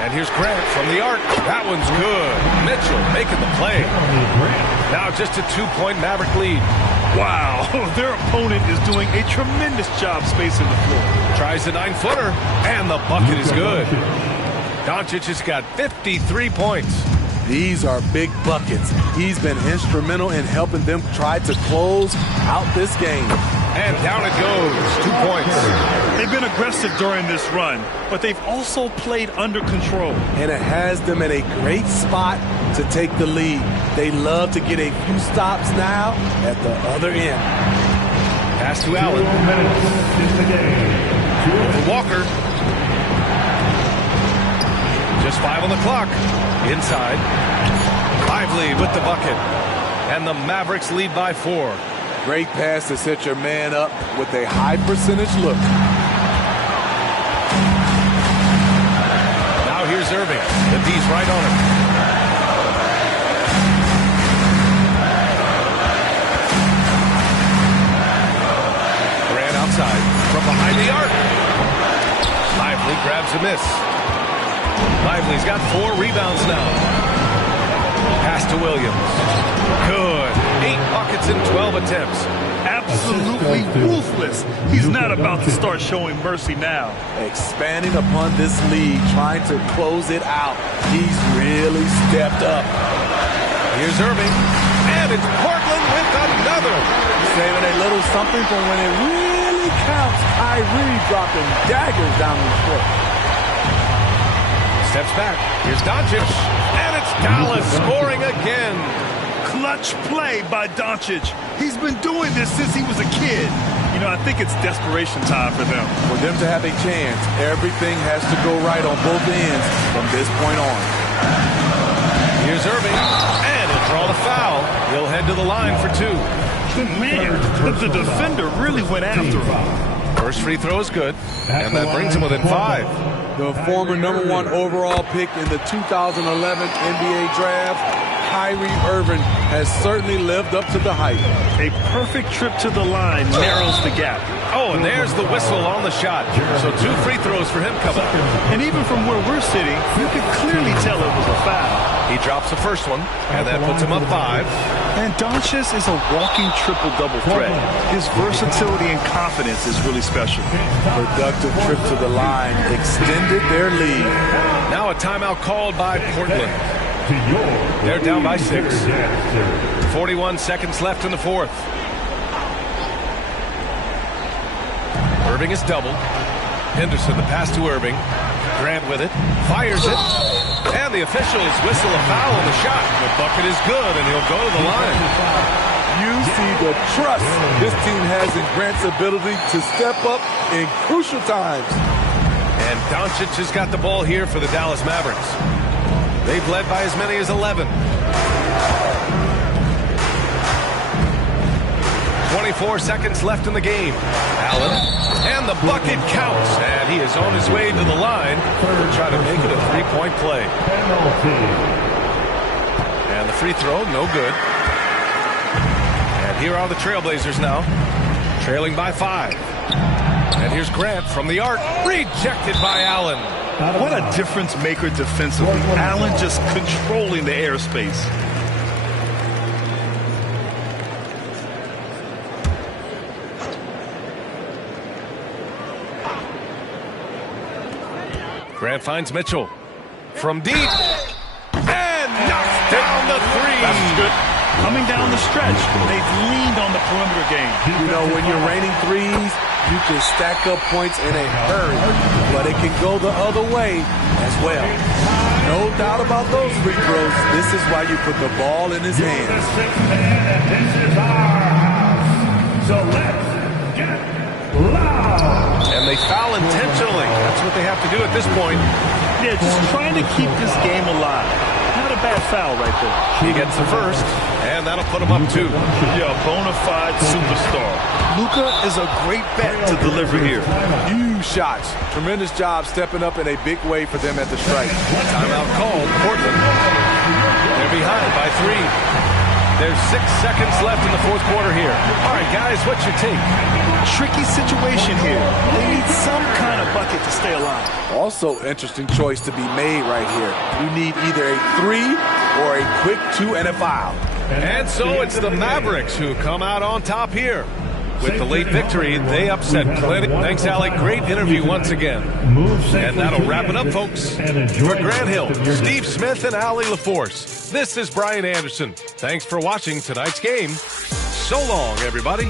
And here's Grant from the arc. That one's good. Mitchell making the play. Now just a 2-point Maverick lead. Wow, their opponent is doing a tremendous job spacing the floor. Tries the 9-footer, and the bucket is good. Doncic has got 53 points. These are big buckets. He's been instrumental in helping them try to close out this game. And down it goes. 2 points. They've been aggressive during this run, but they've also played under control. And it has them in a great spot to take the lead. They love to get a few stops now at the other end. Pass to Allen. For Walker. Just 5 on the clock. Inside. Lively with the bucket. And the Mavericks lead by 4. Great pass to set your man up with a high percentage look. Now here's Irving. The D's right on him. Grant outside from behind the arc. Lively grabs a miss. Lively's got 4 rebounds now. Pass to Williams. Good. 8 buckets in 12 attempts. Absolutely ruthless. He's not about to start showing mercy now. Expanding upon this lead, trying to close it out. He's really stepped up. Here's Irving. And it's Portland with another. Saving a little something for when it really counts. Kyrie dropping daggers down the court. Steps back. Here's Doncic. And it's Dallas scoring again. Clutch play by Doncic. He's been doing this since he was a kid. You know, I think it's desperation time for them. For them to have a chance, everything has to go right on both ends from this point on. Here's Irving. And he'll draw the foul. He'll head to the line for 2. Man, the defender really went after him. First free throw is good. And that brings him within 5. The former #1 overall pick in the 2011 NBA draft Kyrie Irving has certainly lived up to the hype. A perfect trip to the line narrows the gap. Oh, and there's the whistle on the shot. So 2 free throws for him coming up. And even from where we're sitting, you can clearly tell it was a foul. He drops the first one, and that puts him up 5. And Doncic is a walking triple-double threat. His versatility and confidence is really special. Productive trip to the line extended their lead. Now a timeout called by Portland. They're down by 6. 41 seconds left in the fourth. Irving is doubled. Henderson, the pass to Irving. Grant with it. Fires it. And the officials whistle a foul on the shot. The bucket is good, and he'll go to the line. You see the trust this team has in Grant's ability to step up in crucial times. And Doncic has got the ball here for the Dallas Mavericks. They've led by as many as 11. 24 seconds left in the game. Allen, and the bucket counts, and he is on his way to the line to try to make it a 3-point play. And the free throw, no good. And here are the Trailblazers now, trailing by 5. And here's Grant from the arc, rejected by Allen. What a difference maker defensively. Allen just controlling the airspace. Grant finds Mitchell from deep and knocks down the 3. That's good. Coming down the stretch, they've leaned on the perimeter game. You know, when you're raining threes, you can stack up points in a hurry, but it can go the other way as well. No doubt about those free throws. This is why you put the ball in his hands. This is our house. So let's get loud. And they foul intentionally. That's what they have to do at this point. Yeah, just trying to keep this game alive. Not a bad foul right there. He gets the first, and that'll put him up 2. Yeah, bona fide superstar. Luka is a great bet to deliver here. Huge shots. Tremendous job stepping up in a big way for them at the stripe. Timeout called. Portland. They're behind by 3. There's 6 seconds left in the fourth quarter here. All right, guys, what's your take? Tricky situation here. They need some kind of bucket to stay alive. Also, interesting choice to be made right here. You need either a 3 or a quick 2 and a foul. And so it's the Mavericks who come out on top here. With the late victory, they upset plenty. Thanks, Alec. Great interview once again. And that'll wrap it up, folks. For Grant Hill, Steve Smith, and Allie LaForce, this is Brian Anderson. Thanks for watching tonight's game. So long, everybody.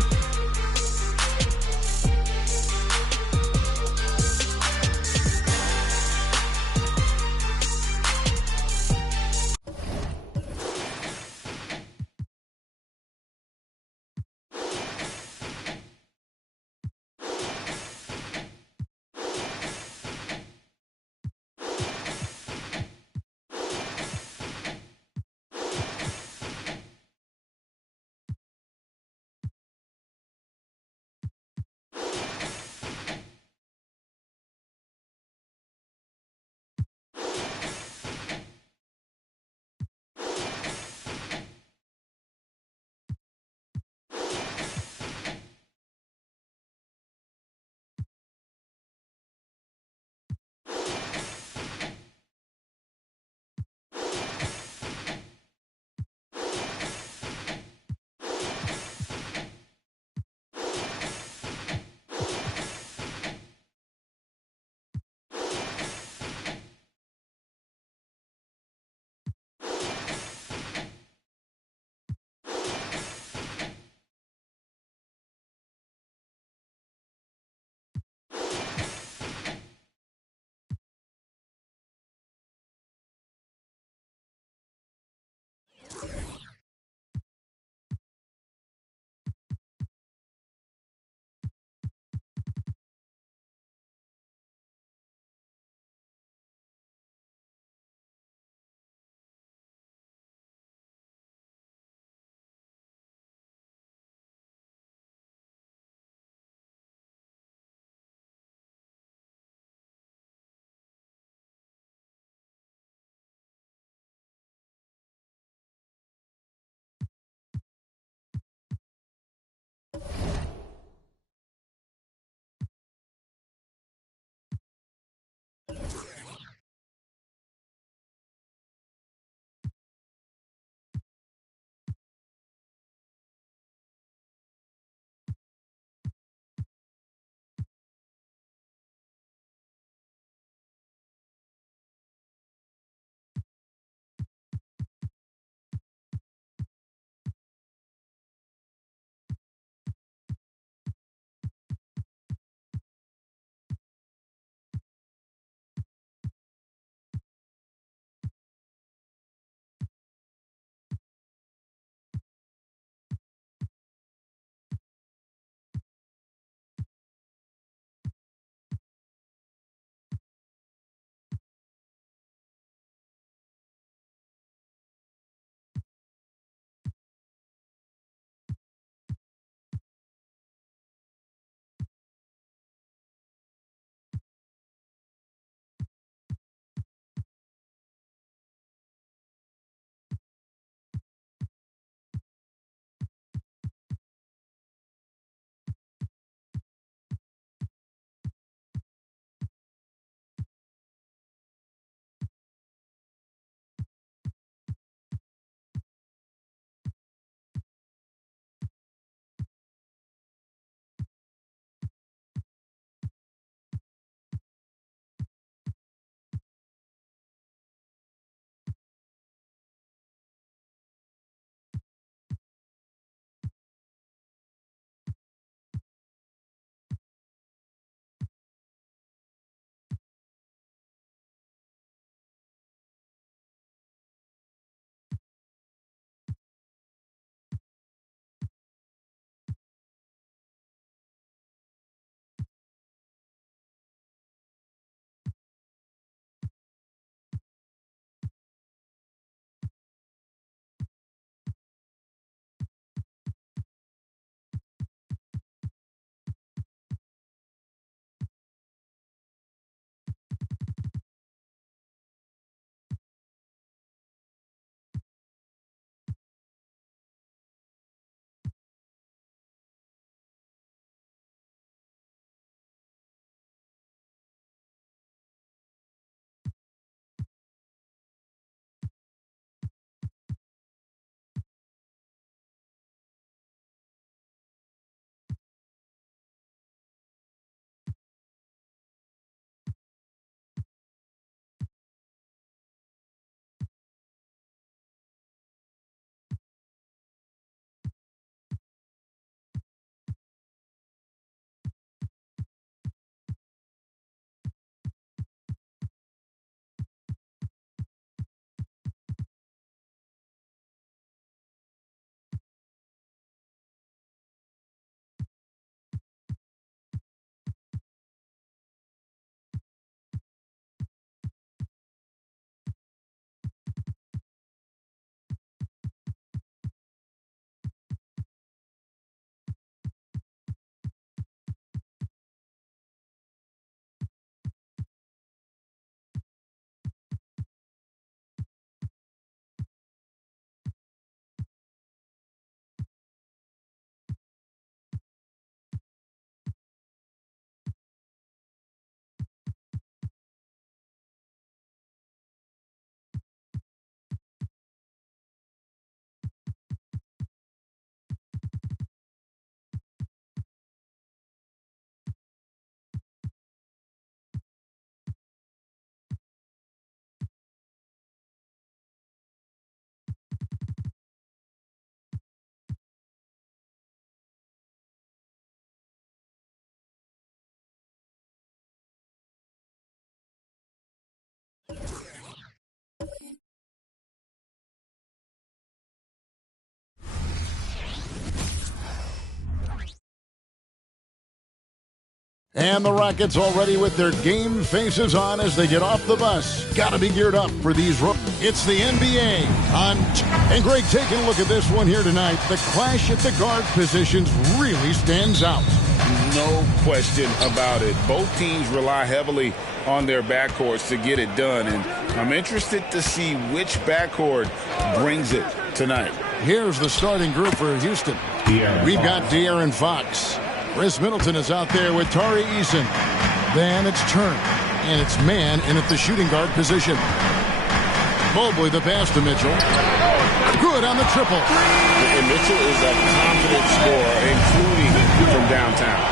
And the Rockets already with their game faces on as they get off the bus. Got to be geared up for these. It's the NBA. And Greg, taking a look at this one here tonight, the clash at the guard positions really stands out. No question about it. Both teams rely heavily on their backcourts to get it done. And I'm interested to see which backcourt brings it tonight. Here's the starting group for Houston. We've got De'Aaron Fox. Chris Middleton is out there with Tari Eason. Then it's Turner. And it's man in at the shooting guard position. Mobley the pass to Mitchell. Good on the triple. And Mitchell is a confident scorer, including from downtown.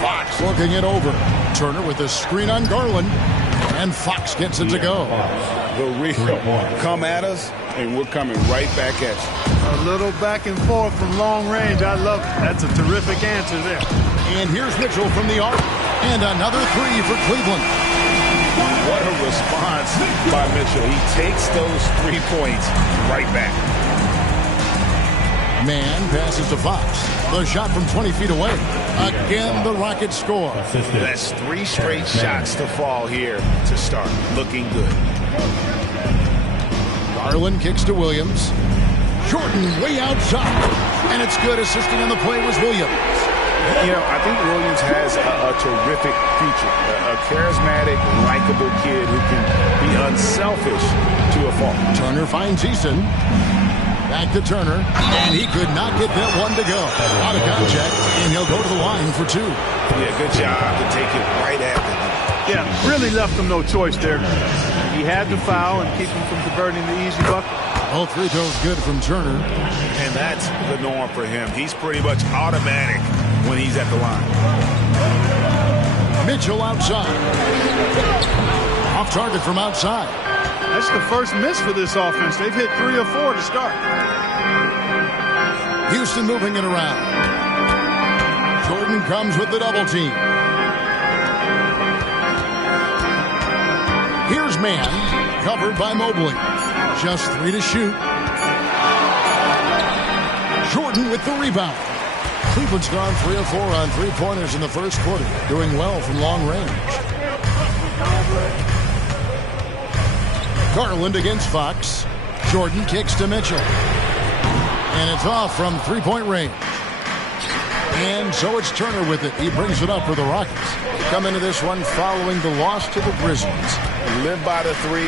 Fox working it over. Turner with a screen on Garland. And Fox gets it to go. The real come at us, and we're coming right back at you. A little back and forth from long range. I love it. That's a terrific answer there. And here's Mitchell from the arc. And another three for Cleveland. What a response by Mitchell. He takes those 3 points right back. Man passes to Fox. The shot from 20 feet away. Again, the Rockets score. That's 3 straight shots to fall here to start. Looking good. Garland kicks to Williams. Jordan way outside. And it's good. Assisting on the play was Williams. You know, I think Williams has a terrific future. A charismatic, likable kid who can be unselfish to a fault. Turner finds Eason. Back to Turner. And he could not get that one to go. Out of contact. And he'll go to the line for 2. Yeah, good job to take it right after him. Yeah, really left him no choice there. He had to foul and keep him from converting the easy bucket. All free throws good from Turner. And that's the norm for him. He's pretty much automatic when he's at the line. Mitchell outside. Off target from outside. That's the first miss for this offense. They've hit 3 or 4 to start. Houston moving it around. Jordan comes with the double team. Here's man, covered by Mobley. Just 3 to shoot. Jordan with the rebound. Cleveland's gone 3 of 4 on 3-pointers in the first quarter. Doing well from long range. Garland against Fox. Jordan kicks to Mitchell. And it's off from 3-point range. And so it's Turner with it. He brings it up for the Rockets. Come into this one following the loss to the Grizzlies. Live by the 3,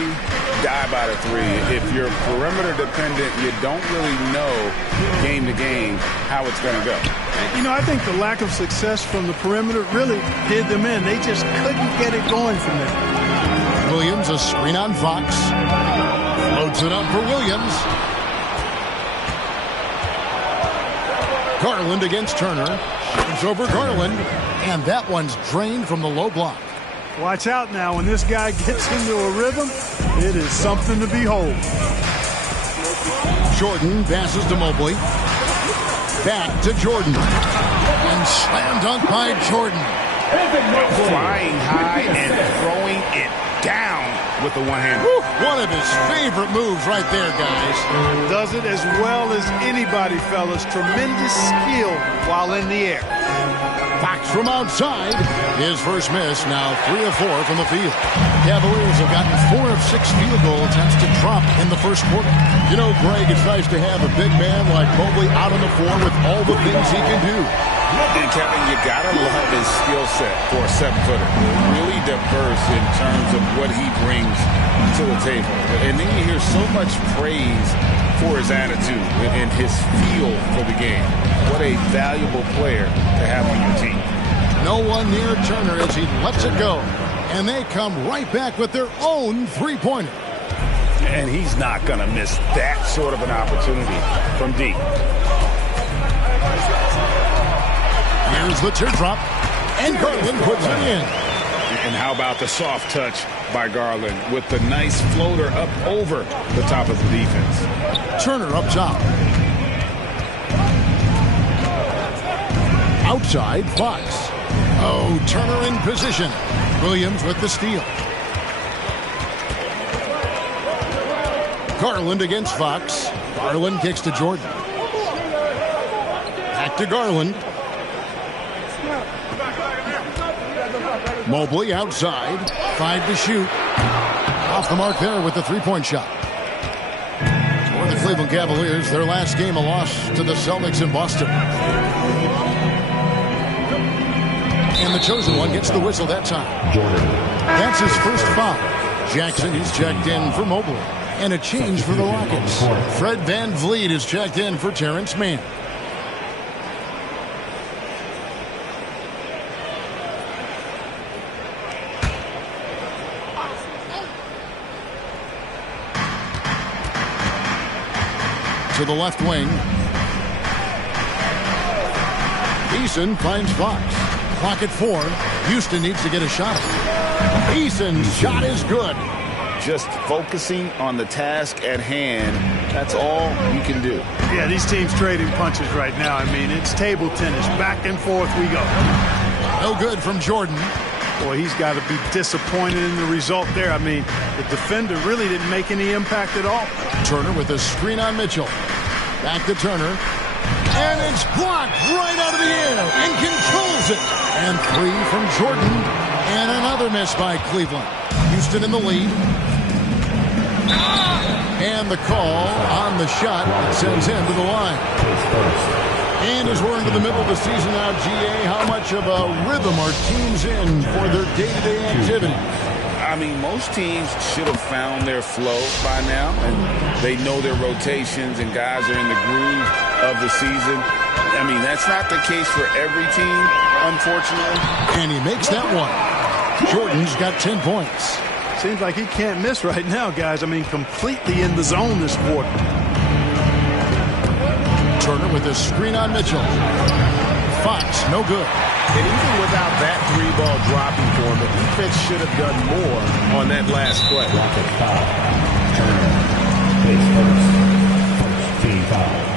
die by the 3. If you're perimeter dependent, you don't really know game to game how it's going to go. You know, I think the lack of success from the perimeter really did them in. They just couldn't get it going from there. Williams, a screen on Fox. Floats it up for Williams. Garland against Turner. It's over Garland. And that one's drained from the low block. Watch out now. When this guy gets into a rhythm, it is something to behold. Jordan passes to Mobley. Back to Jordan. And slam dunk by Jordan. Flying high and throwing it down with the one-hand. One of his favorite moves right there, guys. Does it as well as anybody, fellas. Tremendous skill while in the air. Fox from outside. His first miss, now 3 of 4 from the field. Cavaliers have gotten 4 of 6 field goal attempts to drop in the first quarter. You know, Greg, it's nice to have a big man like Mobley out on the floor with all the things he can do. And Kevin, you gotta love his skill set for a 7-footer. Really diverse in terms of what he brings to the table. And then you hear so much praise for his attitude and his feel for the game. What a valuable player to have on your team. No one near Turner as he lets it go. And they come right back with their own 3-pointer. And he's not going to miss that sort of an opportunity from deep. Here's the teardrop. And Garland puts it in. And how about the soft touch by Garland with the nice floater up over the top of the defense. Turner up top. Outside, Fox. Oh, Turner in position. Williams with the steal. Garland against Fox. Garland kicks to Jordan. Back to Garland. Mobley outside. 5 to shoot. Off the mark there with the three-point shot. For the Cleveland Cavaliers, their last game a loss to the Celtics in Boston. And the chosen one gets the whistle that time. That's his first foul. Jackson is checked in for Mobley. And a change for the Rockets. Fred VanVleet is checked in for Terrence Mann. To the left wing. Eason finds Fox. Clock at 4. Houston needs to get a shot. Eason's shot is good. Just focusing on the task at hand. That's all you can do. Yeah, these teams trading punches right now. I mean, it's table tennis. Back and forth we go. No good from Jordan. Boy, he's got to be disappointed in the result there. I mean, the defender really didn't make any impact at all. Turner with a screen on Mitchell. Back to Turner. And it's blocked right out of the air and controls it. And 3 from Jordan. And another miss by Cleveland. Houston in the lead. And the call on the shot that sends him to the line. And as we're into the middle of the season now, GA, how much of a rhythm are teams in for their day-to-day activity? I mean, most teams should have found their flow by now, and they know their rotations, and guys are in the groove of the season. I mean, that's not the case for every team, unfortunately. And he makes that one. Jordan's got 10 points. Seems like he can't miss right now, guys. I mean, completely in the zone this quarter. Turner with a screen on Mitchell. Fox, no good. And even without that 3-ball dropping for him, the defense should have done more on that last play. First team foul.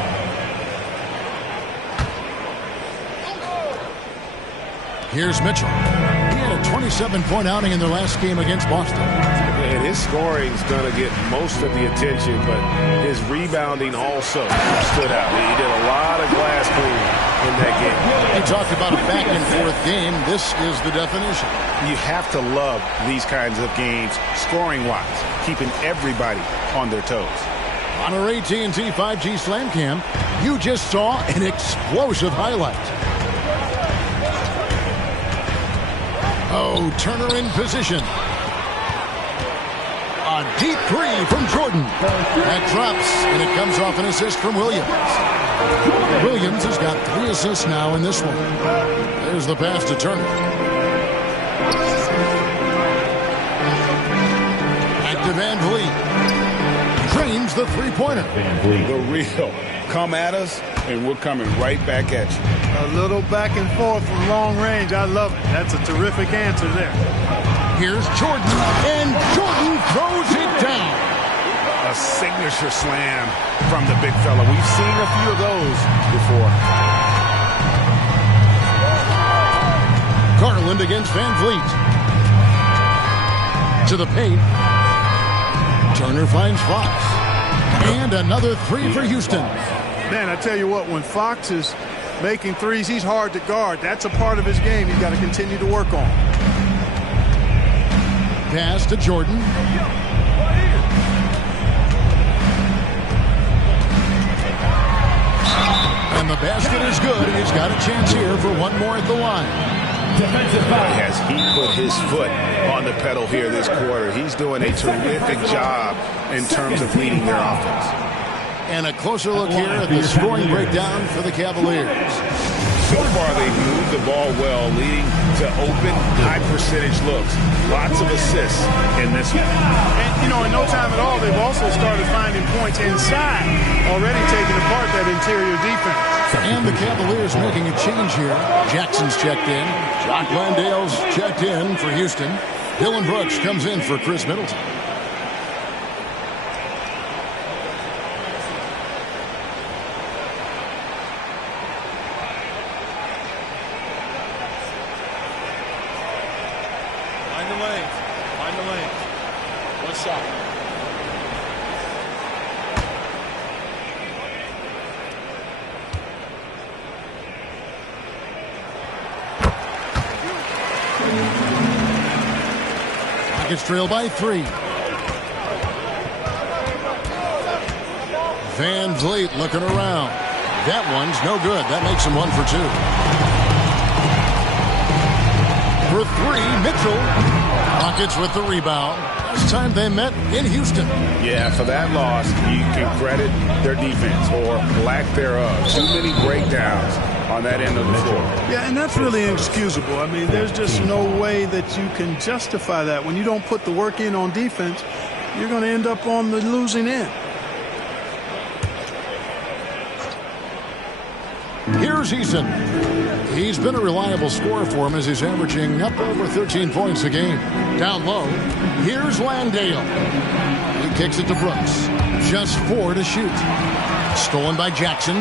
Here's Mitchell. He had a 27-point outing in their last game against Boston. And his scoring is going to get most of the attention, but his rebounding also stood out. He did a lot of glass cleaning in that game. He talked about a back-and-forth game. This is the definition. You have to love these kinds of games, scoring-wise, keeping everybody on their toes. On our AT&T 5G Slam Cam, you just saw an explosive highlight. Oh, Turner in position. A deep 3 from Jordan. That drops, and it comes off an assist from Williams. Williams has got 3 assists now in this one. There's the pass to Turner. Back to VanVleet. Drains the three-pointer. The real. Come at us, and we're coming right back at you. A little back and forth from long range. I love it. That's a terrific answer there. Here's Jordan, and Jordan throws it down. A signature slam from the big fella. We've seen a few of those before. Garland against VanVleet. To the paint. Turner finds Fox. And another 3 for Houston. Man, I tell you what, when Fox is making threes, he's hard to guard. That's a part of his game he's got to continue to work on. Pass to Jordan. And the basket is good. He's got a chance here for one more at the line. As he put his foot on the pedal here this quarter, he's doing a terrific job in terms of leading their offense. And a closer look here at the scoring breakdown for the Cavaliers. So far, they've moved the ball well, leading to open, high-percentage looks. Lots of assists in this one. And, you know, in no time at all, they've also started finding points inside, already taking apart that interior defense. And the Cavaliers making a change here. Jackson's checked in. Jock Landale's checked in for Houston. Dylan Brooks comes in for Chris Middleton. Find the lane. One shot. Rockets trail by 3. Van Vliet looking around. That one's no good. That makes him 1 for 2. For 3, Mitchell. Rockets with the rebound. Last time they met in Houston. Yeah, for that loss, you can credit their defense or lack thereof. Too many breakdowns on that end of the floor. Yeah, and that's really inexcusable. I mean, there's just no way that you can justify that. When you don't put the work in on defense, you're going to end up on the losing end. Here's Eason. He's been a reliable scorer for him as he's averaging up over 13 points a game. Down low, here's Landale. He kicks it to Brooks. Just 4 to shoot. Stolen by Jackson.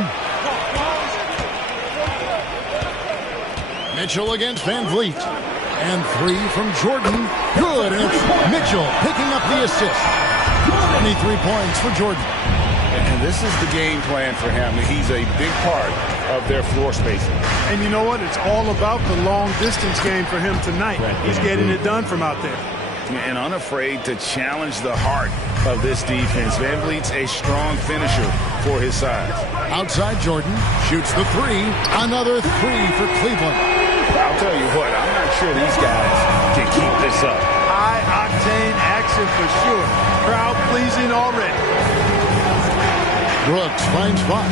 Mitchell against Van Vliet. And 3 from Jordan. Good, and it's Mitchell picking up the assist. 23 points for Jordan. And this is the game plan for him. He's a big part of their floor spacing. And you know what? It's all about the long-distance game for him tonight. He's getting it done from out there. And unafraid to challenge the heart of this defense. Van Vliet's a strong finisher for his size. Outside Jordan, shoots the 3. Another 3 for Cleveland. I'll tell you what, I'm not sure these guys can keep this up. High-octane action for sure. Crowd-pleasing already. Brooks finds Fox.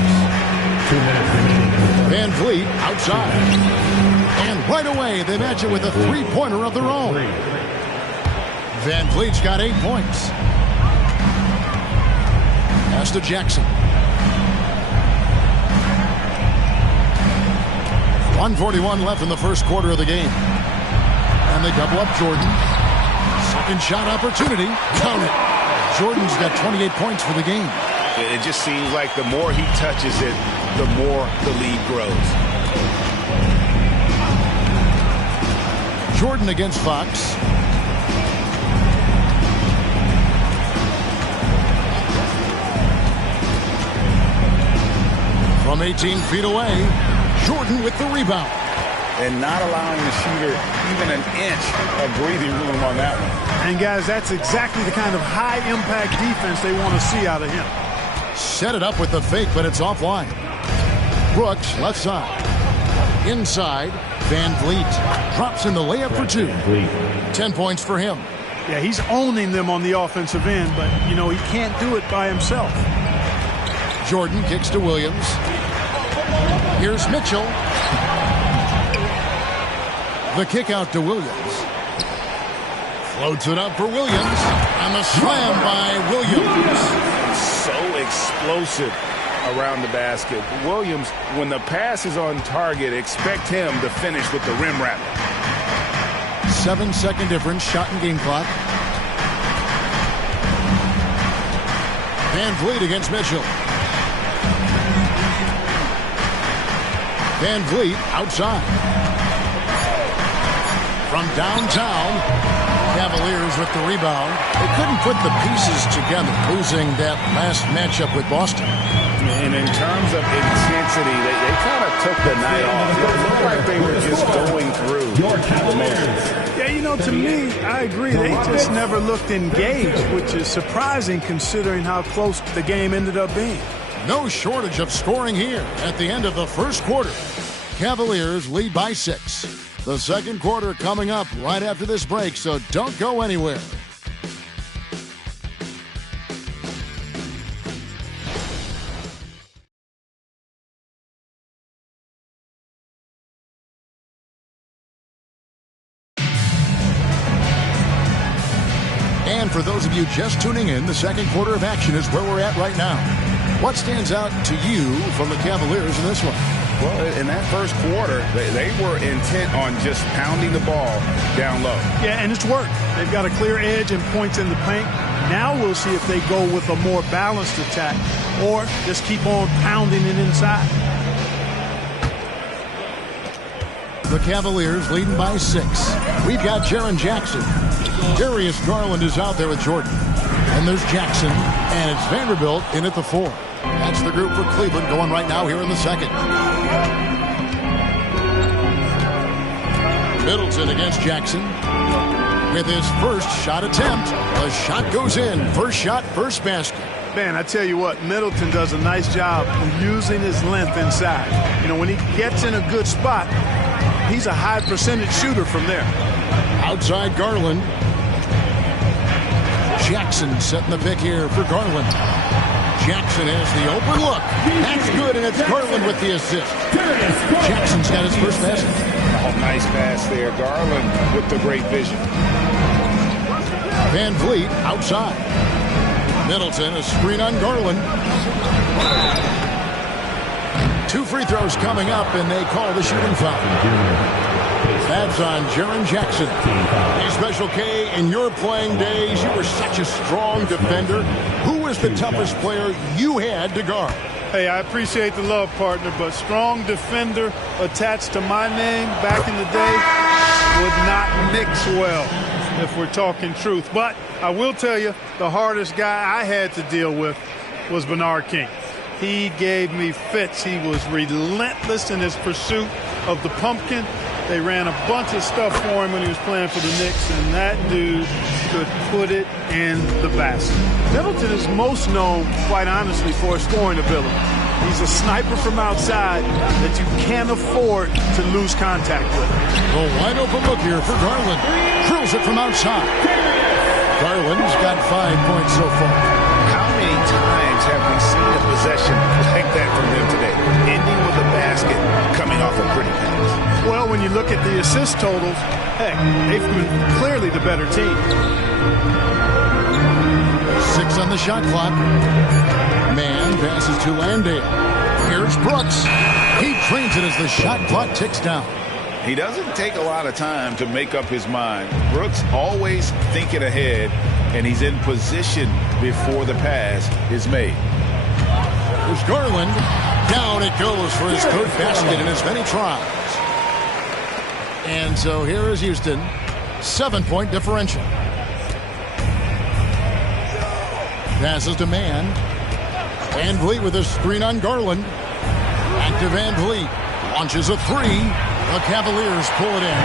2 minutes remaining. Van Vliet outside. And right away, they match it with a 3-pointer of their own. Van Vliet's got 8 points. Pass to Jackson. 1:41 left in the first quarter of the game. And they double up Jordan. Second shot opportunity. Count it. Jordan's got 28 points for the game. It just seems like the more he touches it, the more the lead grows. Jordan against Fox. From 18 feet away, Jordan with the rebound. And not allowing the shooter even an inch of breathing room on that one. And guys, that's exactly the kind of high-impact defense they want to see out of him. Set it up with the fake, but it's offline. Brooks, left side. Inside, Van Vliet drops in the layup for 2. 10 points for him. Yeah, he's owning them on the offensive end, but, you know, he can't do it by himself. Jordan kicks to Williams. Here's Mitchell. The kick out to Williams. Floats it up for Williams. And the slam by Williams. So explosive around the basket. Williams, when the pass is on target, expect him to finish with the rim wrap. 7-second difference, shot and game clock. Van Vliet against Mitchell. Van Vliet outside. From downtown, Cavaliers with the rebound. They couldn't put the pieces together, losing that last matchup with Boston. And in terms of intensity, they kind of took the night off. It looked like they were just going through the motions. Yeah, you know, to me, I agree. They just never looked engaged, which is surprising considering how close the game ended up being. No shortage of scoring here at the end of the first quarter. Cavaliers lead by 6. The second quarter coming up right after this break, so don't go anywhere. And for those of you just tuning in, the second quarter of action is where we're at right now. What stands out to you from the Cavaliers in this one? Well, in that first quarter, they were intent on just pounding the ball down low. Yeah, and it's worked. They've got a clear edge and points in the paint. Now we'll see if they go with a more balanced attack or just keep on pounding it inside. The Cavaliers leading by 6. We've got Jaren Jackson. Darius Garland is out there with Jordan. And there's Jackson, and it's Vanderbilt in at the 4. That's the group for Cleveland going right now here in the second. Middleton against Jackson. with his first shot attempt. The shot goes in. First shot, first basket. Man, I tell you what, Middleton does a nice job of using his length inside. You know, when he gets in a good spot, he's a high percentage shooter from there. Outside Garland. Jackson setting the pick here for Garland. Jackson has the open look. That's good, and it's Garland with the assist. Jackson's got his first basket. Oh, nice pass there. Garland with the great vision. Van Vliet outside. Middleton, a screen on Garland. 2 free throws coming up, and they call the shooting foul. That's on Jaren Jackson. Hey, Special K, in your playing days, you were such a strong defender. Who was the toughest player you had to guard? Hey, I appreciate the love, partner, but strong defender attached to my name back in the day would not mix well, if we're talking truth. But I will tell you, the hardest guy I had to deal with was Bernard King. He gave me fits. He was relentless in his pursuit of the pumpkin. They ran a bunch of stuff for him when he was playing for the Knicks, and that dude could put it in the basket. Middleton is most known, quite honestly, for his scoring ability. He's a sniper from outside that you can't afford to lose contact with. A wide open look here for Garland. Drills it from outside. Garland's got 5 points so far. How many times have we seen a possession like that from him today? Ending with a basket, coming off a pretty pass. Well, when you look at the assist totals, heck, they've been clearly the better team. 6 on the shot clock. Man passes to Landale. Here's Brooks. He trains it as the shot clock ticks down. He doesn't take a lot of time to make up his mind. Brooks always thinking ahead, and he's in position before the pass is made. There's Garland. Down it goes for his third basket in as many tries. And so here is Houston. 7-point differential. Passes to Man. Van Vliet with a screen on Garland. Back to Van Vliet. Launches a three. The Cavaliers pull it in.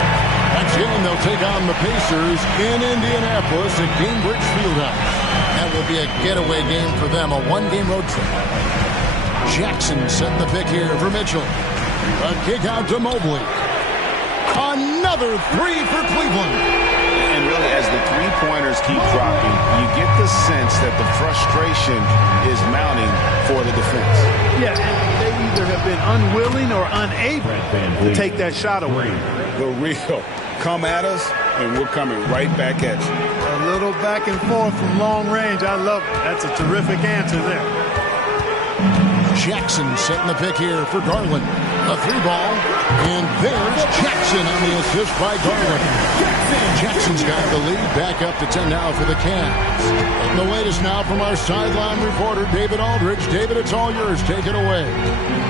Next game, they'll take on the Pacers in Indianapolis at Gainbridge Fieldhouse. That will be a getaway game for them, a one-game road trip. Jackson setting the pick here for Mitchell. A kick out to Mobley. Another three for Cleveland. And really, as the three-pointers keep dropping, you get the sense that the frustration is mounting for the defense. Yeah, they either have been unwilling or unable to take that shot away. The real come at us, and we're coming right back at you. A little back and forth from long range. I love it. That's a terrific answer there. Jackson setting the pick here for Garland. A three ball, and there's Jackson on the assist by Garland. Jackson's got the lead, back up to 10 now for the Cavs. And the latest now from our sideline reporter, David Aldridge. David, it's all yours. Take it away.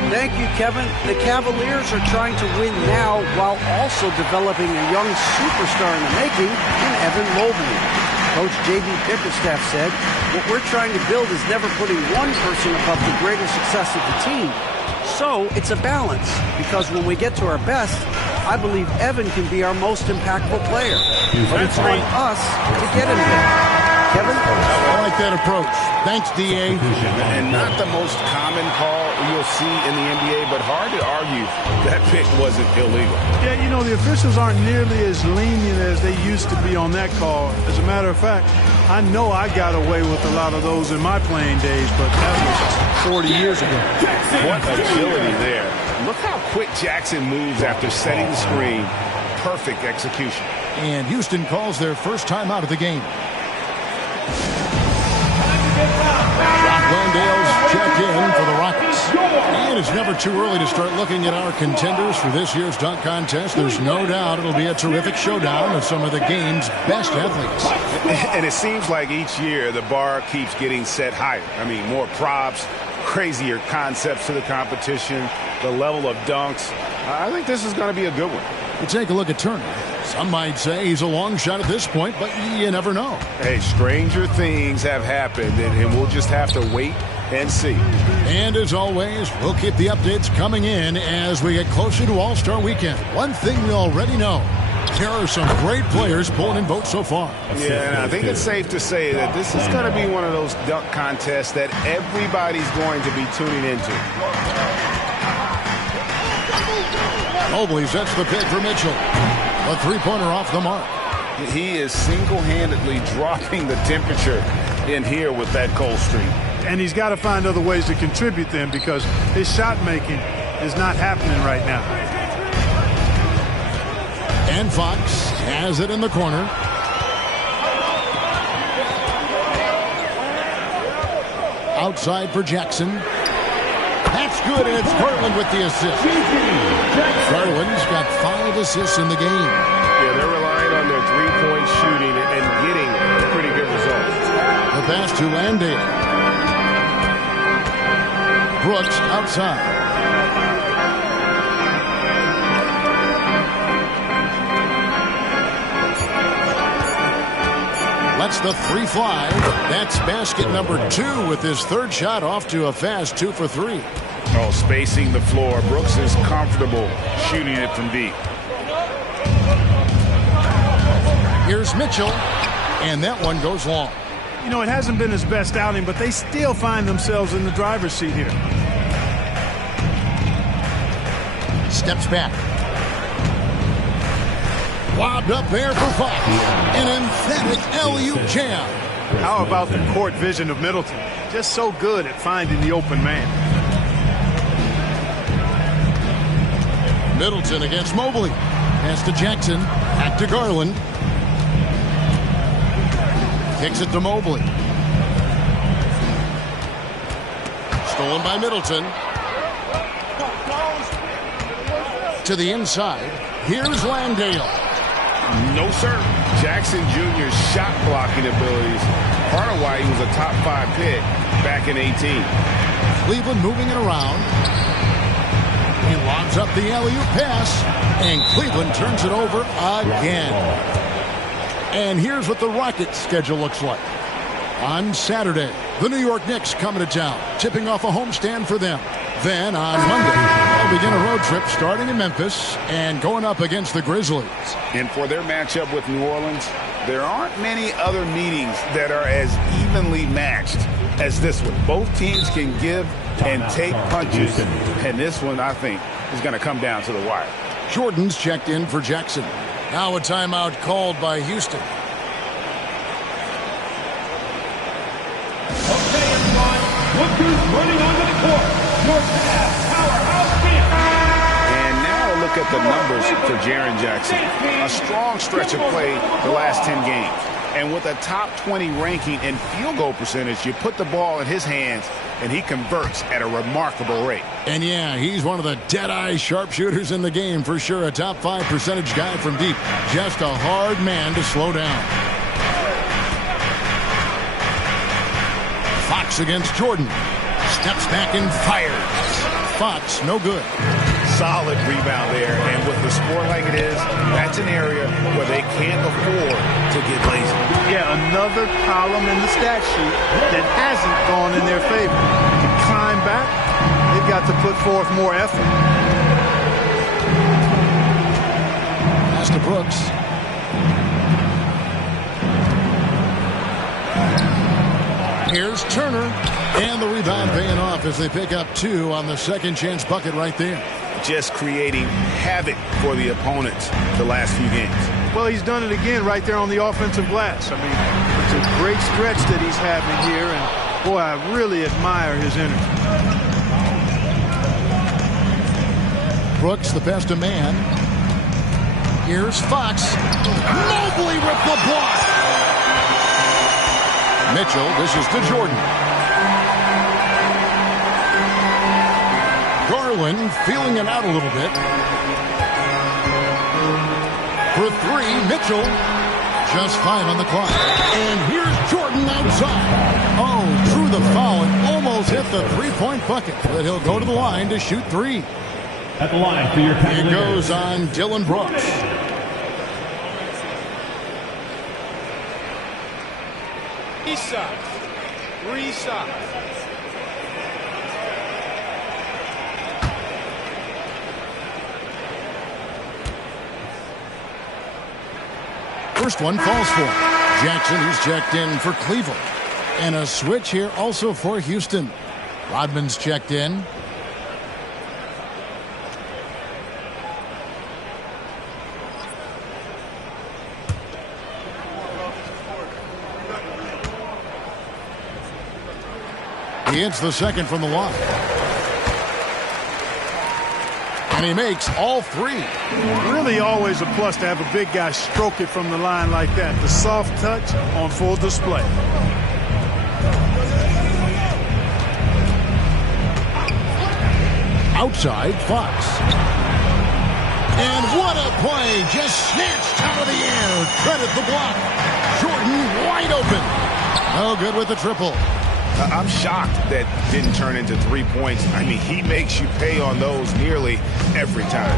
Thank you, Kevin. The Cavaliers are trying to win now while also developing a young superstar in the making in Evan Mobley. Coach J.B. Bickerstaff said, what we're trying to build is never putting one person above the greater success of the team. So it's a balance, because when we get to our best, I believe Evan can be our most impactful player. But it's on us to get him there. Kevin? I like that approach. Thanks, D.A. And not the most common call you'll see in the NBA, but hard to argue that pick wasn't illegal. Yeah, you know, the officials aren't nearly as lenient as they used to be on that call. As a matter of fact, I know I got away with a lot of those in my playing days, but that was 40 years ago. What agility there. Look how quick Jackson moves after setting the screen. Perfect execution. And Houston calls their first timeout of the game. Landale's check in for the Rockets. And it's never too early to start looking at our contenders for this year's dunk contest. There's no doubt it'll be a terrific showdown of some of the game's best athletes. And it seems like each year the bar keeps getting set higher. I mean, more props, crazier concepts to the competition, the level of dunks. I think this is going to be a good one. We'll take a look at Turner. Some might say he's a long shot at this point, but you never know. Hey, stranger things have happened, and we'll just have to wait and see. And as always, we'll keep the updates coming in as we get closer to All-Star Weekend. One thing we already know, There are some great players pulling in votes so far. Yeah, and I think it's safe to say that this is going to be one of those dunk contests that everybody's going to be tuning into. Mobley sets the pick for Mitchell. A three-pointer off the mark. He is single-handedly dropping the temperature in here with that cold streak. And he's got to find other ways to contribute then, because his shot making is not happening right now. And Fox has it in the corner. Outside for Jackson. That's good, and it's Garland with the assist. Garland's got 5 assists in the game. Yeah, they're relying on their three-point shooting and getting pretty good results. The pass to Landale. Brooks outside. Lets the three fly. That's basket number 2 with his third shot off to a fast 2 for 3. Oh, spacing the floor. Brooks is comfortable shooting it from deep. Here's Mitchell, and that one goes long. You know, it hasn't been his best outing, but they still find themselves in the driver's seat here. Steps back. Lobbed up there for Fox. An emphatic LU jam. How about the court vision of Middleton? Just so good at finding the open man. Middleton against Mobley. Pass to Jackson. Back to Garland. Kicks it to Mobley. Stolen by Middleton. To the inside. Here's Landale. No, sir. Jackson Jr.'s shot blocking abilities. Part of why he was a top 5 pick back in 18. Cleveland moving it around. He lobs up the alley-oop pass, and Cleveland turns it over again. And here's what the Rockets' schedule looks like. On Saturday, the New York Knicks coming to town, tipping off a homestand for them. Then on Monday, they'll begin a road trip starting in Memphis and going up against the Grizzlies. And for their matchup with New Orleans, there aren't many other meetings that are as evenly matched as this one. Both teams can give and take punches, and this one, I think, is going to come down to the wire. Jordan's checked in for Jackson. Now a timeout called by Houston. Okay, everyone. Look who's running onto the court. Your powerhouse team. And now look at the numbers for Jaren Jackson. A strong stretch of play the last 10 games. And with a top 20 ranking in field goal percentage, you put the ball in his hands, and he converts at a remarkable rate. And yeah, he's one of the dead-eye sharpshooters in the game for sure. A top 5 percentage guy from deep. Just a hard man to slow down. Fox against Jordan. Steps back and fires. Fox, no good. Solid rebound there, and with the score like it is, that's an area where they can't afford to get lazy. Yeah, another column in the stat sheet that hasn't gone in their favor. To climb back, they've got to put forth more effort. Pass to Brooks. Here's Turner, and the rebound paying off as they pick up 2 on the second chance bucket right there. Just creating havoc for the opponents the last few games. Well, he's done it again right there on the offensive glass. I mean, it's a great stretch that he's having here, and boy, I really admire his energy. Brooks, the best of man. Here's Fox. Mobley with the block. Mitchell, this is to Jordan. Garland feeling it out a little bit. For 3, Mitchell. Just 5 on the clock. And here's Jordan outside. Oh, drew the foul and almost hit the three-point bucket. But he'll go to the line to shoot 3. At the line for your It goes on Dylan Brooks. Three shots. first one falls for him. Jackson, who's checked in for Cleveland. And a switch here also for Houston. Rodman's checked in. He hits the second from the line. And he makes all three. Really always a plus to have a big guy stroke it from the line like that. The soft touch on full display. Outside, Fox. And what a play. Just snatched out of the air. Credit the block. Jordan wide open. No good with the triple. I'm shocked that didn't turn into 3 points. I mean, he makes you pay on those nearly every time.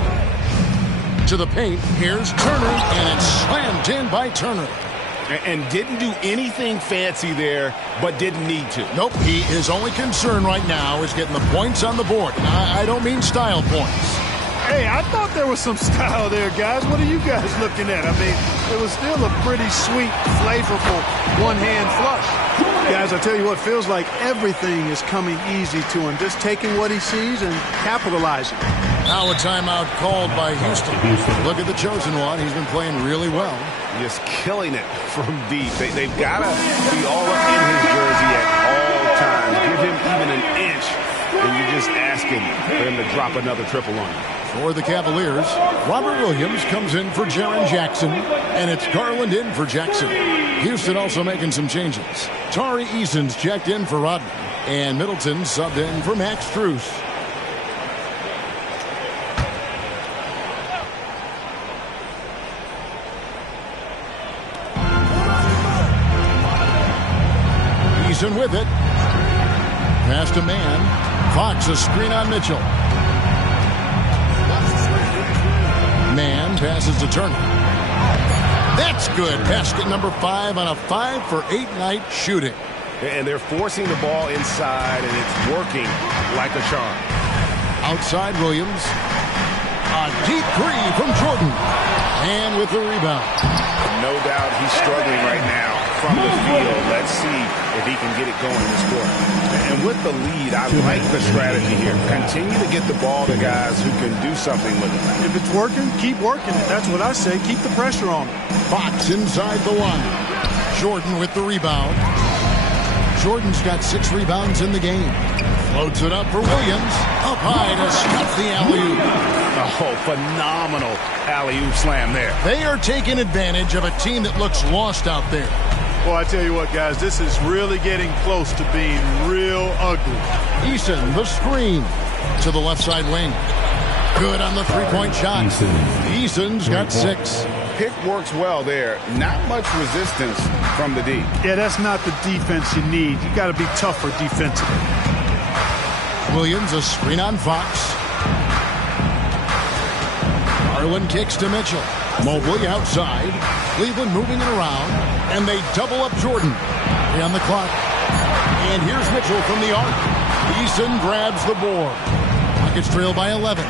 To the paint, here's Turner, and it's slammed in by Turner. And didn't do anything fancy there, but didn't need to. Nope, his only concern right now is getting the points on the board. I don't mean style points. Hey, I thought there was some style there, guys. What are you guys looking at? I mean, it was still a pretty sweet, flavorful one-hand flush. Guys, I tell you what, feels like everything is coming easy to him. Just taking what he sees and capitalizing. Now a timeout called by Houston. Look at the chosen one. He's been playing really well. Just killing it from deep. They've got to be all up in his jersey at all times. Give him even an inch, and you're just asking for him to drop another triple on you. For the Cavaliers, Robert Williams comes in for Jaren Jackson, and it's Garland in for Jackson. Houston also making some changes. Tari Eason's checked in for Rodman, and Middleton subbed in for Max Strus. Eason with it. Pass to man. Fox a screen on Mitchell. Man passes to Turner. That's good. Basket number 5 on a 5-for-8 night shooting. And they're forcing the ball inside, and it's working like a charm. Outside Williams. A deep three from Jordan. And with the rebound. No doubt he's struggling right now from the field. Let's see if he can get it going this quarter. And with the lead, I like the strategy here. Continue to get the ball to guys who can do something with it. If it's working, keep working it. That's what I say. Keep the pressure on him. Fox inside the line. Jordan with the rebound. Jordan's got 6 rebounds in the game. Floats it up for Williams. Up high to stuff the alley-oop. Oh, phenomenal alley-oop slam there. They are taking advantage of a team that looks lost out there. Well, I tell you what, guys, this is really getting close to being real ugly. Eason, the screen to the left side wing. Good on the three-point shot. Eason's got 6. Pick works well there. Not much resistance from the D. Yeah, that's not the defense you need. You got to be tougher defensively. Williams, a screen on Fox. Garland kicks to Mitchell. Mobley outside. Cleveland moving it around. And they double up Jordan. 3 on the clock. And here's Mitchell from the arc. Eason grabs the board. Rockets trail by 11.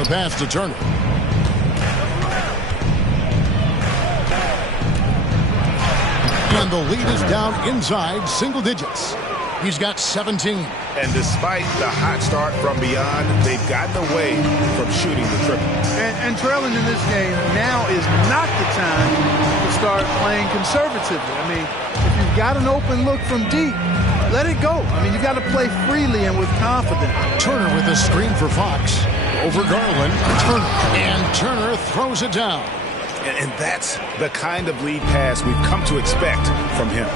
The pass to Turner. And the lead is down inside single digits. He's got 17. And despite the hot start from beyond, they've gotten away from shooting the triple. And trailing in this game now is not the time to start playing conservatively. I mean, if you've got an open look from deep, let it go. I mean, you got to play freely and with confidence. Turner with a screen for Fox. Over Garland. Turner throws it down. And that's the kind of lead pass we've come to expect from him.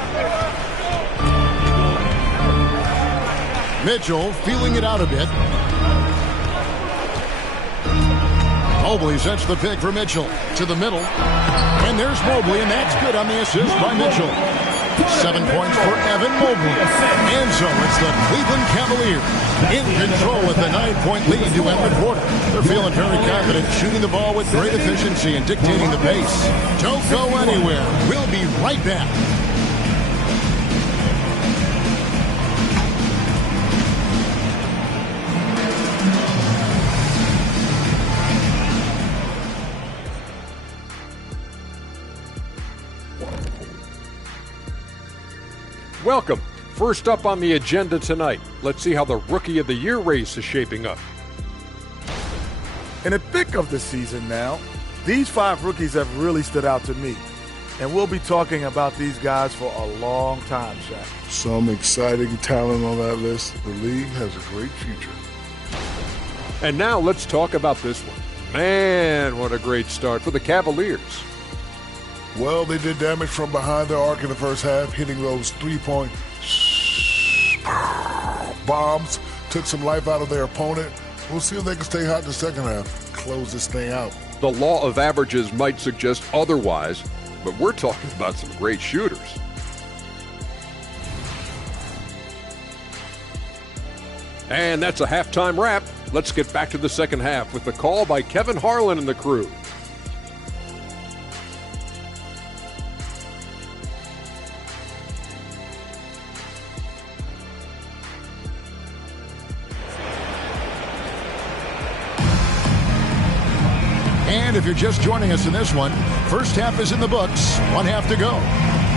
Mitchell feeling it out a bit. Mobley sets the pick for Mitchell to the middle. And there's Mobley, and that's good on the assist by Mitchell. 7 points for Evan Mobley. And so it's the Cleveland Cavaliers in control with the 9-point lead to end the quarter. They're feeling very confident, shooting the ball with great efficiency and dictating the pace. Don't go anywhere. We'll be right back. Welcome. First up on the agenda tonight, let's see how the Rookie of the Year race is shaping up. In the thick of the season now, these 5 rookies have really stood out to me. And we'll be talking about these guys for a long time, Shaq. Some exciting talent on that list. The league has a great future. And now let's talk about this one. Man, what a great start for the Cavaliers. Well, they did damage from behind the arc in the first half, hitting those 3-point bombs. Took some life out of their opponent. We'll see if they can stay hot in the second half. Close this thing out. The law of averages might suggest otherwise, but we're talking about some great shooters. And that's a halftime wrap. Let's get back to the second half with the call by Kevin Harlan and the crew. And if you're just joining us in this one, first half is in the books. 1 half to go.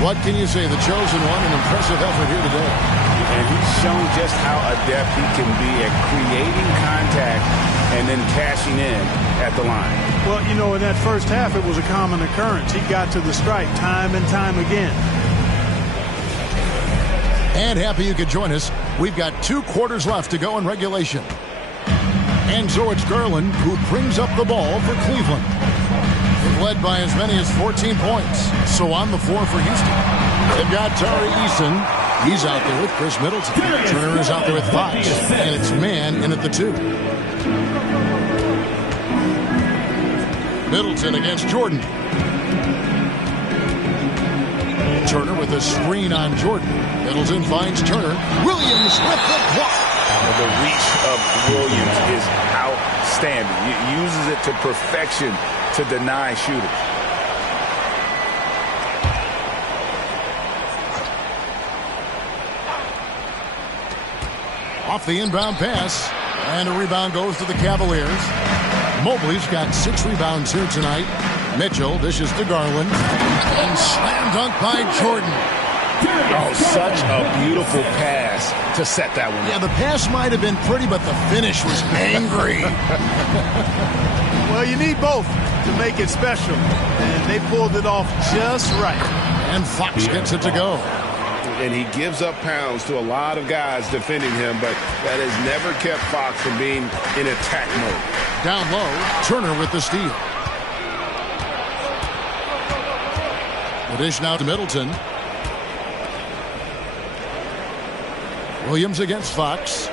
What can you say? The chosen one, an impressive effort here today. And he's shown just how adept he can be at creating contact and then cashing in at the line. Well, you know, in that first half, it was a common occurrence. He got to the stripe time and time again. And happy you could join us. We've got 2 quarters left to go in regulation. And so it's Garland who brings up the ball for Cleveland. They've led by as many as 14 points. So on the floor for Houston. They've got Tari Eason. He's out there with Chris Middleton. Turner is out there with Fox. And it's Man in at the 2. Middleton against Jordan. Turner with a screen on Jordan. Middleton finds Turner. Williams with the block. The reach of Williams is outstanding. He uses it to perfection to deny shooters. Off the inbound pass. And a rebound goes to the Cavaliers. Mobley's got 6 rebounds here tonight. Mitchell dishes to Garland. And slam dunk by Jordan. Oh, such a beautiful pass to set that one. Yeah, the pass might have been pretty, but the finish was angry. Well, you need both to make it special. And they pulled it off just right. And Fox gets it to go. And he gives up pounds to a lot of guys defending him, but that has never kept Fox from being in attack mode. Down low, Turner with the steal. The dish now to Middleton. Williams against Fox.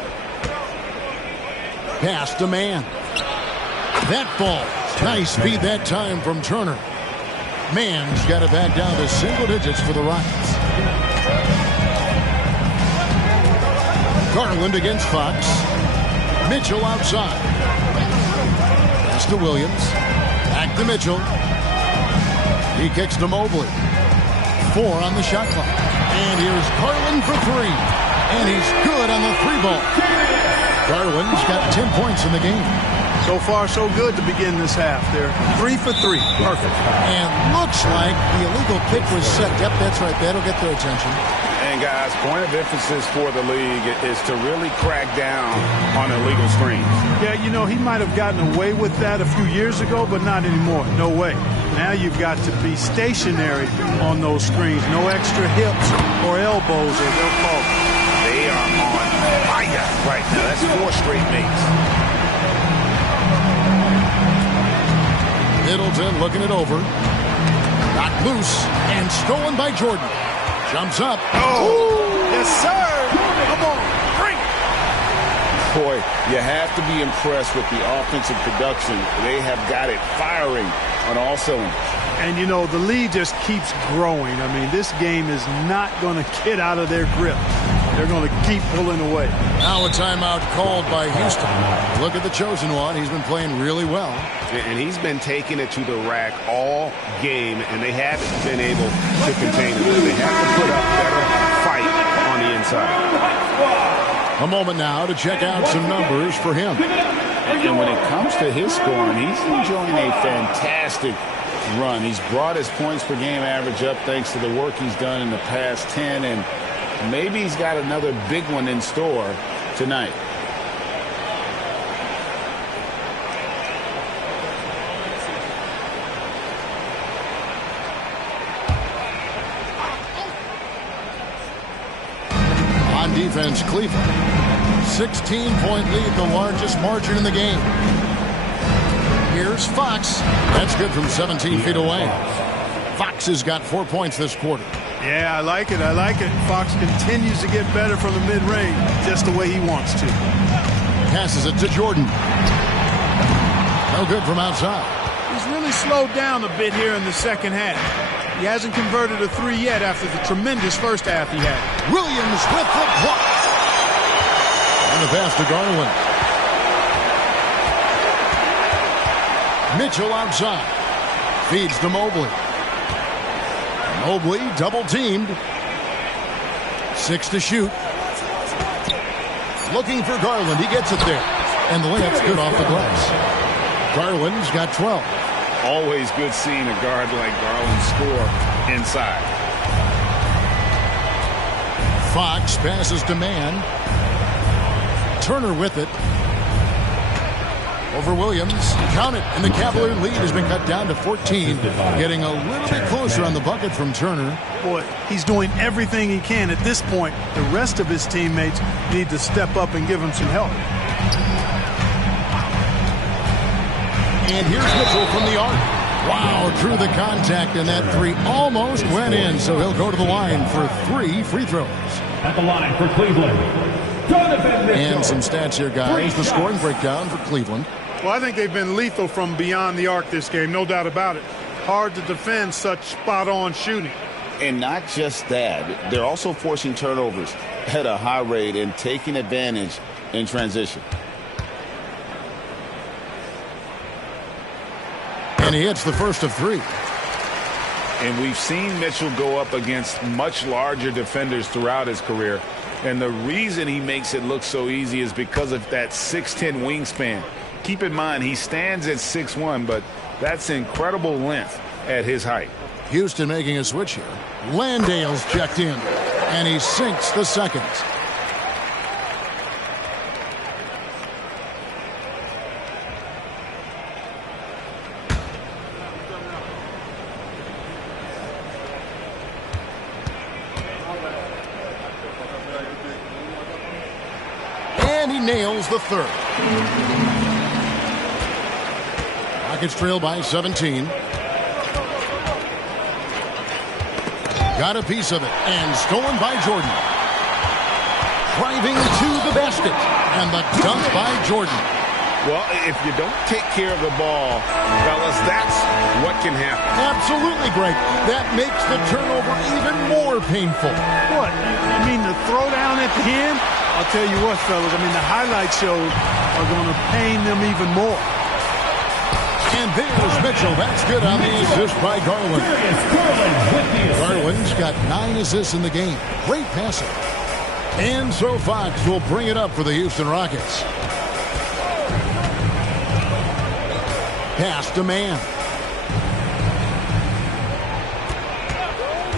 Pass to Man. That ball. Nice feed that time from Turner. Man's got it back down to single digits for the Rockets. Garland against Fox. Mitchell outside. Pass to Williams. Back to Mitchell. He kicks to Mobley. 4 on the shot clock. And here's Garland for 3. And he's good on the 3-ball. Garland's got 10 points in the game. So far, so good to begin this half. They're 3 for 3. Perfect. And looks like the illegal kick was set. Yep, that's right. That'll get their attention. And guys, point of emphasis for the league is to really crack down on illegal screens. Yeah, you know, he might have gotten away with that a few years ago, but not anymore. No way. Now you've got to be stationary on those screens. No extra hips or elbows, or they'll call it. They are on fire right now. That's 4 straight mates. Middleton looking it over. Knocked loose and stolen by Jordan. Jumps up. Oh, yes, sir. Come on, bring it. Boy, you have to be impressed with the offensive production. They have got it firing on all cylinders. And, you know, the lead just keeps growing. I mean, this game is not going to get out of their grip. They're going to keep pulling away. Now a timeout called by Houston. Look at the chosen one. He's been playing really well. And he's been taking it to the rack all game, and they haven't been able to contain it. They have to put up better fight on the inside. A moment now to check out some numbers for him. And when it comes to his scoring, he's enjoying a fantastic run. He's brought his points per game average up thanks to the work he's done in the past 10, and maybe he's got another big one in store tonight. On defense, Cleveland. 16-point lead, the largest margin in the game. Here's Fox. That's good from 17 feet away. Fox has got 4 points this quarter. Yeah, I like it. I like it. Fox continues to get better from the mid-range, just the way he wants to. Passes it to Jordan. No good from outside. He's really slowed down a bit here in the second half. He hasn't converted a three yet after the tremendous first half he had. Williams with the block. And the pass to Garland. Mitchell outside. Feeds to Mobley. Mobley double-teamed. 6 to shoot. Looking for Garland. He gets it there. And the layup's good off the glass. Garland's got 12. Always good seeing a guard like Garland score inside. Fox passes to Mann. Turner with it. Over Williams. Count it. And the Cavalier lead has been cut down to 14. Getting a little bit closer on the bucket from Turner. Boy, he's doing everything he can at this point. The rest of his teammates need to step up and give him some help. And here's Mitchell from the arc. Wow, through the contact, and that three almost went in. So he'll go to the line for 3 free throws. At the line for Cleveland, Donovan Mitchell. And some stats here, guys. The scoring breakdown for Cleveland. Well, I think they've been lethal from beyond the arc this game, no doubt about it. Hard to defend such spot-on shooting. And not just that, they're also forcing turnovers at a high rate and taking advantage in transition. And he hits the first of 3. And we've seen Mitchell go up against much larger defenders throughout his career. And the reason he makes it look so easy is because of that 6'10" wingspan. Keep in mind, he stands at 6'1", but that's incredible length at his height. Houston making a switch here. Landale's checked in, and he sinks the second. And he nails the third. Rockets trail by 17. Got a piece of it, and stolen by Jordan. Driving to the basket, and the dunk by Jordan. Well, if you don't take care of the ball, fellas, that's what can happen. Absolutely, Greg. That makes the turnover even more painful. What? I mean, the throwdown at the end? I'll tell you what, fellas. I mean, the highlight shows are going to pain them even more. And there's Mitchell. That's good on the assist by Garland. Garland's got 9 assists in the game. Great passing. And so Fox will bring it up for the Houston Rockets. Pass to Mann.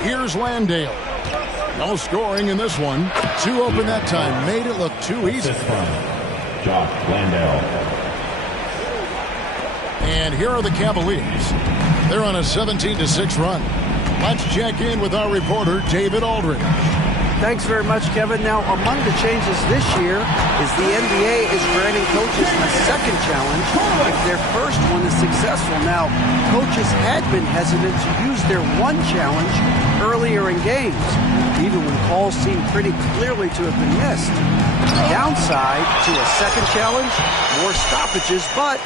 Here's Landale. No scoring in this one. 2 open that time. Made it look too easy. Josh Landale. And here are the Cavaliers. They're on a 17-6 run. Let's check in with our reporter, David Aldridge. Thanks very much, Kevin. Now, among the changes this year is the NBA is granting coaches a second challenge if their first one is successful. Now, coaches had been hesitant to use their one challenge earlier in games, even when calls seemed pretty clearly to have been missed. Downside to a second challenge, more stoppages, but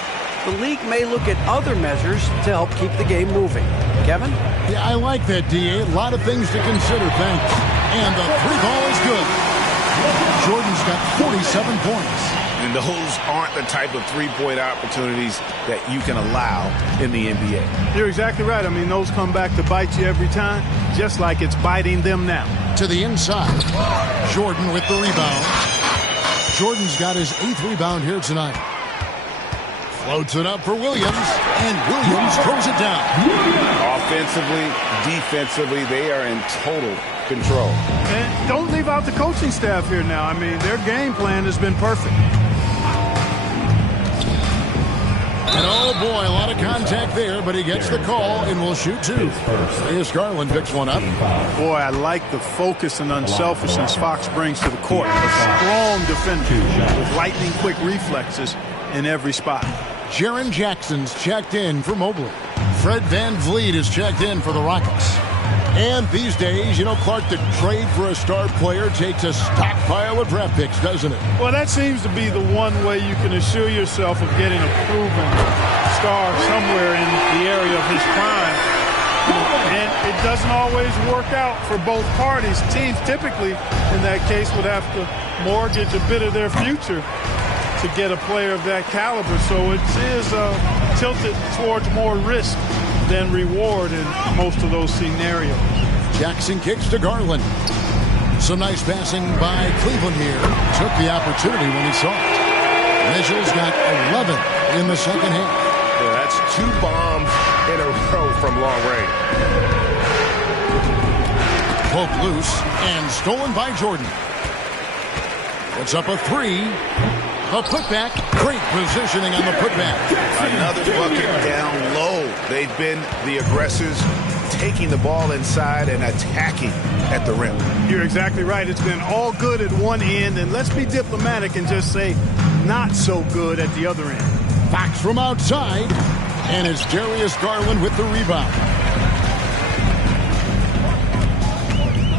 the league may look at other measures to help keep the game moving. Kevin? Yeah, I like that, D.A. A lot of things to consider, thanks. And the three ball is good. Jordan's got 47 points. And those aren't the type of three-point opportunities that you can allow in the NBA. You're exactly right. I mean, those come back to bite you every time, just like it's biting them now. To the inside. Jordan with the rebound. Jordan's got his 8th rebound here tonight. Floats it up for Williams, and Williams throws it down. offensively, defensively, they are in total control. And don't leave out the coaching staff here now. I mean, their game plan has been perfect. And oh boy, a lot of contact there, but he gets the call and will shoot two. Here's Garland, picks one up. Boy, I like the focus and unselfishness Fox brings to the court. A strong defender with lightning-quick reflexes in every spot. Jaren Jackson's checked in for Mobley. Fred VanVleet is checked in for the Rockets. And these days, you know, Clark, the trade for a star player takes a stockpile of draft picks, doesn't it? Well, that seems to be the one way you can assure yourself of getting a proven star somewhere in the area of his prime. And it doesn't always work out for both parties. Teams typically, in that case, would have to mortgage a bit of their future to get a player of that caliber. So it is tilted towards more risk than reward in most of those scenarios. Jackson kicks to Garland. Some nice passing by Cleveland here. Took the opportunity when he saw it. Mitchell's got 11 in the second half. Yeah, that's 2 bombs in a row from long range. Poke loose and stolen by Jordan. Puts up a 3. A putback. Great positioning on the putback. Another bucket down low. They've been the aggressors, taking the ball inside and attacking at the rim. You're exactly right. It's been all good at one end, and let's be diplomatic and just say not so good at the other end. Fox from outside, and it's Darius Garland with the rebound.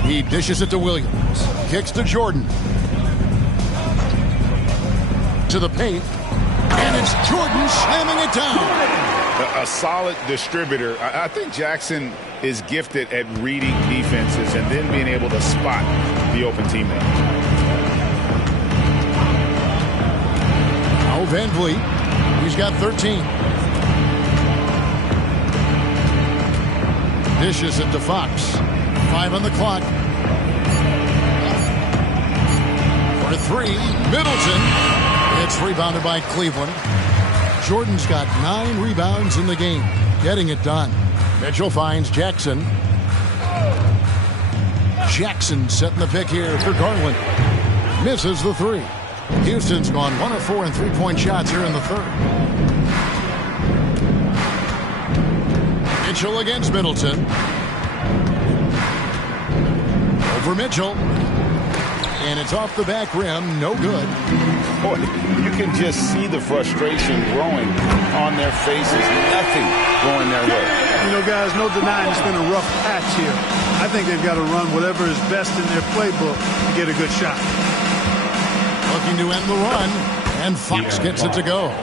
He dishes it to Williams. Kicks to Jordan. To the paint, and it's Jordan slamming it down. A solid distributor. I think Jackson is gifted at reading defenses and then being able to spot the open teammate. Now VanVleet, he's got 13. Dishes it to Fox. 5 on the clock. For 3, Middleton. It's rebounded by Cleveland. Jordan's got 9 rebounds in the game, getting it done. Mitchell finds Jackson. Jackson setting the pick here for Garland. Misses the 3. Houston's gone 1 of 4 in 3-point shots here in the third. Mitchell against Middleton. Over Mitchell. And it's off the back rim, no good. Boy, you can just see the frustration growing on their faces. Nothing going their way. You know, guys, no denying it's been a rough patch here. I think they've got to run whatever is best in their playbook to get a good shot. Looking to end the run, and Fox gets it to go.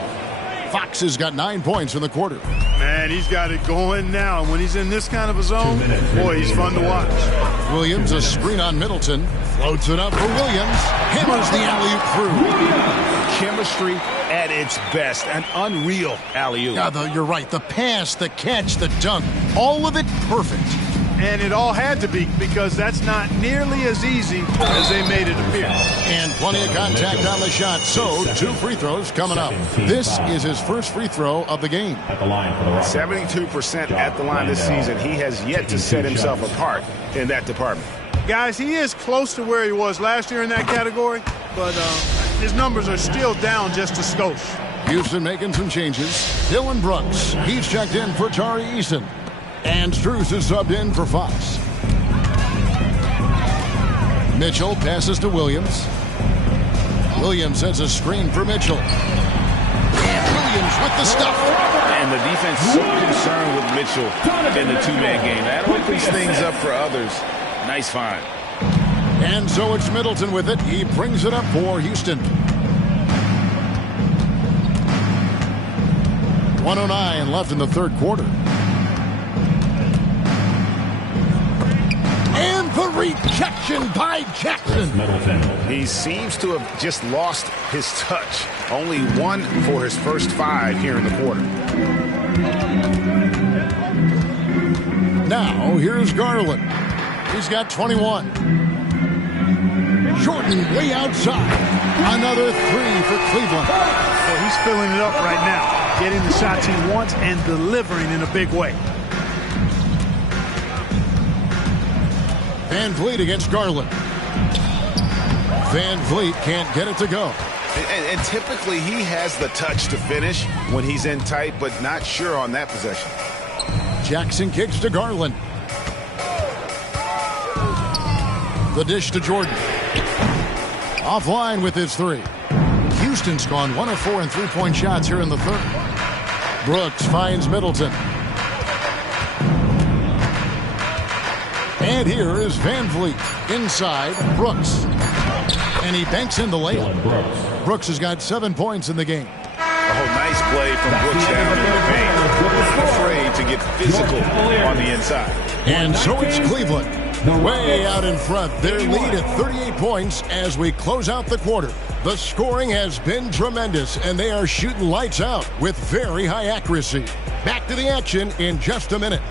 Fox has got 9 points in the quarter. Man, he's got it going now. When he's in this kind of a zone, boy, he's fun to watch. Williams, a screen on Middleton. Floats it up for Williams. Hammers the alley-oop through. Chemistry at its best. An unreal alley-oop. Yeah, you're right. The pass, the catch, the dunk. All of it perfect. And it all had to be, because that's not nearly as easy as they made it appear. And plenty of contact on the shot. So, 2 free throws coming up. This is his first free throw of the game. 72% at the line this season. He has yet to set himself apart in that department. Guys, he is close to where he was last year in that category, but his numbers are still down just a skosh. Houston making some changes. Dylan Brooks, he's checked in for Tari Eason. And Strus is subbed in for Fox. Mitchell passes to Williams. Williams sets a screen for Mitchell. And Williams with the stuff. And the defense so concerned with Mitchell in the 2-man game. That opens things up for others. Nice find. And so it's Middleton with it. He brings it up for Houston. 1:09 left in the third quarter. And the rejection by Jackson. He seems to have just lost his touch. Only 1 for his first 5 here in the quarter. Now, here's Garland. He's got 21. Jordan way outside. Another 3 for Cleveland. Well, he's filling it up right now. Getting the shots he wants and delivering in a big way. Van Vliet against Garland. Van Vliet can't get it to go. And typically he has the touch to finish when he's in tight, but not sure on that possession. Jackson kicks to Garland. The dish to Jordan. Offline with his three. Houston's gone 1 of 4 in three-point shots here in the third. Brooks finds Middleton. And here is Van Vliet inside Brooks. And he banks in the layup. Brooks has got 7 points in the game. Oh, nice play from Brooks down in the paint. Not afraid to get physical on the inside. And so it's Cleveland. Way out in front. Their lead at 38 points as we close out the quarter. The scoring has been tremendous, and they are shooting lights out with very high accuracy. Back to the action in just a minute.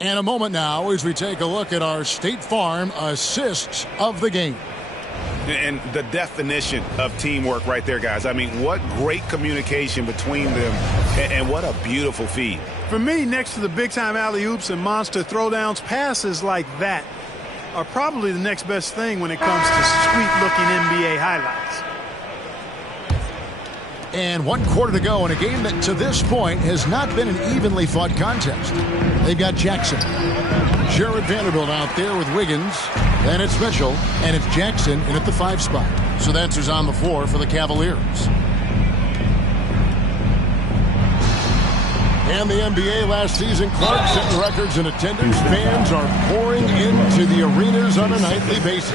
And a moment now as we take a look at our State Farm assists of the game. And the definition of teamwork right there, guys. I mean, what great communication between them, and what a beautiful feed. For me, next to the big-time alley-oops and monster throwdowns, passes like that are probably the next best thing when it comes to sweet-looking NBA highlights. And 1 quarter to go in a game that to this point has not been an evenly fought contest. They've got Jackson. Jared Vanderbilt out there with Wiggins. Then it's Mitchell. And it's Jackson in at the 5 spot. So that's who's on the floor for the Cavaliers. And the NBA last season, Clark set records in attendance. Fans are pouring into the arenas on a nightly basis.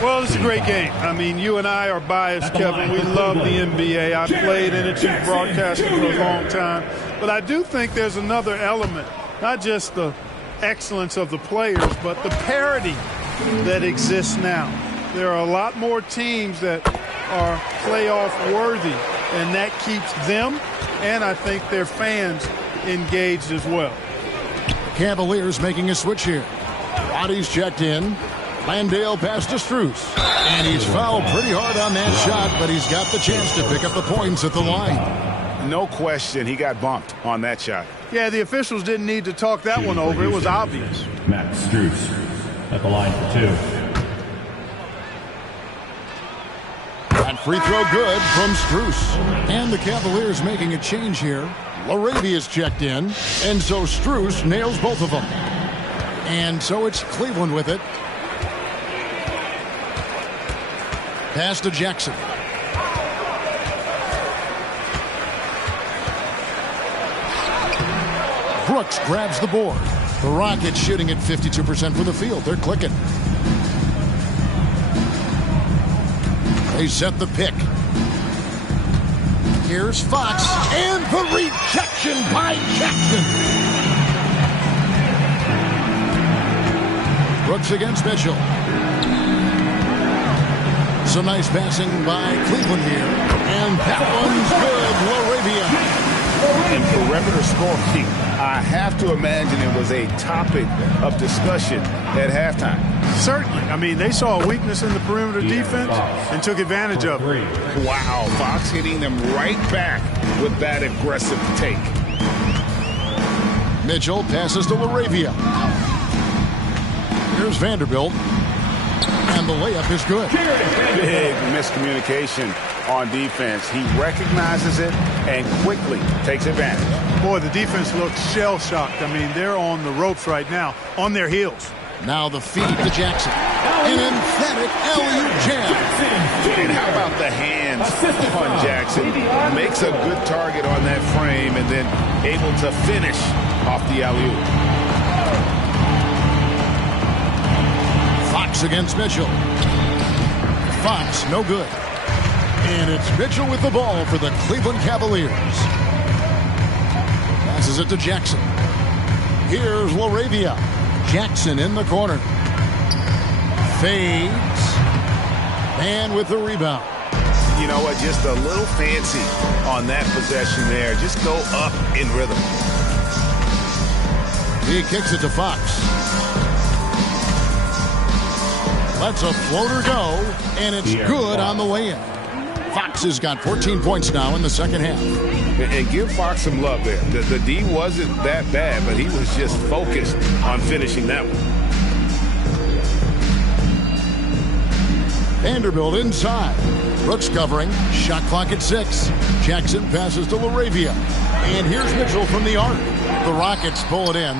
Well, it's a great game. I mean, you and I are biased, Kevin. We love the NBA. I played in it, you've broadcasted for a long time. But I do think there's another element, not just the excellence of the players, but the parity that exists now. There are a lot more teams that are playoff worthy, and that keeps them and I think their fans engaged as well. Cavaliers making a switch here. Bodies checked in. Landale pass to Strus. And he's fouled pretty hard on that shot, but he's got the chance to pick up the points at the line. No question, he got bumped on that shot. Yeah, the officials didn't need to talk that one over. It was obvious. Matt Strus at the line for 2. That free throw good from Strus. And the Cavaliers making a change here. Laravia's checked in, and so Strus nails both of them. And so it's Cleveland with it. Pass to Jackson. Brooks grabs the board. The Rockets shooting at 52% from the field. They're clicking. They set the pick. Here's Fox, and the rejection by Jackson. Brooks against Mitchell. Some nice passing by Cleveland here. And that one's good, LaRavia. In perimeter scoring, I have to imagine it was a topic of discussion at halftime. Certainly. I mean, they saw a weakness in the perimeter defense and took advantage of it. Wow, Fox hitting them right back with that aggressive take. Mitchell passes to LaRavia. Here's Vanderbilt. And the layup is good. Big miscommunication on defense. He recognizes it and quickly takes advantage. Boy, the defense looks shell-shocked. I mean, they're on the ropes right now, on their heels. Now the feed to Jackson. An emphatic alley-oop jam. And how about the hands on Jackson? Makes a good target on that frame and then able to finish off the alley-oop. Fox against Mitchell. Fox, no good. And it's Mitchell with the ball for the Cleveland Cavaliers. Passes it to Jackson. Here's LaRavia. Jackson in the corner. Fades. And with the rebound. You know what? Just a little fancy on that possession there. Just go up in rhythm. He kicks it to Fox. Lets a floater go, and it's good on the way in. Fox has got 14 points now in the second half. And give Fox some love there. The D wasn't that bad, but he was just focused on finishing that one. Vanderbilt inside. Brooks covering. Shot clock at 6. Jackson passes to LaRavia. And here's Mitchell from the arc. The Rockets pull it in.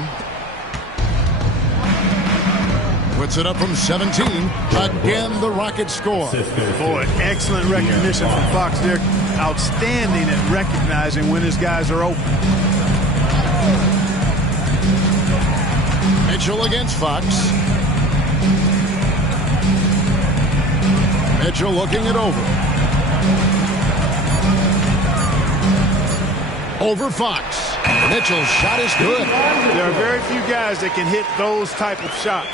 Puts it up from 17. Again, the Rockets score. Boy, excellent recognition from Fox there. Outstanding at recognizing when his guys are open. Mitchell against Fox. Mitchell looking it over. Over Fox. Mitchell's shot is good. There are very few guys that can hit those type of shots.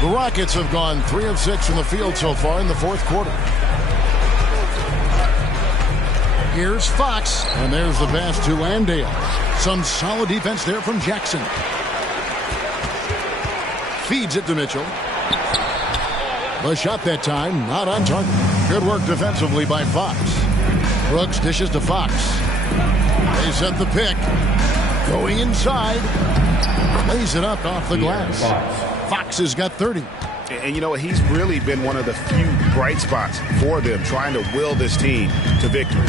The Rockets have gone 3 of 6 from the field so far in the fourth quarter. Here's Fox, and there's the pass to Landale. Some solid defense there from Jackson. Feeds it to Mitchell. The shot that time, not on target. Good work defensively by Fox. Brooks dishes to Fox. They set the pick. Going inside. Lays it up off the glass. Fox has got 30. And you know what? He's really been one of the few bright spots for them, trying to will this team to victory.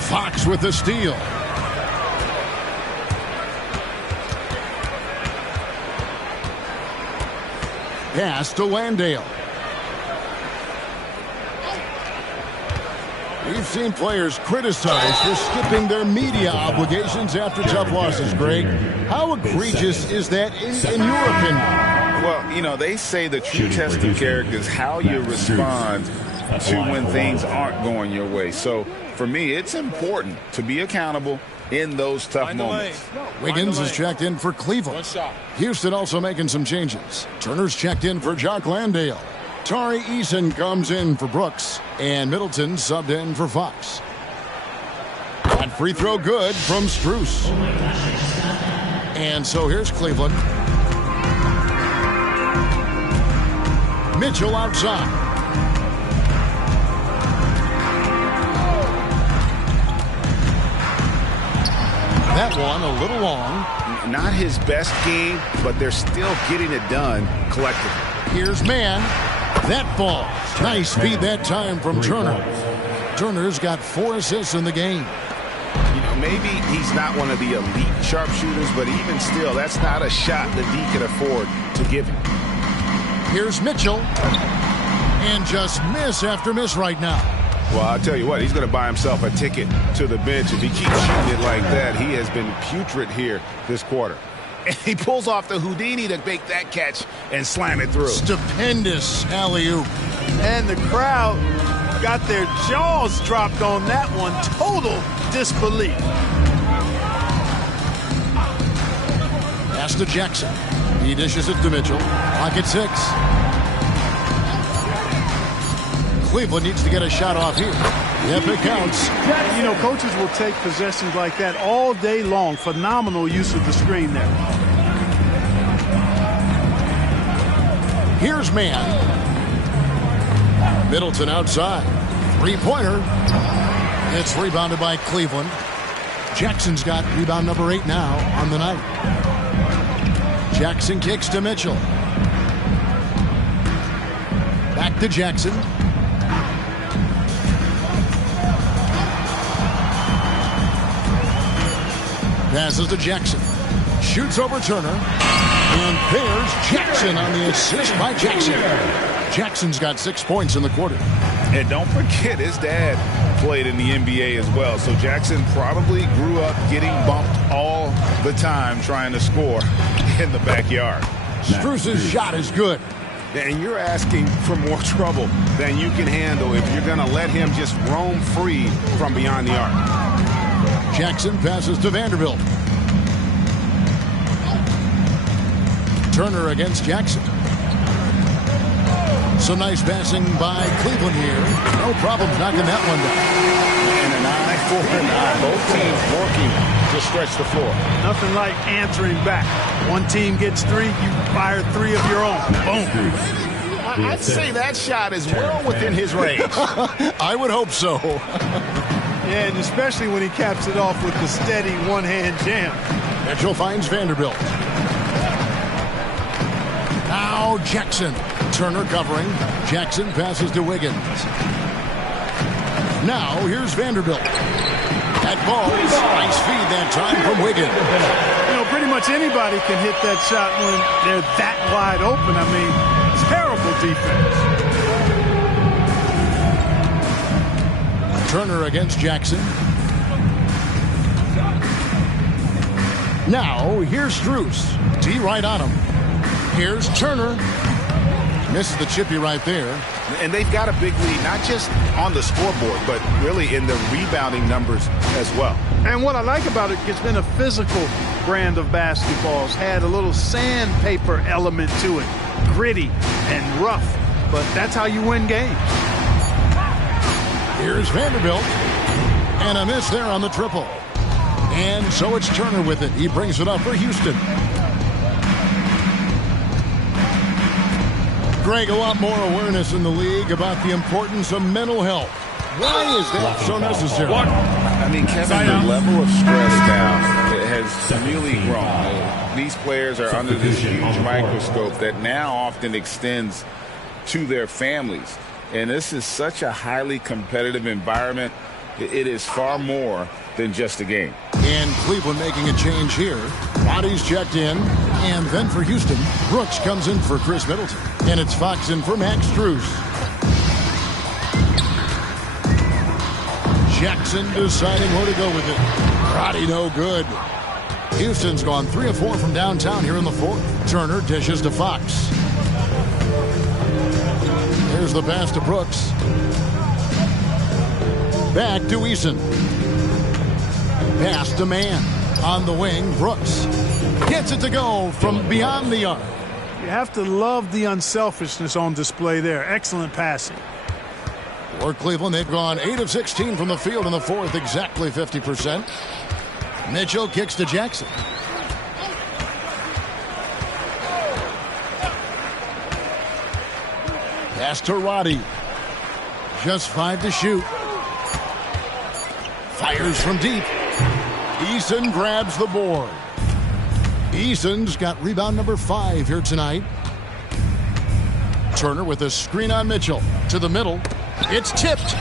Fox with the steal. Pass to Landale. We've seen players criticized for skipping their media obligations after tough losses, Greg. How egregious is that in your opinion? Well, you know, they say the true test of character is how you respond to when things aren't going your way. So, for me, it's important to be accountable in those tough moments. Wiggins is checked in for Cleveland. Houston also making some changes. Turner's checked in for Jock Landale. Tari Eason comes in for Brooks, and Middleton subbed in for Fox. That free throw good from Strus. And so here's Cleveland. Mitchell outside. That one a little long. Not his best game, but they're still getting it done collectively. Here's Mann. That falls. Nice speed that time from Turner. Turner's got 4 assists in the game. You know, maybe he's not one of the elite sharpshooters, but even still, that's not a shot that he can afford to give him. Here's Mitchell. And just miss after miss right now. Well, I'll tell you what, he's going to buy himself a ticket to the bench. If he keeps shooting it like that, he has been putrid here this quarter. And he pulls off the Houdini to make that catch and slam it through. Stupendous alley-oop. And the crowd got their jaws dropped on that one. Total disbelief. Pass to Jackson. He dishes it to Mitchell. Clock at 6. Cleveland needs to get a shot off here. Yep, it counts. You know, coaches will take possessions like that all day long. Phenomenal use of the screen there. Here's Mann. Middleton outside. Three-pointer. It's rebounded by Cleveland. Jackson's got rebound number 8 now on the night. Jackson kicks to Mitchell. Back to Jackson. Passes to Jackson. Shoots over Turner. And there's Jackson on the assist by Jackson. Jackson's got 6 points in the quarter. And don't forget, his dad played in the NBA as well. So Jackson probably grew up getting bumped all the time trying to score in the backyard. Strus's shot is good. And you're asking for more trouble than you can handle if you're going to let him just roam free from beyond the arc. Jackson passes to Vanderbilt. Turner against Jackson. Some nice passing by Cleveland here. No problem knocking that one down. And a 9-4-9. Both teams working to stretch the floor. Nothing like answering back. One team gets 3, you fire 3 of your own. Boom. I'd say that shot is well within his range. I would hope so. Yeah, and especially when he caps it off with the steady one-hand jam. Mitchell finds Vanderbilt. Now Jackson. Turner covering. Jackson passes to Wiggins. Now here's Vanderbilt. That ball is nice feed that time from Wiggins. You know, pretty much anybody can hit that shot when they're that wide open. I mean, terrible defense. Turner against Jackson. Now here's Strus. D right on him. Here's Turner. Misses the chippy right there. And they've got a big lead, not just on the scoreboard, but really in the rebounding numbers as well. And what I like about it, it's been a physical brand of basketball. It's had a little sandpaper element to it. Gritty and rough, but that's how you win games. Here's Vanderbilt. And a miss there on the triple. And so it's Turner with it. He brings it up for Houston. Greg, a lot more awareness in the league about the importance of mental health. Why is that so necessary? I mean, Kevin, the level of stress now has really grown. These players are under this huge microscope that now often extends to their families. And this is such a highly competitive environment. It is far more than just a game. And Cleveland making a change here. Roddy's checked in. And then for Houston, Brooks comes in for Chris Middleton. And it's Fox in for Max Strus. Jackson deciding where to go with it. Roddy no good. Houston's gone 3 of 4 from downtown here in the fourth. Turner dishes to Fox. Here's the pass to Brooks. Back to Eason. Pass to man. On the wing, Brooks. Gets it to go from beyond the arc. You have to love the unselfishness on display there. Excellent passing. For Cleveland, they've gone 8 of 16 from the field in the fourth, exactly 50%. Mitchell kicks to Jackson. Pass to Roddy. Just 5 to shoot. Fires from deep. Eason grabs the board. Eason's got rebound number 5 here tonight. Turner with a screen on Mitchell. To the middle. It's tipped.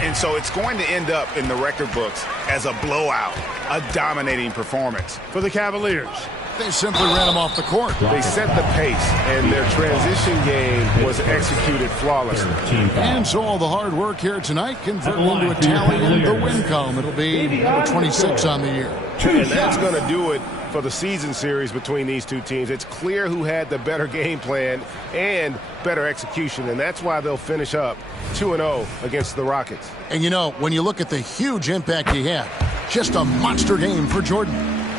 And so it's going to end up in the record books as a blowout, a dominating performance. For the Cavaliers. They simply ran him off the court. They set the pace, and their transition game was executed flawlessly. And so all the hard work here tonight converted into a tally in the win column. It'll be 26 on the year. And that's going to do it for the season series between these two teams. It's clear who had the better game plan and better execution, and that's why they'll finish up 2-0 against the Rockets. And you know, when you look at the huge impact he had, just a monster game for Jordan.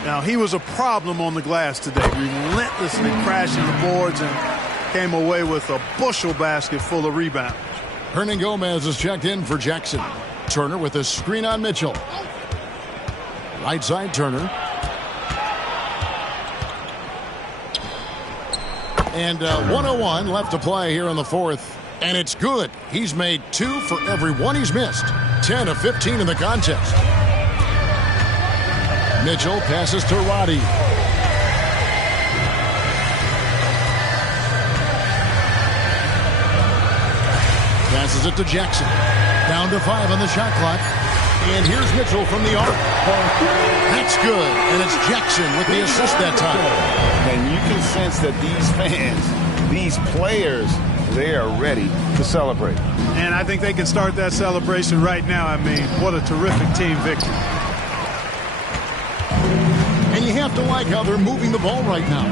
Now, he was a problem on the glass today, relentlessly crashing the boards and came away with a bushel basket full of rebounds. Hernan Gomez is checked in for Jackson. Turner with a screen on Mitchell. Right side, Turner. And 101 left to play here in the fourth. And it's good. He's made 2 for every 1 he's missed. 10 of 15 in the contest. Mitchell passes to Roddy. Passes it to Jackson. Down to 5 on the shot clock. And here's Mitchell from the arc. That's good. And it's Jackson with the assist that time. And you can sense that these fans, these players, they are ready to celebrate. And I think they can start that celebration right now. I mean, what a terrific team victory. And you have to like how they're moving the ball right now.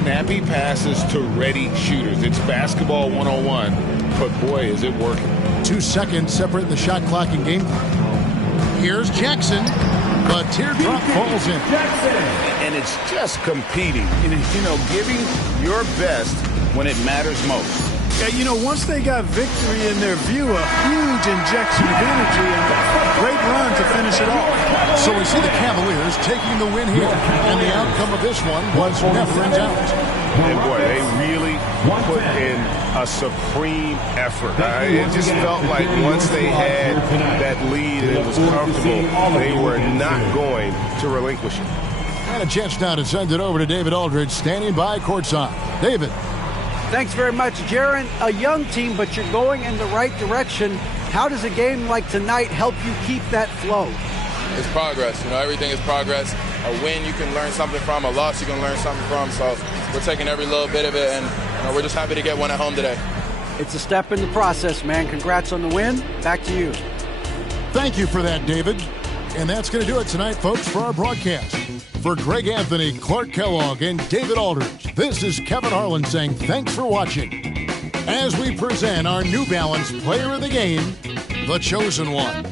Snappy passes to ready shooters. It's basketball 101, but boy, is it working. 2 seconds separating the shot clock and game clock. Here's Jackson, but teardrop falls in. And it's just competing, you know, giving your best when it matters most. You know, once they got victory in their view, a huge injection of energy and a great run to finish it off. So we see the Cavaliers taking the win here, and the outcome of this one was never in doubt. And boy, they really put in a supreme effort. It just felt like once they had that lead and it was comfortable, they were not going to relinquish it. And a chance now to send it over to David Aldridge, standing by courtside. David. Thanks very much, Jaron. A young team, but you're going in the right direction. How does a game like tonight help you keep that flow? It's progress. You know, everything is progress. A win you can learn something from, a loss you can learn something from. So we're taking every little bit of it, and we're just happy to get one at home today. It's a step in the process, man. Congrats on the win. Back to you. Thank you for that, David. And that's going to do it tonight, folks, for our broadcast. For Greg Anthony, Clark Kellogg, and David Aldridge, this is Kevin Harlan saying thanks for watching as we present our New Balance Player of the Game, the Chosen One.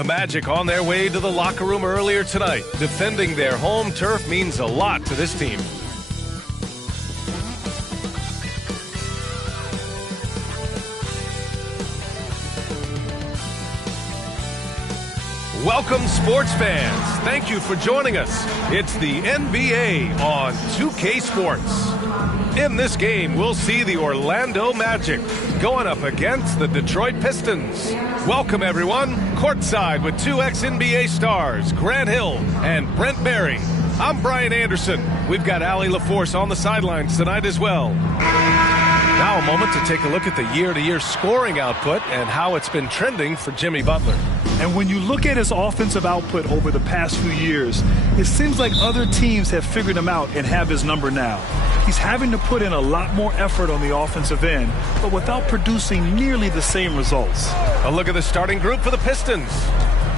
The Magic on their way to the locker room earlier tonight. Defending their home turf means a lot to this team. Welcome, sports fans. Thank you for joining us. It's the NBA on 2K Sports. In this game, we'll see the Orlando Magic going up against the Detroit Pistons. Welcome, everyone. Courtside with two ex-NBA stars, Grant Hill and Brent Barry. I'm Brian Anderson. We've got Allie LaForce on the sidelines tonight as well. Now a moment to take a look at the year-to-year scoring output and how it's been trending for Jimmy Butler. And when you look at his offensive output over the past few years, it seems like other teams have figured him out and have his number now. He's having to put in a lot more effort on the offensive end, but without producing nearly the same results. A look at the starting group for the Pistons.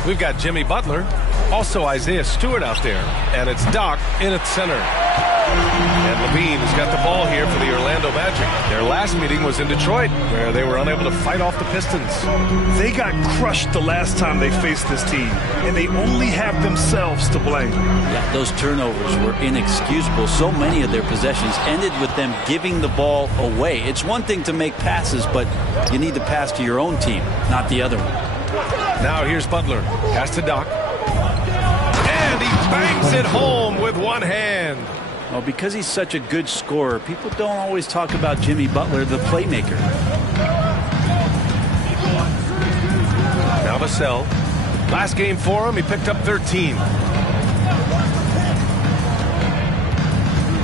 We've got Jimmy Butler, also Isaiah Stewart out there, and it's Doc in at center. And Levine has got the ball here for the Orlando Magic. Their last meeting was in Detroit, where they were unable to fight off the Pistons. They got crushed the last time they faced this team, and they only have themselves to blame. Yeah, those turnovers were inexcusable. So many of their possessions ended with them giving the ball away. It's one thing to make passes, but you need to pass to your own team, not the other one. Now here's Butler. Pass to Doc. And he bangs it home with one hand. Well, because he's such a good scorer, people don't always talk about Jimmy Butler, the playmaker. Now Vassell. Last game for him, he picked up 13.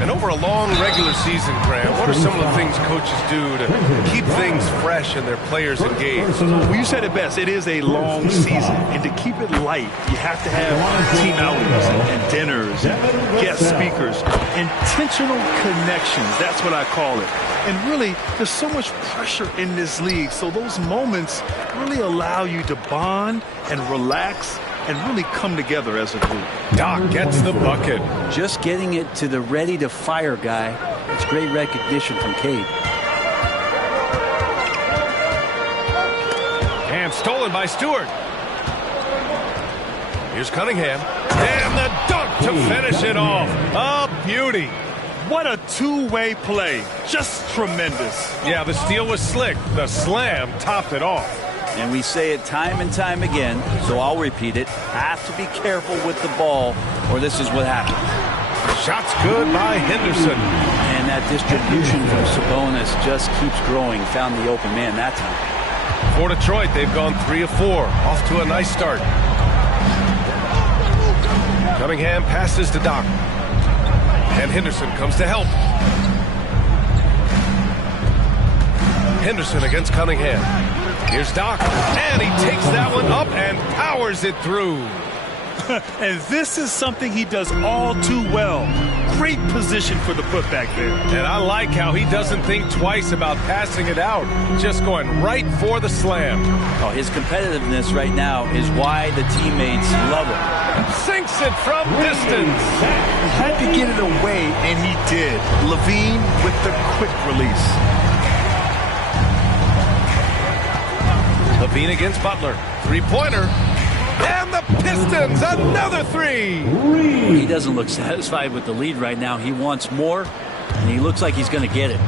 And over a long regular season, Graham, what are some of the things coaches do to keep things fresh and their players engaged? Well, you said it best. It is a long season. And to keep it light, you have to have team outings and dinners and guest speakers. Intentional connections. That's what I call it. And really, there's so much pressure in this league. So those moments really allow you to bond and relax and really come together as a group. Doc gets the bucket. Just getting it to the ready-to-fire guy. It's great recognition from Cade. And stolen by Stewart. Here's Cunningham. And the dunk to finish it off. A beauty. What a two-way play. Just tremendous. Yeah, the steal was slick. The slam topped it off. And we say it time and time again, so I'll repeat it. Have to be careful with the ball, or this is what happens. Shot's good by Henderson. And that distribution from Sabonis just keeps growing. Found the open man that time. For Detroit, they've gone 3 of 4. Off to a nice start. Cunningham passes to Doc. And Henderson comes to help. Henderson against Cunningham. Here's Doc, and he takes that one up and powers it through. And this is something he does all too well. Great position for the putback there. And I like how he doesn't think twice about passing it out, just going right for the slam. Oh, his competitiveness right now is why the teammates love him. Sinks it from distance. He had to get it away, and he did. Levine with the quick release. Levine against Butler. Three-pointer. And the Pistons, another three. He doesn't look satisfied with the lead right now. He wants more, and he looks like he's going to get it.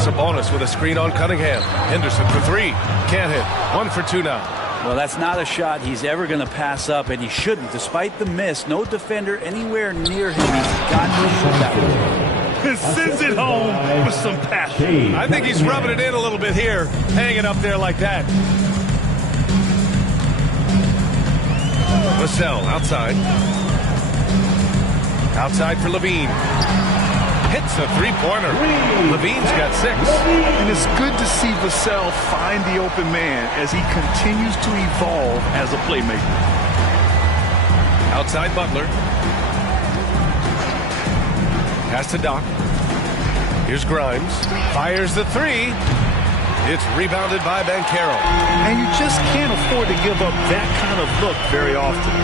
Sabonis with a screen on Cunningham. Henderson for three. Can't hit. 1 for 2 now. Well, that's not a shot he's ever going to pass up, and he shouldn't. Despite the miss, no defender anywhere near him. He's got to shoot that one. Sends it home with some passion. I think he's rubbing it in a little bit here, hanging up there like that. Vassell outside. Outside for Levine. Hits a three-pointer. Levine's got 6. And it's good to see Vassell find the open man as he continues to evolve as a playmaker. Outside Butler. Pass to Doc. Here's Grimes. Fires the 3. It's rebounded by Banchero. And you just can't afford to give up that kind of look very often.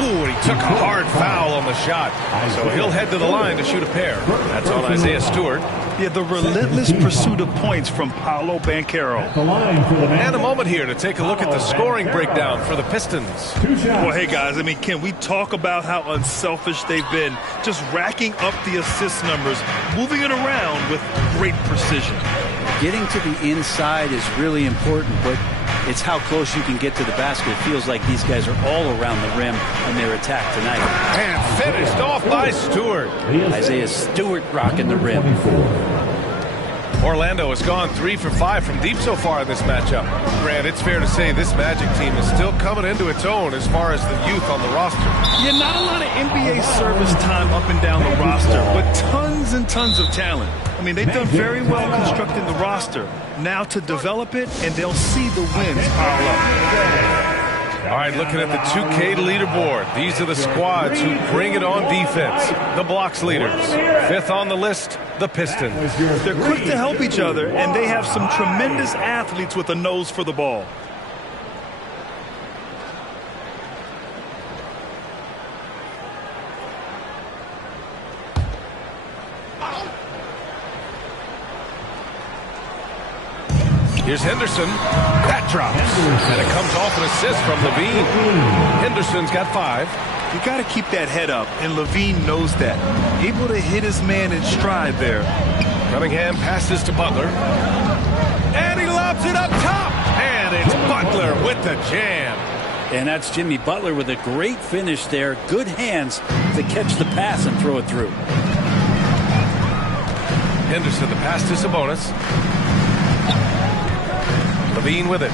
Ooh, and he took a hard foul on the shot. So he'll head to the line to shoot a pair. That's on Isaiah Stewart. Yeah, the relentless pursuit of points from Paolo Banchero. And a moment here to take a look at the scoring breakdown for the Pistons. Well, hey, guys, I mean, can we talk about how unselfish they've been? Just racking up the assist numbers, moving it around with great precision. Getting to the inside is really important, but it's how close you can get to the basket. It feels like these guys are all around the rim on their attack tonight. And finished off by Stewart. Isaiah Stewart rocking the rim. Orlando has gone 3 for 5 from deep so far in this matchup. Grant, it's fair to say this Magic team is still coming into its own as far as the youth on the roster. Yeah, not a lot of NBA service time up and down the roster, but tons and tons of talent. I mean, they've done very well constructing the roster. Now to develop it, and they'll see the wins pile up. All right, looking at the 2K leaderboard. These are the squads who bring it on defense. The blocks leaders. 5th on the list, the Pistons. They're quick to help each other, and they have some tremendous athletes with a nose for the ball. Here's Henderson. That drops. And it comes off an assist from Levine. Henderson's got 5. You got to keep that head up, and Levine knows that. Able to hit his man in stride there. Cunningham passes to Butler. And he lobs it up top. And it's Butler with the jam. And that's Jimmy Butler with a great finish there. Good hands to catch the pass and throw it through. Henderson, the pass to Sabonis. Levine with it.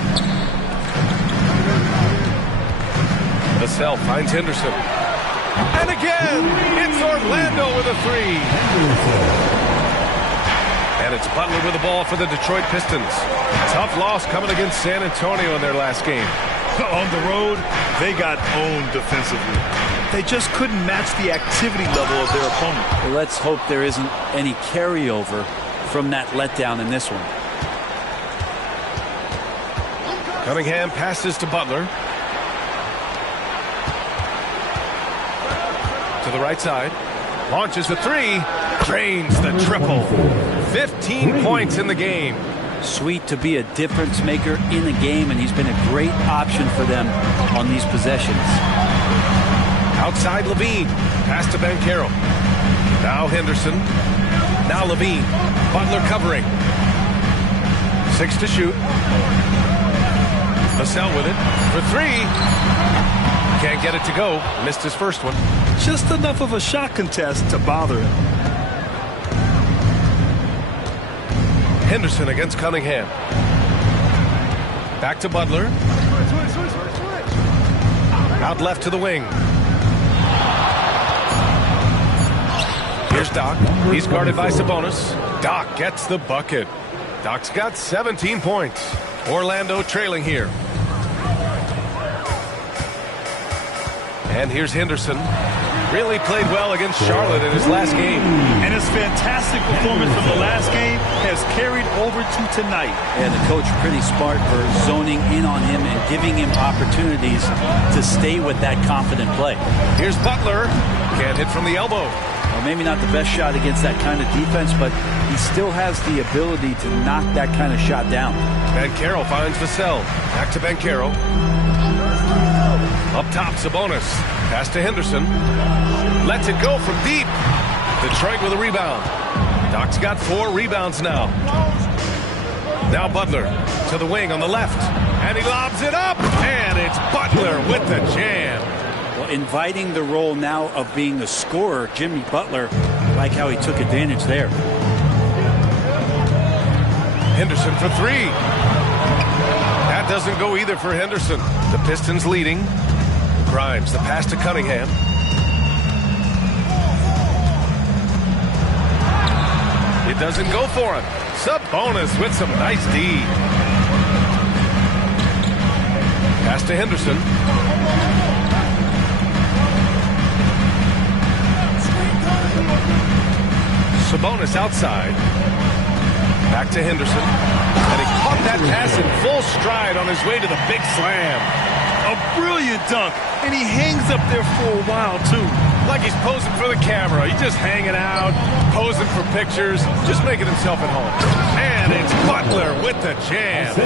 Vassell finds Henderson. And again, it's Orlando with a 3. And it's Butler with the ball for the Detroit Pistons. Tough loss coming against San Antonio in their last game. On the road, they got owned defensively. They just couldn't match the activity level of their opponent. Well, let's hope there isn't any carryover from that letdown in this one. Cunningham passes to Butler. To the right side. Launches the 3. Drains the triple. 15 points in the game. Sweet to be a difference maker in the game, and he's been a great option for them on these possessions. Outside Levine. Pass to Banchero. Now Henderson. Now Levine. Butler covering. 6 to shoot. Vassell with it for 3. Can't get it to go. Missed his first one. Just enough of a shot contest to bother him. Henderson against Cunningham. Back to Butler. Out left to the wing. Here's Doc. He's guarded by Sabonis. Doc gets the bucket. Doc's got 17 points. Orlando trailing here. And here's Henderson. Really played well against Charlotte in his last game. And his fantastic performance from the last game has carried over to tonight. And the coach pretty smart for zoning in on him and giving him opportunities to stay with that confident play. Here's Butler. Can't hit from the elbow. Well, maybe not the best shot against that kind of defense, but he still has the ability to knock that kind of shot down. Banchero finds Vassell. Back to Banchero. Up top, Sabonis. Pass to Henderson. Lets it go from deep. Detroit with a rebound. Doc's got 4 rebounds now. Now Butler to the wing on the left. And he lobs it up. And it's Butler with the jam. Well, inviting the role now of being the scorer, Jimmy Butler, I like how he took advantage there. Henderson for 3. That doesn't go either for Henderson. The Pistons leading. Grimes, the pass to Cunningham. It doesn't go for him. Sabonis with some nice D. Pass to Henderson. Sabonis outside. Back to Henderson. And he caught that pass in full stride on his way to the big slam. A brilliant dunk, and he hangs up there for a while, too. Like he's posing for the camera. He's just hanging out, posing for pictures, just making himself at home. And it's Butler with the jam.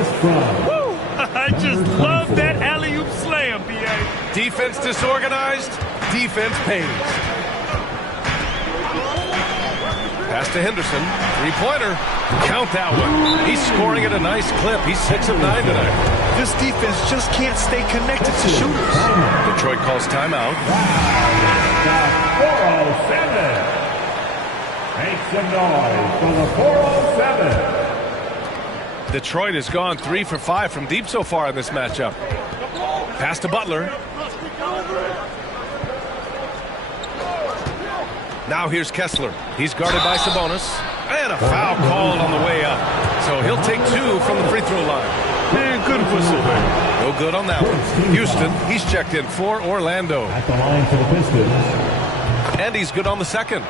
Woo! I just love that alley-oop slam, B.A. Defense disorganized, defense pays. Pass to Henderson, three-pointer. Count that one. He's scoring at a nice clip. He's 6 of 9 tonight. This defense just can't stay connected to shooters. Detroit calls timeout. 407. Make some noise for the 407. Detroit has gone 3 for 5 from deep so far in this matchup. Pass to Butler. Now here's Kessler. He's guarded by Sabonis. And a foul called on the way up. So he'll take 2 from the free throw line. Man, good whistle, man. No good on that one. Houston, he's checked in for Orlando. At the line for the Pistons. And he's good on the second.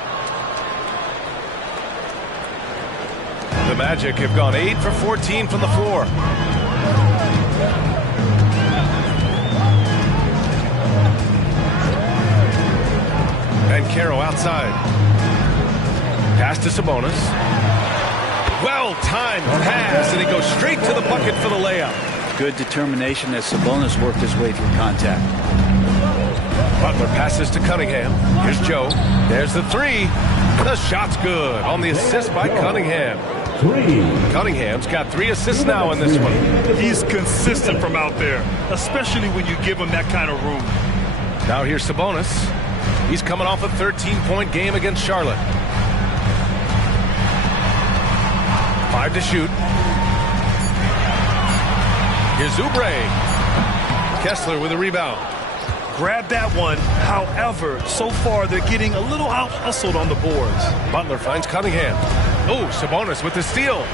The Magic have gone 8 for 14 from the floor. And Caro outside. Pass to Sabonis. Well-timed pass, and he goes straight to the bucket for the layup. Good determination as Sabonis worked his way through contact. Butler passes to Cunningham. Here's Joe. There's the three. The shot's good on the assist by Cunningham. Cunningham's got 3 assists now in this one. He's consistent from out there, especially when you give him that kind of room. Now here's Sabonis. He's coming off a 13-point game against Charlotte. 5 to shoot. Here's Oubre. Kessler with a rebound. Grab that one. However, so far they're getting a little out-hustled on the boards. Butler finds Cunningham. Oh, Sabonis with the steal.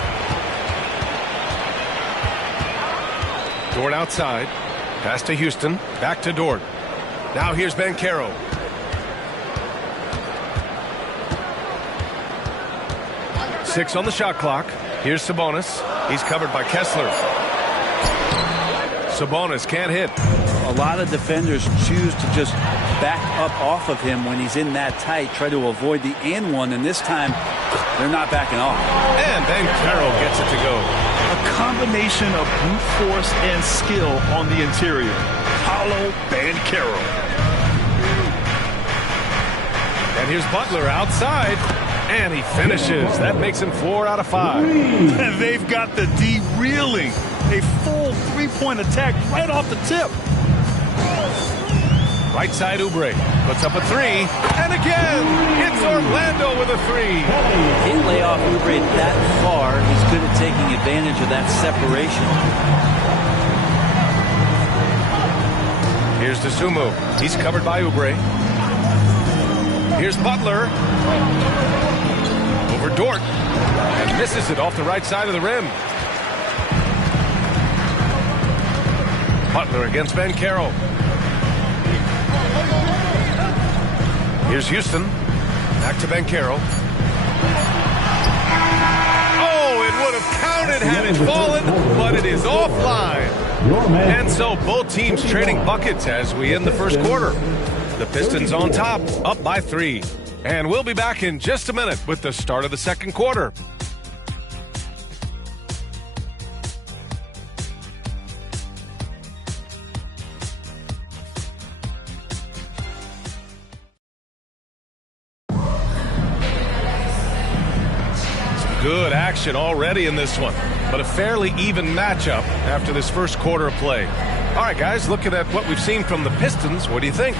Dort outside. Pass to Houston. Back to Dort. Now here's Banchero. Six on the shot clock. Here's Sabonis. He's covered by Kessler. Sabonis can't hit. A lot of defenders choose to just back up off of him when he's in that tight, try to avoid the and one, and this time they're not backing off. And Banchero gets it to go. A combination of brute force and skill on the interior. Paolo Banchero. And here's Butler outside. And he finishes. That makes him 4 out of 5. And they've got the D reeling. A full 3-point attack right off the tip. Right side Oubre puts up a 3. And again, it's Orlando with a 3. Can't lay off Oubre that far. He's good at taking advantage of that separation. Here's Dosunmu. He's covered by Oubre. Here's Butler. Over Dort. And misses it off the right side of the rim. Butler against Banchero. Here's Houston. Back to Banchero. Oh, it would have counted had it fallen, but it is offline. And so both teams trading buckets as we end the first quarter. The Pistons on top, up by 3. And we'll be back in just a minute with the start of the second quarter. Good action already in this one, but a fairly even matchup after this first quarter of play. All right, guys, looking at what we've seen from the Pistons, what do you think?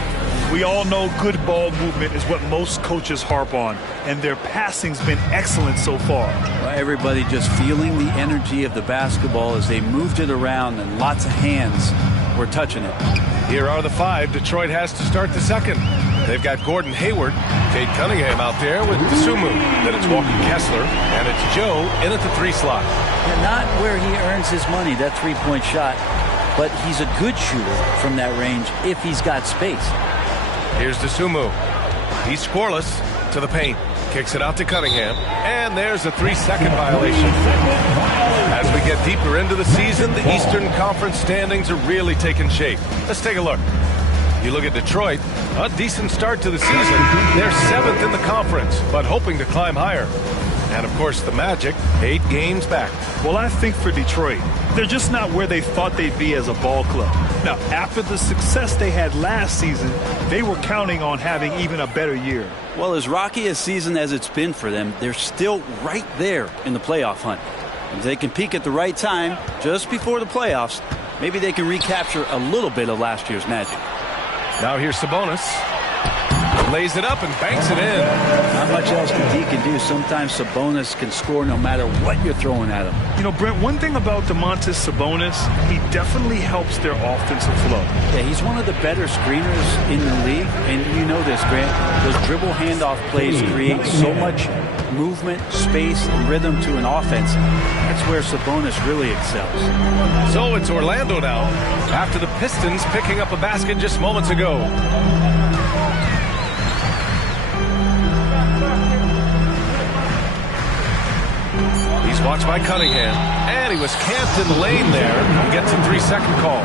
We all know good ball movement is what most coaches harp on, and their passing's been excellent so far. Well, everybody just feeling the energy of the basketball as they moved it around, and lots of hands were touching it. Here are the 5 Detroit has to start the second. They've got Gordon Hayward, Cade Cunningham out there with Dosunmu. Then it's Walker Kessler, and it's Joe in at the 3 slot. And not where he earns his money, that 3-point shot, but he's a good shooter from that range if he's got space. Here's Dosunmu. He's scoreless to the paint. Kicks it out to Cunningham. And there's a 3-second violation. As we get deeper into the season, the Eastern Conference standings are really taking shape. Let's take a look. You look at Detroit, a decent start to the season. They're 7th in the conference, but hoping to climb higher. And, of course, the Magic, 8 games back. Well, I think for Detroit, they're just not where they thought they'd be as a ball club. Now, after the success they had last season, they were counting on having even a better year. Well, as rocky a season as it's been for them, they're still right there in the playoff hunt. If they can peak at the right time, just before the playoffs, maybe they can recapture a little bit of last year's magic. Now here's Sabonis. Lays it up and banks it in. Not much else D can do. Sometimes Sabonis can score no matter what you're throwing at him. You know, Brent, one thing about Domantas Sabonis, he definitely helps their offensive flow. Yeah, he's one of the better screeners in the league. And you know this, Grant. Those dribble handoff plays create so much movement, space, and rhythm to an offense. That's where Sabonis really excels. So it's Orlando now, after the Pistons picking up a basket just moments ago. He's watched by Cunningham, and he was camped in the lane there. He gets a 3-second call.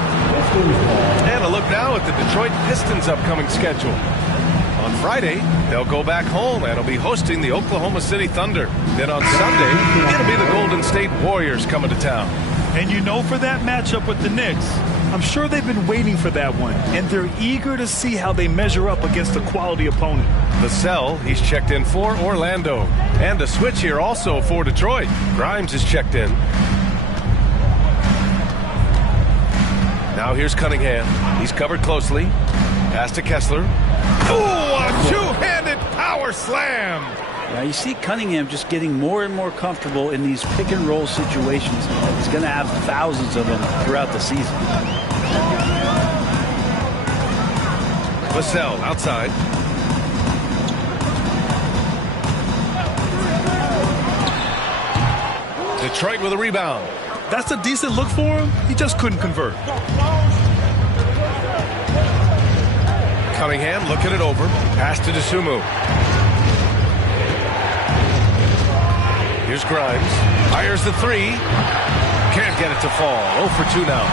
And a look now at the Detroit Pistons' upcoming schedule. On Friday, they'll go back home and will be hosting the Oklahoma City Thunder. Then on Sunday, it'll be the Golden State Warriors coming to town. And you know, for that matchup with the Knicks, I'm sure they've been waiting for that one, and they're eager to see how they measure up against a quality opponent. Vassell, he's checked in for Orlando. And a switch here also for Detroit. Grimes is checked in. Now here's Cunningham. He's covered closely. Pass to Kessler. Oh, a two-handed power slam. Now you see Cunningham just getting more and more comfortable in these pick-and-roll situations. He's going to have thousands of them throughout the season. Vassell outside. Detroit with a rebound. That's a decent look for him. He just couldn't convert. Cunningham looking it over. Pass to Dosunmu. Here's Grimes. Fires the three. Can't get it to fall. 0 for 2 now.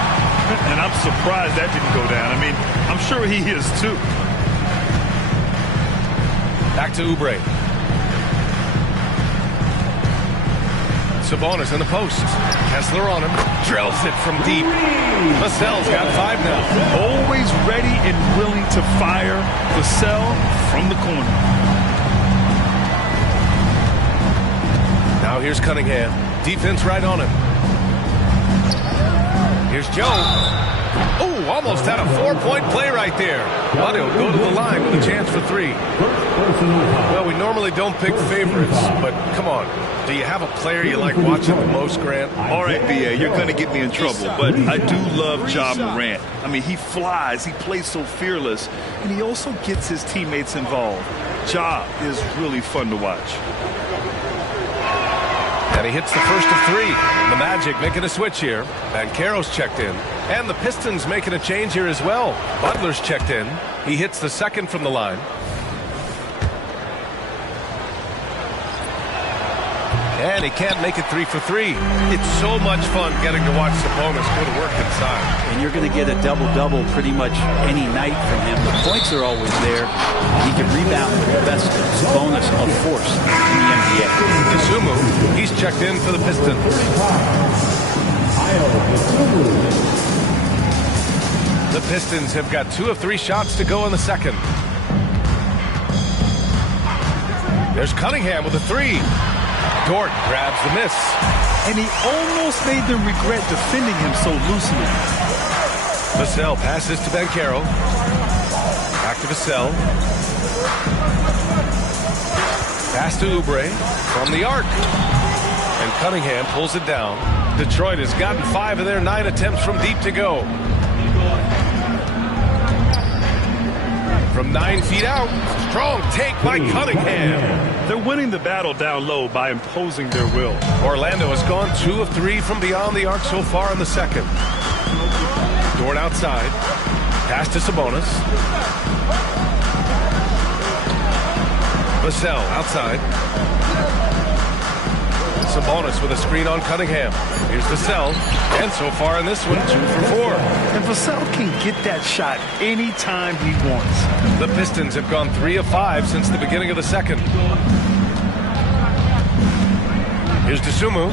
And I'm surprised that didn't go down. I mean, I'm sure he is too. Back to Oubre. Sabonis in the post. Kessler on him. Drills it from deep. Vassell's got 5 now. Always ready and willing to fire. Vassell from the corner. Now here's Cunningham. Defense right on him. Here's Joe. Oh, almost had a 4-point play right there. But he'll go to the line with a chance for 3. Well, we normally don't pick favorites, but come on. Do you have a player you like watching the most, Grant? All right, B.A., you're going to get me in trouble, but I do love Ja Morant. I mean, he flies, he plays so fearless, and he also gets his teammates involved. Ja is really fun to watch. And he hits the first of 3. The Magic making a switch here. And Caro's checked in. And the Pistons making a change here as well. Butler's checked in. He hits the second from the line. And he can't make it 3 for 3. It's so much fun getting to watch Sabonis go to work inside. And you're going to get a double-double pretty much any night from him. The points are always there. He can rebound with the best Sabonis of force in the NBA. Dosunmu, he's checked in for the Pistons. The Pistons have got 2 of 3 shots to go in the second. There's Cunningham with a 3. Dort grabs the miss. And he almost made them regret defending him so loosely. Vassell passes to Banchero. Back to Vassell. Pass to Oubre from the arc. And Cunningham pulls it down. Detroit has gotten 5 of their 9 attempts from deep to go. From 9 feet out, strong take by Cunningham. They're winning the battle down low by imposing their will. Orlando has gone 2 of 3 from beyond the arc so far in the second. Dort outside. Pass to Sabonis. Vassell outside. Sabonis with a screen on Cunningham. Here's Vassell. And so far in this one, 2 for 4. And Vassell can get that shot anytime he wants. The Pistons have gone 3 of 5 since the beginning of the second. Here's Dosunmu.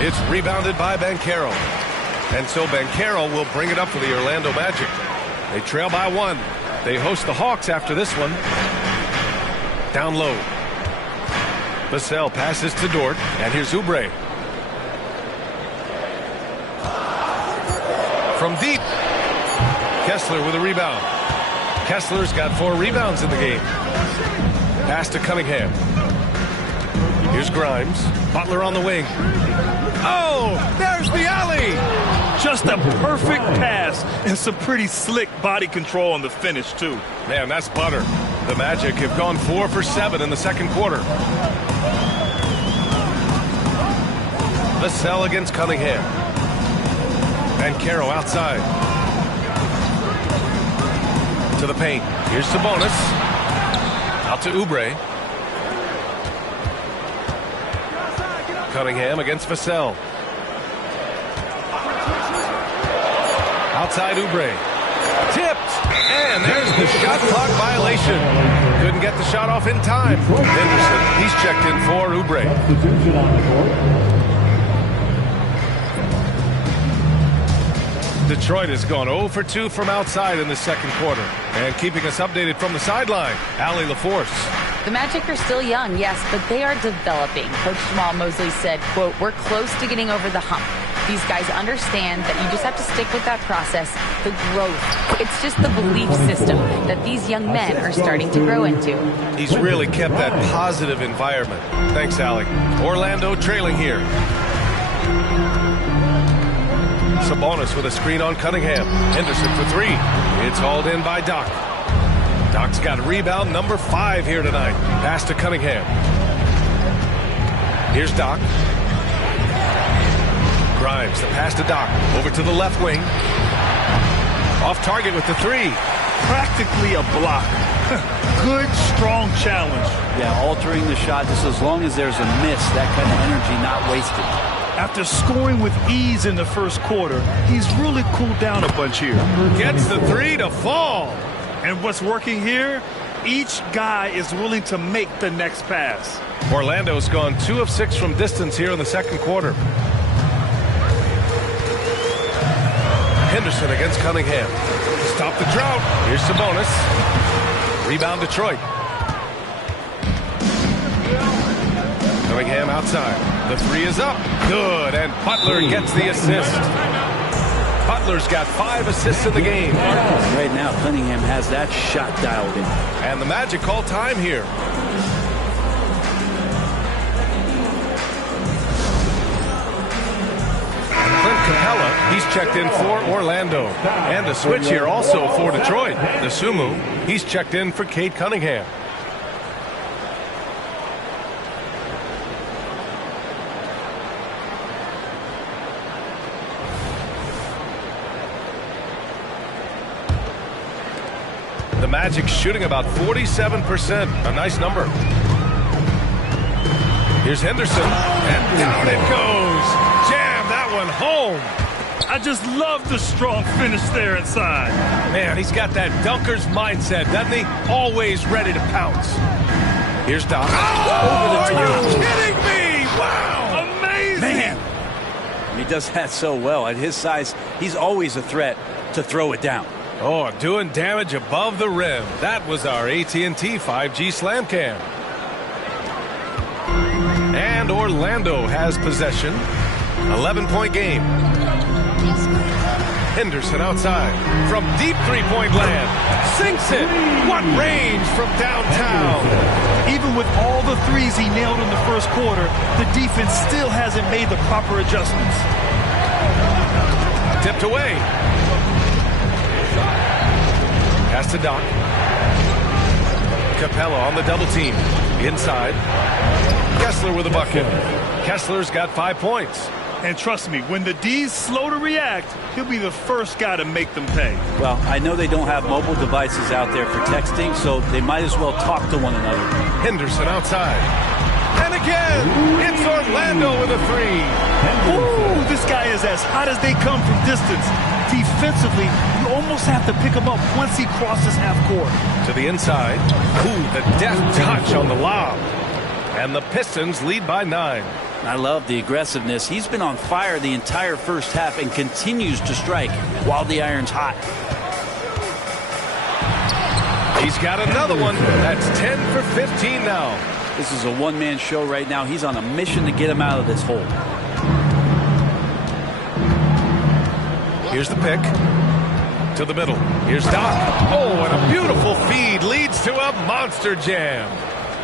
It's rebounded by Banchero. And so Banchero will bring it up for the Orlando Magic. They trail by 1. They host the Hawks after this one. Down low. Vassell passes to Dort, and here's Oubre. From deep. Kessler with a rebound. Kessler's got 4 rebounds in the game. Pass to Cunningham. Here's Grimes. Butler on the wing. Oh, there's the alley. Just a perfect pass and some pretty slick body control on the finish, too. Man, that's butter. The Magic have gone 4 for 7 in the second quarter. Vassell against Cunningham. Banchero outside. To the paint. Here's Sabonis. Out to Oubre. Cunningham against Vassell. Outside Oubre. Tipped. And there's the shot clock violation. Couldn't get the shot off in time. Henderson, he's checked in for Oubre. Detroit has gone 0 for 2 from outside in the second quarter. And keeping us updated from the sideline, Allie LaForce. The Magic are still young, yes, but they are developing. Coach Jamal Mosley said, quote, "We're close to getting over the hump. These guys understand that you just have to stick with that process, the growth. It's just the belief system that these young men are starting to grow into." He's really kept that positive environment. Thanks, Allie. Orlando trailing here. Sabonis with a screen on Cunningham. Henderson for 3. It's hauled in by Doc. Doc's got rebound number 5 here tonight. Pass to Cunningham. Here's Doc. Grimes, the pass to Doc. Over to the left wing. Off target with the 3. Practically a block. Good, strong challenge. Yeah, altering the shot just as long as there's a miss, that kind of energy not wasted. After scoring with ease in the first quarter, he's really cooled down a bunch here. Gets the 3 to fall. And what's working here, each guy is willing to make the next pass. Orlando's gone 2 of 6 from distance here in the second quarter. Henderson against Cunningham. Stop the drought. Here's Sabonis. Rebound Detroit. Cunningham outside. The 3 is up. Good. And Butler gets the assist. Butler's got 5 assists in the game. Right now, Cunningham has that shot dialed in. And the Magic call time here. Clint Capella, he's checked in for Orlando. And a switch here also for Detroit. Dosunmu, he's checked in for Cade Cunningham. The Magic shooting about 47%. A nice number. Here's Henderson. And down it goes. Jam that one home. I just love the strong finish there inside. Man, he's got that dunker's mindset, doesn't he? Always ready to pounce. Here's Doc. Oh, are you kidding me? Wow. Amazing. Man. He does that so well. At his size, he's always a threat to throw it down. Oh, doing damage above the rim. That was our AT&T 5G Slam Cam. And Orlando has possession. 11-point game. Henderson outside. From deep three-point land. Sinks it. What range from downtown. Even with all the threes he nailed in the first quarter, the defense still hasn't made the proper adjustments. Tipped away. Pass to Doc. Capella on the double team. Inside. Kessler with a bucket. Kessler's got 5 points. And trust me, when the D's slow to react, he'll be the first guy to make them pay. Well, I know they don't have mobile devices out there for texting, so they might as well talk to one another. Henderson outside. And again, it's Orlando with a three. Ooh, this guy is as hot as they come from distance. Defensively, you almost have to pick him up once he crosses half court. To the inside. Ooh, the deft touch on the lob. And the Pistons lead by 9. I love the aggressiveness. He's been on fire the entire first half and continues to strike while the iron's hot. He's got another one. That's 10 for 15 now. This is a one-man show right now. He's on a mission to get him out of this hole. Here's the pick. To the middle. Here's Doc. Oh, and a beautiful feed leads to a monster jam.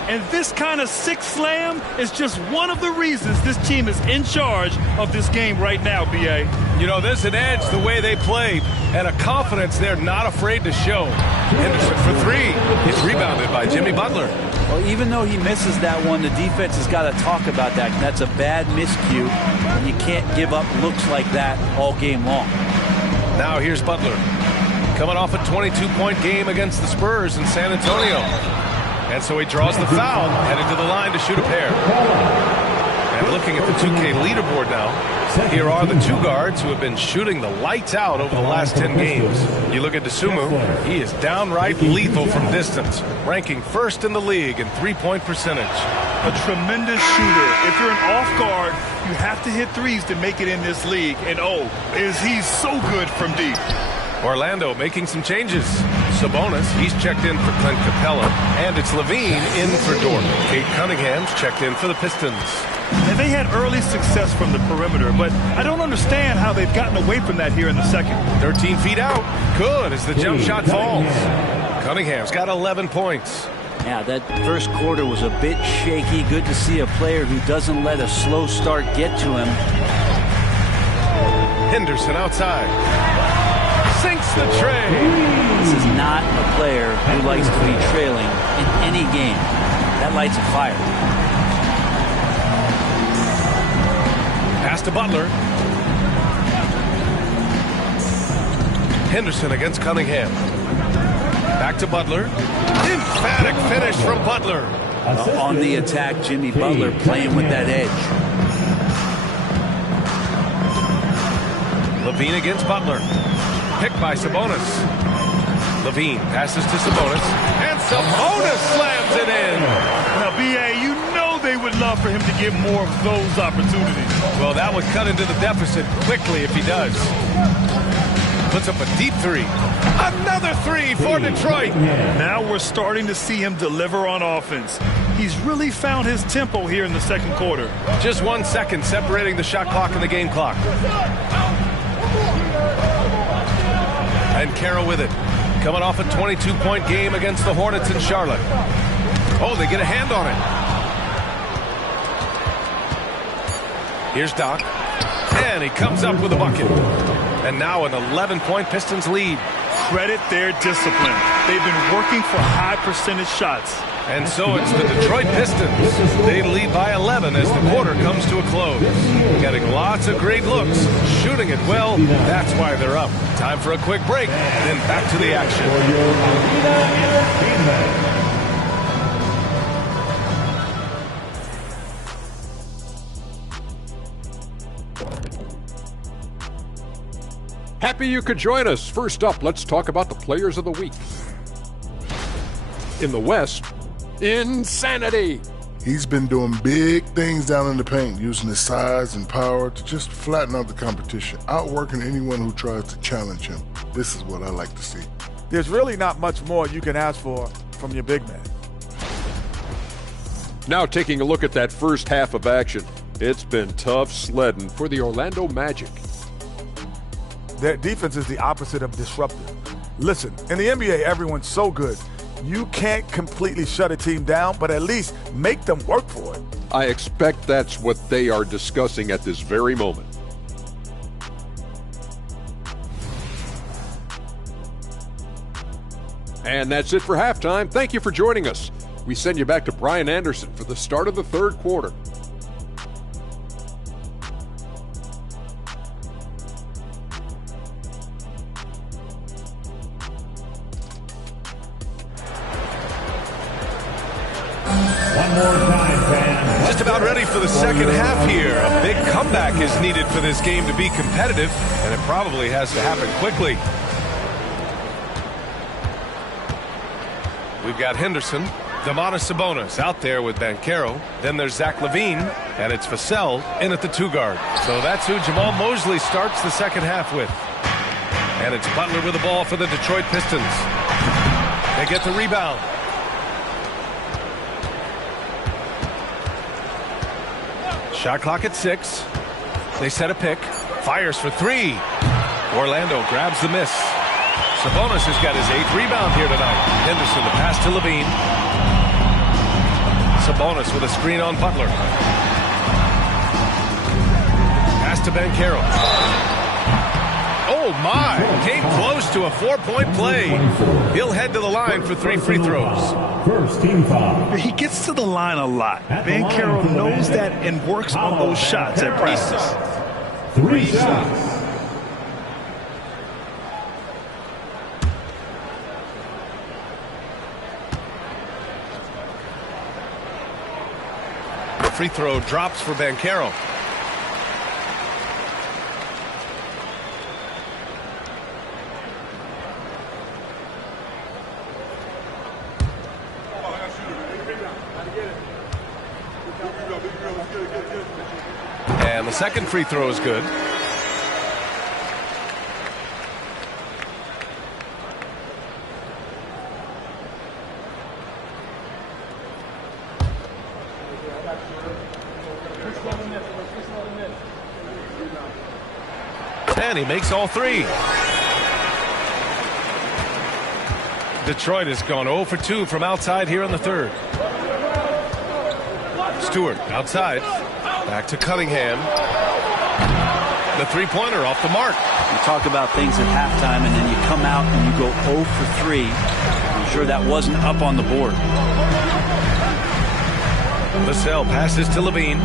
And this kind of sick slam is just one of the reasons this team is in charge of this game right now, B.A. You know, there's an edge the way they played and a confidence they're not afraid to show. Henderson for three. It's rebounded by Jimmy Butler. Well, even though he misses that one, the defense has got to talk about that. That's a bad miscue, and you can't give up looks like that all game long. Now here's Butler. Coming off a 22-point game against the Spurs in San Antonio. And so he draws the foul, headed to the line to shoot a pair. And looking at the 2K leaderboard now, here are the two guards who have been shooting the lights out over the last 10 games. You look at Dosunmu, he is downright lethal from distance, ranking first in the league in three-point percentage. A tremendous shooter. If you're an off guard, you have to hit threes to make it in this league. And oh, is he so good from deep. Orlando making some changes. Sabonis, he's checked in for Clint Capella, and it's Levine in for Dort. Kate Cunningham's checked in for the Pistons. And they had early success from the perimeter, but I don't understand how they've gotten away from that here in the second. 13 feet out. Good as the jump shot falls. Cunningham's got 11 points. Yeah, that first quarter was a bit shaky. Good to see a player who doesn't let a slow start get to him. Henderson outside. Sinks the tray. This is not a player who likes to be trailing in any game. That lights a fire. Pass to Butler. Henderson against Cunningham. Back to Butler. Emphatic finish from Butler. On the attack, Jimmy Butler playing with that edge. Levine against Butler. Picked by Sabonis. Levine passes to Sabonis. And Sabonis slams it in. Now, B.A., you know they would love for him to get more of those opportunities. Well, that would cut into the deficit quickly if he does. Puts up a deep three. Another three for Detroit. Now we're starting to see him deliver on offense. He's really found his tempo here in the second quarter. Just 1 second separating the shot clock and the game clock. And Carroll with it. Coming off a 22-point game against the Hornets in Charlotte. Oh, they get a hand on it. Here's Doc. And he comes up with a bucket. And now an 11-point Pistons lead. Credit their discipline. They've been working for high percentage shots. And so it's the Detroit Pistons. They lead by 11 as the quarter comes to a close. Getting lots of great looks, shooting it well. That's why they're up. Time for a quick break, then back to the action. Happy you could join us. First up, let's talk about the players of the week. In the West, insanity. He's been doing big things down in the paint, using his size and power to just flatten out the competition, outworking anyone who tries to challenge him. This is what I like to see. There's really not much more you can ask for from your big man. Now taking a look at that first half of action. It's been tough sledding for the Orlando Magic. Their defense is the opposite of disruptive. Listen, in the NBA, everyone's so good. You can't completely shut a team down, but at least make them work for it. I expect that's what they are discussing at this very moment. And that's it for halftime. Thank you for joining us. We send you back to Brian Anderson for the start of the third quarter. One more time, fans. Just about ready for the second half here. A big comeback is needed for this game to be competitive, and it probably has to happen quickly. We've got Henderson, Domantas Sabonis out there with Banchero. Then there's Zach LaVine, and it's Vassell in at the 2 guard. So that's who Jamal Mosley starts the second half with. And it's Butler with the ball for the Detroit Pistons. They get the rebound. Shot clock at 6. They set a pick. Fires for 3. Orlando grabs the miss. Sabonis has got his 8th rebound here tonight. Henderson, the pass to LaVine. Sabonis with a screen on Butler. Pass to Banchero. Oh my! Came close to a 4-point play. He'll head to the line for 3 free throws. First team foul. He gets to the line a lot. Banchero knows that and works on those shots at practice. 3 shots. Free throw drops for Banchero. And the second free throw is good. And he makes all 3. Detroit has gone 0 for 2 from outside here in the third. Stewart outside. Back to Cunningham. The 3-pointer off the mark. You talk about things at halftime, and then you come out and you go 0 for 3. I'm sure that wasn't up on the board. Vassell passes to LaVine.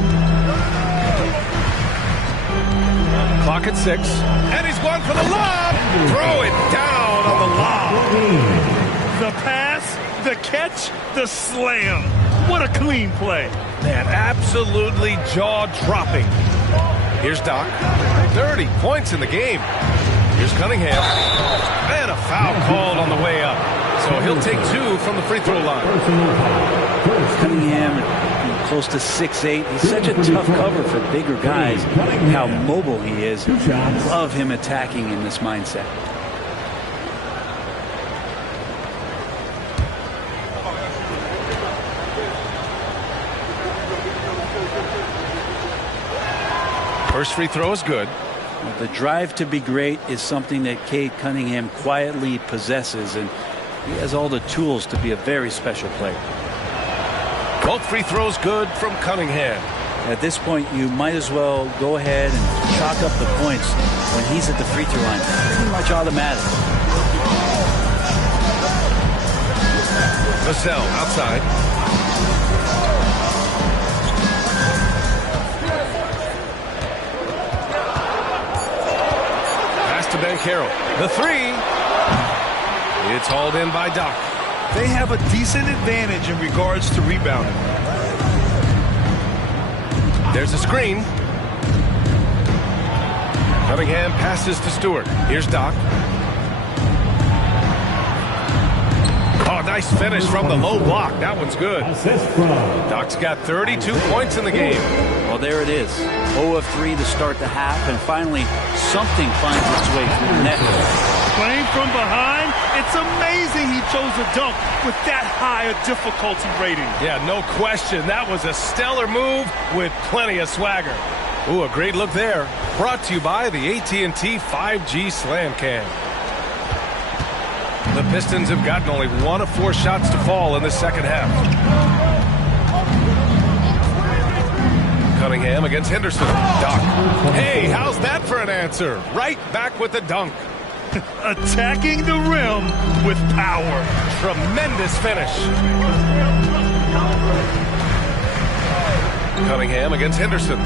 Clock at 6. And he's going for the lob. Throw it down on the lob. The pass, the catch, the slam. What a clean play. Man, absolutely jaw-dropping. Here's Doc. 30 points in the game. Here's Cunningham. And a foul called on the way up. So he'll take 2 from the free throw line. Cunningham, close to 6'8". He's such a tough cover for bigger guys. How mobile he is. Love him attacking in this mindset. First free throw is good. The drive to be great is something that Cade Cunningham quietly possesses, and he has all the tools to be a very special player. Both free throws good from Cunningham. At this point, you might as well go ahead and chalk up the points when he's at the free throw line. Pretty much automatic. Vassell outside. To Banchero. The 3. It's hauled in by Doc. They have a decent advantage in regards to rebounding. There's a screen. Cunningham passes to Stewart. Here's Doc. Oh, nice finish from the low block. That one's good. Doc's got 32 points in the game. Well, there it is. 0 of 3 to start the half, and finally something finds its way through the net. Playing from behind, it's amazing he chose a dunk with that high a difficulty rating. Yeah, no question. That was a stellar move with plenty of swagger. Ooh, a great look there. Brought to you by the AT&T 5G Slam Cam. The Pistons have gotten only 1 of 4 shots to fall in the second half. Cunningham against Henderson. Doc. Hey, how's that for an answer? Right back with the dunk. Attacking the rim with power. Tremendous finish. Cunningham against Henderson.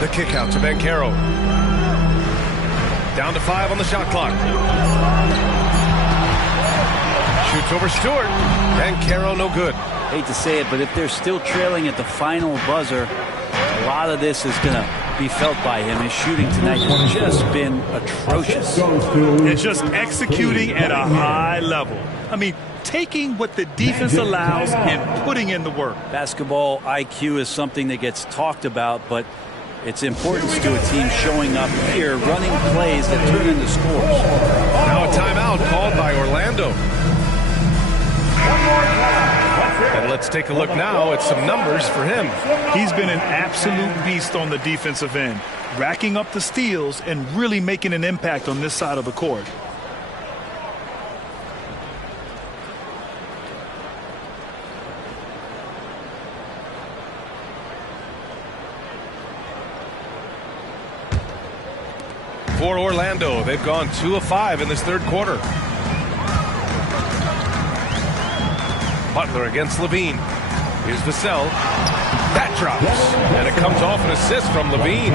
The kick out to Banchero. Down to 5 on the shot clock. Shoots Pass over Stewart. Banchero no good. Hate to say it, but if they're still trailing at the final buzzer, a lot of this is going to be felt by him. His shooting tonight has just been atrocious. It's just executing at a high level. I mean, taking what the defense allows and putting in the work. Basketball IQ is something that gets talked about, but its importance to a team showing up here, running plays that turn into scores. Now a timeout called by Orlando. And let's take a look now at some numbers for him. He's been an absolute beast on the defensive end, racking up the steals and really making an impact on this side of the court. For Orlando, they've gone 2 of 5 in this third quarter. Butler against Levine. Here's Vassell. That drops. And it comes off an assist from Levine.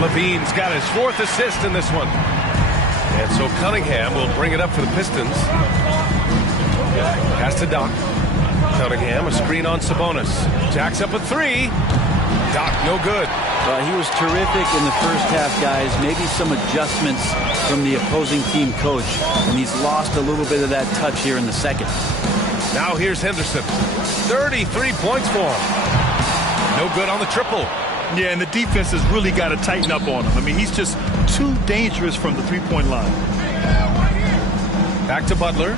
Levine's got his 4th assist in this one. And so Cunningham will bring it up for the Pistons. Pass to Doc. Cunningham, a screen on Sabonis. Jacks up a 3. Doc, no good. He was terrific in the first half, guys. Maybe some adjustments from the opposing team coach. And he's lost a little bit of that touch here in the second. Now here's Henderson. 33 points for him. No good on the triple. Yeah, and the defense has really got to tighten up on him. I mean, he's just too dangerous from the three-point line. Back to Butler.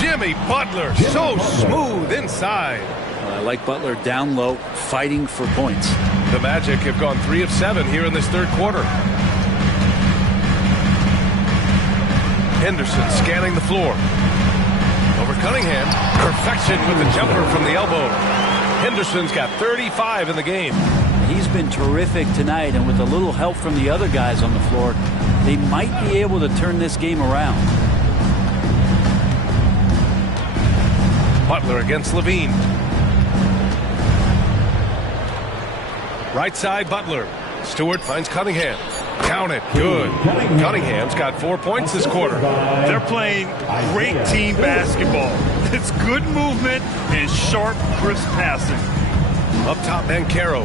Jimmy Butler, so smooth inside. I like Butler down low, fighting for points. The Magic have gone 3 of 7 here in this third quarter. Henderson scanning the floor. Over Cunningham. Perfection with the jumper from the elbow. Henderson's got 35 in the game. He's been terrific tonight, and with a little help from the other guys on the floor, they might be able to turn this game around. Butler against Levine. Right side, Butler. Stewart finds Cunningham. Count it. Good. Cunningham's got 4 points this quarter. They're playing great team basketball. It's good movement and sharp, crisp passing. Up top, Banchero.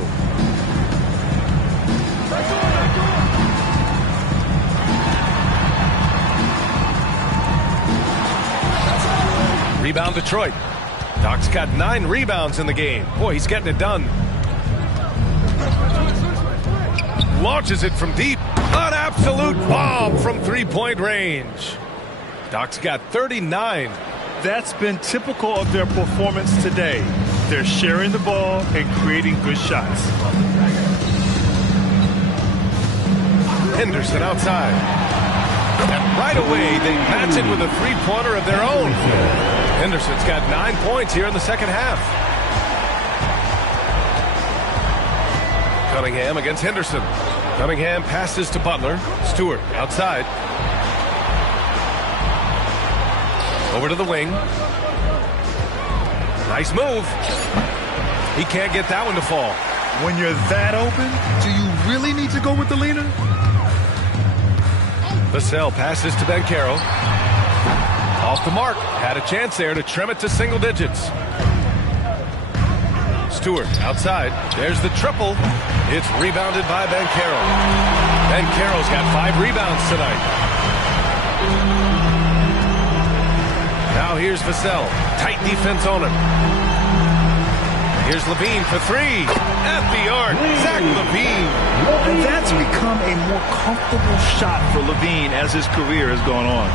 Rebound Detroit. Doc's got 9 rebounds in the game. Boy, he's getting it done. Launches it from deep. An absolute bomb from three-point range. Doc's got 39. That's been typical of their performance today. They're sharing the ball and creating good shots. Henderson outside. And right away, they match it with a three-pointer of their own. Henderson's got 9 points here in the second half. Cunningham against Henderson. Cunningham passes to Butler. Stewart outside. Over to the wing. Nice move. He can't get that one to fall. When you're that open, do you really need to go with the leader? Vassell passes to Banchero. Off the mark. Had a chance there to trim it to single digits. Stewart outside. There's the triple. It's rebounded by Banchero. Banchero's got 5 rebounds tonight. Now here's Vassell. Tight defense on him. Here's Levine for 3. At the arc. Zach Levine. And that's become a more comfortable shot for Levine as his career has gone on.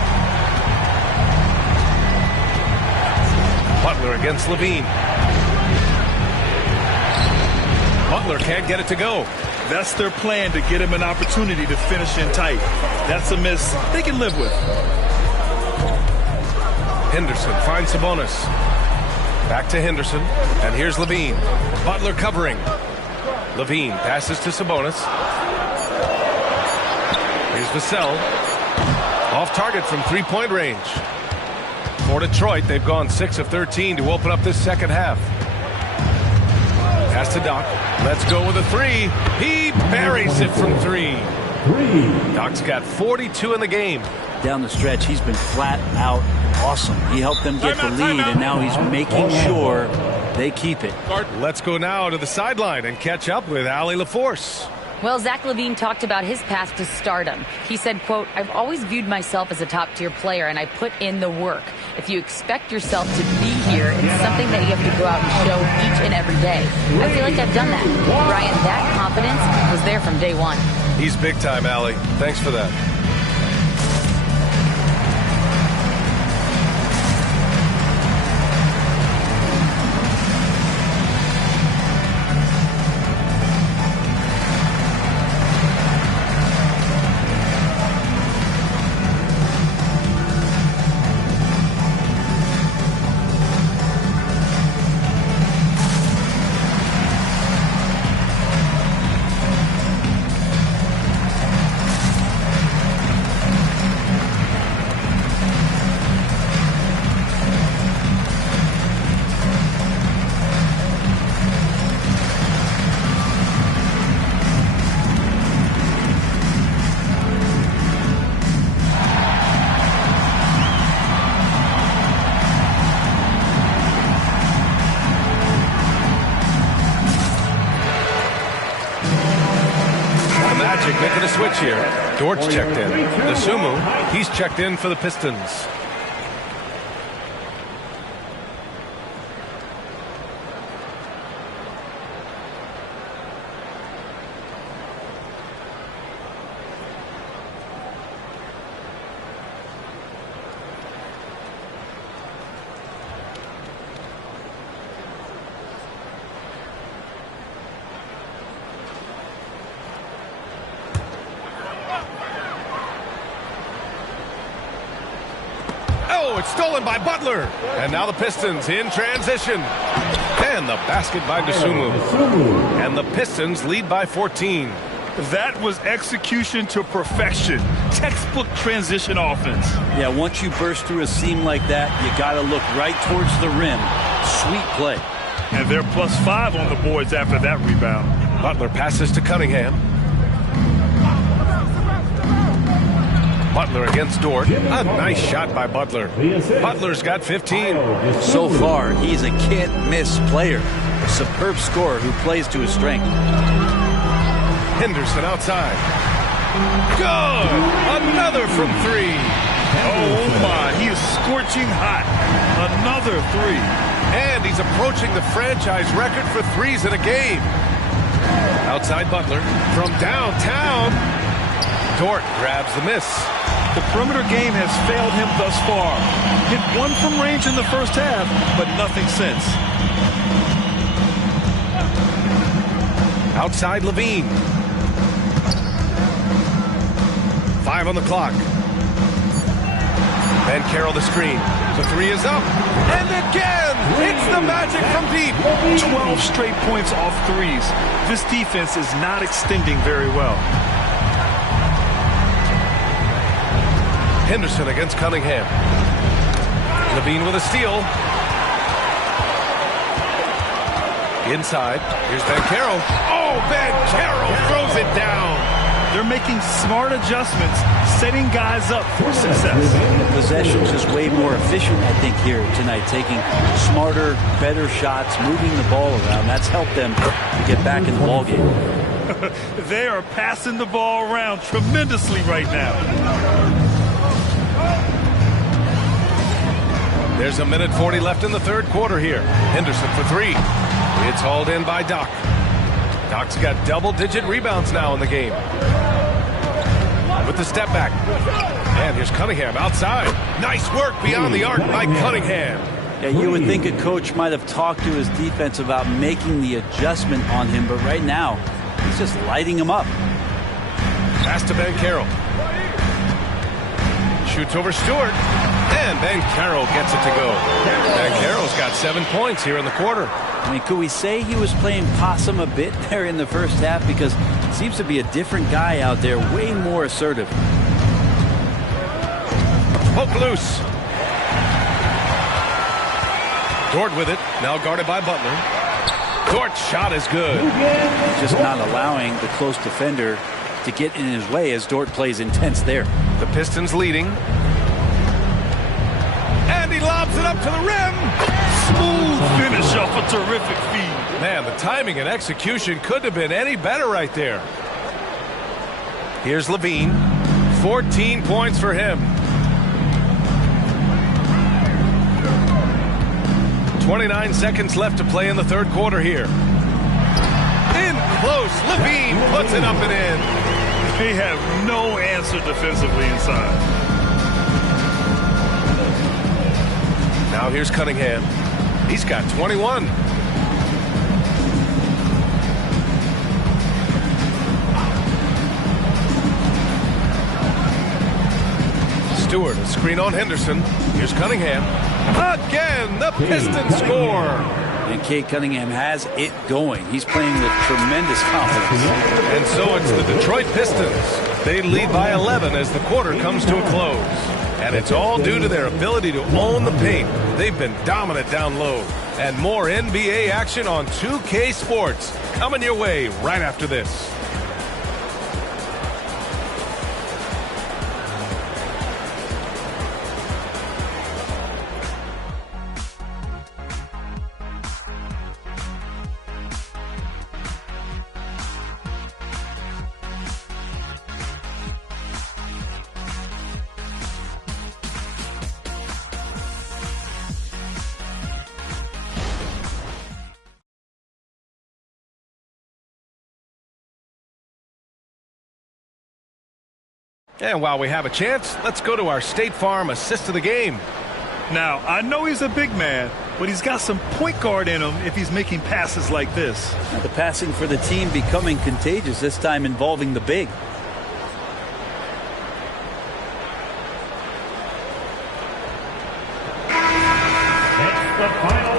Butler against Levine. Butler can't get it to go. That's their plan, to get him an opportunity to finish in tight. That's a miss they can live with. Henderson finds Sabonis. Back to Henderson. And here's Levine. Butler covering. Levine passes to Sabonis. Here's Vassell. Off target from three-point range. For Detroit, they've gone 6 of 13 to open up this second half. Pass to Doc. Let's go with a 3. He buries it from 3. Doc's got 42 in the game. Down the stretch, he's been flat out awesome. He helped them get the lead, and now he's making sure they keep it. Let's go now to the sideline and catch up with Allie LaForce. Well, Zach LaVine talked about his path to stardom. He said, quote, "I've always viewed myself as a top-tier player, and I put in the work. If you expect yourself to be here, it's something that you have to go out and show each and every day. I feel like I've done that." Brian, that confidence was there from day one. He's big time, Allie. Thanks for that. Making a switch here. Dort's checked in. Nasumu, he's checked in for the Pistons. It's stolen by Butler. And now the Pistons in transition. And the basket by Nasumu. And the Pistons lead by 14. That was execution to perfection. Textbook transition offense. Yeah, once you burst through a seam like that, you got to look right towards the rim. Sweet play. And they're +5 on the boards after that rebound. Butler passes to Cunningham. Butler against Dort. A nice shot by Butler. Butler's got 15. So far, he's a can't-miss player. A superb scorer who plays to his strength. Henderson outside. Good! Another from three. Oh, my. He is scorching hot. Another three. And he's approaching the franchise record for threes in a game. Outside Butler. From downtown. Dort grabs the miss. The perimeter game has failed him thus far. Hit one from range in the first half, but nothing since. Outside LaVine. 5 on the clock. Van Carroll the screen. The three is up. And again, it's the Magic from deep. 12 straight points off threes. This defense is not extending very well. Henderson against Cunningham. LaVine with a steal. Inside. Here's Van Carroll. Oh, Van Carroll throws it down. They're making smart adjustments, setting guys up for success. Possession's just way more efficient, I think, here tonight. Taking smarter, better shots, moving the ball around. That's helped them to get back in the ballgame. They are passing the ball around tremendously right now. There's a minute 40 left in the third quarter here. Henderson for three. It's hauled in by Doc. Doc's got double-digit rebounds now in the game. With the step back. And here's Cunningham outside. Nice work beyond the arc by Cunningham. Yeah, you would think a coach might have talked to his defense about making the adjustment on him, but right now, he's just lighting him up. Pass to Van Carroll. Shoots over Stewart. And Van Carroll gets it to go. Van Carroll's got 7 points here in the quarter. I mean, could we say he was playing possum a bit there in the first half? Because it seems to be a different guy out there, way more assertive. Poke loose. Dort with it, now guarded by Butler. Dort's shot is good. Just not allowing the close defender to get in his way as Dort plays intense there. The Pistons leading. lobs it up to the rim. Smooth finish off a terrific feed. Man, the timing and execution couldn't have been any better right there. Here's Levine. 14 points for him. 29 seconds left to play in the third quarter here. In close, Levine puts it up and in. They have no answer defensively inside. Now here's Cunningham. He's got 21. Stewart, a screen on Henderson. Here's Cunningham. Again, the Pistons score. And Cade Cunningham has it going. He's playing with tremendous confidence. And so it's the Detroit Pistons. They lead by 11 as the quarter comes to a close. And it's all due to their ability to own the paint. They've been dominant down low. And more NBA action on 2K Sports coming your way right after this. And while we have a chance, let's go to our State Farm assist of the game. Now, I know he's a big man, but he's got some point guard in him if he's making passes like this. Now the passing for the team becoming contagious, this time involving the big.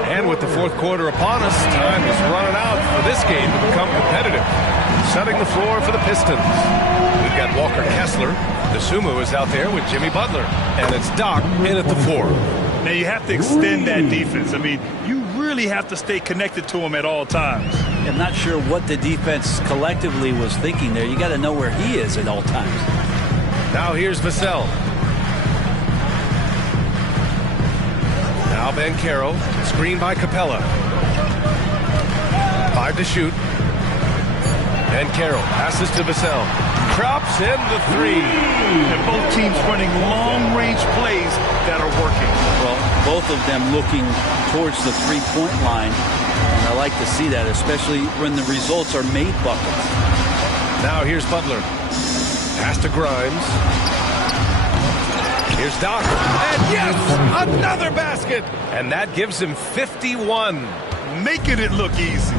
And with the fourth quarter upon us, time is running out for this game to become competitive. Setting the floor for the Pistons. We've got Walker Kessler. Dosunmu is out there with Jimmy Butler. And it's Doc in at the 4. Now you have to extend that defense. I mean, you really have to stay connected to him at all times. I'm not sure what the defense collectively was thinking there. You got to know where he is at all times. Now here's Vassell. Now Banchero, screened by Capella. 5 to shoot. Banchero passes to Vassell. Drops in the 3. And both teams running long-range plays that are working. Well, both of them looking towards the three-point line. And I like to see that, especially when the results are made buckets. Now here's Butler. Pass to Grimes. Here's Doc. And yes, another basket. And that gives him 51. Making it look easy.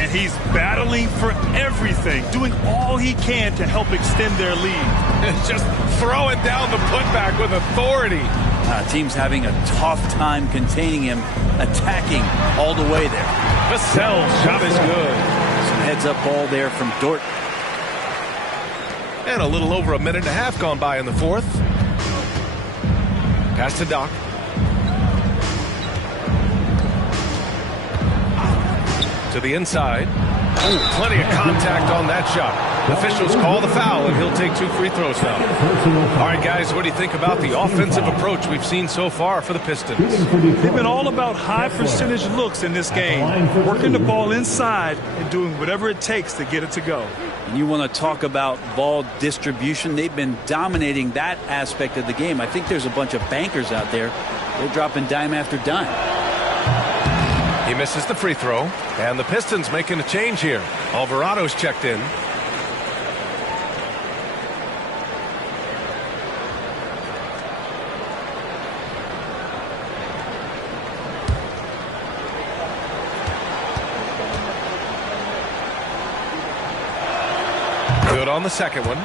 And he's battling for everything, doing all he can to help extend their lead. Just throwing down the putback with authority. Team's having a tough time containing him, attacking all the way there. Vassell's shot is good. Some heads-up ball there from Dort. And a little over a minute and a half gone by in the fourth. Pass to Doc. To the inside. Ooh, plenty of contact on that shot. Officials call the foul, and he'll take 2 free throws now. All right, guys, what do you think about the offensive approach we've seen so far for the Pistons? They've been all about high percentage looks in this game, working the ball inside and doing whatever it takes to get it to go. And you want to talk about ball distribution. They've been dominating that aspect of the game. I think there's a bunch of bankers out there. They're dropping dime after dime. He misses the free throw, and the Pistons making a change here. Alvarado's checked in. Good on the second one.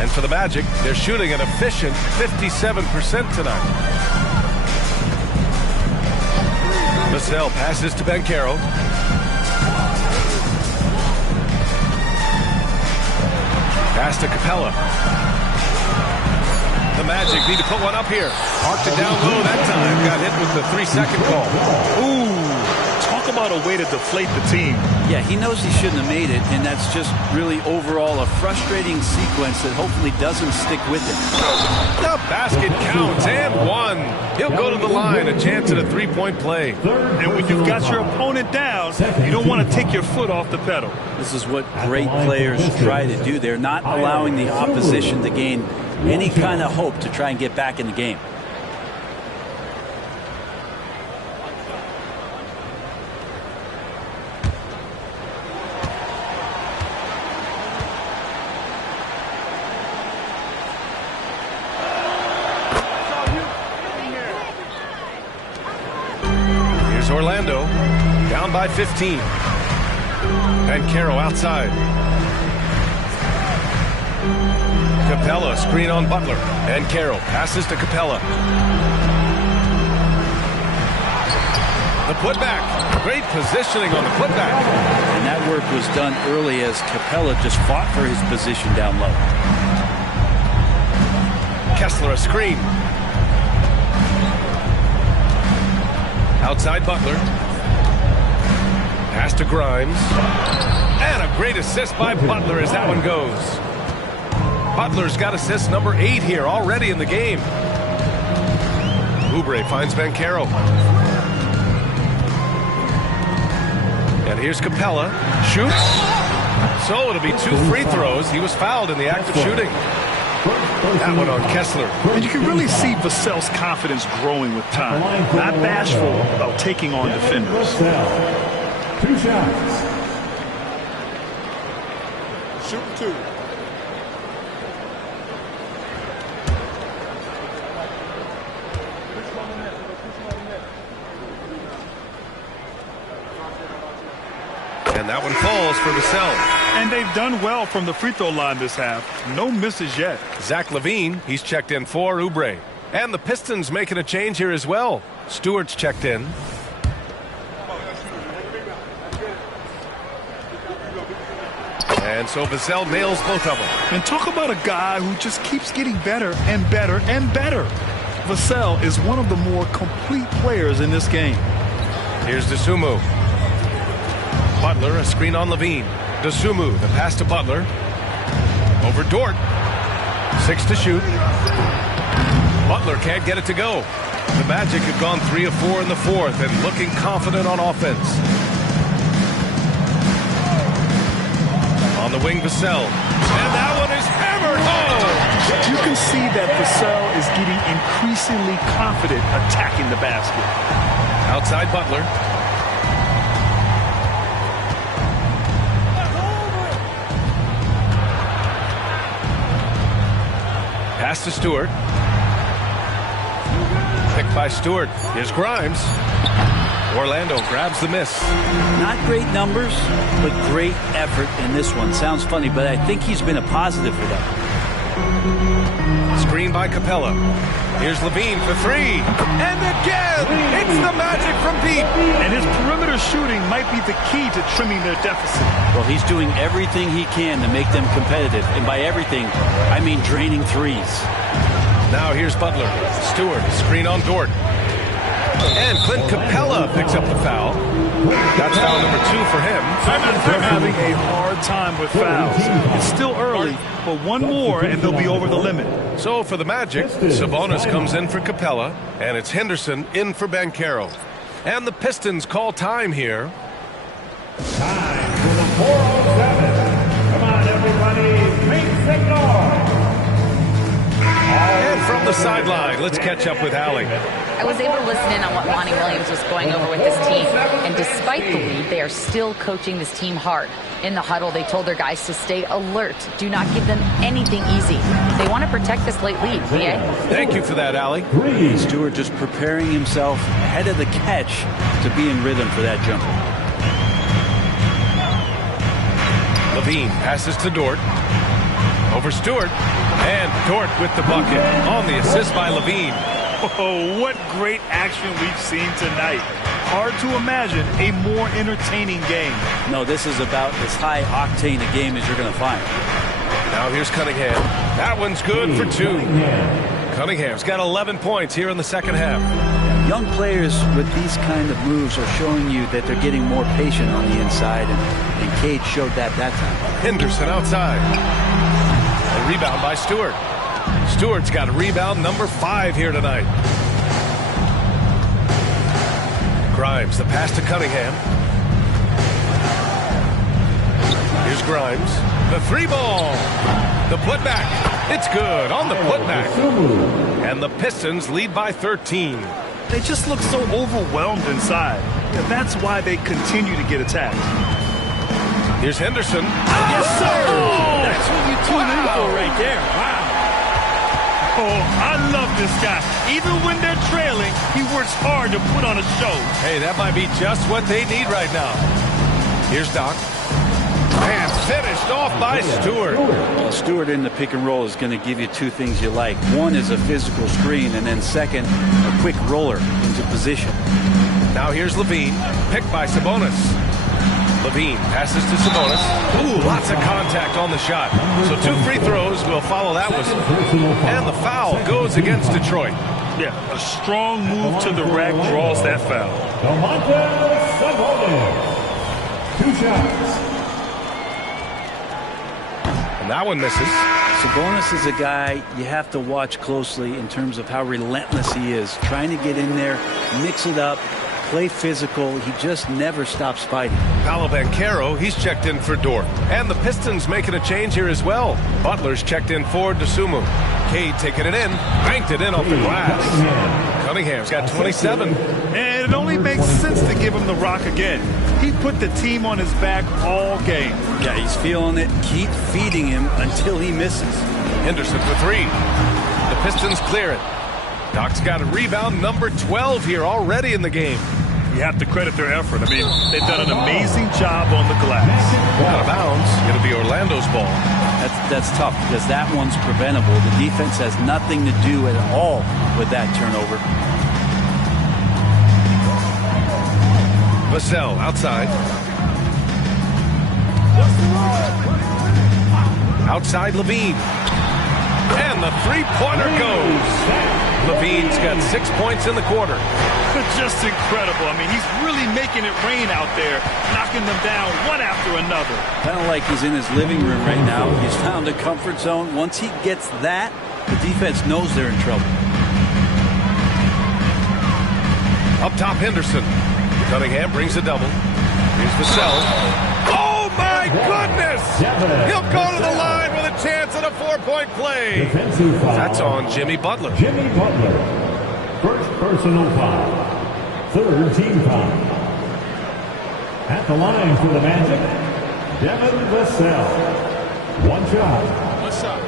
And for the Magic, they're shooting an efficient 57% tonight. Vassell passes to Banchero. Pass to Capella. The Magic need to put one up here. Parked it down low that time. Got hit with the 3-second call. Ooh, talk Talk about a way to deflate the team. Yeah, he knows he shouldn't have made it, and that's just really overall a frustrating sequence that hopefully doesn't stick with him. The basket counts and one. He'll go to the line, a chance at a three-point play. And when you've got your opponent down, you don't want to take your foot off the pedal. This is what great players try to do. They're not allowing the opposition to gain any kind of hope to try and get back in the game. Orlando down by 15. And Caro outside. Capella screen on Butler. And Caro passes to Capella. The putback. Great positioning on the putback. And that work was done early as Capella just fought for his position down low. Kessler a screen. Outside Butler. Pass to Grimes. And a great assist by Butler as that one goes. Butler's got assist number 8 here already in the game. Oubre finds Banchero. And here's Capella. Shoots. So it'll be 2 free throws. He was fouled in the act of shooting. That one on Kessler. And you can really see Vassell's confidence growing with time. Not bashful about taking on defenders. 2 shots. Shooting 2. And that one falls for Vassell. And they've done well from the free throw line this half. No misses yet. Zach LaVine, he's checked in for Oubre. And the Pistons making a change here as well. Stewart's checked in. And so Vassell nails both of them. And talk about a guy who just keeps getting better and better and better. Vassell is one of the more complete players in this game. Here's Dosunmu. Butler, a screen on LaVine. Dosunmu, the pass to Butler. Over Dort. 6 to shoot. Butler can't get it to go. The Magic have gone 3 of 4 in the fourth and looking confident on offense. On the wing, Vassell. And that one is hammered home. You can see that Vassell is getting increasingly confident attacking the basket. Outside Butler. Pass to Stewart. Picked by Stewart. Here's Grimes. Orlando grabs the miss. Not great numbers, but great effort in this one. Sounds funny, but I think he's been a positive for them. Screen by Capella. Here's LaVine for 3. And again, it's the Magic from deep. And his perimeter shooting might be the key to trimming their deficit. Well, he's doing everything he can to make them competitive. And by everything, I mean draining threes. Now here's Butler. Stewart, screen on Dort. And Clint Capella picks up the foul. That's foul number 2 for him. They're having a hard time with fouls. It's still early, but one more and they'll be over the limit. So for the Magic, Sabonis comes in for Capella, and it's Henderson in for Banchero. And the Pistons call time here. Time for the 407. Come on, everybody, make some noise. And from the sideline, let's catch up with Allie. I was able to listen in on what Monty Williams was going over with this team. And despite the lead, they are still coaching this team hard. In the huddle, they told their guys to stay alert. Do not give them anything easy. They want to protect this late lead, BA. Thank you for that, Allie. Stewart just preparing himself ahead of the catch to be in rhythm for that jumper. LaVine passes to Dort. Over Stewart. And Dort with the bucket on the assist by LaVine. Oh, what great action we've seen tonight. Hard to imagine a more entertaining game. No, this is about as high octane a game as you're going to find. Now here's Cunningham. That one's good for 2. Cunningham's got 11 points here in the second half. Young players with these kind of moves are showing you that they're getting more patient on the inside, and Cade showed that time. Henderson outside. A rebound by Stewart. Stewart's got a rebound number 5 here tonight. Grimes, the pass to Cunningham. Here's Grimes. The 3-ball. The putback. It's good on the putback. And the Pistons lead by 13. They just look so overwhelmed inside. Yeah, that's why they continue to get attacked. Here's Henderson. Yes, sir! That's what you tune in for right there. Wow. Oh, I love this guy. Even when they're trailing, he works hard to put on a show. Hey, that might be just what they need right now. Here's Doc. And finished off by Stewart. Well, Stewart in the pick and roll is going to give you two things you like. One is a physical screen, and then second, a quick roller into position. Now here's Levine, picked by Sabonis. Levine passes to Sabonis. Ooh, lots of contact on the shot. So 2 free throws will follow that whistle. And the foul goes against Detroit. Yeah, a strong move to the rack draws that foul. Sabonis. 2 shots. And that one misses. Sabonis is a guy you have to watch closely in terms of how relentless he is. Trying to get in there, mix it up, play physical. He just never stops fighting. Paolo Banchero, he's checked in for Dort. And the Pistons making a change here as well. Butler's checked in for Dosunmu. Cade taking it in, banked it in off the glass. Cunningham's got 27. And it only makes sense to give him the rock again. He put the team on his back all game. Yeah, he's feeling it. Keep feeding him until he misses. Henderson for 3. The Pistons clear it. Doc's got a rebound number 12 here already in the game. You have to credit their effort. I mean, they've done an amazing job on the glass. Out of bounds. It'll be Orlando's ball. That's tough because that one's preventable. The defense has nothing to do at all with that turnover. Vassell outside. Outside Levine. And the 3-pointer goes. Levine's got 6 points in the quarter. Just incredible. I mean, he's really making it rain out there, knocking them down one after another. Kind of like he's in his living room right now. He's found a comfort zone. Once he gets that, the defense knows they're in trouble. Up top, Henderson. Cunningham brings a double. Here's Vassell. Oh, my goodness! He'll go to the line with a chance at a 4-point play. That's on Jimmy Butler. Jimmy Butler. First personal foul. 3rd team foul. At the line for the Magic, Devin Vassell. 1 shot. What's up?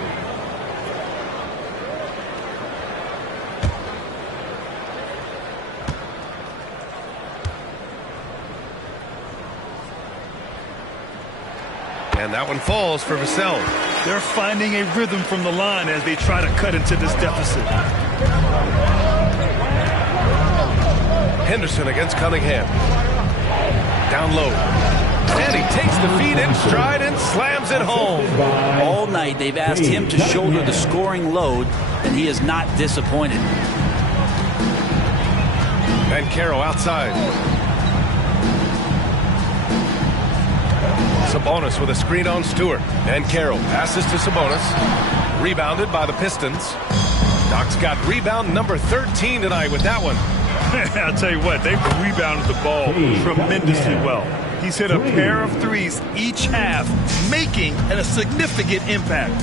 And that one falls for Vassell. They're finding a rhythm from the line as they try to cut into this deficit. Henderson against Cunningham. Down low. And he takes the feed in stride and slams it home. All night they've asked him to shoulder the scoring load, and he is not disappointed. Banchero outside. Sabonis with a screen on Stewart. Banchero passes to Sabonis. Rebounded by the Pistons. Doc's got rebound number 13 tonight with that one. I'll tell you what, they've rebounded the ball tremendously well. He's hit a pair of threes each half, making a significant impact.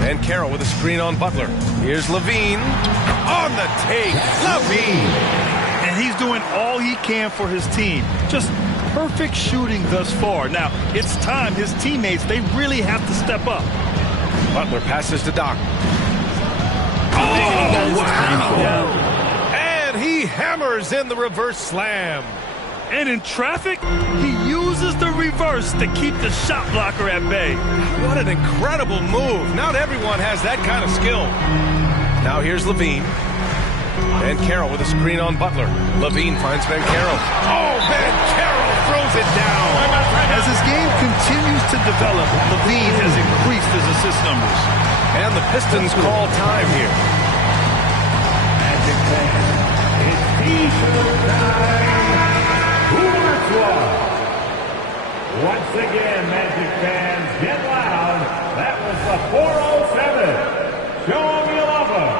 Banchero with a screen on Butler. Here's Levine. On the take, Levine. And he's doing all he can for his team. Just perfect shooting thus far. Now, it's time his teammates, they really have to step up. Butler passes to Doc. Oh, wow! And he hammers in the reverse slam. And in traffic, he uses the reverse to keep the shot blocker at bay. What an incredible move. Not everyone has that kind of skill. Now here's Levine. Banchero with a screen on Butler. Levine finds Banchero. Oh, Banchero throws it down. As his game continues to develop, Levine has increased his assist numbers. And the Pistons call time here. T-shirt time. Who wants one? Once again, Magic fans, get loud. That was the 407. Show 'em you love 'em.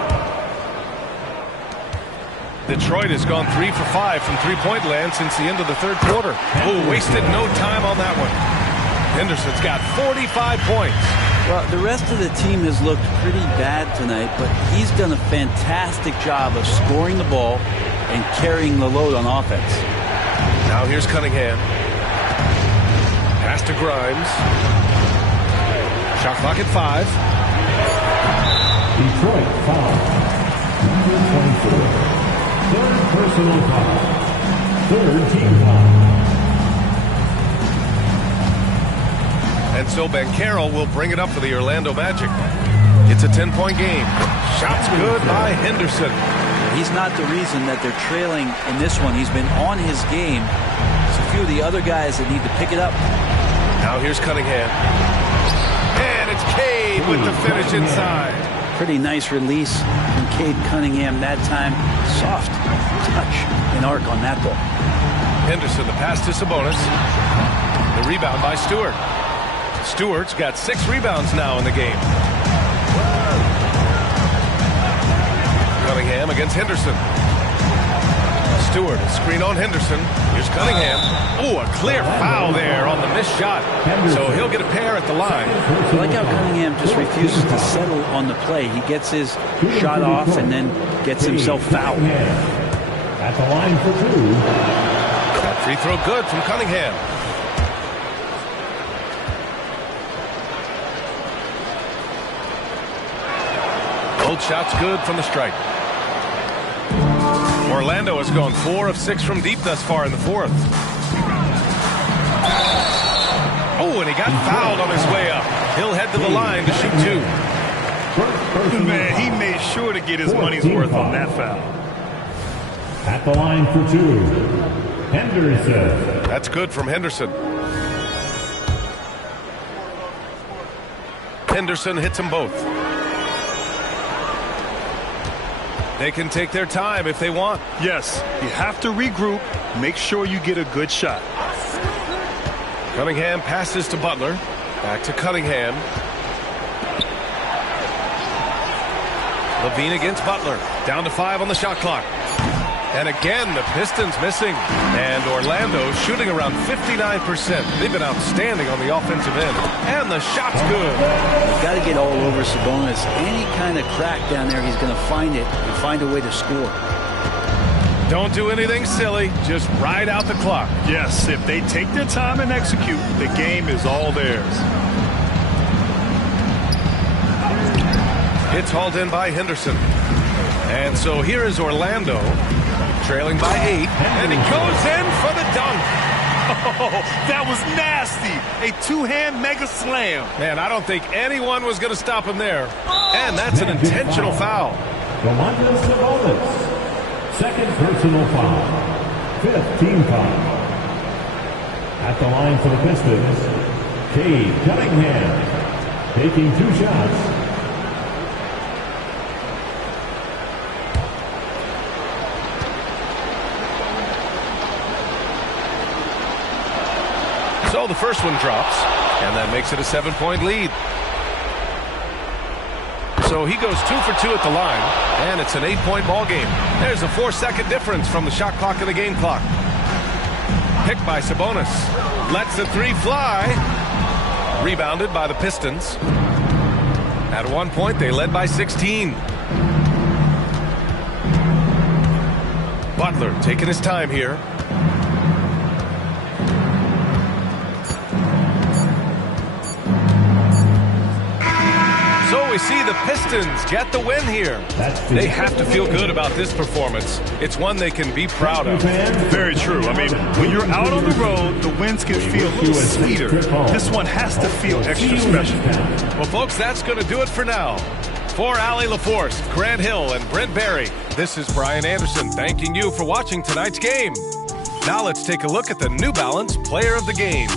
Detroit has gone 3 for 5 from three-point land since the end of the third quarter. Oh, wasted no time on that one. Henderson's got 45 points. Well, the rest of the team has looked pretty bad tonight, but he's done a fantastic job of scoring the ball and carrying the load on offense. Now here's Cunningham. Pass to Grimes. Shot clock at 5. Detroit foul. Number 24. Third personal foul. Third team foul. And so Banchero will bring it up for the Orlando Magic. It's a 10-point game. Shots good by Henderson. He's not the reason that they're trailing in this one. He's been on his game. There's a few of the other guys that need to pick it up. Now here's Cunningham. And it's Cade with the finish inside. Pretty nice release from Cade Cunningham that time. Soft touch and arc on that ball. Henderson, the pass to Sabonis. The rebound by Stewart. Stewart's got 6 rebounds now in the game. Cunningham against Henderson. Stewart, a screen on Henderson. Here's Cunningham. Oh, a clear foul there on the missed shot. So he'll get a pair at the line. I like how Cunningham just refuses to settle on the play. He gets his shot off and then gets himself fouled. At the line for 2. That free throw good from Cunningham. Both shots good from the stripe. Orlando has gone 4 of 6 from deep thus far in the fourth. Oh, and he got fouled on his way up. He'll head to the line to shoot 2. Man, he made sure to get his money's worth on that foul. At the line for 2, Henderson. That's good from Henderson. Henderson hits them both. They can take their time if they want. Yes, you have to regroup. Make sure you get a good shot. Cunningham passes to Butler. Back to Cunningham. Levine against Butler. Down to 5 on the shot clock. And again, the Pistons missing. And Orlando shooting around 59%. They've been outstanding on the offensive end. And the shot's good. You've got to get all over Sabonis. Any kind of crack down there, he's going to find it and find a way to score. Don't do anything silly. Just ride out the clock. Yes, if they take their time and execute, the game is all theirs. It's hauled in by Henderson. And so here is Orlando, trailing by 8, and he goes in for the dunk. Oh, that was nasty. A two-hand mega slam. Man, I don't think anyone was going to stop him there. And that's an intentional foul. Domantas Sabonis. Second personal foul. 5th team foul. At the line for the Pistons, Cade Cunningham taking 2 shots. So the first one drops, and that makes it a 7-point lead. So he goes 2 for 2 at the line, and it's an 8-point ball game. There's a 4-second difference from the shot clock and the game clock. Picked by Sabonis. Lets the 3 fly. Rebounded by the Pistons. At one point, they led by 16. Butler taking his time here. So we see the Pistons get the win here. They have to feel good about this performance. It's one they can be proud of. Very true. I mean, when you're out on the road, the wins can feel a little sweeter. This one has to feel extra special. Well, folks, that's going to do it for now. For Allie LaForce, Grant Hill, and Brent Barry, this is Brian Anderson thanking you for watching tonight's game. Now let's take a look at the New Balance Player of the Game.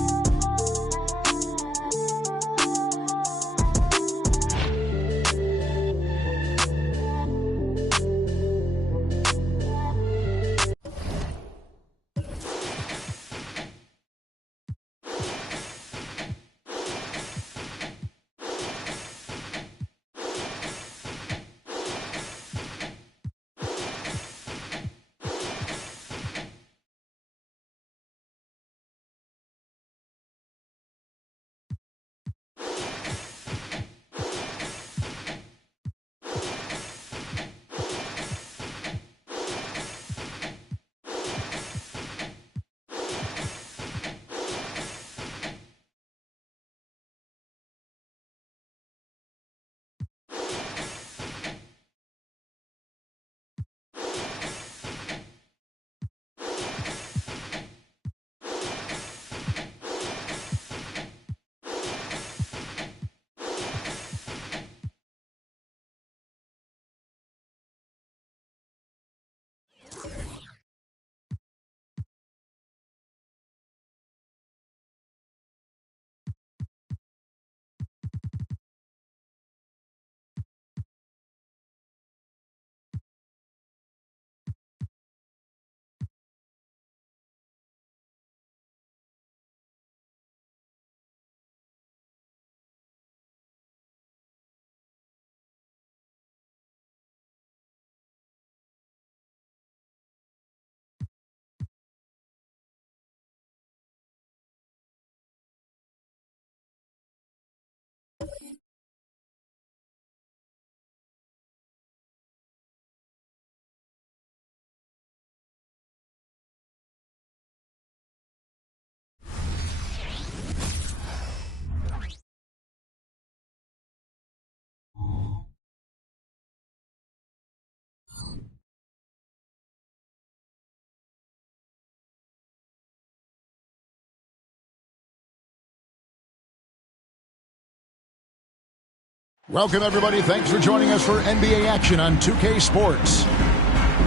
Welcome, everybody. Thanks for joining us for NBA action on 2K Sports.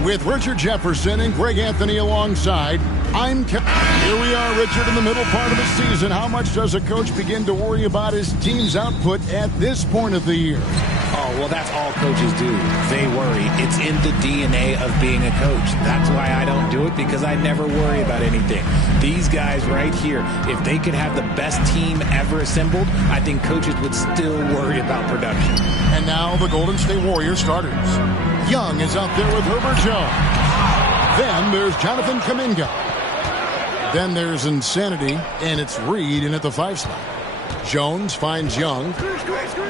With Richard Jefferson and Greg Anthony alongside, I'm Kevin. Here we are, Richard, in the middle part of the season. How much does a coach begin to worry about his team's output at this point of the year? Oh, well, that's all coaches do. They worry. It's in the DNA of being a coach. That's why I don't do it, because I never worry about anything. These guys right here, if they could have the best team ever assembled, I think coaches would still worry about production. And now the Golden State Warriors starters. Young is out there with Herbert Jones. Then there's Jonathan Kuminga. Then there's Insanity, and it's Reed in at the 5 slot. Jones finds Young.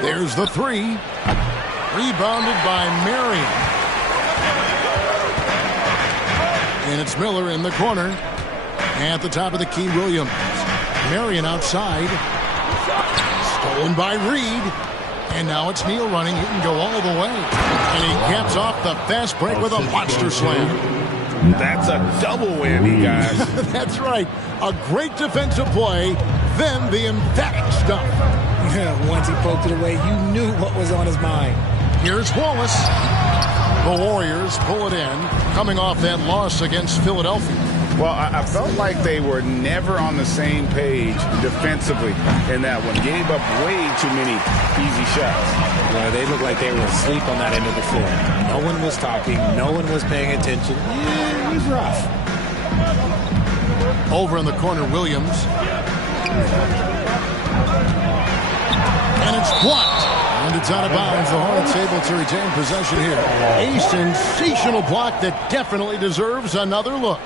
There's the 3. Rebounded by Marion. And it's Miller in the corner. At the top of the key, Williams. Marion outside. Stolen by Reed. And now it's Neal running. He can go all the way. And he caps off the fast break with a monster slam. That's a double whammy, guys. That's right. A great defensive play, then the emphatic stuff. Once he poked it away, you knew what was on his mind. Here's Wallace. The Warriors pull it in, coming off that loss against Philadelphia. Well, I felt like they were never on the same page defensively in that one. Gave up way too many easy shots. Well, they looked like they were asleep on that end of the floor. No one was talking. No one was paying attention. Yeah, it was rough. Over in the corner, Williams. And it's blocked. And it's out of bounds. The Hornets able to retain possession here. A sensational block that definitely deserves another look.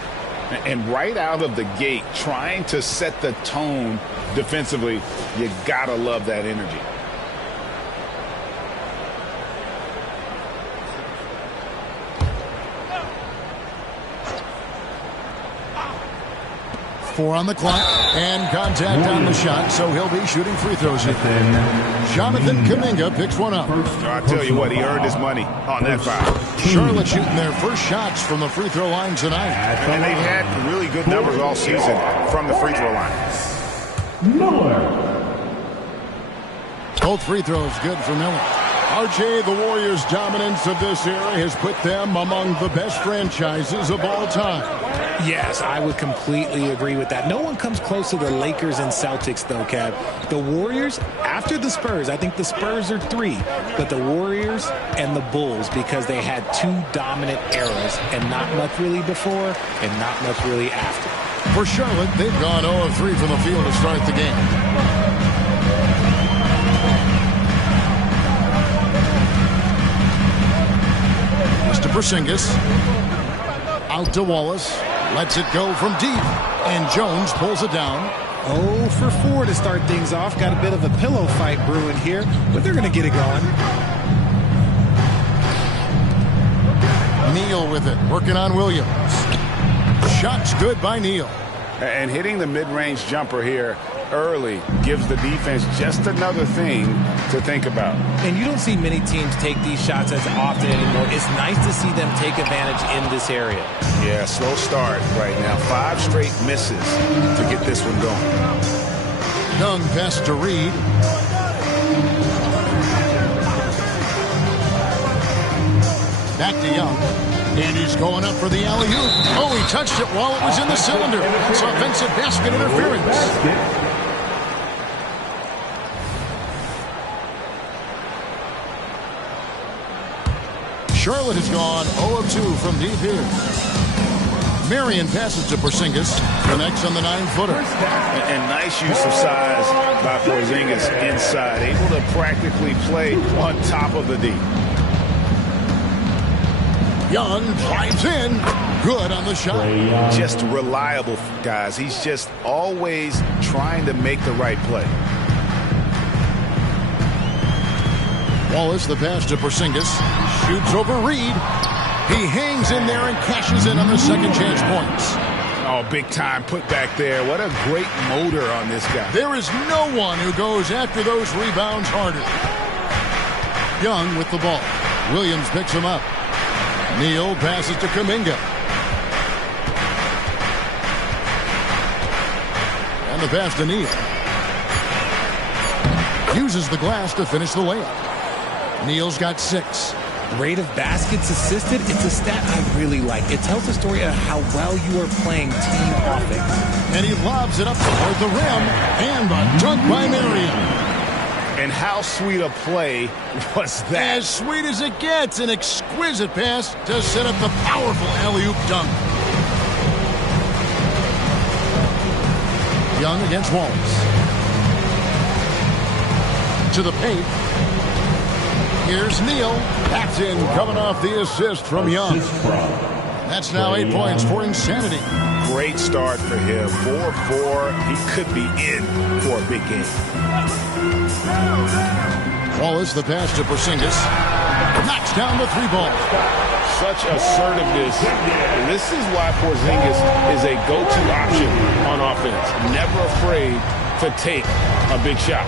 And right out of the gate, trying to set the tone defensively, you gotta love that energy. Four on the clock, and contact on the shot, so he'll be shooting free throws here. Jonathan Kuminga picks one up. I tell you what, he earned his money on that foul. Charlotte shooting their first shots from the free throw line tonight. And they've had really good numbers all season from the free throw line. Miller. Both free throws good for Miller. RJ, the Warriors' dominance of this era has put them among the best franchises of all time. Yes, I would completely agree with that. No one comes close to the Lakers and Celtics, though, Kev. The Warriors, after the Spurs, I think the Spurs are 3, but the Warriors and the Bulls, because they had 2 dominant eras, and not much really before and not much really after. For Charlotte, they've gone 0 of 3 from the field to start the game. Mr. Porzingis. Out to Wallace. Lets it go from deep. And Jones pulls it down. 0 for 4 to start things off. Got a bit of a pillow fight brewing here, but they're going to get it going. Neal with it. Working on Williams. Shots good by Neal. And hitting the mid-range jumper here early gives the defense just another thing to think about. And you don't see many teams take these shots as often anymore. It's nice to see them take advantage in this area. Yeah, slow start right now. 5 straight misses to get this one going. Young pass to Reed. Back to Young. And he's going up for the alley-oop. Oh, he touched it while it was in the cylinder. It's offensive basket interference. Charlotte has gone 0 of 2 from deep here. Marion passes to Porzingis. Connects on the 9-footer. And nice use of size by Porzingis inside. Able to practically play on top of the D. Young drives in. Good on the shot. Just reliable, guys. He's just always trying to make the right play. Wallace, the pass to Porzingis. Shoots over Reed. He hangs in there and cashes in on the second chance points. Oh, big time put back there. What a great motor on this guy. There is no one who goes after those rebounds harder. Young with the ball. Williams picks him up. Neal passes to Kuminga. And the pass to Neal. Uses the glass to finish the layup. Neal's got 6. Rate of baskets assisted, it's a stat I really like. It tells the story of how well you are playing team offense. And he lobs it up toward the rim, and a dunk by Marion. And how sweet a play was that? As sweet as it gets, an exquisite pass to set up the powerful alley-oop dunk. Young against Wallace. To the paint. Here's Neal. That's in, coming off the assist from Young. That's now 8 points for Insanity. Great start for him. 4-4. He could be in for a big game. Wallace, the pass to Porzingis. Knocks down the 3-ball. Such assertiveness. This is why Porzingis is a go-to option on offense. Never afraid to take a big shot.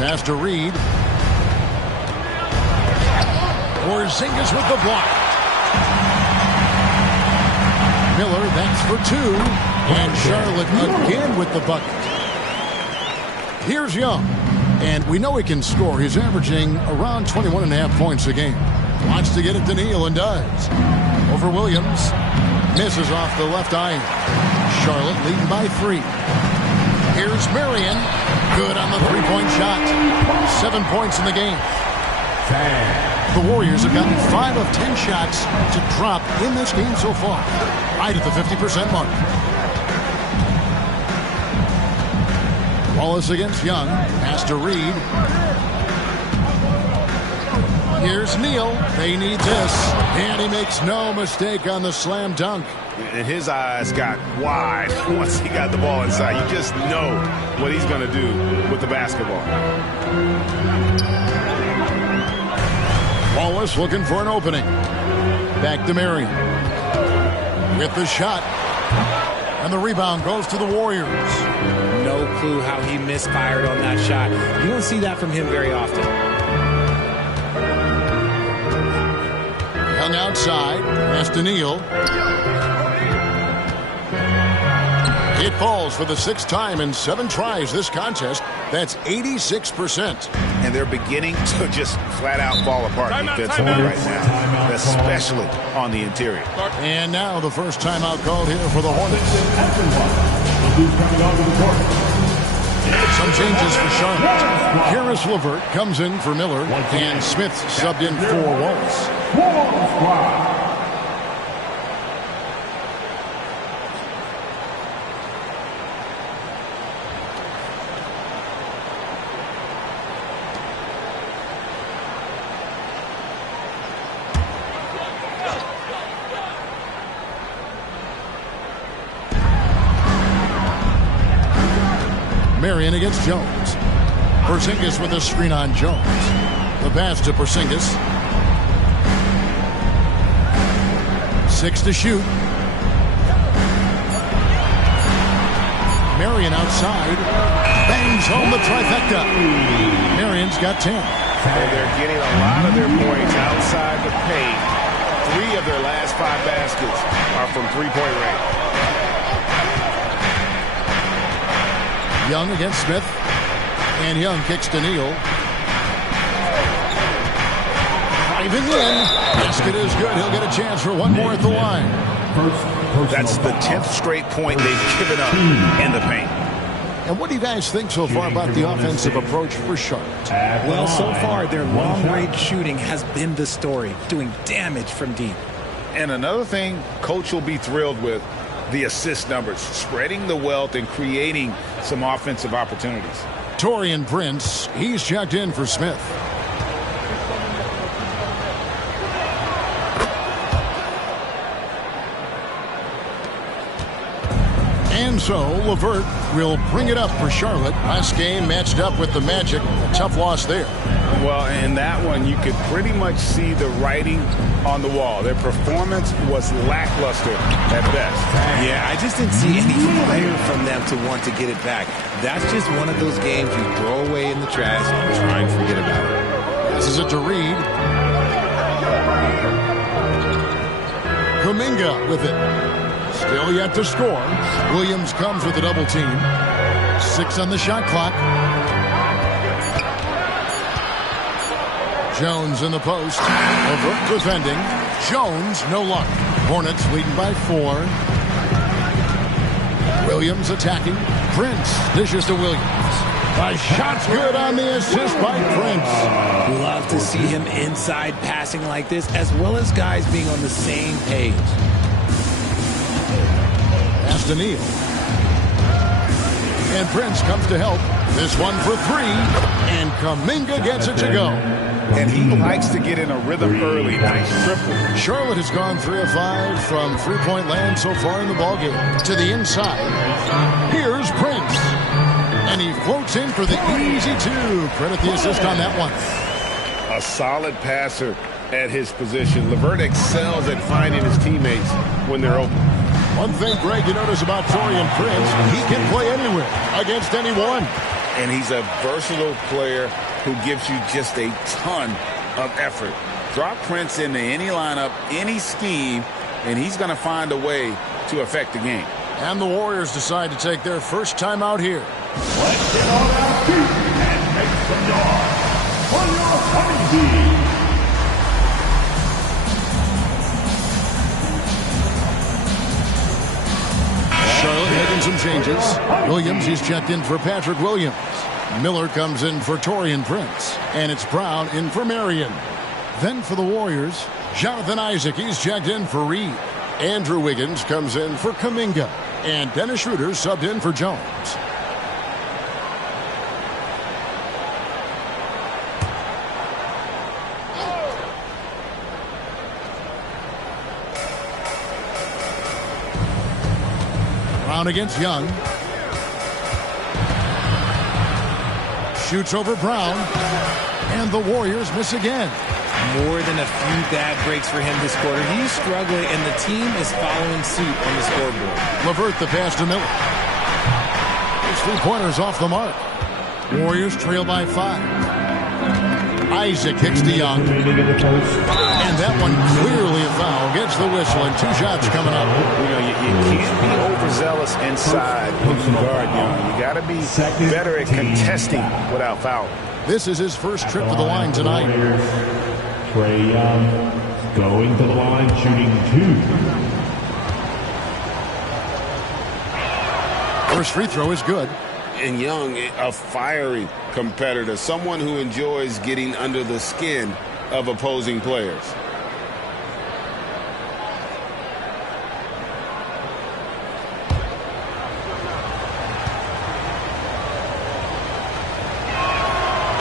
Pass to Reed. Porzingis with the block. Miller, that's for 2. And Charlotte again with the bucket. Here's Young. And we know he can score. He's averaging around 21.5 points a game. Wants to get it to Neal and does. Over Williams. Misses off the left iron. Charlotte leading by 3. Here's Marion. Good on the 3-point shot. 7 points in the game. The Warriors have gotten 5 of 10 shots to drop in this game so far. Right at the 50% mark. Wallace against Young. Pass to Reed. Here's Neal. They need this. And he makes no mistake on the slam dunk. And his eyes got wide once he got the ball inside. You just know what he's going to do with the basketball. Wallace looking for an opening. Back to Marion. With the shot. And the rebound goes to the Warriors. No clue how he misfired on that shot. You don't see that from him very often. Young outside. Pass to Neal. It falls for the 6th time in 7 tries this contest. That's 86%. And they're beginning to just flat out fall apart defensively right now, especially on the interior. And now the first timeout called here for the Hornets. Some changes for Charlotte. Karis LeVert comes in for Miller, and Smith subbed in for Wallace. Marion against Jones. Porzingis with a screen on Jones. The pass to Porzingis. 6 to shoot. Marion outside. Bangs home the trifecta. Marion's got 10. And they're getting a lot of their points outside the paint. 3 of their last 5 baskets are from 3-point range. Young against Smith. And Young kicks to Neal. Driving in. Basket is good. He'll get a chance for one more at the line. That's the 10th straight point they've given up in the paint. And what do you guys think so far about the offensive approach for Charlotte? Well, so far, their long-range shooting has been the story, doing damage from deep. And another thing Coach will be thrilled with, the assist numbers, spreading the wealth and creating some offensive opportunities. Taurean Prince, he's checked in for Smith. And so LeVert will bring it up for Charlotte. Last game matched up with the Magic. A tough loss there. Well, in that one, you could pretty much see the writing on the wall. Their performance was lackluster at best. Yeah, I just didn't see any fire from them to want to get it back. That's just one of those games you throw away in the trash and try and forget about it. This is it to Reed. Kuminga with it. Still yet to score. Williams comes with a double team. 6 on the shot clock. Jones in the post. LeVert defending. Jones no luck. Hornets leading by 4. Williams attacking. Prince dishes to Williams. A shot's good on the assist by Prince. Love to see him inside passing like this, as well as guys being on the same page. Pass to Neal. And Prince comes to help. This one for 3. And Kuminga gets it to go. And he likes to get in a rhythm early. Nice triple. Charlotte has gone 3 of 5 from three-point land so far in the ballgame. To the inside. Here's Prince. And he floats in for the easy 2. Credit the assist on that one. A solid passer at his position. LeVert excels at finding his teammates when they're open. One thing, Greg, you notice about Taurean Prince, he can play anywhere against anyone. And he's a versatile player who gives you just a ton of effort. Drop Prince into any lineup, any scheme, and he's going to find a way to affect the game. And the Warriors decide to take their first time out here. Let's get on our feet and make some noise for your honeybee. Charlotte making some changes. Williams, he's checked in for Patrick Williams. Miller comes in for Taurean Prince. And it's Brown in for Marion. Then for the Warriors, Jonathan Isaac, he's checked in for Reed. Andrew Wiggins comes in for Kuminga. And Dennis Schroeder subbed in for Jones. Brown against Young. Shoots over Brown. And the Warriors miss again. More than a few bad breaks for him this quarter. He's struggling, and the team is following suit on the scoreboard. LeVert the pass to Miller. His 3-pointers off the mark. Warriors trail by 5. Isaac kicks to Young. And that one clearly a foul. Gets the whistle, and 2 shots coming up. You know, you can't be overzealous inside when you guard Young. You got to be better at contesting without fouling. This is his first trip to the line tonight. Trae Young going to the line, shooting 2. First free throw is good. And Young, a fiery competitor, someone who enjoys getting under the skin of opposing players.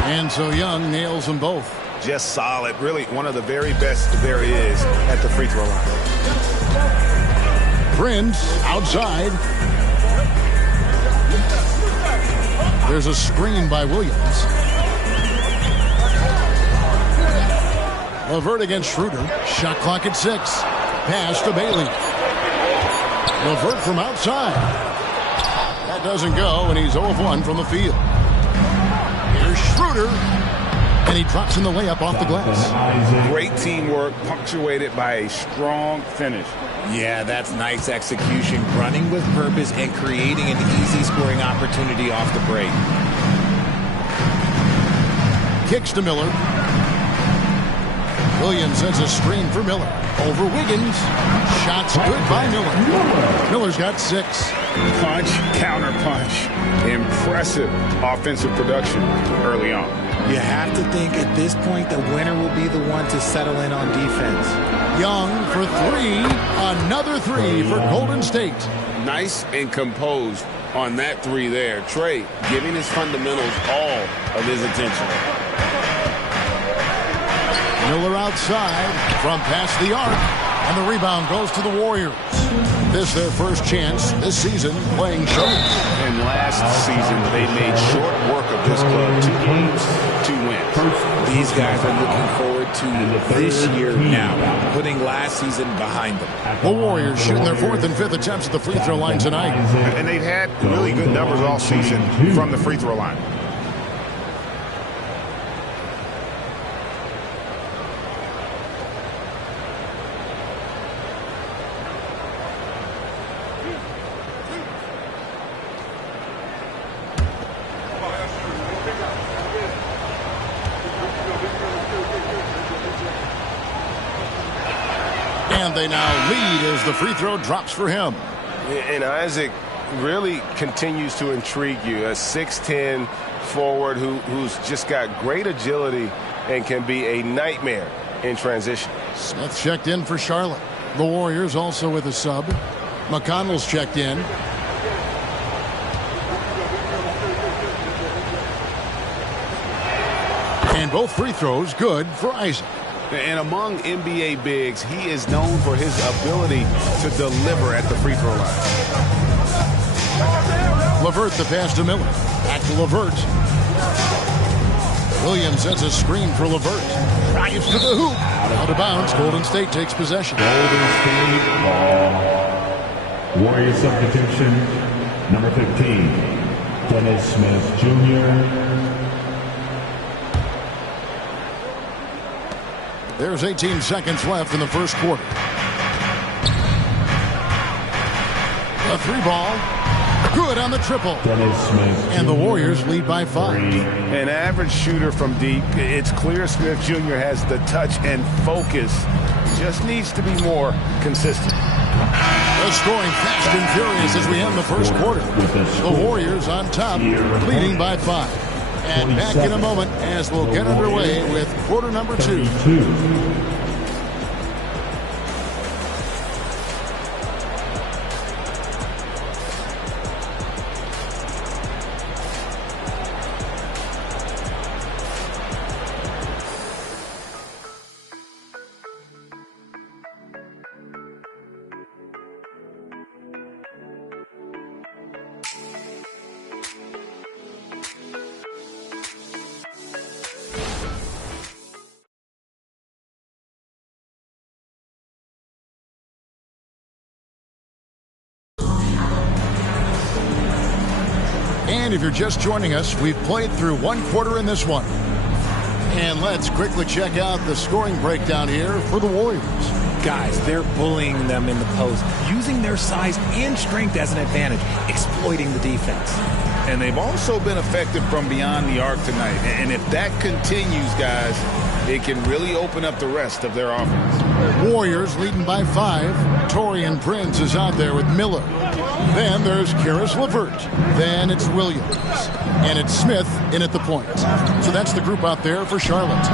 And so Young nails them both. Just solid. Really one of the very best there is at the free throw line. Prince outside. There's a screen by Williams. LeVert against Schroeder. Shot clock at 6. Pass to Bailey. LeVert from outside. That doesn't go, and he's 0 of 1 from the field. Here's Schroeder. And he drops in the layup off the glass. Great teamwork, punctuated by a strong finish. Yeah, that's nice execution, running with purpose and creating an easy scoring opportunity off the break. Kicks to Miller. Williams sends a screen for Miller. Over Wiggins. Shots good by Miller. Miller's got 6. Punch, counter punch. Impressive offensive production early on. You have to think at this point the winner will be the one to settle in on defense. Young for 3. Another 3 for Golden State. Nice and composed on that 3 there. Trae giving his fundamentals all of his attention. Miller outside from past the arc. And the rebound goes to the Warriors. This their first chance this season playing Charlotte. And last season, they made short work of this club. 2 games, 2 wins. These guys are looking forward to this year now, putting last season behind them. The Warriors shooting their 4th and 5th attempts at the free throw line tonight. And they've had really good numbers all season from the free throw line. And they now lead as the free throw drops for him. And Isaac really continues to intrigue you. A 6'10 forward who's just got great agility and can be a nightmare in transition. Smith checked in for Charlotte. The Warriors also with a sub. McConnell's checked in. And both free throws good for Isaac. And among NBA bigs, he is known for his ability to deliver at the free throw line. LeVert the pass to Miller. Back to LeVert. Williams sets a screen for LeVert. Drives to the hoop. Out of bounds. Golden State takes possession. Golden State ball. Warrior substitution, number 15, Dennis Smith Jr. There's 18 seconds left in the first quarter. A 3-ball. Good on the triple. Dennis Smith and the Warriors lead by 5. An average shooter from deep. It's clear Smith Jr. has the touch and focus. Just needs to be more consistent. The scoring fast and furious as we end the first quarter. The Warriors on top, leading by 5. And back in a moment as we'll get underway with quarter number 2. And if you're just joining us, we've played through 1 quarter in this one. And let's quickly check out the scoring breakdown here for the Warriors. Guys, they're bullying them in the post, using their size and strength as an advantage, exploiting the defense. And they've also been effective from beyond the arc tonight. And if that continues, guys, it can really open up the rest of their offense. Warriors leading by 5. Taurean Prince is out there with Miller. Then there's Karis LeVert. Then it's Williams. And it's Smith in at the point. So that's the group out there for Charlotte.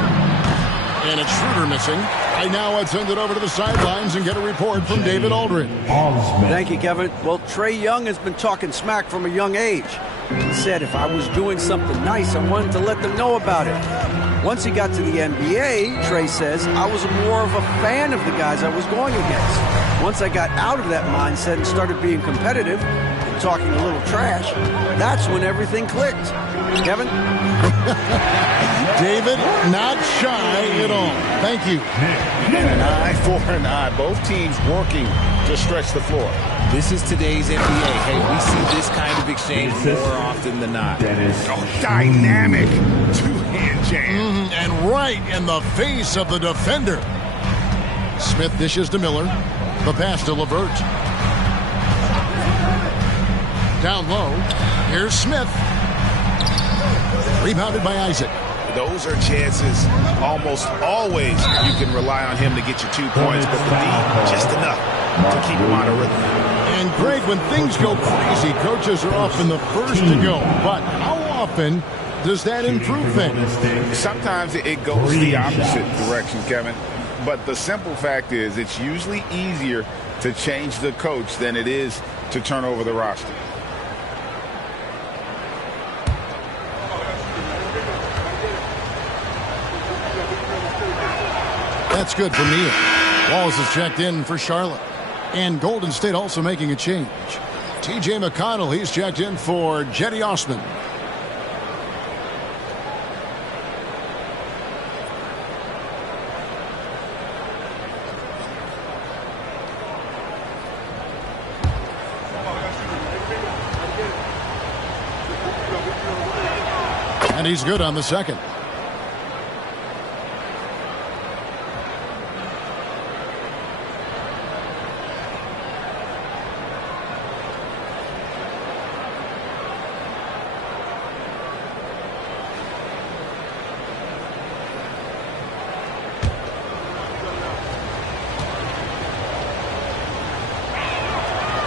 And it's Schroeder missing. Right now, I'd send it over to the sidelines and get a report from David Aldridge. Thank you, Kevin. Well, Trae Young has been talking smack from a young age. He said if I was doing something nice, I wanted to let them know about it. Once he got to the NBA, Trae says, I was more of a fan of the guys I was going against. Once I got out of that mindset and started being competitive and talking a little trash, that's when everything clicked. Kevin? David, not shy at all. Thank you. And an eye for an eye. Both teams working to stretch the floor. This is today's NBA. Hey, we see this kind of exchange more often than not. Dynamic two-hand jam. And right in the face of the defender. Smith dishes to Miller. The pass to LeVert. Down low. Here's Smith. Rebounded by Isaac. Those are chances almost always you can rely on him to get you 2 points, but the D, just enough to keep him on a rhythm. And Greg, when things go crazy, coaches are often the first to go. But how often does that improve things? Sometimes it goes the opposite direction, Kevin. But the simple fact is it's usually easier to change the coach than it is to turn over the roster. That's good for Neal. Walls is checked in for Charlotte. And Golden State also making a change. T.J. McConnell, he's checked in for Jetty Osman. And he's good on the second.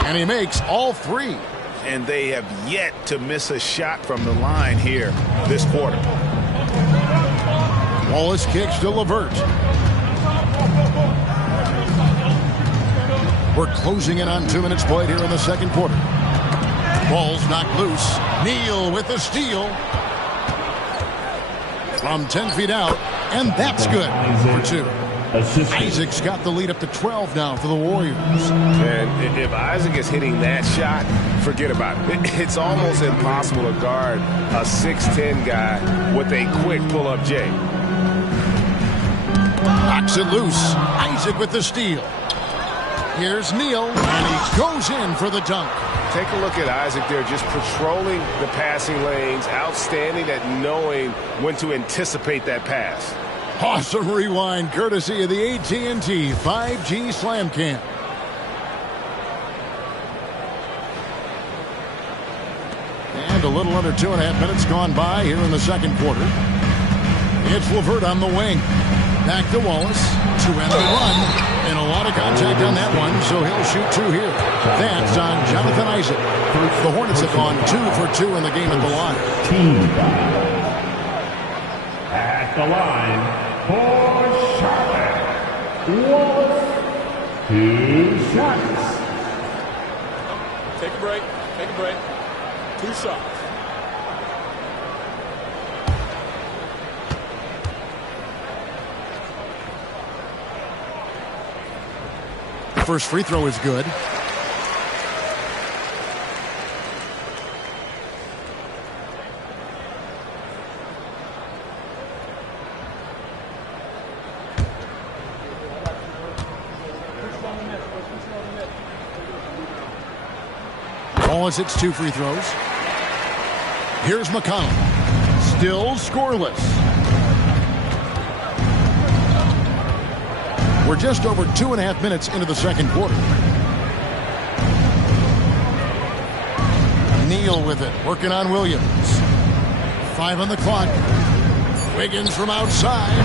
And he makes all three. And they have yet to miss a shot from the line here this quarter. Wallace kicks to LeVert. We're closing in on 2 minutes played here in the second quarter. Ball's knocked loose. Neal with the steal. From 10 feet out. And that's good for 2. Isaac's got the lead up to 12 now for the Warriors. And if Isaac is hitting that shot, forget about it. It's almost impossible to guard a 6'10 guy with a quick pull-up J. Knocks it loose. Isaac with the steal. Here's Neal, and he goes in for the dunk. Take a look at Isaac there, just patrolling the passing lanes, outstanding at knowing when to anticipate that pass. Awesome rewind courtesy of the AT&T 5G Slam Cam. And a little under 2.5 minutes gone by here in the second quarter. It's LeVert on the wing. Back to Wallace. 2-end run. And a lot of contact on that one, so he'll shoot 2 here. That's on Jonathan Isaac. The Hornets have gone 2 for 2 in the game at the line. At the line. For Charlotte, Wallace, 2 shots. Take a break. Take a break. 2 shots. The first free throw is good. Wallace hits 2 free throws. Here's McConnell. Still scoreless. We're just over 2.5 minutes into the second quarter. Neal with it, working on Williams. 5 on the clock. Wiggins from outside.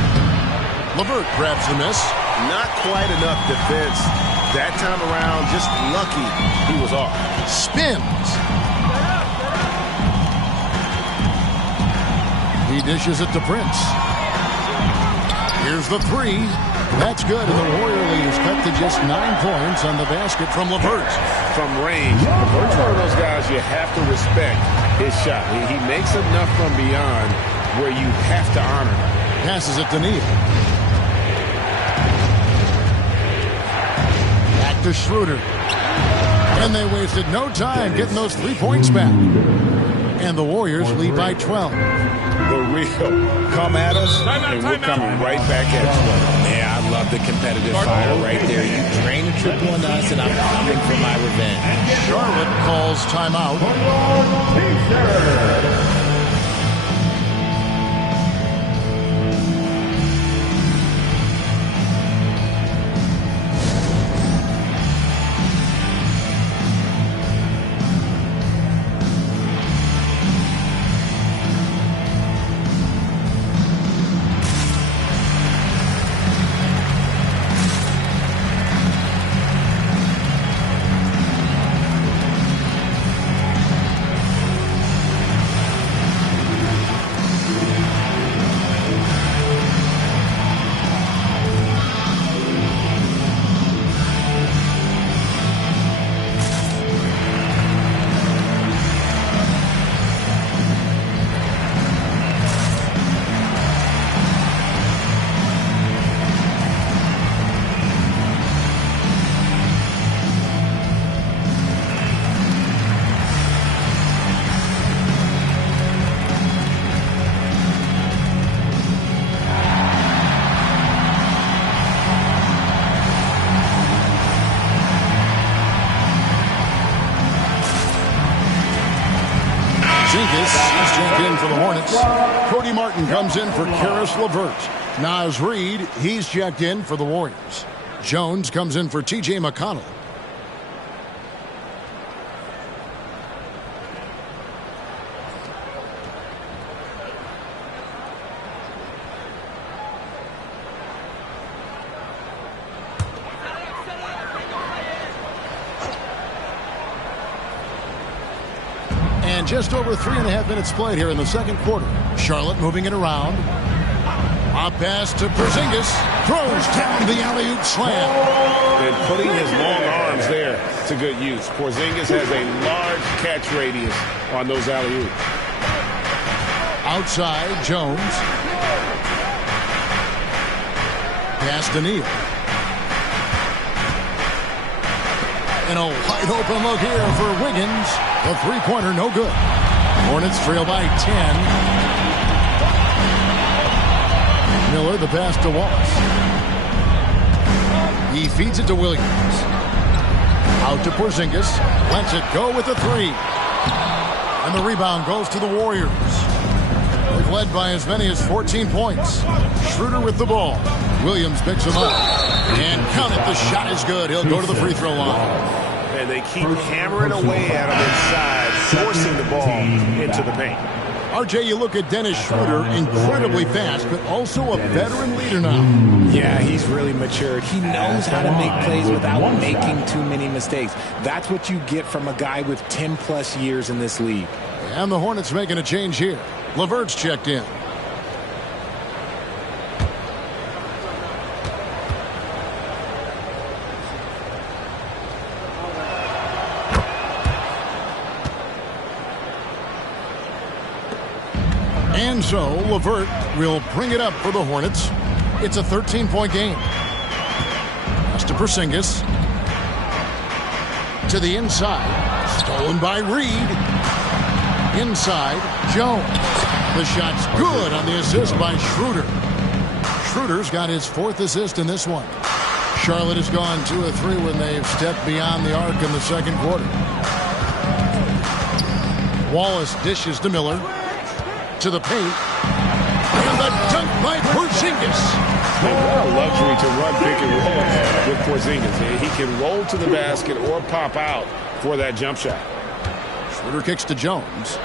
LeVert grabs the miss. Not quite enough defense that time around. Just lucky he was off. Spins. He dishes it to Prince. Here's the 3. That's good, and the Warrior lead is cut to just 9 points on the basket from LeVert. From range, LeVert's one of those guys you have to respect his shot. He makes enough from beyond where you have to honor him. Passes it to Neal. Back to Schroeder. And they wasted no time getting those 3 points back. And the Warriors lead by 12. The real come at us, and we're coming right back at you. Yeah, I love the competitive fire right there. You drain a triple on us, and I'm coming for my revenge. Charlotte calls timeout. he's checked in for the Hornets. Cody Martin comes in for Karis LeVert. Naz Reid, he's checked in for the Warriors. Jones comes in for T.J. McConnell. And just over 3.5 minutes played here in the second quarter. Charlotte moving it around. A pass to Porzingis. Throws down the alley-oop slam. And putting his long arms there to good use. Porzingis has a large catch radius on those alley-oops. Outside, Jones. Pass to Neal. And a wide open look here for Wiggins. The three-pointer, no good. Hornets trail by 10. Miller, the pass to Wallace. He feeds it to Williams. Out to Porzingis. Lets it go with the three. And the rebound goes to the Warriors. They've led by as many as 14 points. Schroeder with the ball. Williams picks him up. And count it, the shot is good. He'll go to the free throw line. And they keep hammering away at him inside, forcing the ball into the paint. RJ, you look at Dennis Schroeder, incredibly fast, but also a veteran leader now. Yeah, he's really matured. He knows how to make plays without making too many mistakes. That's what you get from a guy with 10-plus years in this league. And the Hornets making a change here. LeVert's checked in. And so LeVert will bring it up for the Hornets. It's a 13-point game. Pass to Porzingis. To the inside. Stolen by Reid. Inside, Jones. The shot's good on the assist by Schroeder. Schroeder's got his 4th assist in this one. Charlotte has gone 2 of 3 when they've stepped beyond the arc in the second quarter. Wallace dishes to Miller. To the paint. And the dunk by Porzingis. Man, what a luxury to run pick and roll with Porzingis. He can roll to the basket or pop out for that jump shot. Schroeder kicks to Jones.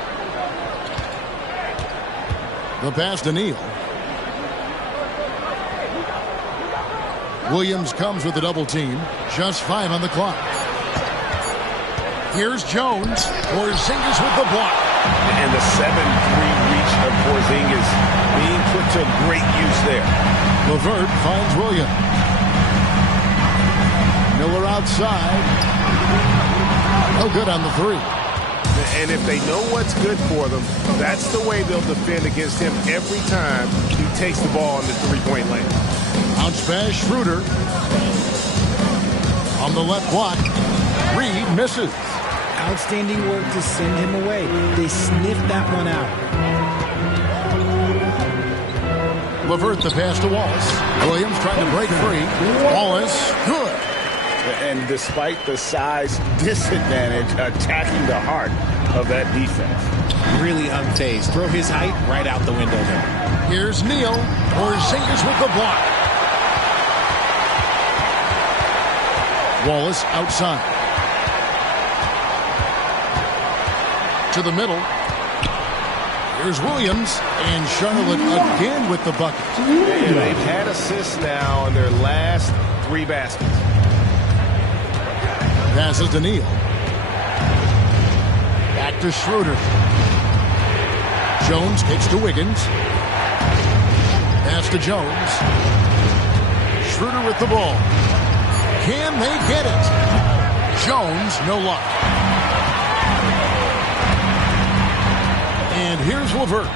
The pass to Neal. Williams comes with the double team. Just 5 on the clock. Here's Jones. Porzingis with the block. And the 7-3 reach of Porzingis being put to great use there. LeVert finds Williams. Miller outside. No good on the 3. And if they know what's good for them, that's the way they'll defend against him every time he takes the ball in the three-point lane. Bounce pass, Schroeder. On the left block. Reid misses. Outstanding work to send him away. They sniffed that one out. LeVert the pass to Wallace. Williams trying to break free. Wallace, good. And despite the size disadvantage, attacking the heart of that defense. Really unfazed. Throw his height right out the window there. Here's Neal. Porzingis with the block. Wallace outside. To the middle. Here's Williams, and Charlotte again with the bucket. And they've had assists now on their last 3 baskets. Passes to Neal. Back to Schroeder. Jones kicks to Wiggins. Pass to Jones. Schroeder with the ball. Can they get it? Jones, no luck. And here's LeVert.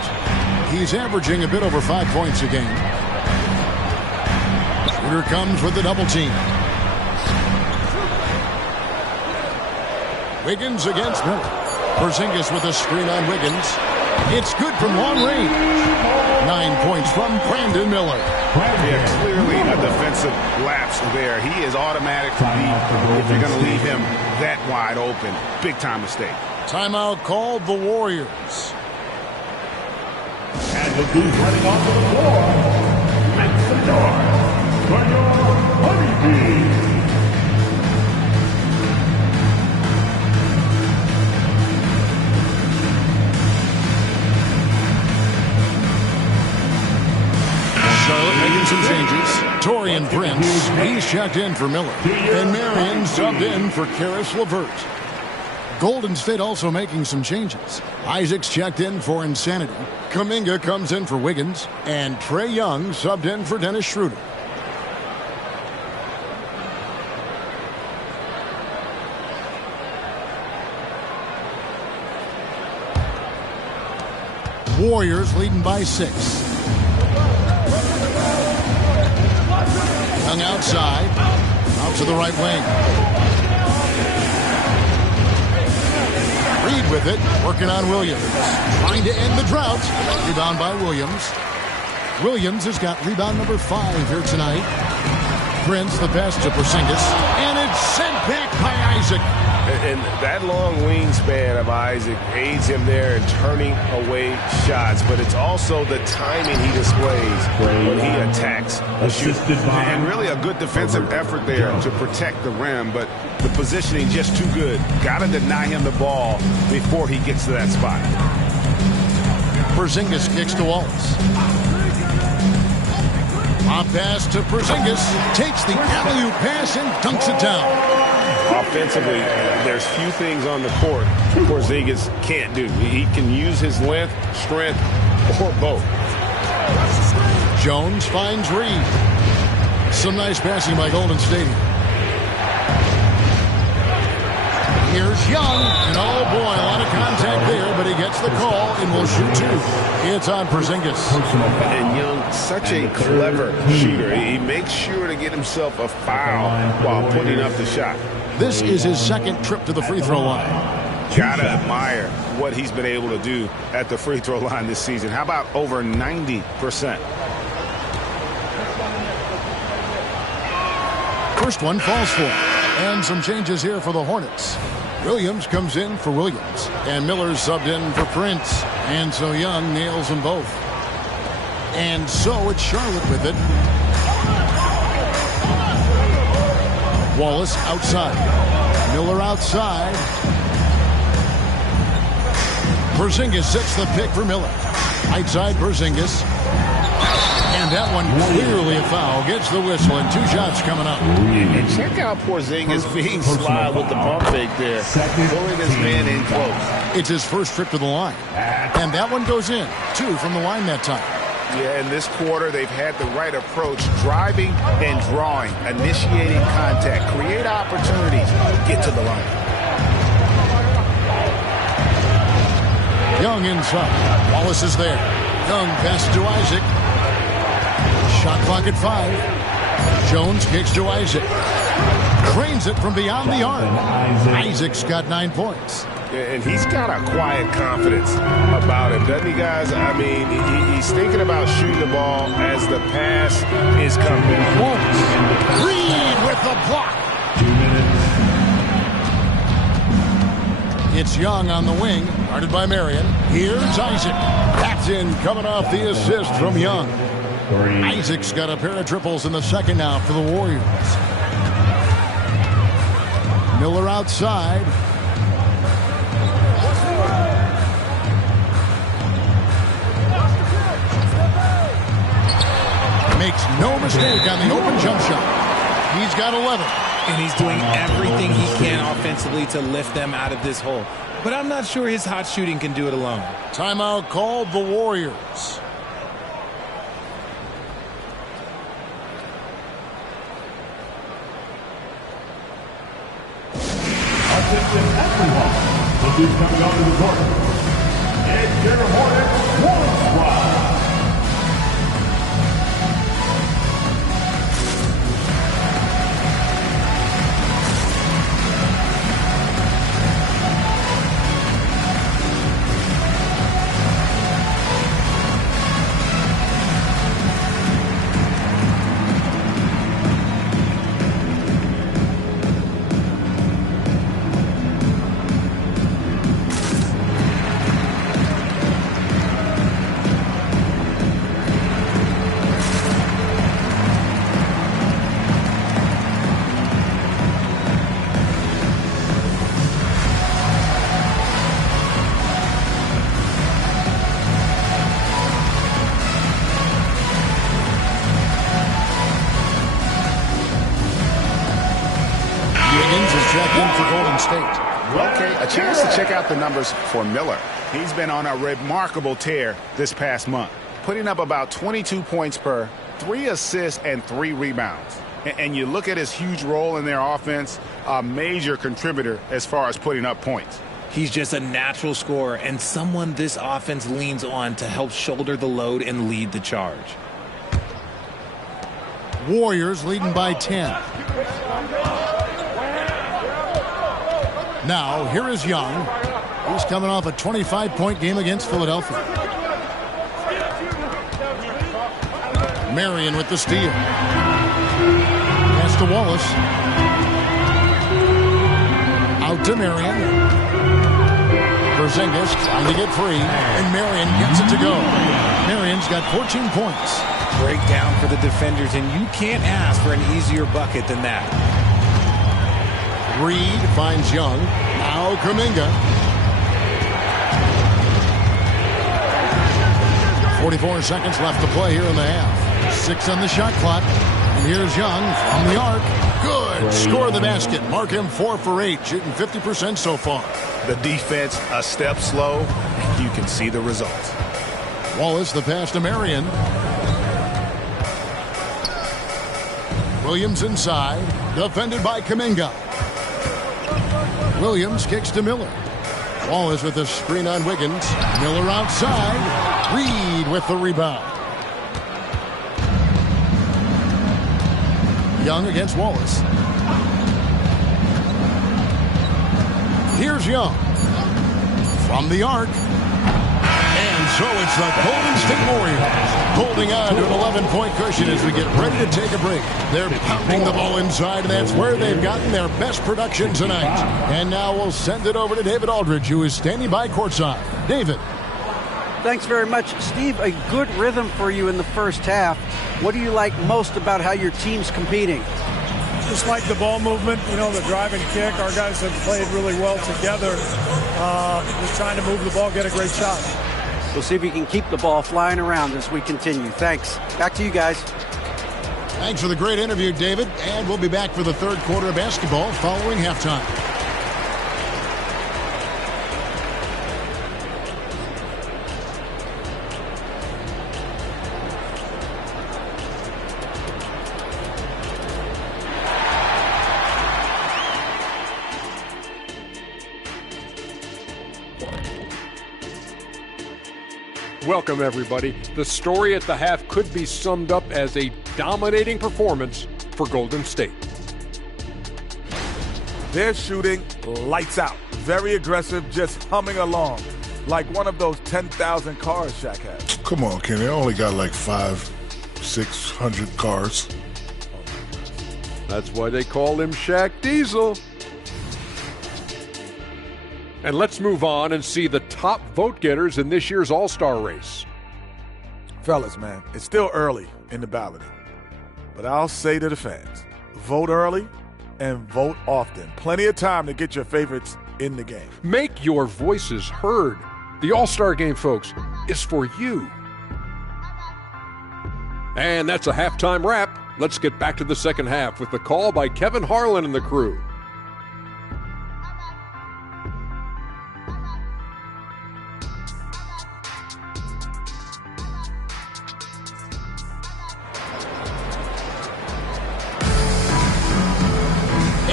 He's averaging a bit over 5 points a game. Schroeder comes with the double team. Wiggins against Miller. Porzingis with a screen on Wiggins. It's good from long range. 9 points from Brandon Miller. Yeah, clearly a defensive lapse there. He is automatic to leave if you're going to leave him that wide open. Big time mistake. Timeout called the Warriors. And look who's running onto the floor. Make some noise for your Honeybees. Charlotte making some changes. Torian Prince, he's checked in for Miller. And Marion subbed in for Karis LeVert. Golden State also making some changes. Isaac's checked in for Insanity. Kuminga comes in for Wiggins. And Trae Young subbed in for Dennis Schroeder. Warriors leading by 6. Young outside, out to the right wing. Reed with it, working on Williams. Trying to end the drought. Rebound by Williams. Williams has got rebound number 5 here tonight. Prince, the pass to Porzingis. And it's sent back by Isaac. And that long wingspan of Isaac aids him there in turning away shots, but it's also the timing he displays when he attacks the shoot. And really a good defensive effort there to protect the rim, but the positioning just too good. Got to deny him the ball before he gets to that spot. Porzingis kicks to Wallace. On pass to Porzingis. Takes the alley-oop pass and dunks it down. Offensively, there's few things on the court Porzingis can't do. He can use his length, strength, or both. Jones finds Reed. Some nice passing by Golden State. Here's Young, and oh boy, a lot of contact there, but he gets the call and will shoot 2. It's on Porzingis. And Young, such a clever shooter. He makes sure to get himself a foul while putting up the shot. This is his second trip to the free throw line. Gotta admire what he's been able to do at the free throw line this season. How about over 90%? First one falls for him. And some changes here for the Hornets. Williams comes in for Williams. And Miller's subbed in for Prince. And so Young nails them both. And so it's Charlotte with it. Wallace outside. Miller outside. Porzingis sets the pick for Miller. Right side Porzingis. And that one clearly a foul. Gets the whistle and 2 shots coming up. And check out Porzingis being sly with the pump fake there. Pulling his man in close. It's his first trip to the line. And that one goes in. 2 from the line that time. Yeah, in this quarter, they've had the right approach. Driving and drawing. Initiating contact. Create opportunities. Get to the line. Young inside. Wallace is there. Young passes to Isaac. Shot clock at 5. Jones kicks to Isaac. Trains it from beyond the arc. Isaac's got 9 points. And he's got a quiet confidence about him, doesn't he, guys? I mean, he's thinking about shooting the ball as the pass is coming. Reed with the block. 2 minutes. It's Young on the wing, guarded by Marion. Here's Isaac. That's in, coming off the assist from Young. Isaac's got a pair of triples in the second now for the Warriors. Miller outside. Makes no mistake on the open jump shot. He's got 11. And he's doing everything he can offensively to lift them out of this hole. But I'm not sure his hot shooting can do it alone. Timeout called the Warriors. Attention everyone. Who's coming onto the court? It's your Hornets War Squad. check in for Golden State. Okay, a chance to check out the numbers for Miller. He's been on a remarkable tear this past month, putting up about 22 points per, 3 assists, and 3 rebounds. And you look at his huge role in their offense, a major contributor as far as putting up points. He's just a natural scorer and someone this offense leans on to help shoulder the load and lead the charge. Warriors leading by 10. Now, here is Young. He's coming off a 25-point game against Philadelphia. Marion with the steal. Pass to Wallace. Out to Marion. Porzingis trying to get free, and Marion gets it to go. Marion's got 14 points. Breakdown for the defenders, and you can't ask for an easier bucket than that. Reed finds Young. Now Kuminga. 44 seconds left to play here in the half. 6 on the shot clock. And here's Young from the arc. Good. Score the basket. Mark him 4 for 8. Shooting 50% so far. The defense a step slow. You can see the results. Wallace the pass to Marion. Williams inside. Defended by Kuminga. Williams kicks to Miller. Wallace with a screen on Wiggins. Miller outside. Reed with the rebound. Young against Wallace. Here's Young. From the arc. And so it's the Golden State Warriors holding on to an 11-point cushion as we get ready to take a break. They're pounding the ball inside, and that's where they've gotten their best production tonight. And now we'll send it over to David Aldridge, who is standing by courtside. David. Thanks very much, Steve. A good rhythm for you in the first half. What do you like most about how your team's competing? Just like the ball movement, you know, the drive and kick. Our guys have played really well together. Just trying to move the ball, get a great shot. We'll see if you can keep the ball flying around as we continue. Thanks. Back to you guys. Thanks for the great interview, David. And we'll be back for the third quarter of basketball following halftime. Welcome, everybody. The story at the half could be summed up as a dominating performance for Golden State. They're shooting lights out. Very aggressive, just humming along. Like one of those 10,000 cars Shaq has. Come on, Kenny. I only got like 500-600 cars. That's why they call him Shaq Diesel. And let's move on and see the top vote getters in this year's All-Star race. Fellas, man, it's still early in the balloting. But I'll say to the fans, vote early and vote often. Plenty of time to get your favorites in the game. Make your voices heard. The All-Star game, folks, is for you. And that's a halftime wrap. Let's get back to the second half with the call by Kevin Harlan and the crew.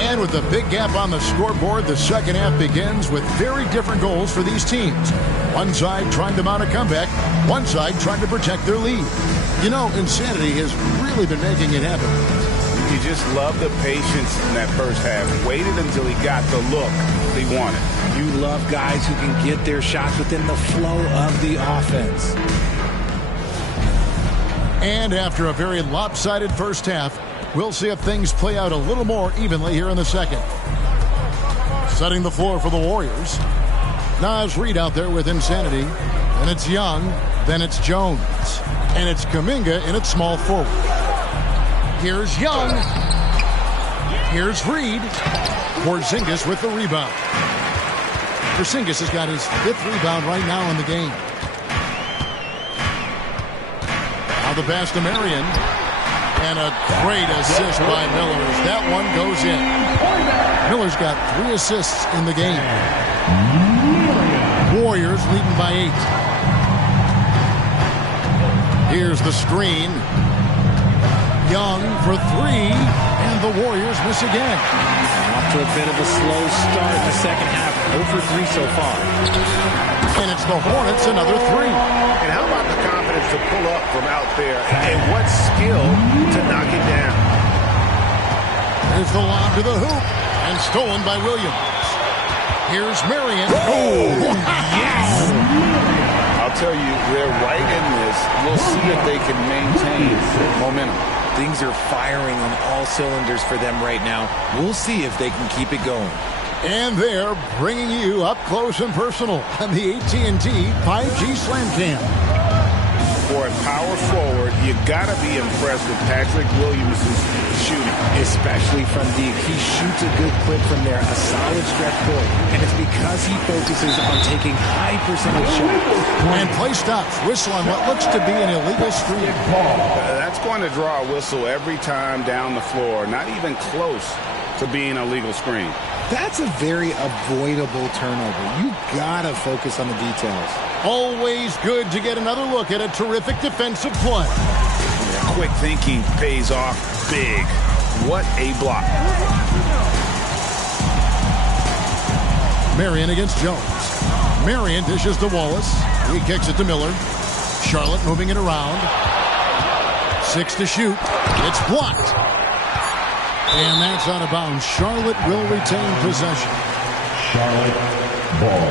And with a big gap on the scoreboard, the second half begins with very different goals for these teams. One side trying to mount a comeback, one side trying to protect their lead. You know, insanity has really been making it happen. You just love the patience in that first half. Waited until he got the look he wanted. You love guys who can get their shots within the flow of the offense. And after a very lopsided first half, we'll see if things play out a little more evenly here in the second. Setting the floor for the Warriors. Naz Reid out there with insanity. Then it's Young. Then it's Jones. And it's Kuminga in its small forward. Here's Young. Here's Reid. Porzingis with the rebound. Porzingis has got his 5th rebound right now in the game. Now the pass to Marion. And a great assist by Miller as that one goes in. Miller's got 3 assists in the game. Warriors leading by 8. Here's the screen. Young for 3, and the Warriors miss again. Off to a bit of a slow start in the second half. 0 for 3 so far. And it's the Hornets, another 3. And how about the confidence to pull up from out there, and what skill to knock it down. There's the lob to the hoop, and stolen by Williams. Here's Marion. Oh, yes! I'll tell you, they're right in this. We'll see if they can maintain momentum. Things are firing on all cylinders for them right now. We'll see if they can keep it going. And they're bringing you up close and personal on the AT&T 5G Slam Cam. For a power forward, you got to be impressed with Patrick Williams' shooting. Especially from deep. He shoots a good clip from there, a solid stretch court. And it's because he focuses on taking high percentage shots. And play stops. Whistle on what looks to be an illegal screen. That's going to draw a whistle every time down the floor. Not even close to being a legal screen. That's a very avoidable turnover. You gotta focus on the details. Always good to get another look at a terrific defensive play. Yeah, quick thinking pays off big. What a block. Marion against Jones. Marion dishes to Wallace. He kicks it to Miller. Charlotte moving it around. 6 to shoot. It's blocked. And that's out of bounds. Charlotte will retain possession. Charlotte ball.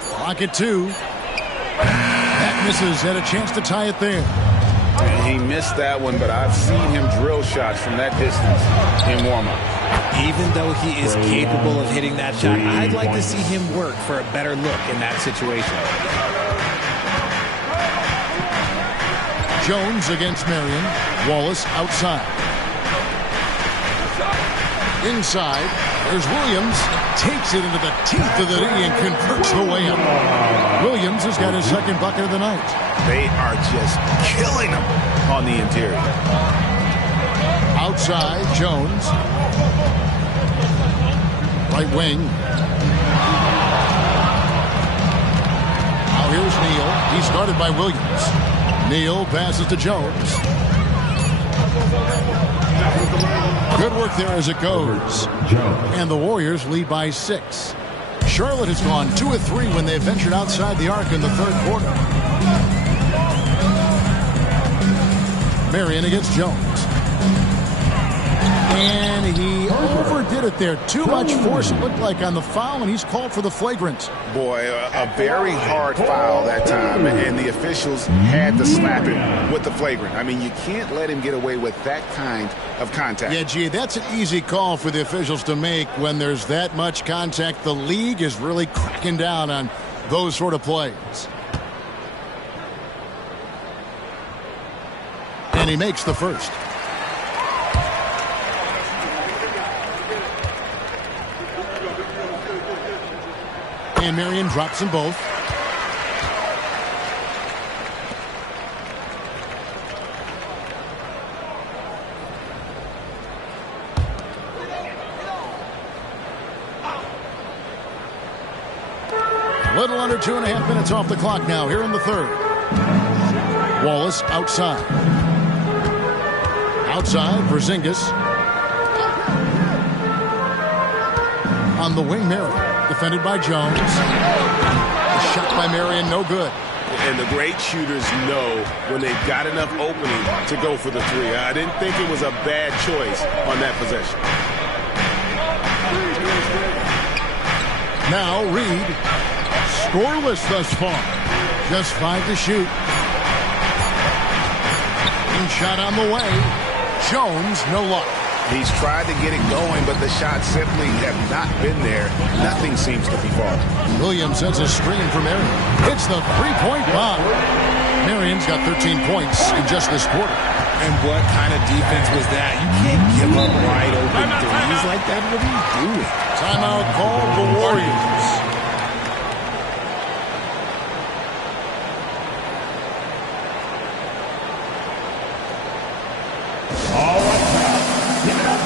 Clock at 2. That misses. Had a chance to tie it there. And he missed that one, but I've seen him drill shots from that distance in warm-up. Even though he is capable of hitting that shot, I'd like to see him work for a better look in that situation. Jones against Marion. Wallace outside. Inside, there's Williams. Takes it into the teeth of the knee and converts the layup. Williams has got his second bucket of the night. They are just killing him on the interior. Outside, Jones. Right wing. Now here's Neal. He's guarded by Williams. Neal passes to Jones. Good work there as it goes. And the Warriors lead by 6. Charlotte has gone 2 of 3 when they ventured outside the arc in the third quarter. Marion against Jones. And he overdid it there. Too much force, it looked like, on the foul, and he's called for the flagrant. Boy, a very hard foul that time, and the officials had to slap him with the flagrant. I mean, you can't let him get away with that kind of contact. Yeah, gee, that's an easy call for the officials to make when there's that much contact. The league is really cracking down on those sort of plays. And he makes the first. And Marion drops them both. A little under 2.5 minutes off the clock now here in the third. Wallace outside. Outside, Porzingis. On the wing, Marion. Defended by Jones. A shot by Marion, no good. And the great shooters know when they've got enough opening to go for the 3. I didn't think it was a bad choice on that possession. Now Reed, scoreless thus far. Just 5 to shoot. And shot on the way. Jones, no luck. He's tried to get it going, but the shots simply have not been there. Nothing seems to be falling. Williams sends a screen for Marion. Hits the three-point bomb. Marion's got 13 points in just this quarter. And what kind of defense was that? You can't give up wide open threes like that. What are you doing? Timeout called the Warriors. All right, now, give it up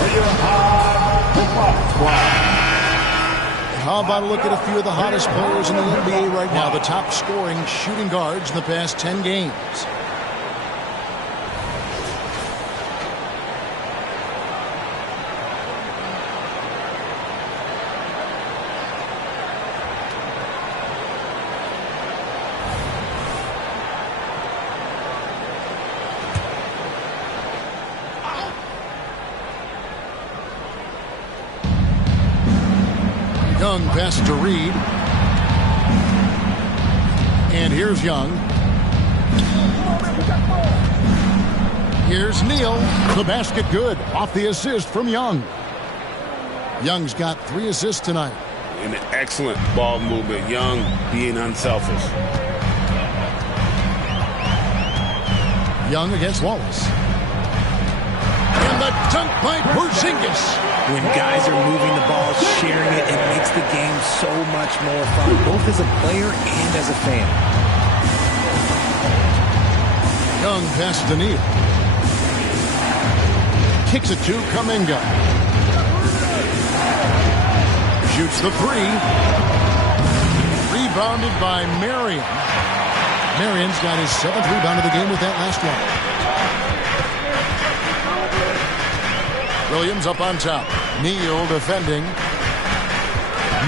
for your high football squad. How about a look at a few of the hottest players in the NBA right now, the top scoring shooting guards in the past 10 games. Young passes to Reed. And here's Young. Here's Neal. The basket good. Off the assist from Young. Young's got 3 assists tonight. An excellent ball movement. Young being unselfish. Young against Wallace. And the dunk by Porzingis. When guys are moving the ball, sharing it, it makes the game so much more fun, both as a player and as a fan. Young passes to Neal. Kicks it to Kuminga. Shoots the 3. Rebounded by Marion. Marion's got his 7th rebound of the game with that last one. Williams up on top. Neal defending.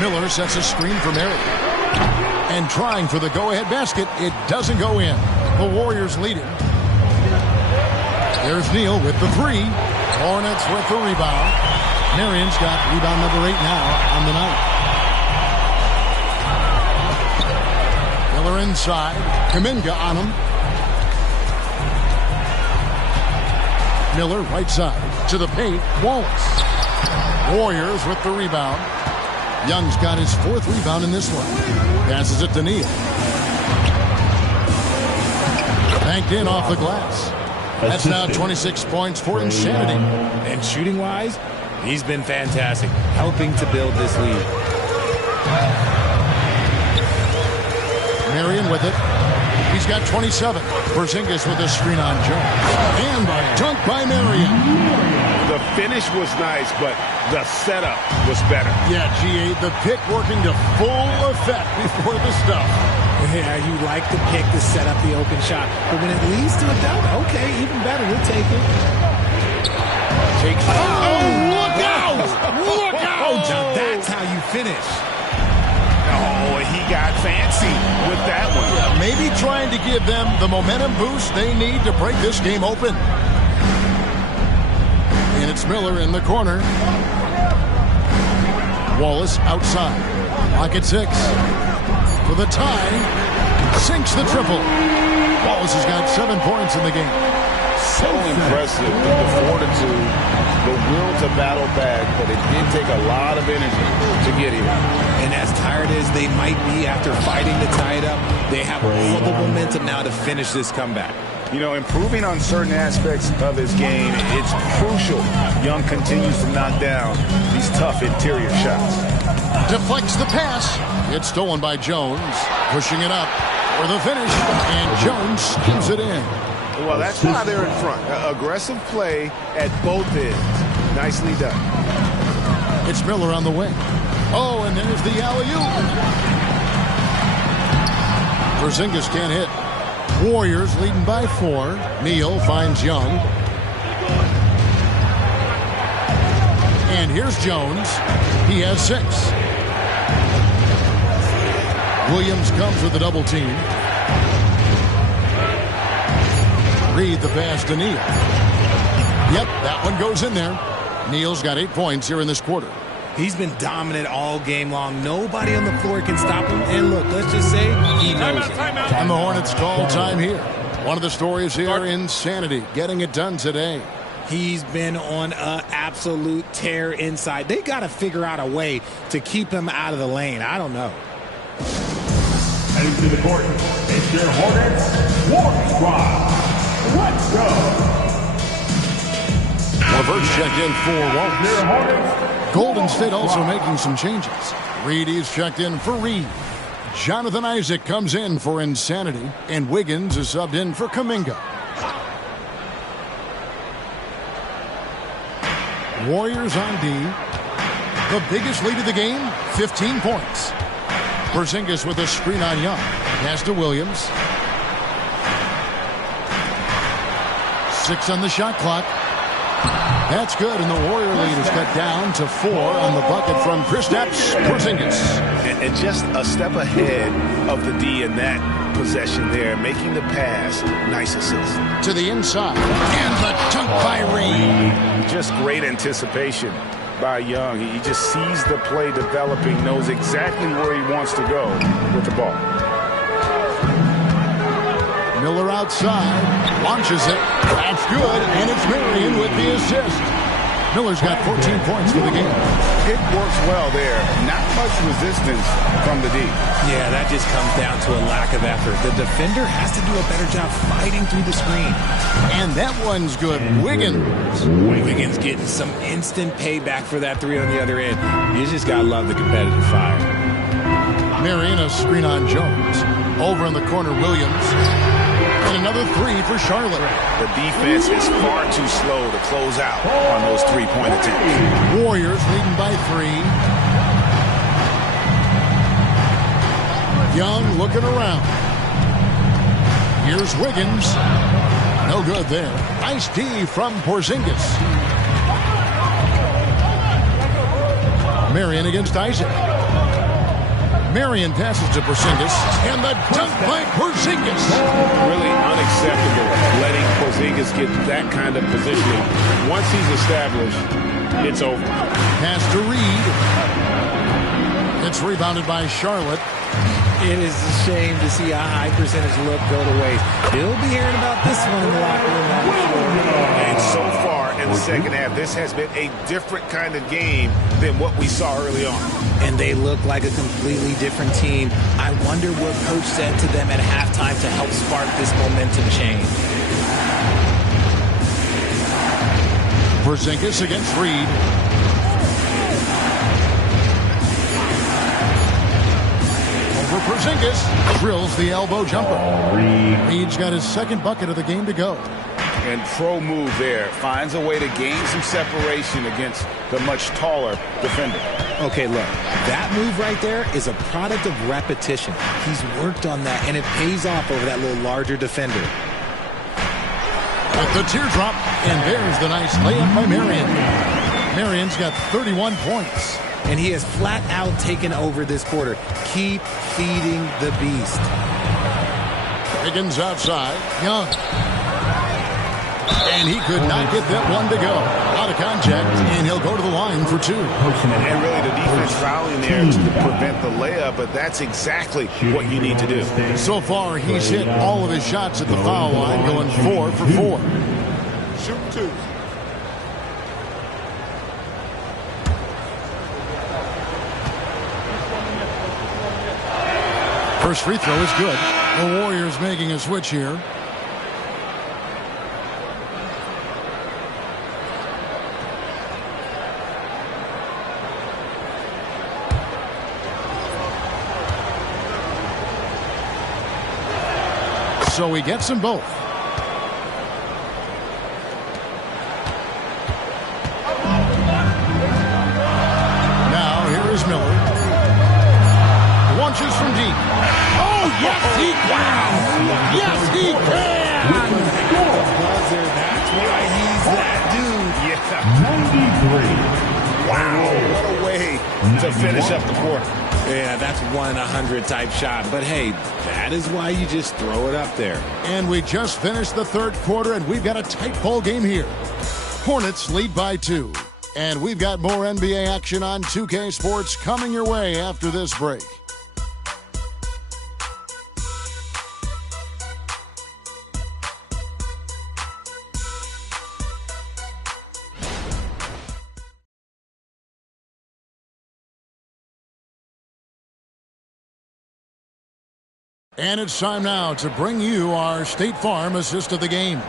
Miller sets a screen for Marion. And trying for the go-ahead basket. It doesn't go in. The Warriors leading. There's Neal with the 3. Hornets with the rebound. Marion's got rebound number 8 now on the night. Miller inside. Kuminga on him. Miller right side to the paint. Wallace. Warriors with the rebound. Young's got his 4th rebound in this one. Passes it to Neal. Banked in off the glass. That's now 26 points for Insanity. And shooting-wise, he's been fantastic, helping to build this lead. Marion with it. He's got 27. Porzingis with a screen on Jones. And a dunk by Marion. The finish was nice, but the setup was better. Yeah, G8, the pick working to full effect before the stuff. Yeah, you like the pick to set up the open shot. But when it leads to a dunk, okay, even better. We'll take it. Look out! Look out! Now that's how you finish. Oh, he got fancy with that one. Yeah, maybe trying to give them the momentum boost they need to break this game open. And it's Miller in the corner. Wallace outside. Lock at 6. For the tie. Sinks the triple. Wallace has got 7 points in the game. So impressive with the fortitude, the will to battle back, but it did take a lot of energy to get here. And as tired as they might be after fighting to tie it up, they have all the momentum now to finish this comeback. You know, improving on certain aspects of his game, it's crucial. Young continues to knock down these tough interior shots. Deflects the pass. It's stolen by Jones. Pushing it up for the finish. And Jones steams it in. Well, that's why they're in front. Aggressive play at both ends. Nicely done. It's Miller on the wing. Oh, and there's the alley-oop. Porzingis can't hit. Warriors leading by 4. Neal finds Young. And here's Jones. He has 6. Williams comes with a double team. Reed the pass to Neal. Yep, that one goes in there. Neal's got 8 points here in this quarter. He's been dominant all game long. Nobody on the floor can stop him. And look, let's just say he knows it. And the Hornets call time here. One of the stories here, Insanity, getting it done today. He's been on an absolute tear inside. They got to figure out a way to keep him out of the lane. I don't know. Heading to the court, it's your Hornets War Squad. Let's go. Lavert's checked in for Wallace. Golden State also making some changes. Reedy's checked in for Reed. Jonathan Isaac comes in for Insanity, and Wiggins is subbed in for Kuminga. Warriors on D. The biggest lead of the game, 15 points. Porzingis with a screen on Young. Pass to Williams. 6 on the shot clock. That's good, and the Warrior lead is cut down to 4 on the bucket from Kristaps Porzingis. And just a step ahead of the D in that possession there, making the pass. Nice assist. To the inside, and the dunk by Reed. Just great anticipation by Young. He just sees the play developing, knows exactly where he wants to go with the ball. Miller outside, launches it. That's good, and it's Marion with the assist. Miller's got 14 points for the game. It works well there. Not much resistance from the D. Yeah, that just comes down to a lack of effort. The defender has to do a better job fighting through the screen. And that one's good. Wiggins getting some instant payback for that 3 on the other end. You just got to love the competitive fire. Marion, a screen on Jones. Over in the corner, Williams. And another 3 for Charlotte. The defense is far too slow to close out on those 3-point attempts. Warriors leading by 3. Young looking around. Here's Wiggins. No good there. Nice D from Porzingis. Marion against Isaac. Marion passes to Porzingis, and the dunk by Porzingis. Really unacceptable letting Porzingis get that kind of positioning. Once he's established, it's over. Pass to Reed. It's rebounded by Charlotte. It is a shame to see a high percentage look go to waste. You'll be hearing about this one in the locker room, I'm sure. And so far in the second half, this has been a different kind of game than what we saw early on. And they look like a completely different team. I wonder what coach said to them at halftime to help spark this momentum change. Porzingis against Reed. Over Porzingis. Drills the elbow jumper. Reed's got his second bucket of the game to go. And pro move there. Finds a way to gain some separation against the much taller defender. Okay, look, that move right there is a product of repetition. He's worked on that, and it pays off over that little larger defender. With the teardrop, and there's the nice layup by Marion. Marion's got 31 points. And he has flat out taken over this quarter. Keep feeding the beast. Wiggins outside. Young. And he could not get that one to go. Out of contact, and he'll go to the line for 2. And really the defense fouling there to prevent the layup, but that's exactly what you need to do. So far, he's hit all of his shots at the foul line, going 4 for 4. Shoot 2. First free throw is good. The Warriors making a switch here. So he gets them both. Now here is Miller. Launches from deep. Oh, yes, he can! Yes, he can! Buzzer, that's why he's that dude. Yeah. 93. Wow, what a way to finish up the quarter. Yeah, that's 1 in 100 type shot. But hey, that is why you just throw it up there. And we just finished the third quarter, and we've got a tight ball game here. Hornets lead by 2. And we've got more NBA action on 2K Sports coming your way after this break. And it's time now to bring you our State Farm assist of the game.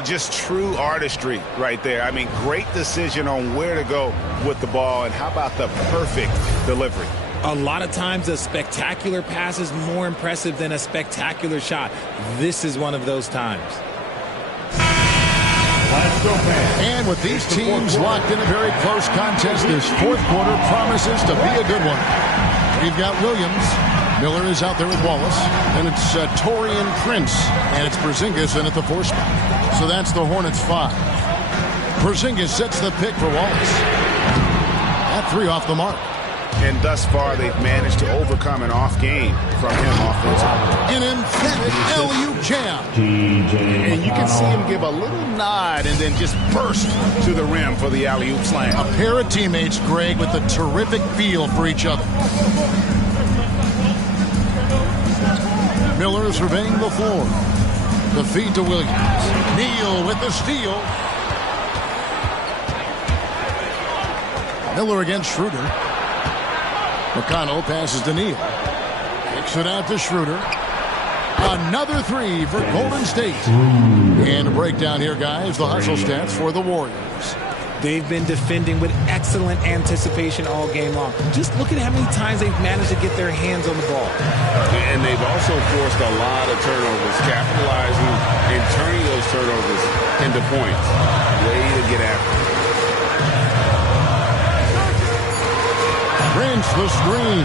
just true artistry right there. I mean, great decision on where to go with the ball, and how about the perfect delivery? A lot of times a spectacular pass is more impressive than a spectacular shot. This is one of those times. And with these teams locked in a very close contest, this fourth quarter promises to be a good one. We've got Williams. Miller is out there with Wallace. And it's Torian Prince. And it's Porzingis in at the 4 spot. So that's the Hornets 5. Porzingis sets the pick for Wallace. That 3 off the mark. And thus far, they've managed to overcome an off game from him offensively. An emphatic LU jam. And you can see him give a little nod and then just burst to the rim for the alley-oop slam. A pair of teammates, Greg, with a terrific feel for each other. Miller is surveying the floor. The feed to Williams. Neal with the steal. Miller against Schroeder. McConnell passes to Neal. Kicks it out to Schroeder. Another 3 for Golden State. And a breakdown here, guys. The hustle stats for the Warriors. They've been defending with excellent anticipation all game long. Just look at how many times they've managed to get their hands on the ball. And they've also forced a lot of turnovers, capitalizing and turning those turnovers into points. Way to get after it. Prince the screen.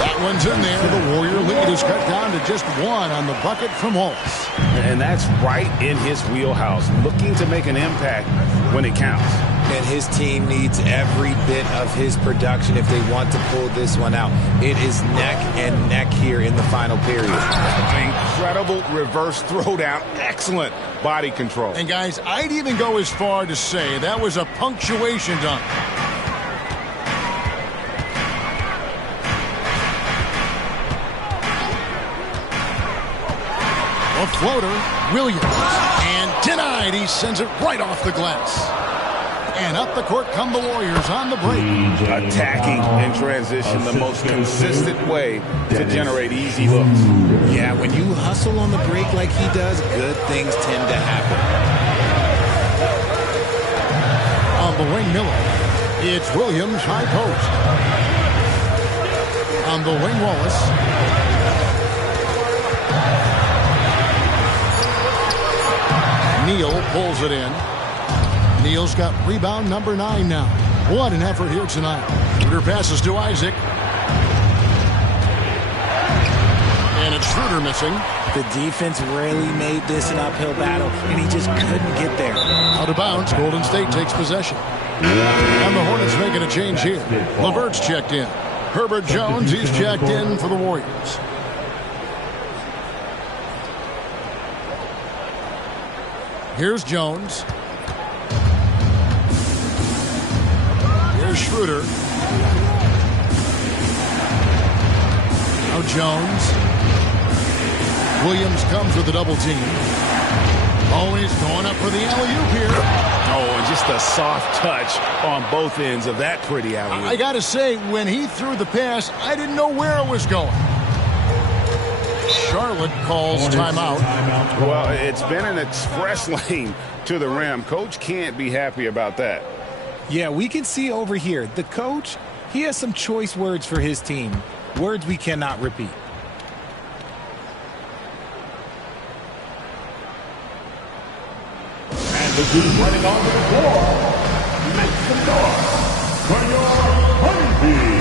That one's in there. The Warrior lead is cut down to just 1 on the bucket from Wallace. And that's right in his wheelhouse, looking to make an impact when it counts. And his team needs every bit of his production if they want to pull this one out. It is neck and neck here in the final period. Incredible reverse throwdown. Excellent body control. And guys, I'd even go as far to say that was a punctuation dunk. A floater, Williams, and denied. He sends it right off the glass. And up the court come the Warriors on the break. Attacking in transition, the most consistent way to generate easy looks. Yeah, when you hustle on the break like he does, good things tend to happen. On the wing, Miller. It's Williams, high post. On the wing, Wallace. Neal pulls it in. Neal's got rebound number 9 now. What an effort here tonight. Schroeder passes to Isaac. And it's Schroeder missing. The defense really made this an uphill battle, and he just couldn't get there. Out of bounds, Golden State takes possession. And the Hornets making a change here. LeVert's checked in. Herbert Jones, he's checked in for the Warriors. Here's Jones. Here's Schroeder. Now Jones. Williams comes with a double team. Oh, he's going up for the alley-oop here. Oh, and just a soft touch on both ends of that pretty alley-oop. I got to say, when he threw the pass, I didn't know where it was going. Charlotte calls timeout. Well, it's been an express lane to the rim. Coach can't be happy about that. Yeah, we can see over here. The coach, he has some choice words for his team. Words we cannot repeat. And the dude running onto the floor. Make some noise for your honeybee.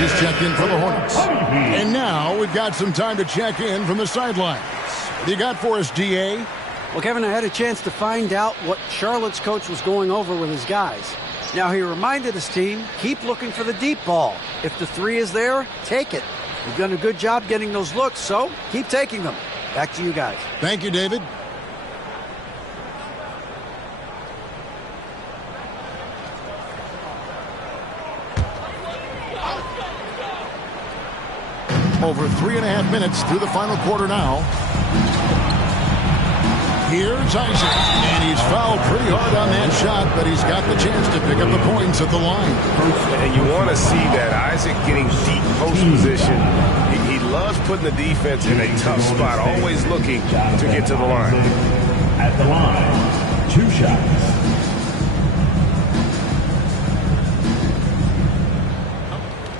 He's checked in for the Hornets. And now we've got some time to check in from the sidelines. What do you got for us, DA? Well, Kevin, I had a chance to find out what Charlotte's coach was going over with his guys. Now, he reminded his team, keep looking for the deep ball. If the three is there, take it. You've done a good job getting those looks, so keep taking them. Back to you guys. Thank you, David. Over 3.5 minutes through the final quarter now. Here's Isaac, and he's fouled pretty hard on that shot, but he's got the chance to pick up the points at the line. And you want to see that. Isaac getting deep post position. He loves putting the defense in a tough spot, always looking to get to the line. At the line, 2 shots.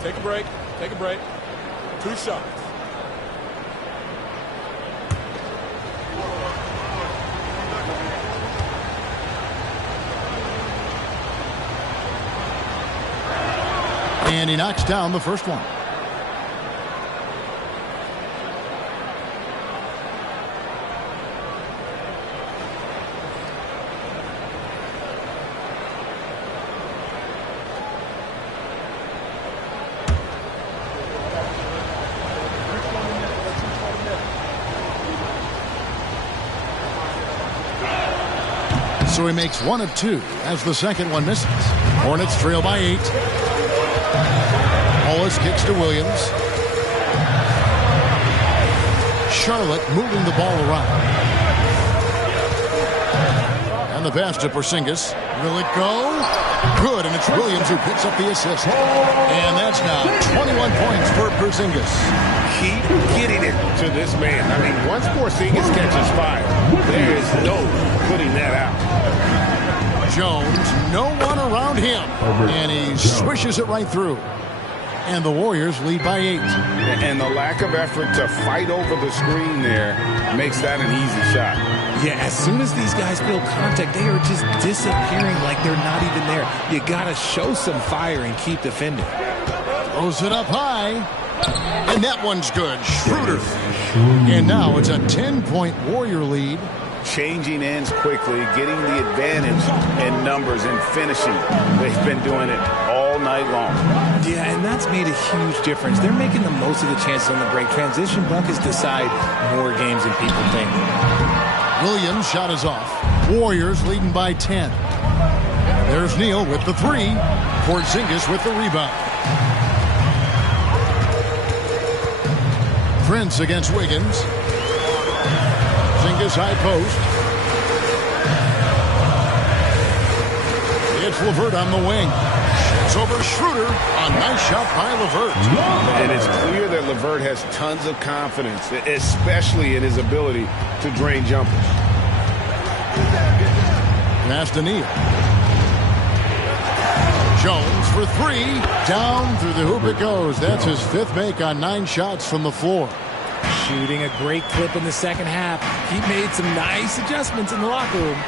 Take a break. Take a break. 2 shots. And he knocks down the first one. So he makes 1 of 2 as the second one misses. Hornets trail by 8. Wallace kicks to Williams. Charlotte moving the ball around. And the pass to Porzingis. Will it go? Good, and it's Williams who picks up the assist. And that's now 21 points for Porzingis. Keep getting it to this man. I mean, once Porzingis catches fire, there is no putting that out. Jones, no one around him. And he swishes it right through. And the Warriors lead by 8. And the lack of effort to fight over the screen there makes that an easy shot. Yeah, as soon as these guys feel contact, they are just disappearing like they're not even there. You got to show some fire and keep defending. Throws it up high. And that one's good. Schroeder. And now it's a 10-point Warrior lead. Changing ends quickly, getting the advantage in numbers and finishing. They've been doing it all night long. Yeah, and that's made a huge difference. They're making the most of the chances on the break. Transition buckets decide more games than people think. Williams' shot is off. Warriors leading by 10. There's Neal with the 3. Porzingis with the rebound. Prince against Wiggins. Porzingis high post. It's LeVert on the wing. It's over Schroeder. A nice shot by LeVert. And it's clear that LeVert has tons of confidence, especially in his ability to drain jumpers. Pass to Neal. Jones for 3. Down through the hoop it goes. That's his 5th make on 9 shots from the floor. Shooting a great clip in the second half. He made some nice adjustments in the locker room.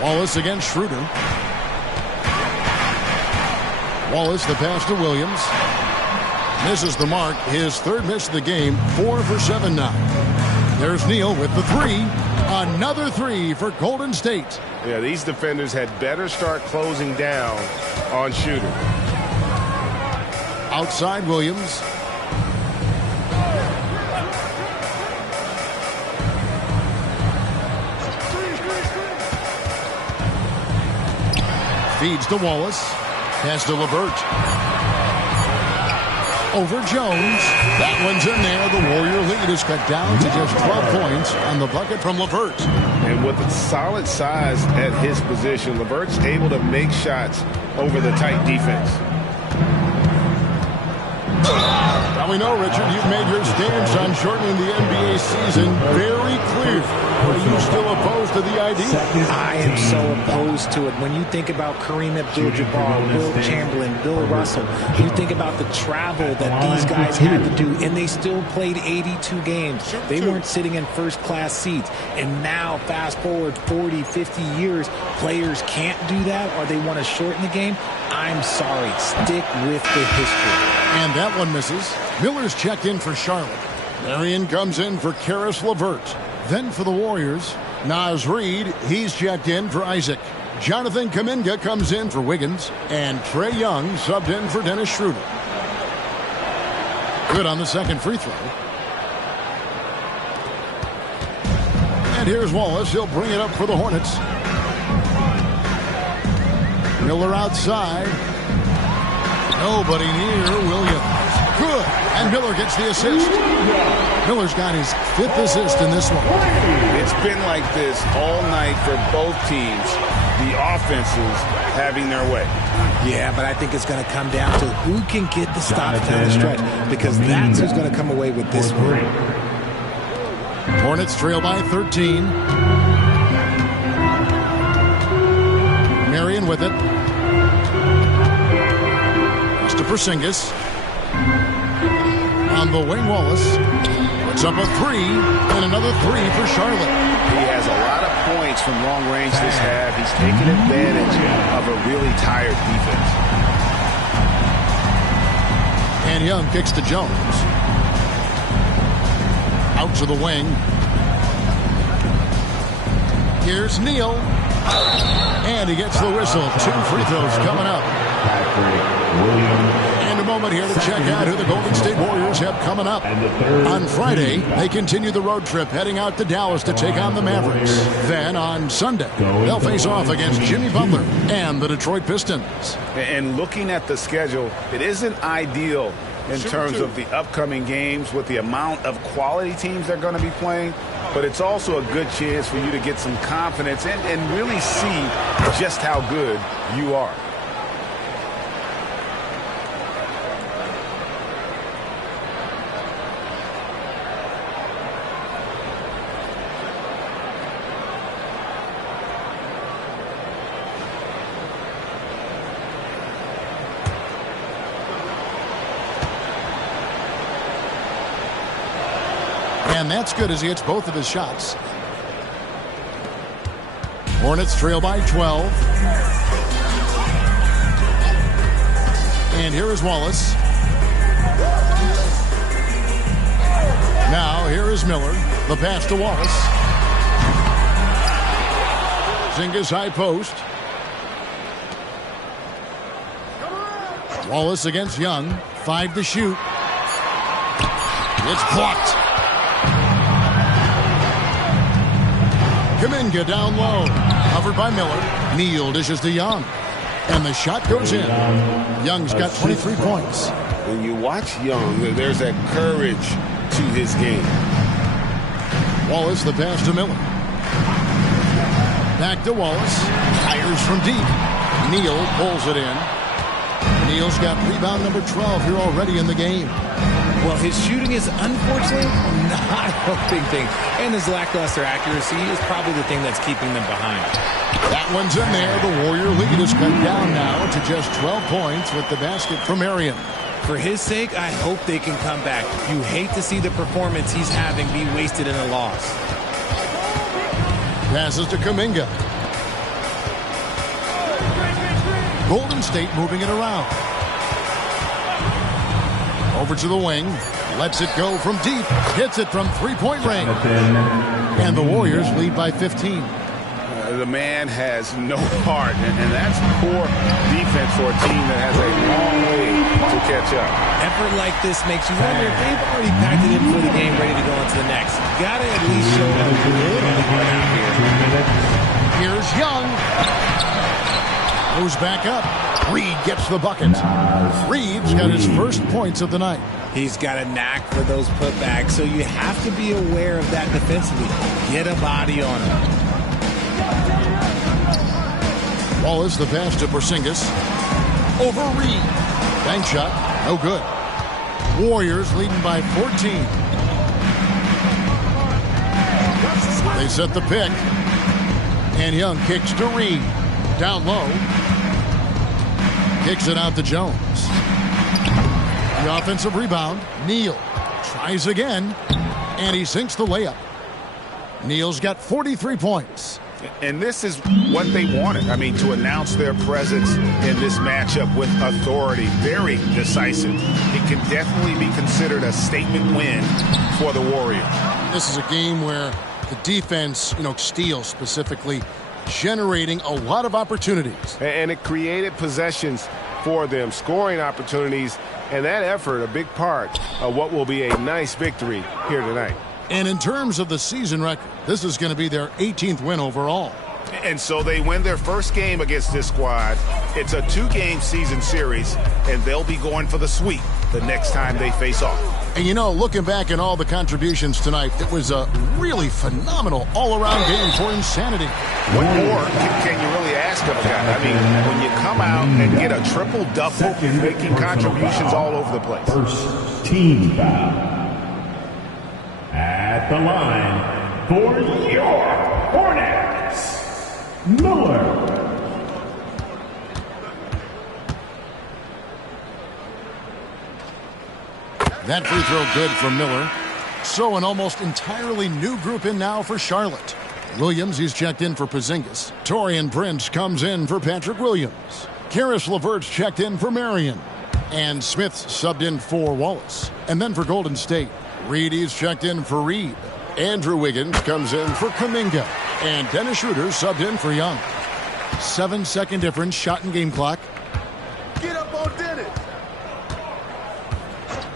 Wallace against Schroeder. Wallace the pass to Williams. Misses the mark. His 3rd miss of the game. 4 for 7 now. There's Neal with the 3. Another 3 for Golden State. Yeah, these defenders had better start closing down on Schroeder. Outside Williams. Feeds to Wallace. Pass to LeVert. Over Jones. That one's in there. The Warrior lead is cut down to just 12 points on the bucket from LeVert. And with a solid size at his position, LeVert's able to make shots over the tight defense. Now we know, Richard, you've made your stance on shortening the NBA season very clear. Are you still opposed to the idea? I am so opposed to it. When you think about Kareem Abdul-Jabbar, Will Chamberlain, Bill Russell, you think about the travel that these guys had to do, and they still played 82 games. They weren't sitting in first-class seats. And now, fast forward 40, 50 years, players can't do that, or they want to shorten the game. I'm sorry. Stick with the history. And that one misses. Miller's checked in for Charlotte. Marion comes in for Karis LeVert. Then for the Warriors, Naz Reid, he's checked in for Isaac. Jonathan Kuminga comes in for Wiggins. And Trae Young subbed in for Dennis Schroeder. Good on the second free throw. And here's Wallace. He'll bring it up for the Hornets. Miller outside. Nobody near Williams. Good. And Miller gets the assist. Miller's got his 5th assist in this one. It's been like this all night for both teams. The offenses having their way. Yeah, but I think it's going to come down to who can get the stops down the stretch, because that's who's going to come away with this one. Hornets trail by 13. Marion with it. Pass to Porzingis. On the wing, Wallace puts up a 3 and another 3 for Charlotte. He has a lot of points from long range this half. He's taking advantage of a really tired defense. And Young kicks to Jones. Out to the wing. Here's Neal. And he gets the whistle. 2 free throws coming up. And a moment here to check out who the Golden State Warriors have coming up. On Friday, they continue the road trip heading out to Dallas to take on the Mavericks. Then on Sunday, they'll face off against Jimmy Butler and the Detroit Pistons. And looking at the schedule, it isn't ideal in terms of the upcoming games with the amount of quality teams they're going to be playing, but it's also a good chance for you to get some confidence and really see just how good you are. And that's good as he hits both of his shots. Hornets trail by 12. And here is Wallace. Now here is Miller. The pass to Wallace. Porzingis high post. Wallace against Young. 5 to shoot. It's blocked. Kuminga down low. Covered by Miller. Neal dishes to Young. And the shot goes in. Young's got 23 points. When you watch Young, there's that courage to his game. Wallace, the pass to Miller. Back to Wallace. Fires from deep. Neal pulls it in. Neal's got rebound number 12 here already in the game. Well, his shooting is unfortunately not helping things. And his lackluster accuracy is probably the thing that's keeping them behind. That one's in there. The Warrior lead is cut down now to just 12 points with the basket from Marion. For his sake, I hope they can come back. You hate to see the performance he's having be wasted in a loss. Passes to Kuminga. Golden State moving it around. Over to the wing. Lets it go from deep. Hits it from three-point range. And the Warriors lead by 15. The man has no heart, and that's poor defense for a team that has a long way to catch up. Effort like this makes you wonder if they've already packed it in for the game, ready to go into the next. Got to at least show them a little heart out here. Here's Young. Goes back up. Reid gets the bucket. Reid's got his first points of the night. He's got a knack for those putbacks, so you have to be aware of that defensively. Get a body on him. Wallace, the pass to Porzingis. Over Reid. Bank shot. No good. Warriors leading by 14. They set the pick. And Young kicks to Reid. Down low. Kicks it out to Jones. The offensive rebound. Neal tries again. And he sinks the layup. Neal's got 43 points. And this is what they wanted. I mean, to announce their presence in this matchup with authority, very decisive. It can definitely be considered a statement win for the Warriors. This is a game where the defense, steals specifically, generating a lot of opportunities. And it created possessions for them, scoring opportunities, and that effort, a big part of what will be a nice victory here tonight. And in terms of the season record, this is going to be their 18th win overall. And so they win their first game against this squad. It's a 2-game season series, and they'll be going for the sweep the next time they face off. And looking back at all the contributions tonight, it was a really phenomenal all-around game for insanity. What more can you really ask of a guy? I mean, when you come out and get a triple-double, making contributions all over the place. First team foul. At the line for your Hornets, Miller. That free throw good from Miller. So an almost entirely new group in now for Charlotte. Williams, he's checked in for Porzingis. Taurean Prince comes in for Patrick Williams. Karis LeVert's checked in for Marion. And Smith's subbed in for Wallace. And then for Golden State, Reedy's checked in for Reed. Andrew Wiggins comes in for Kuminga. And Dennis Schroeder subbed in for Young. 7-second difference, shot and game clock. Get up on Dennis.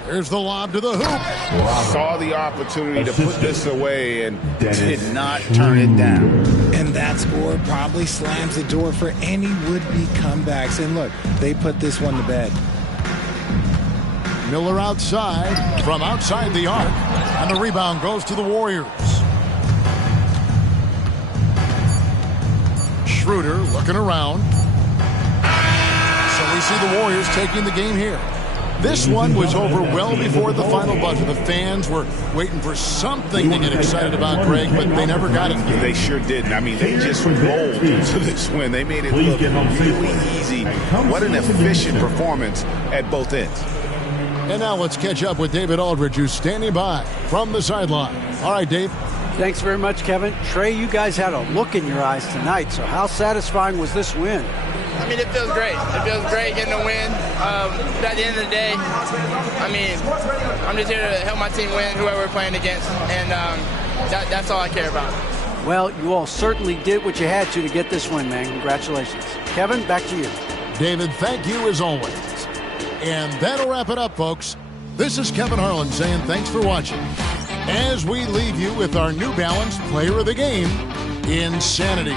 There's the lob to the hoop. Saw the opportunity to put this away and did not turn it down. And that score probably slams the door for any would-be comebacks. And look, they put this one to bed. Miller outside, from outside the arc, and the rebound goes to the Warriors. Schroeder looking around. So we see the Warriors taking the game here. This one was over well before the final buzzer. The fans were waiting for something to get excited about, Greg, but they never got it. They sure didn't. I mean, they just rolled into this win. They made it look really easy. What an efficient performance at both ends. And now let's catch up with David Aldridge, who's standing by from the sideline. All right, Dave. Thanks very much, Kevin. Trey, you guys had a look in your eyes tonight, so how satisfying was this win? I mean, it feels great. It feels great getting a win. But at the end of the day, I mean, I'm just here to help my team win, whoever we're playing against, and that's all I care about. Well, you all certainly did what you had to get this win, man. Congratulations. Kevin, back to you. David, thank you as always. And that'll wrap it up, folks. This is Kevin Harlan saying thanks for watching as we leave you with our New Balance Player of the Game, Insanity.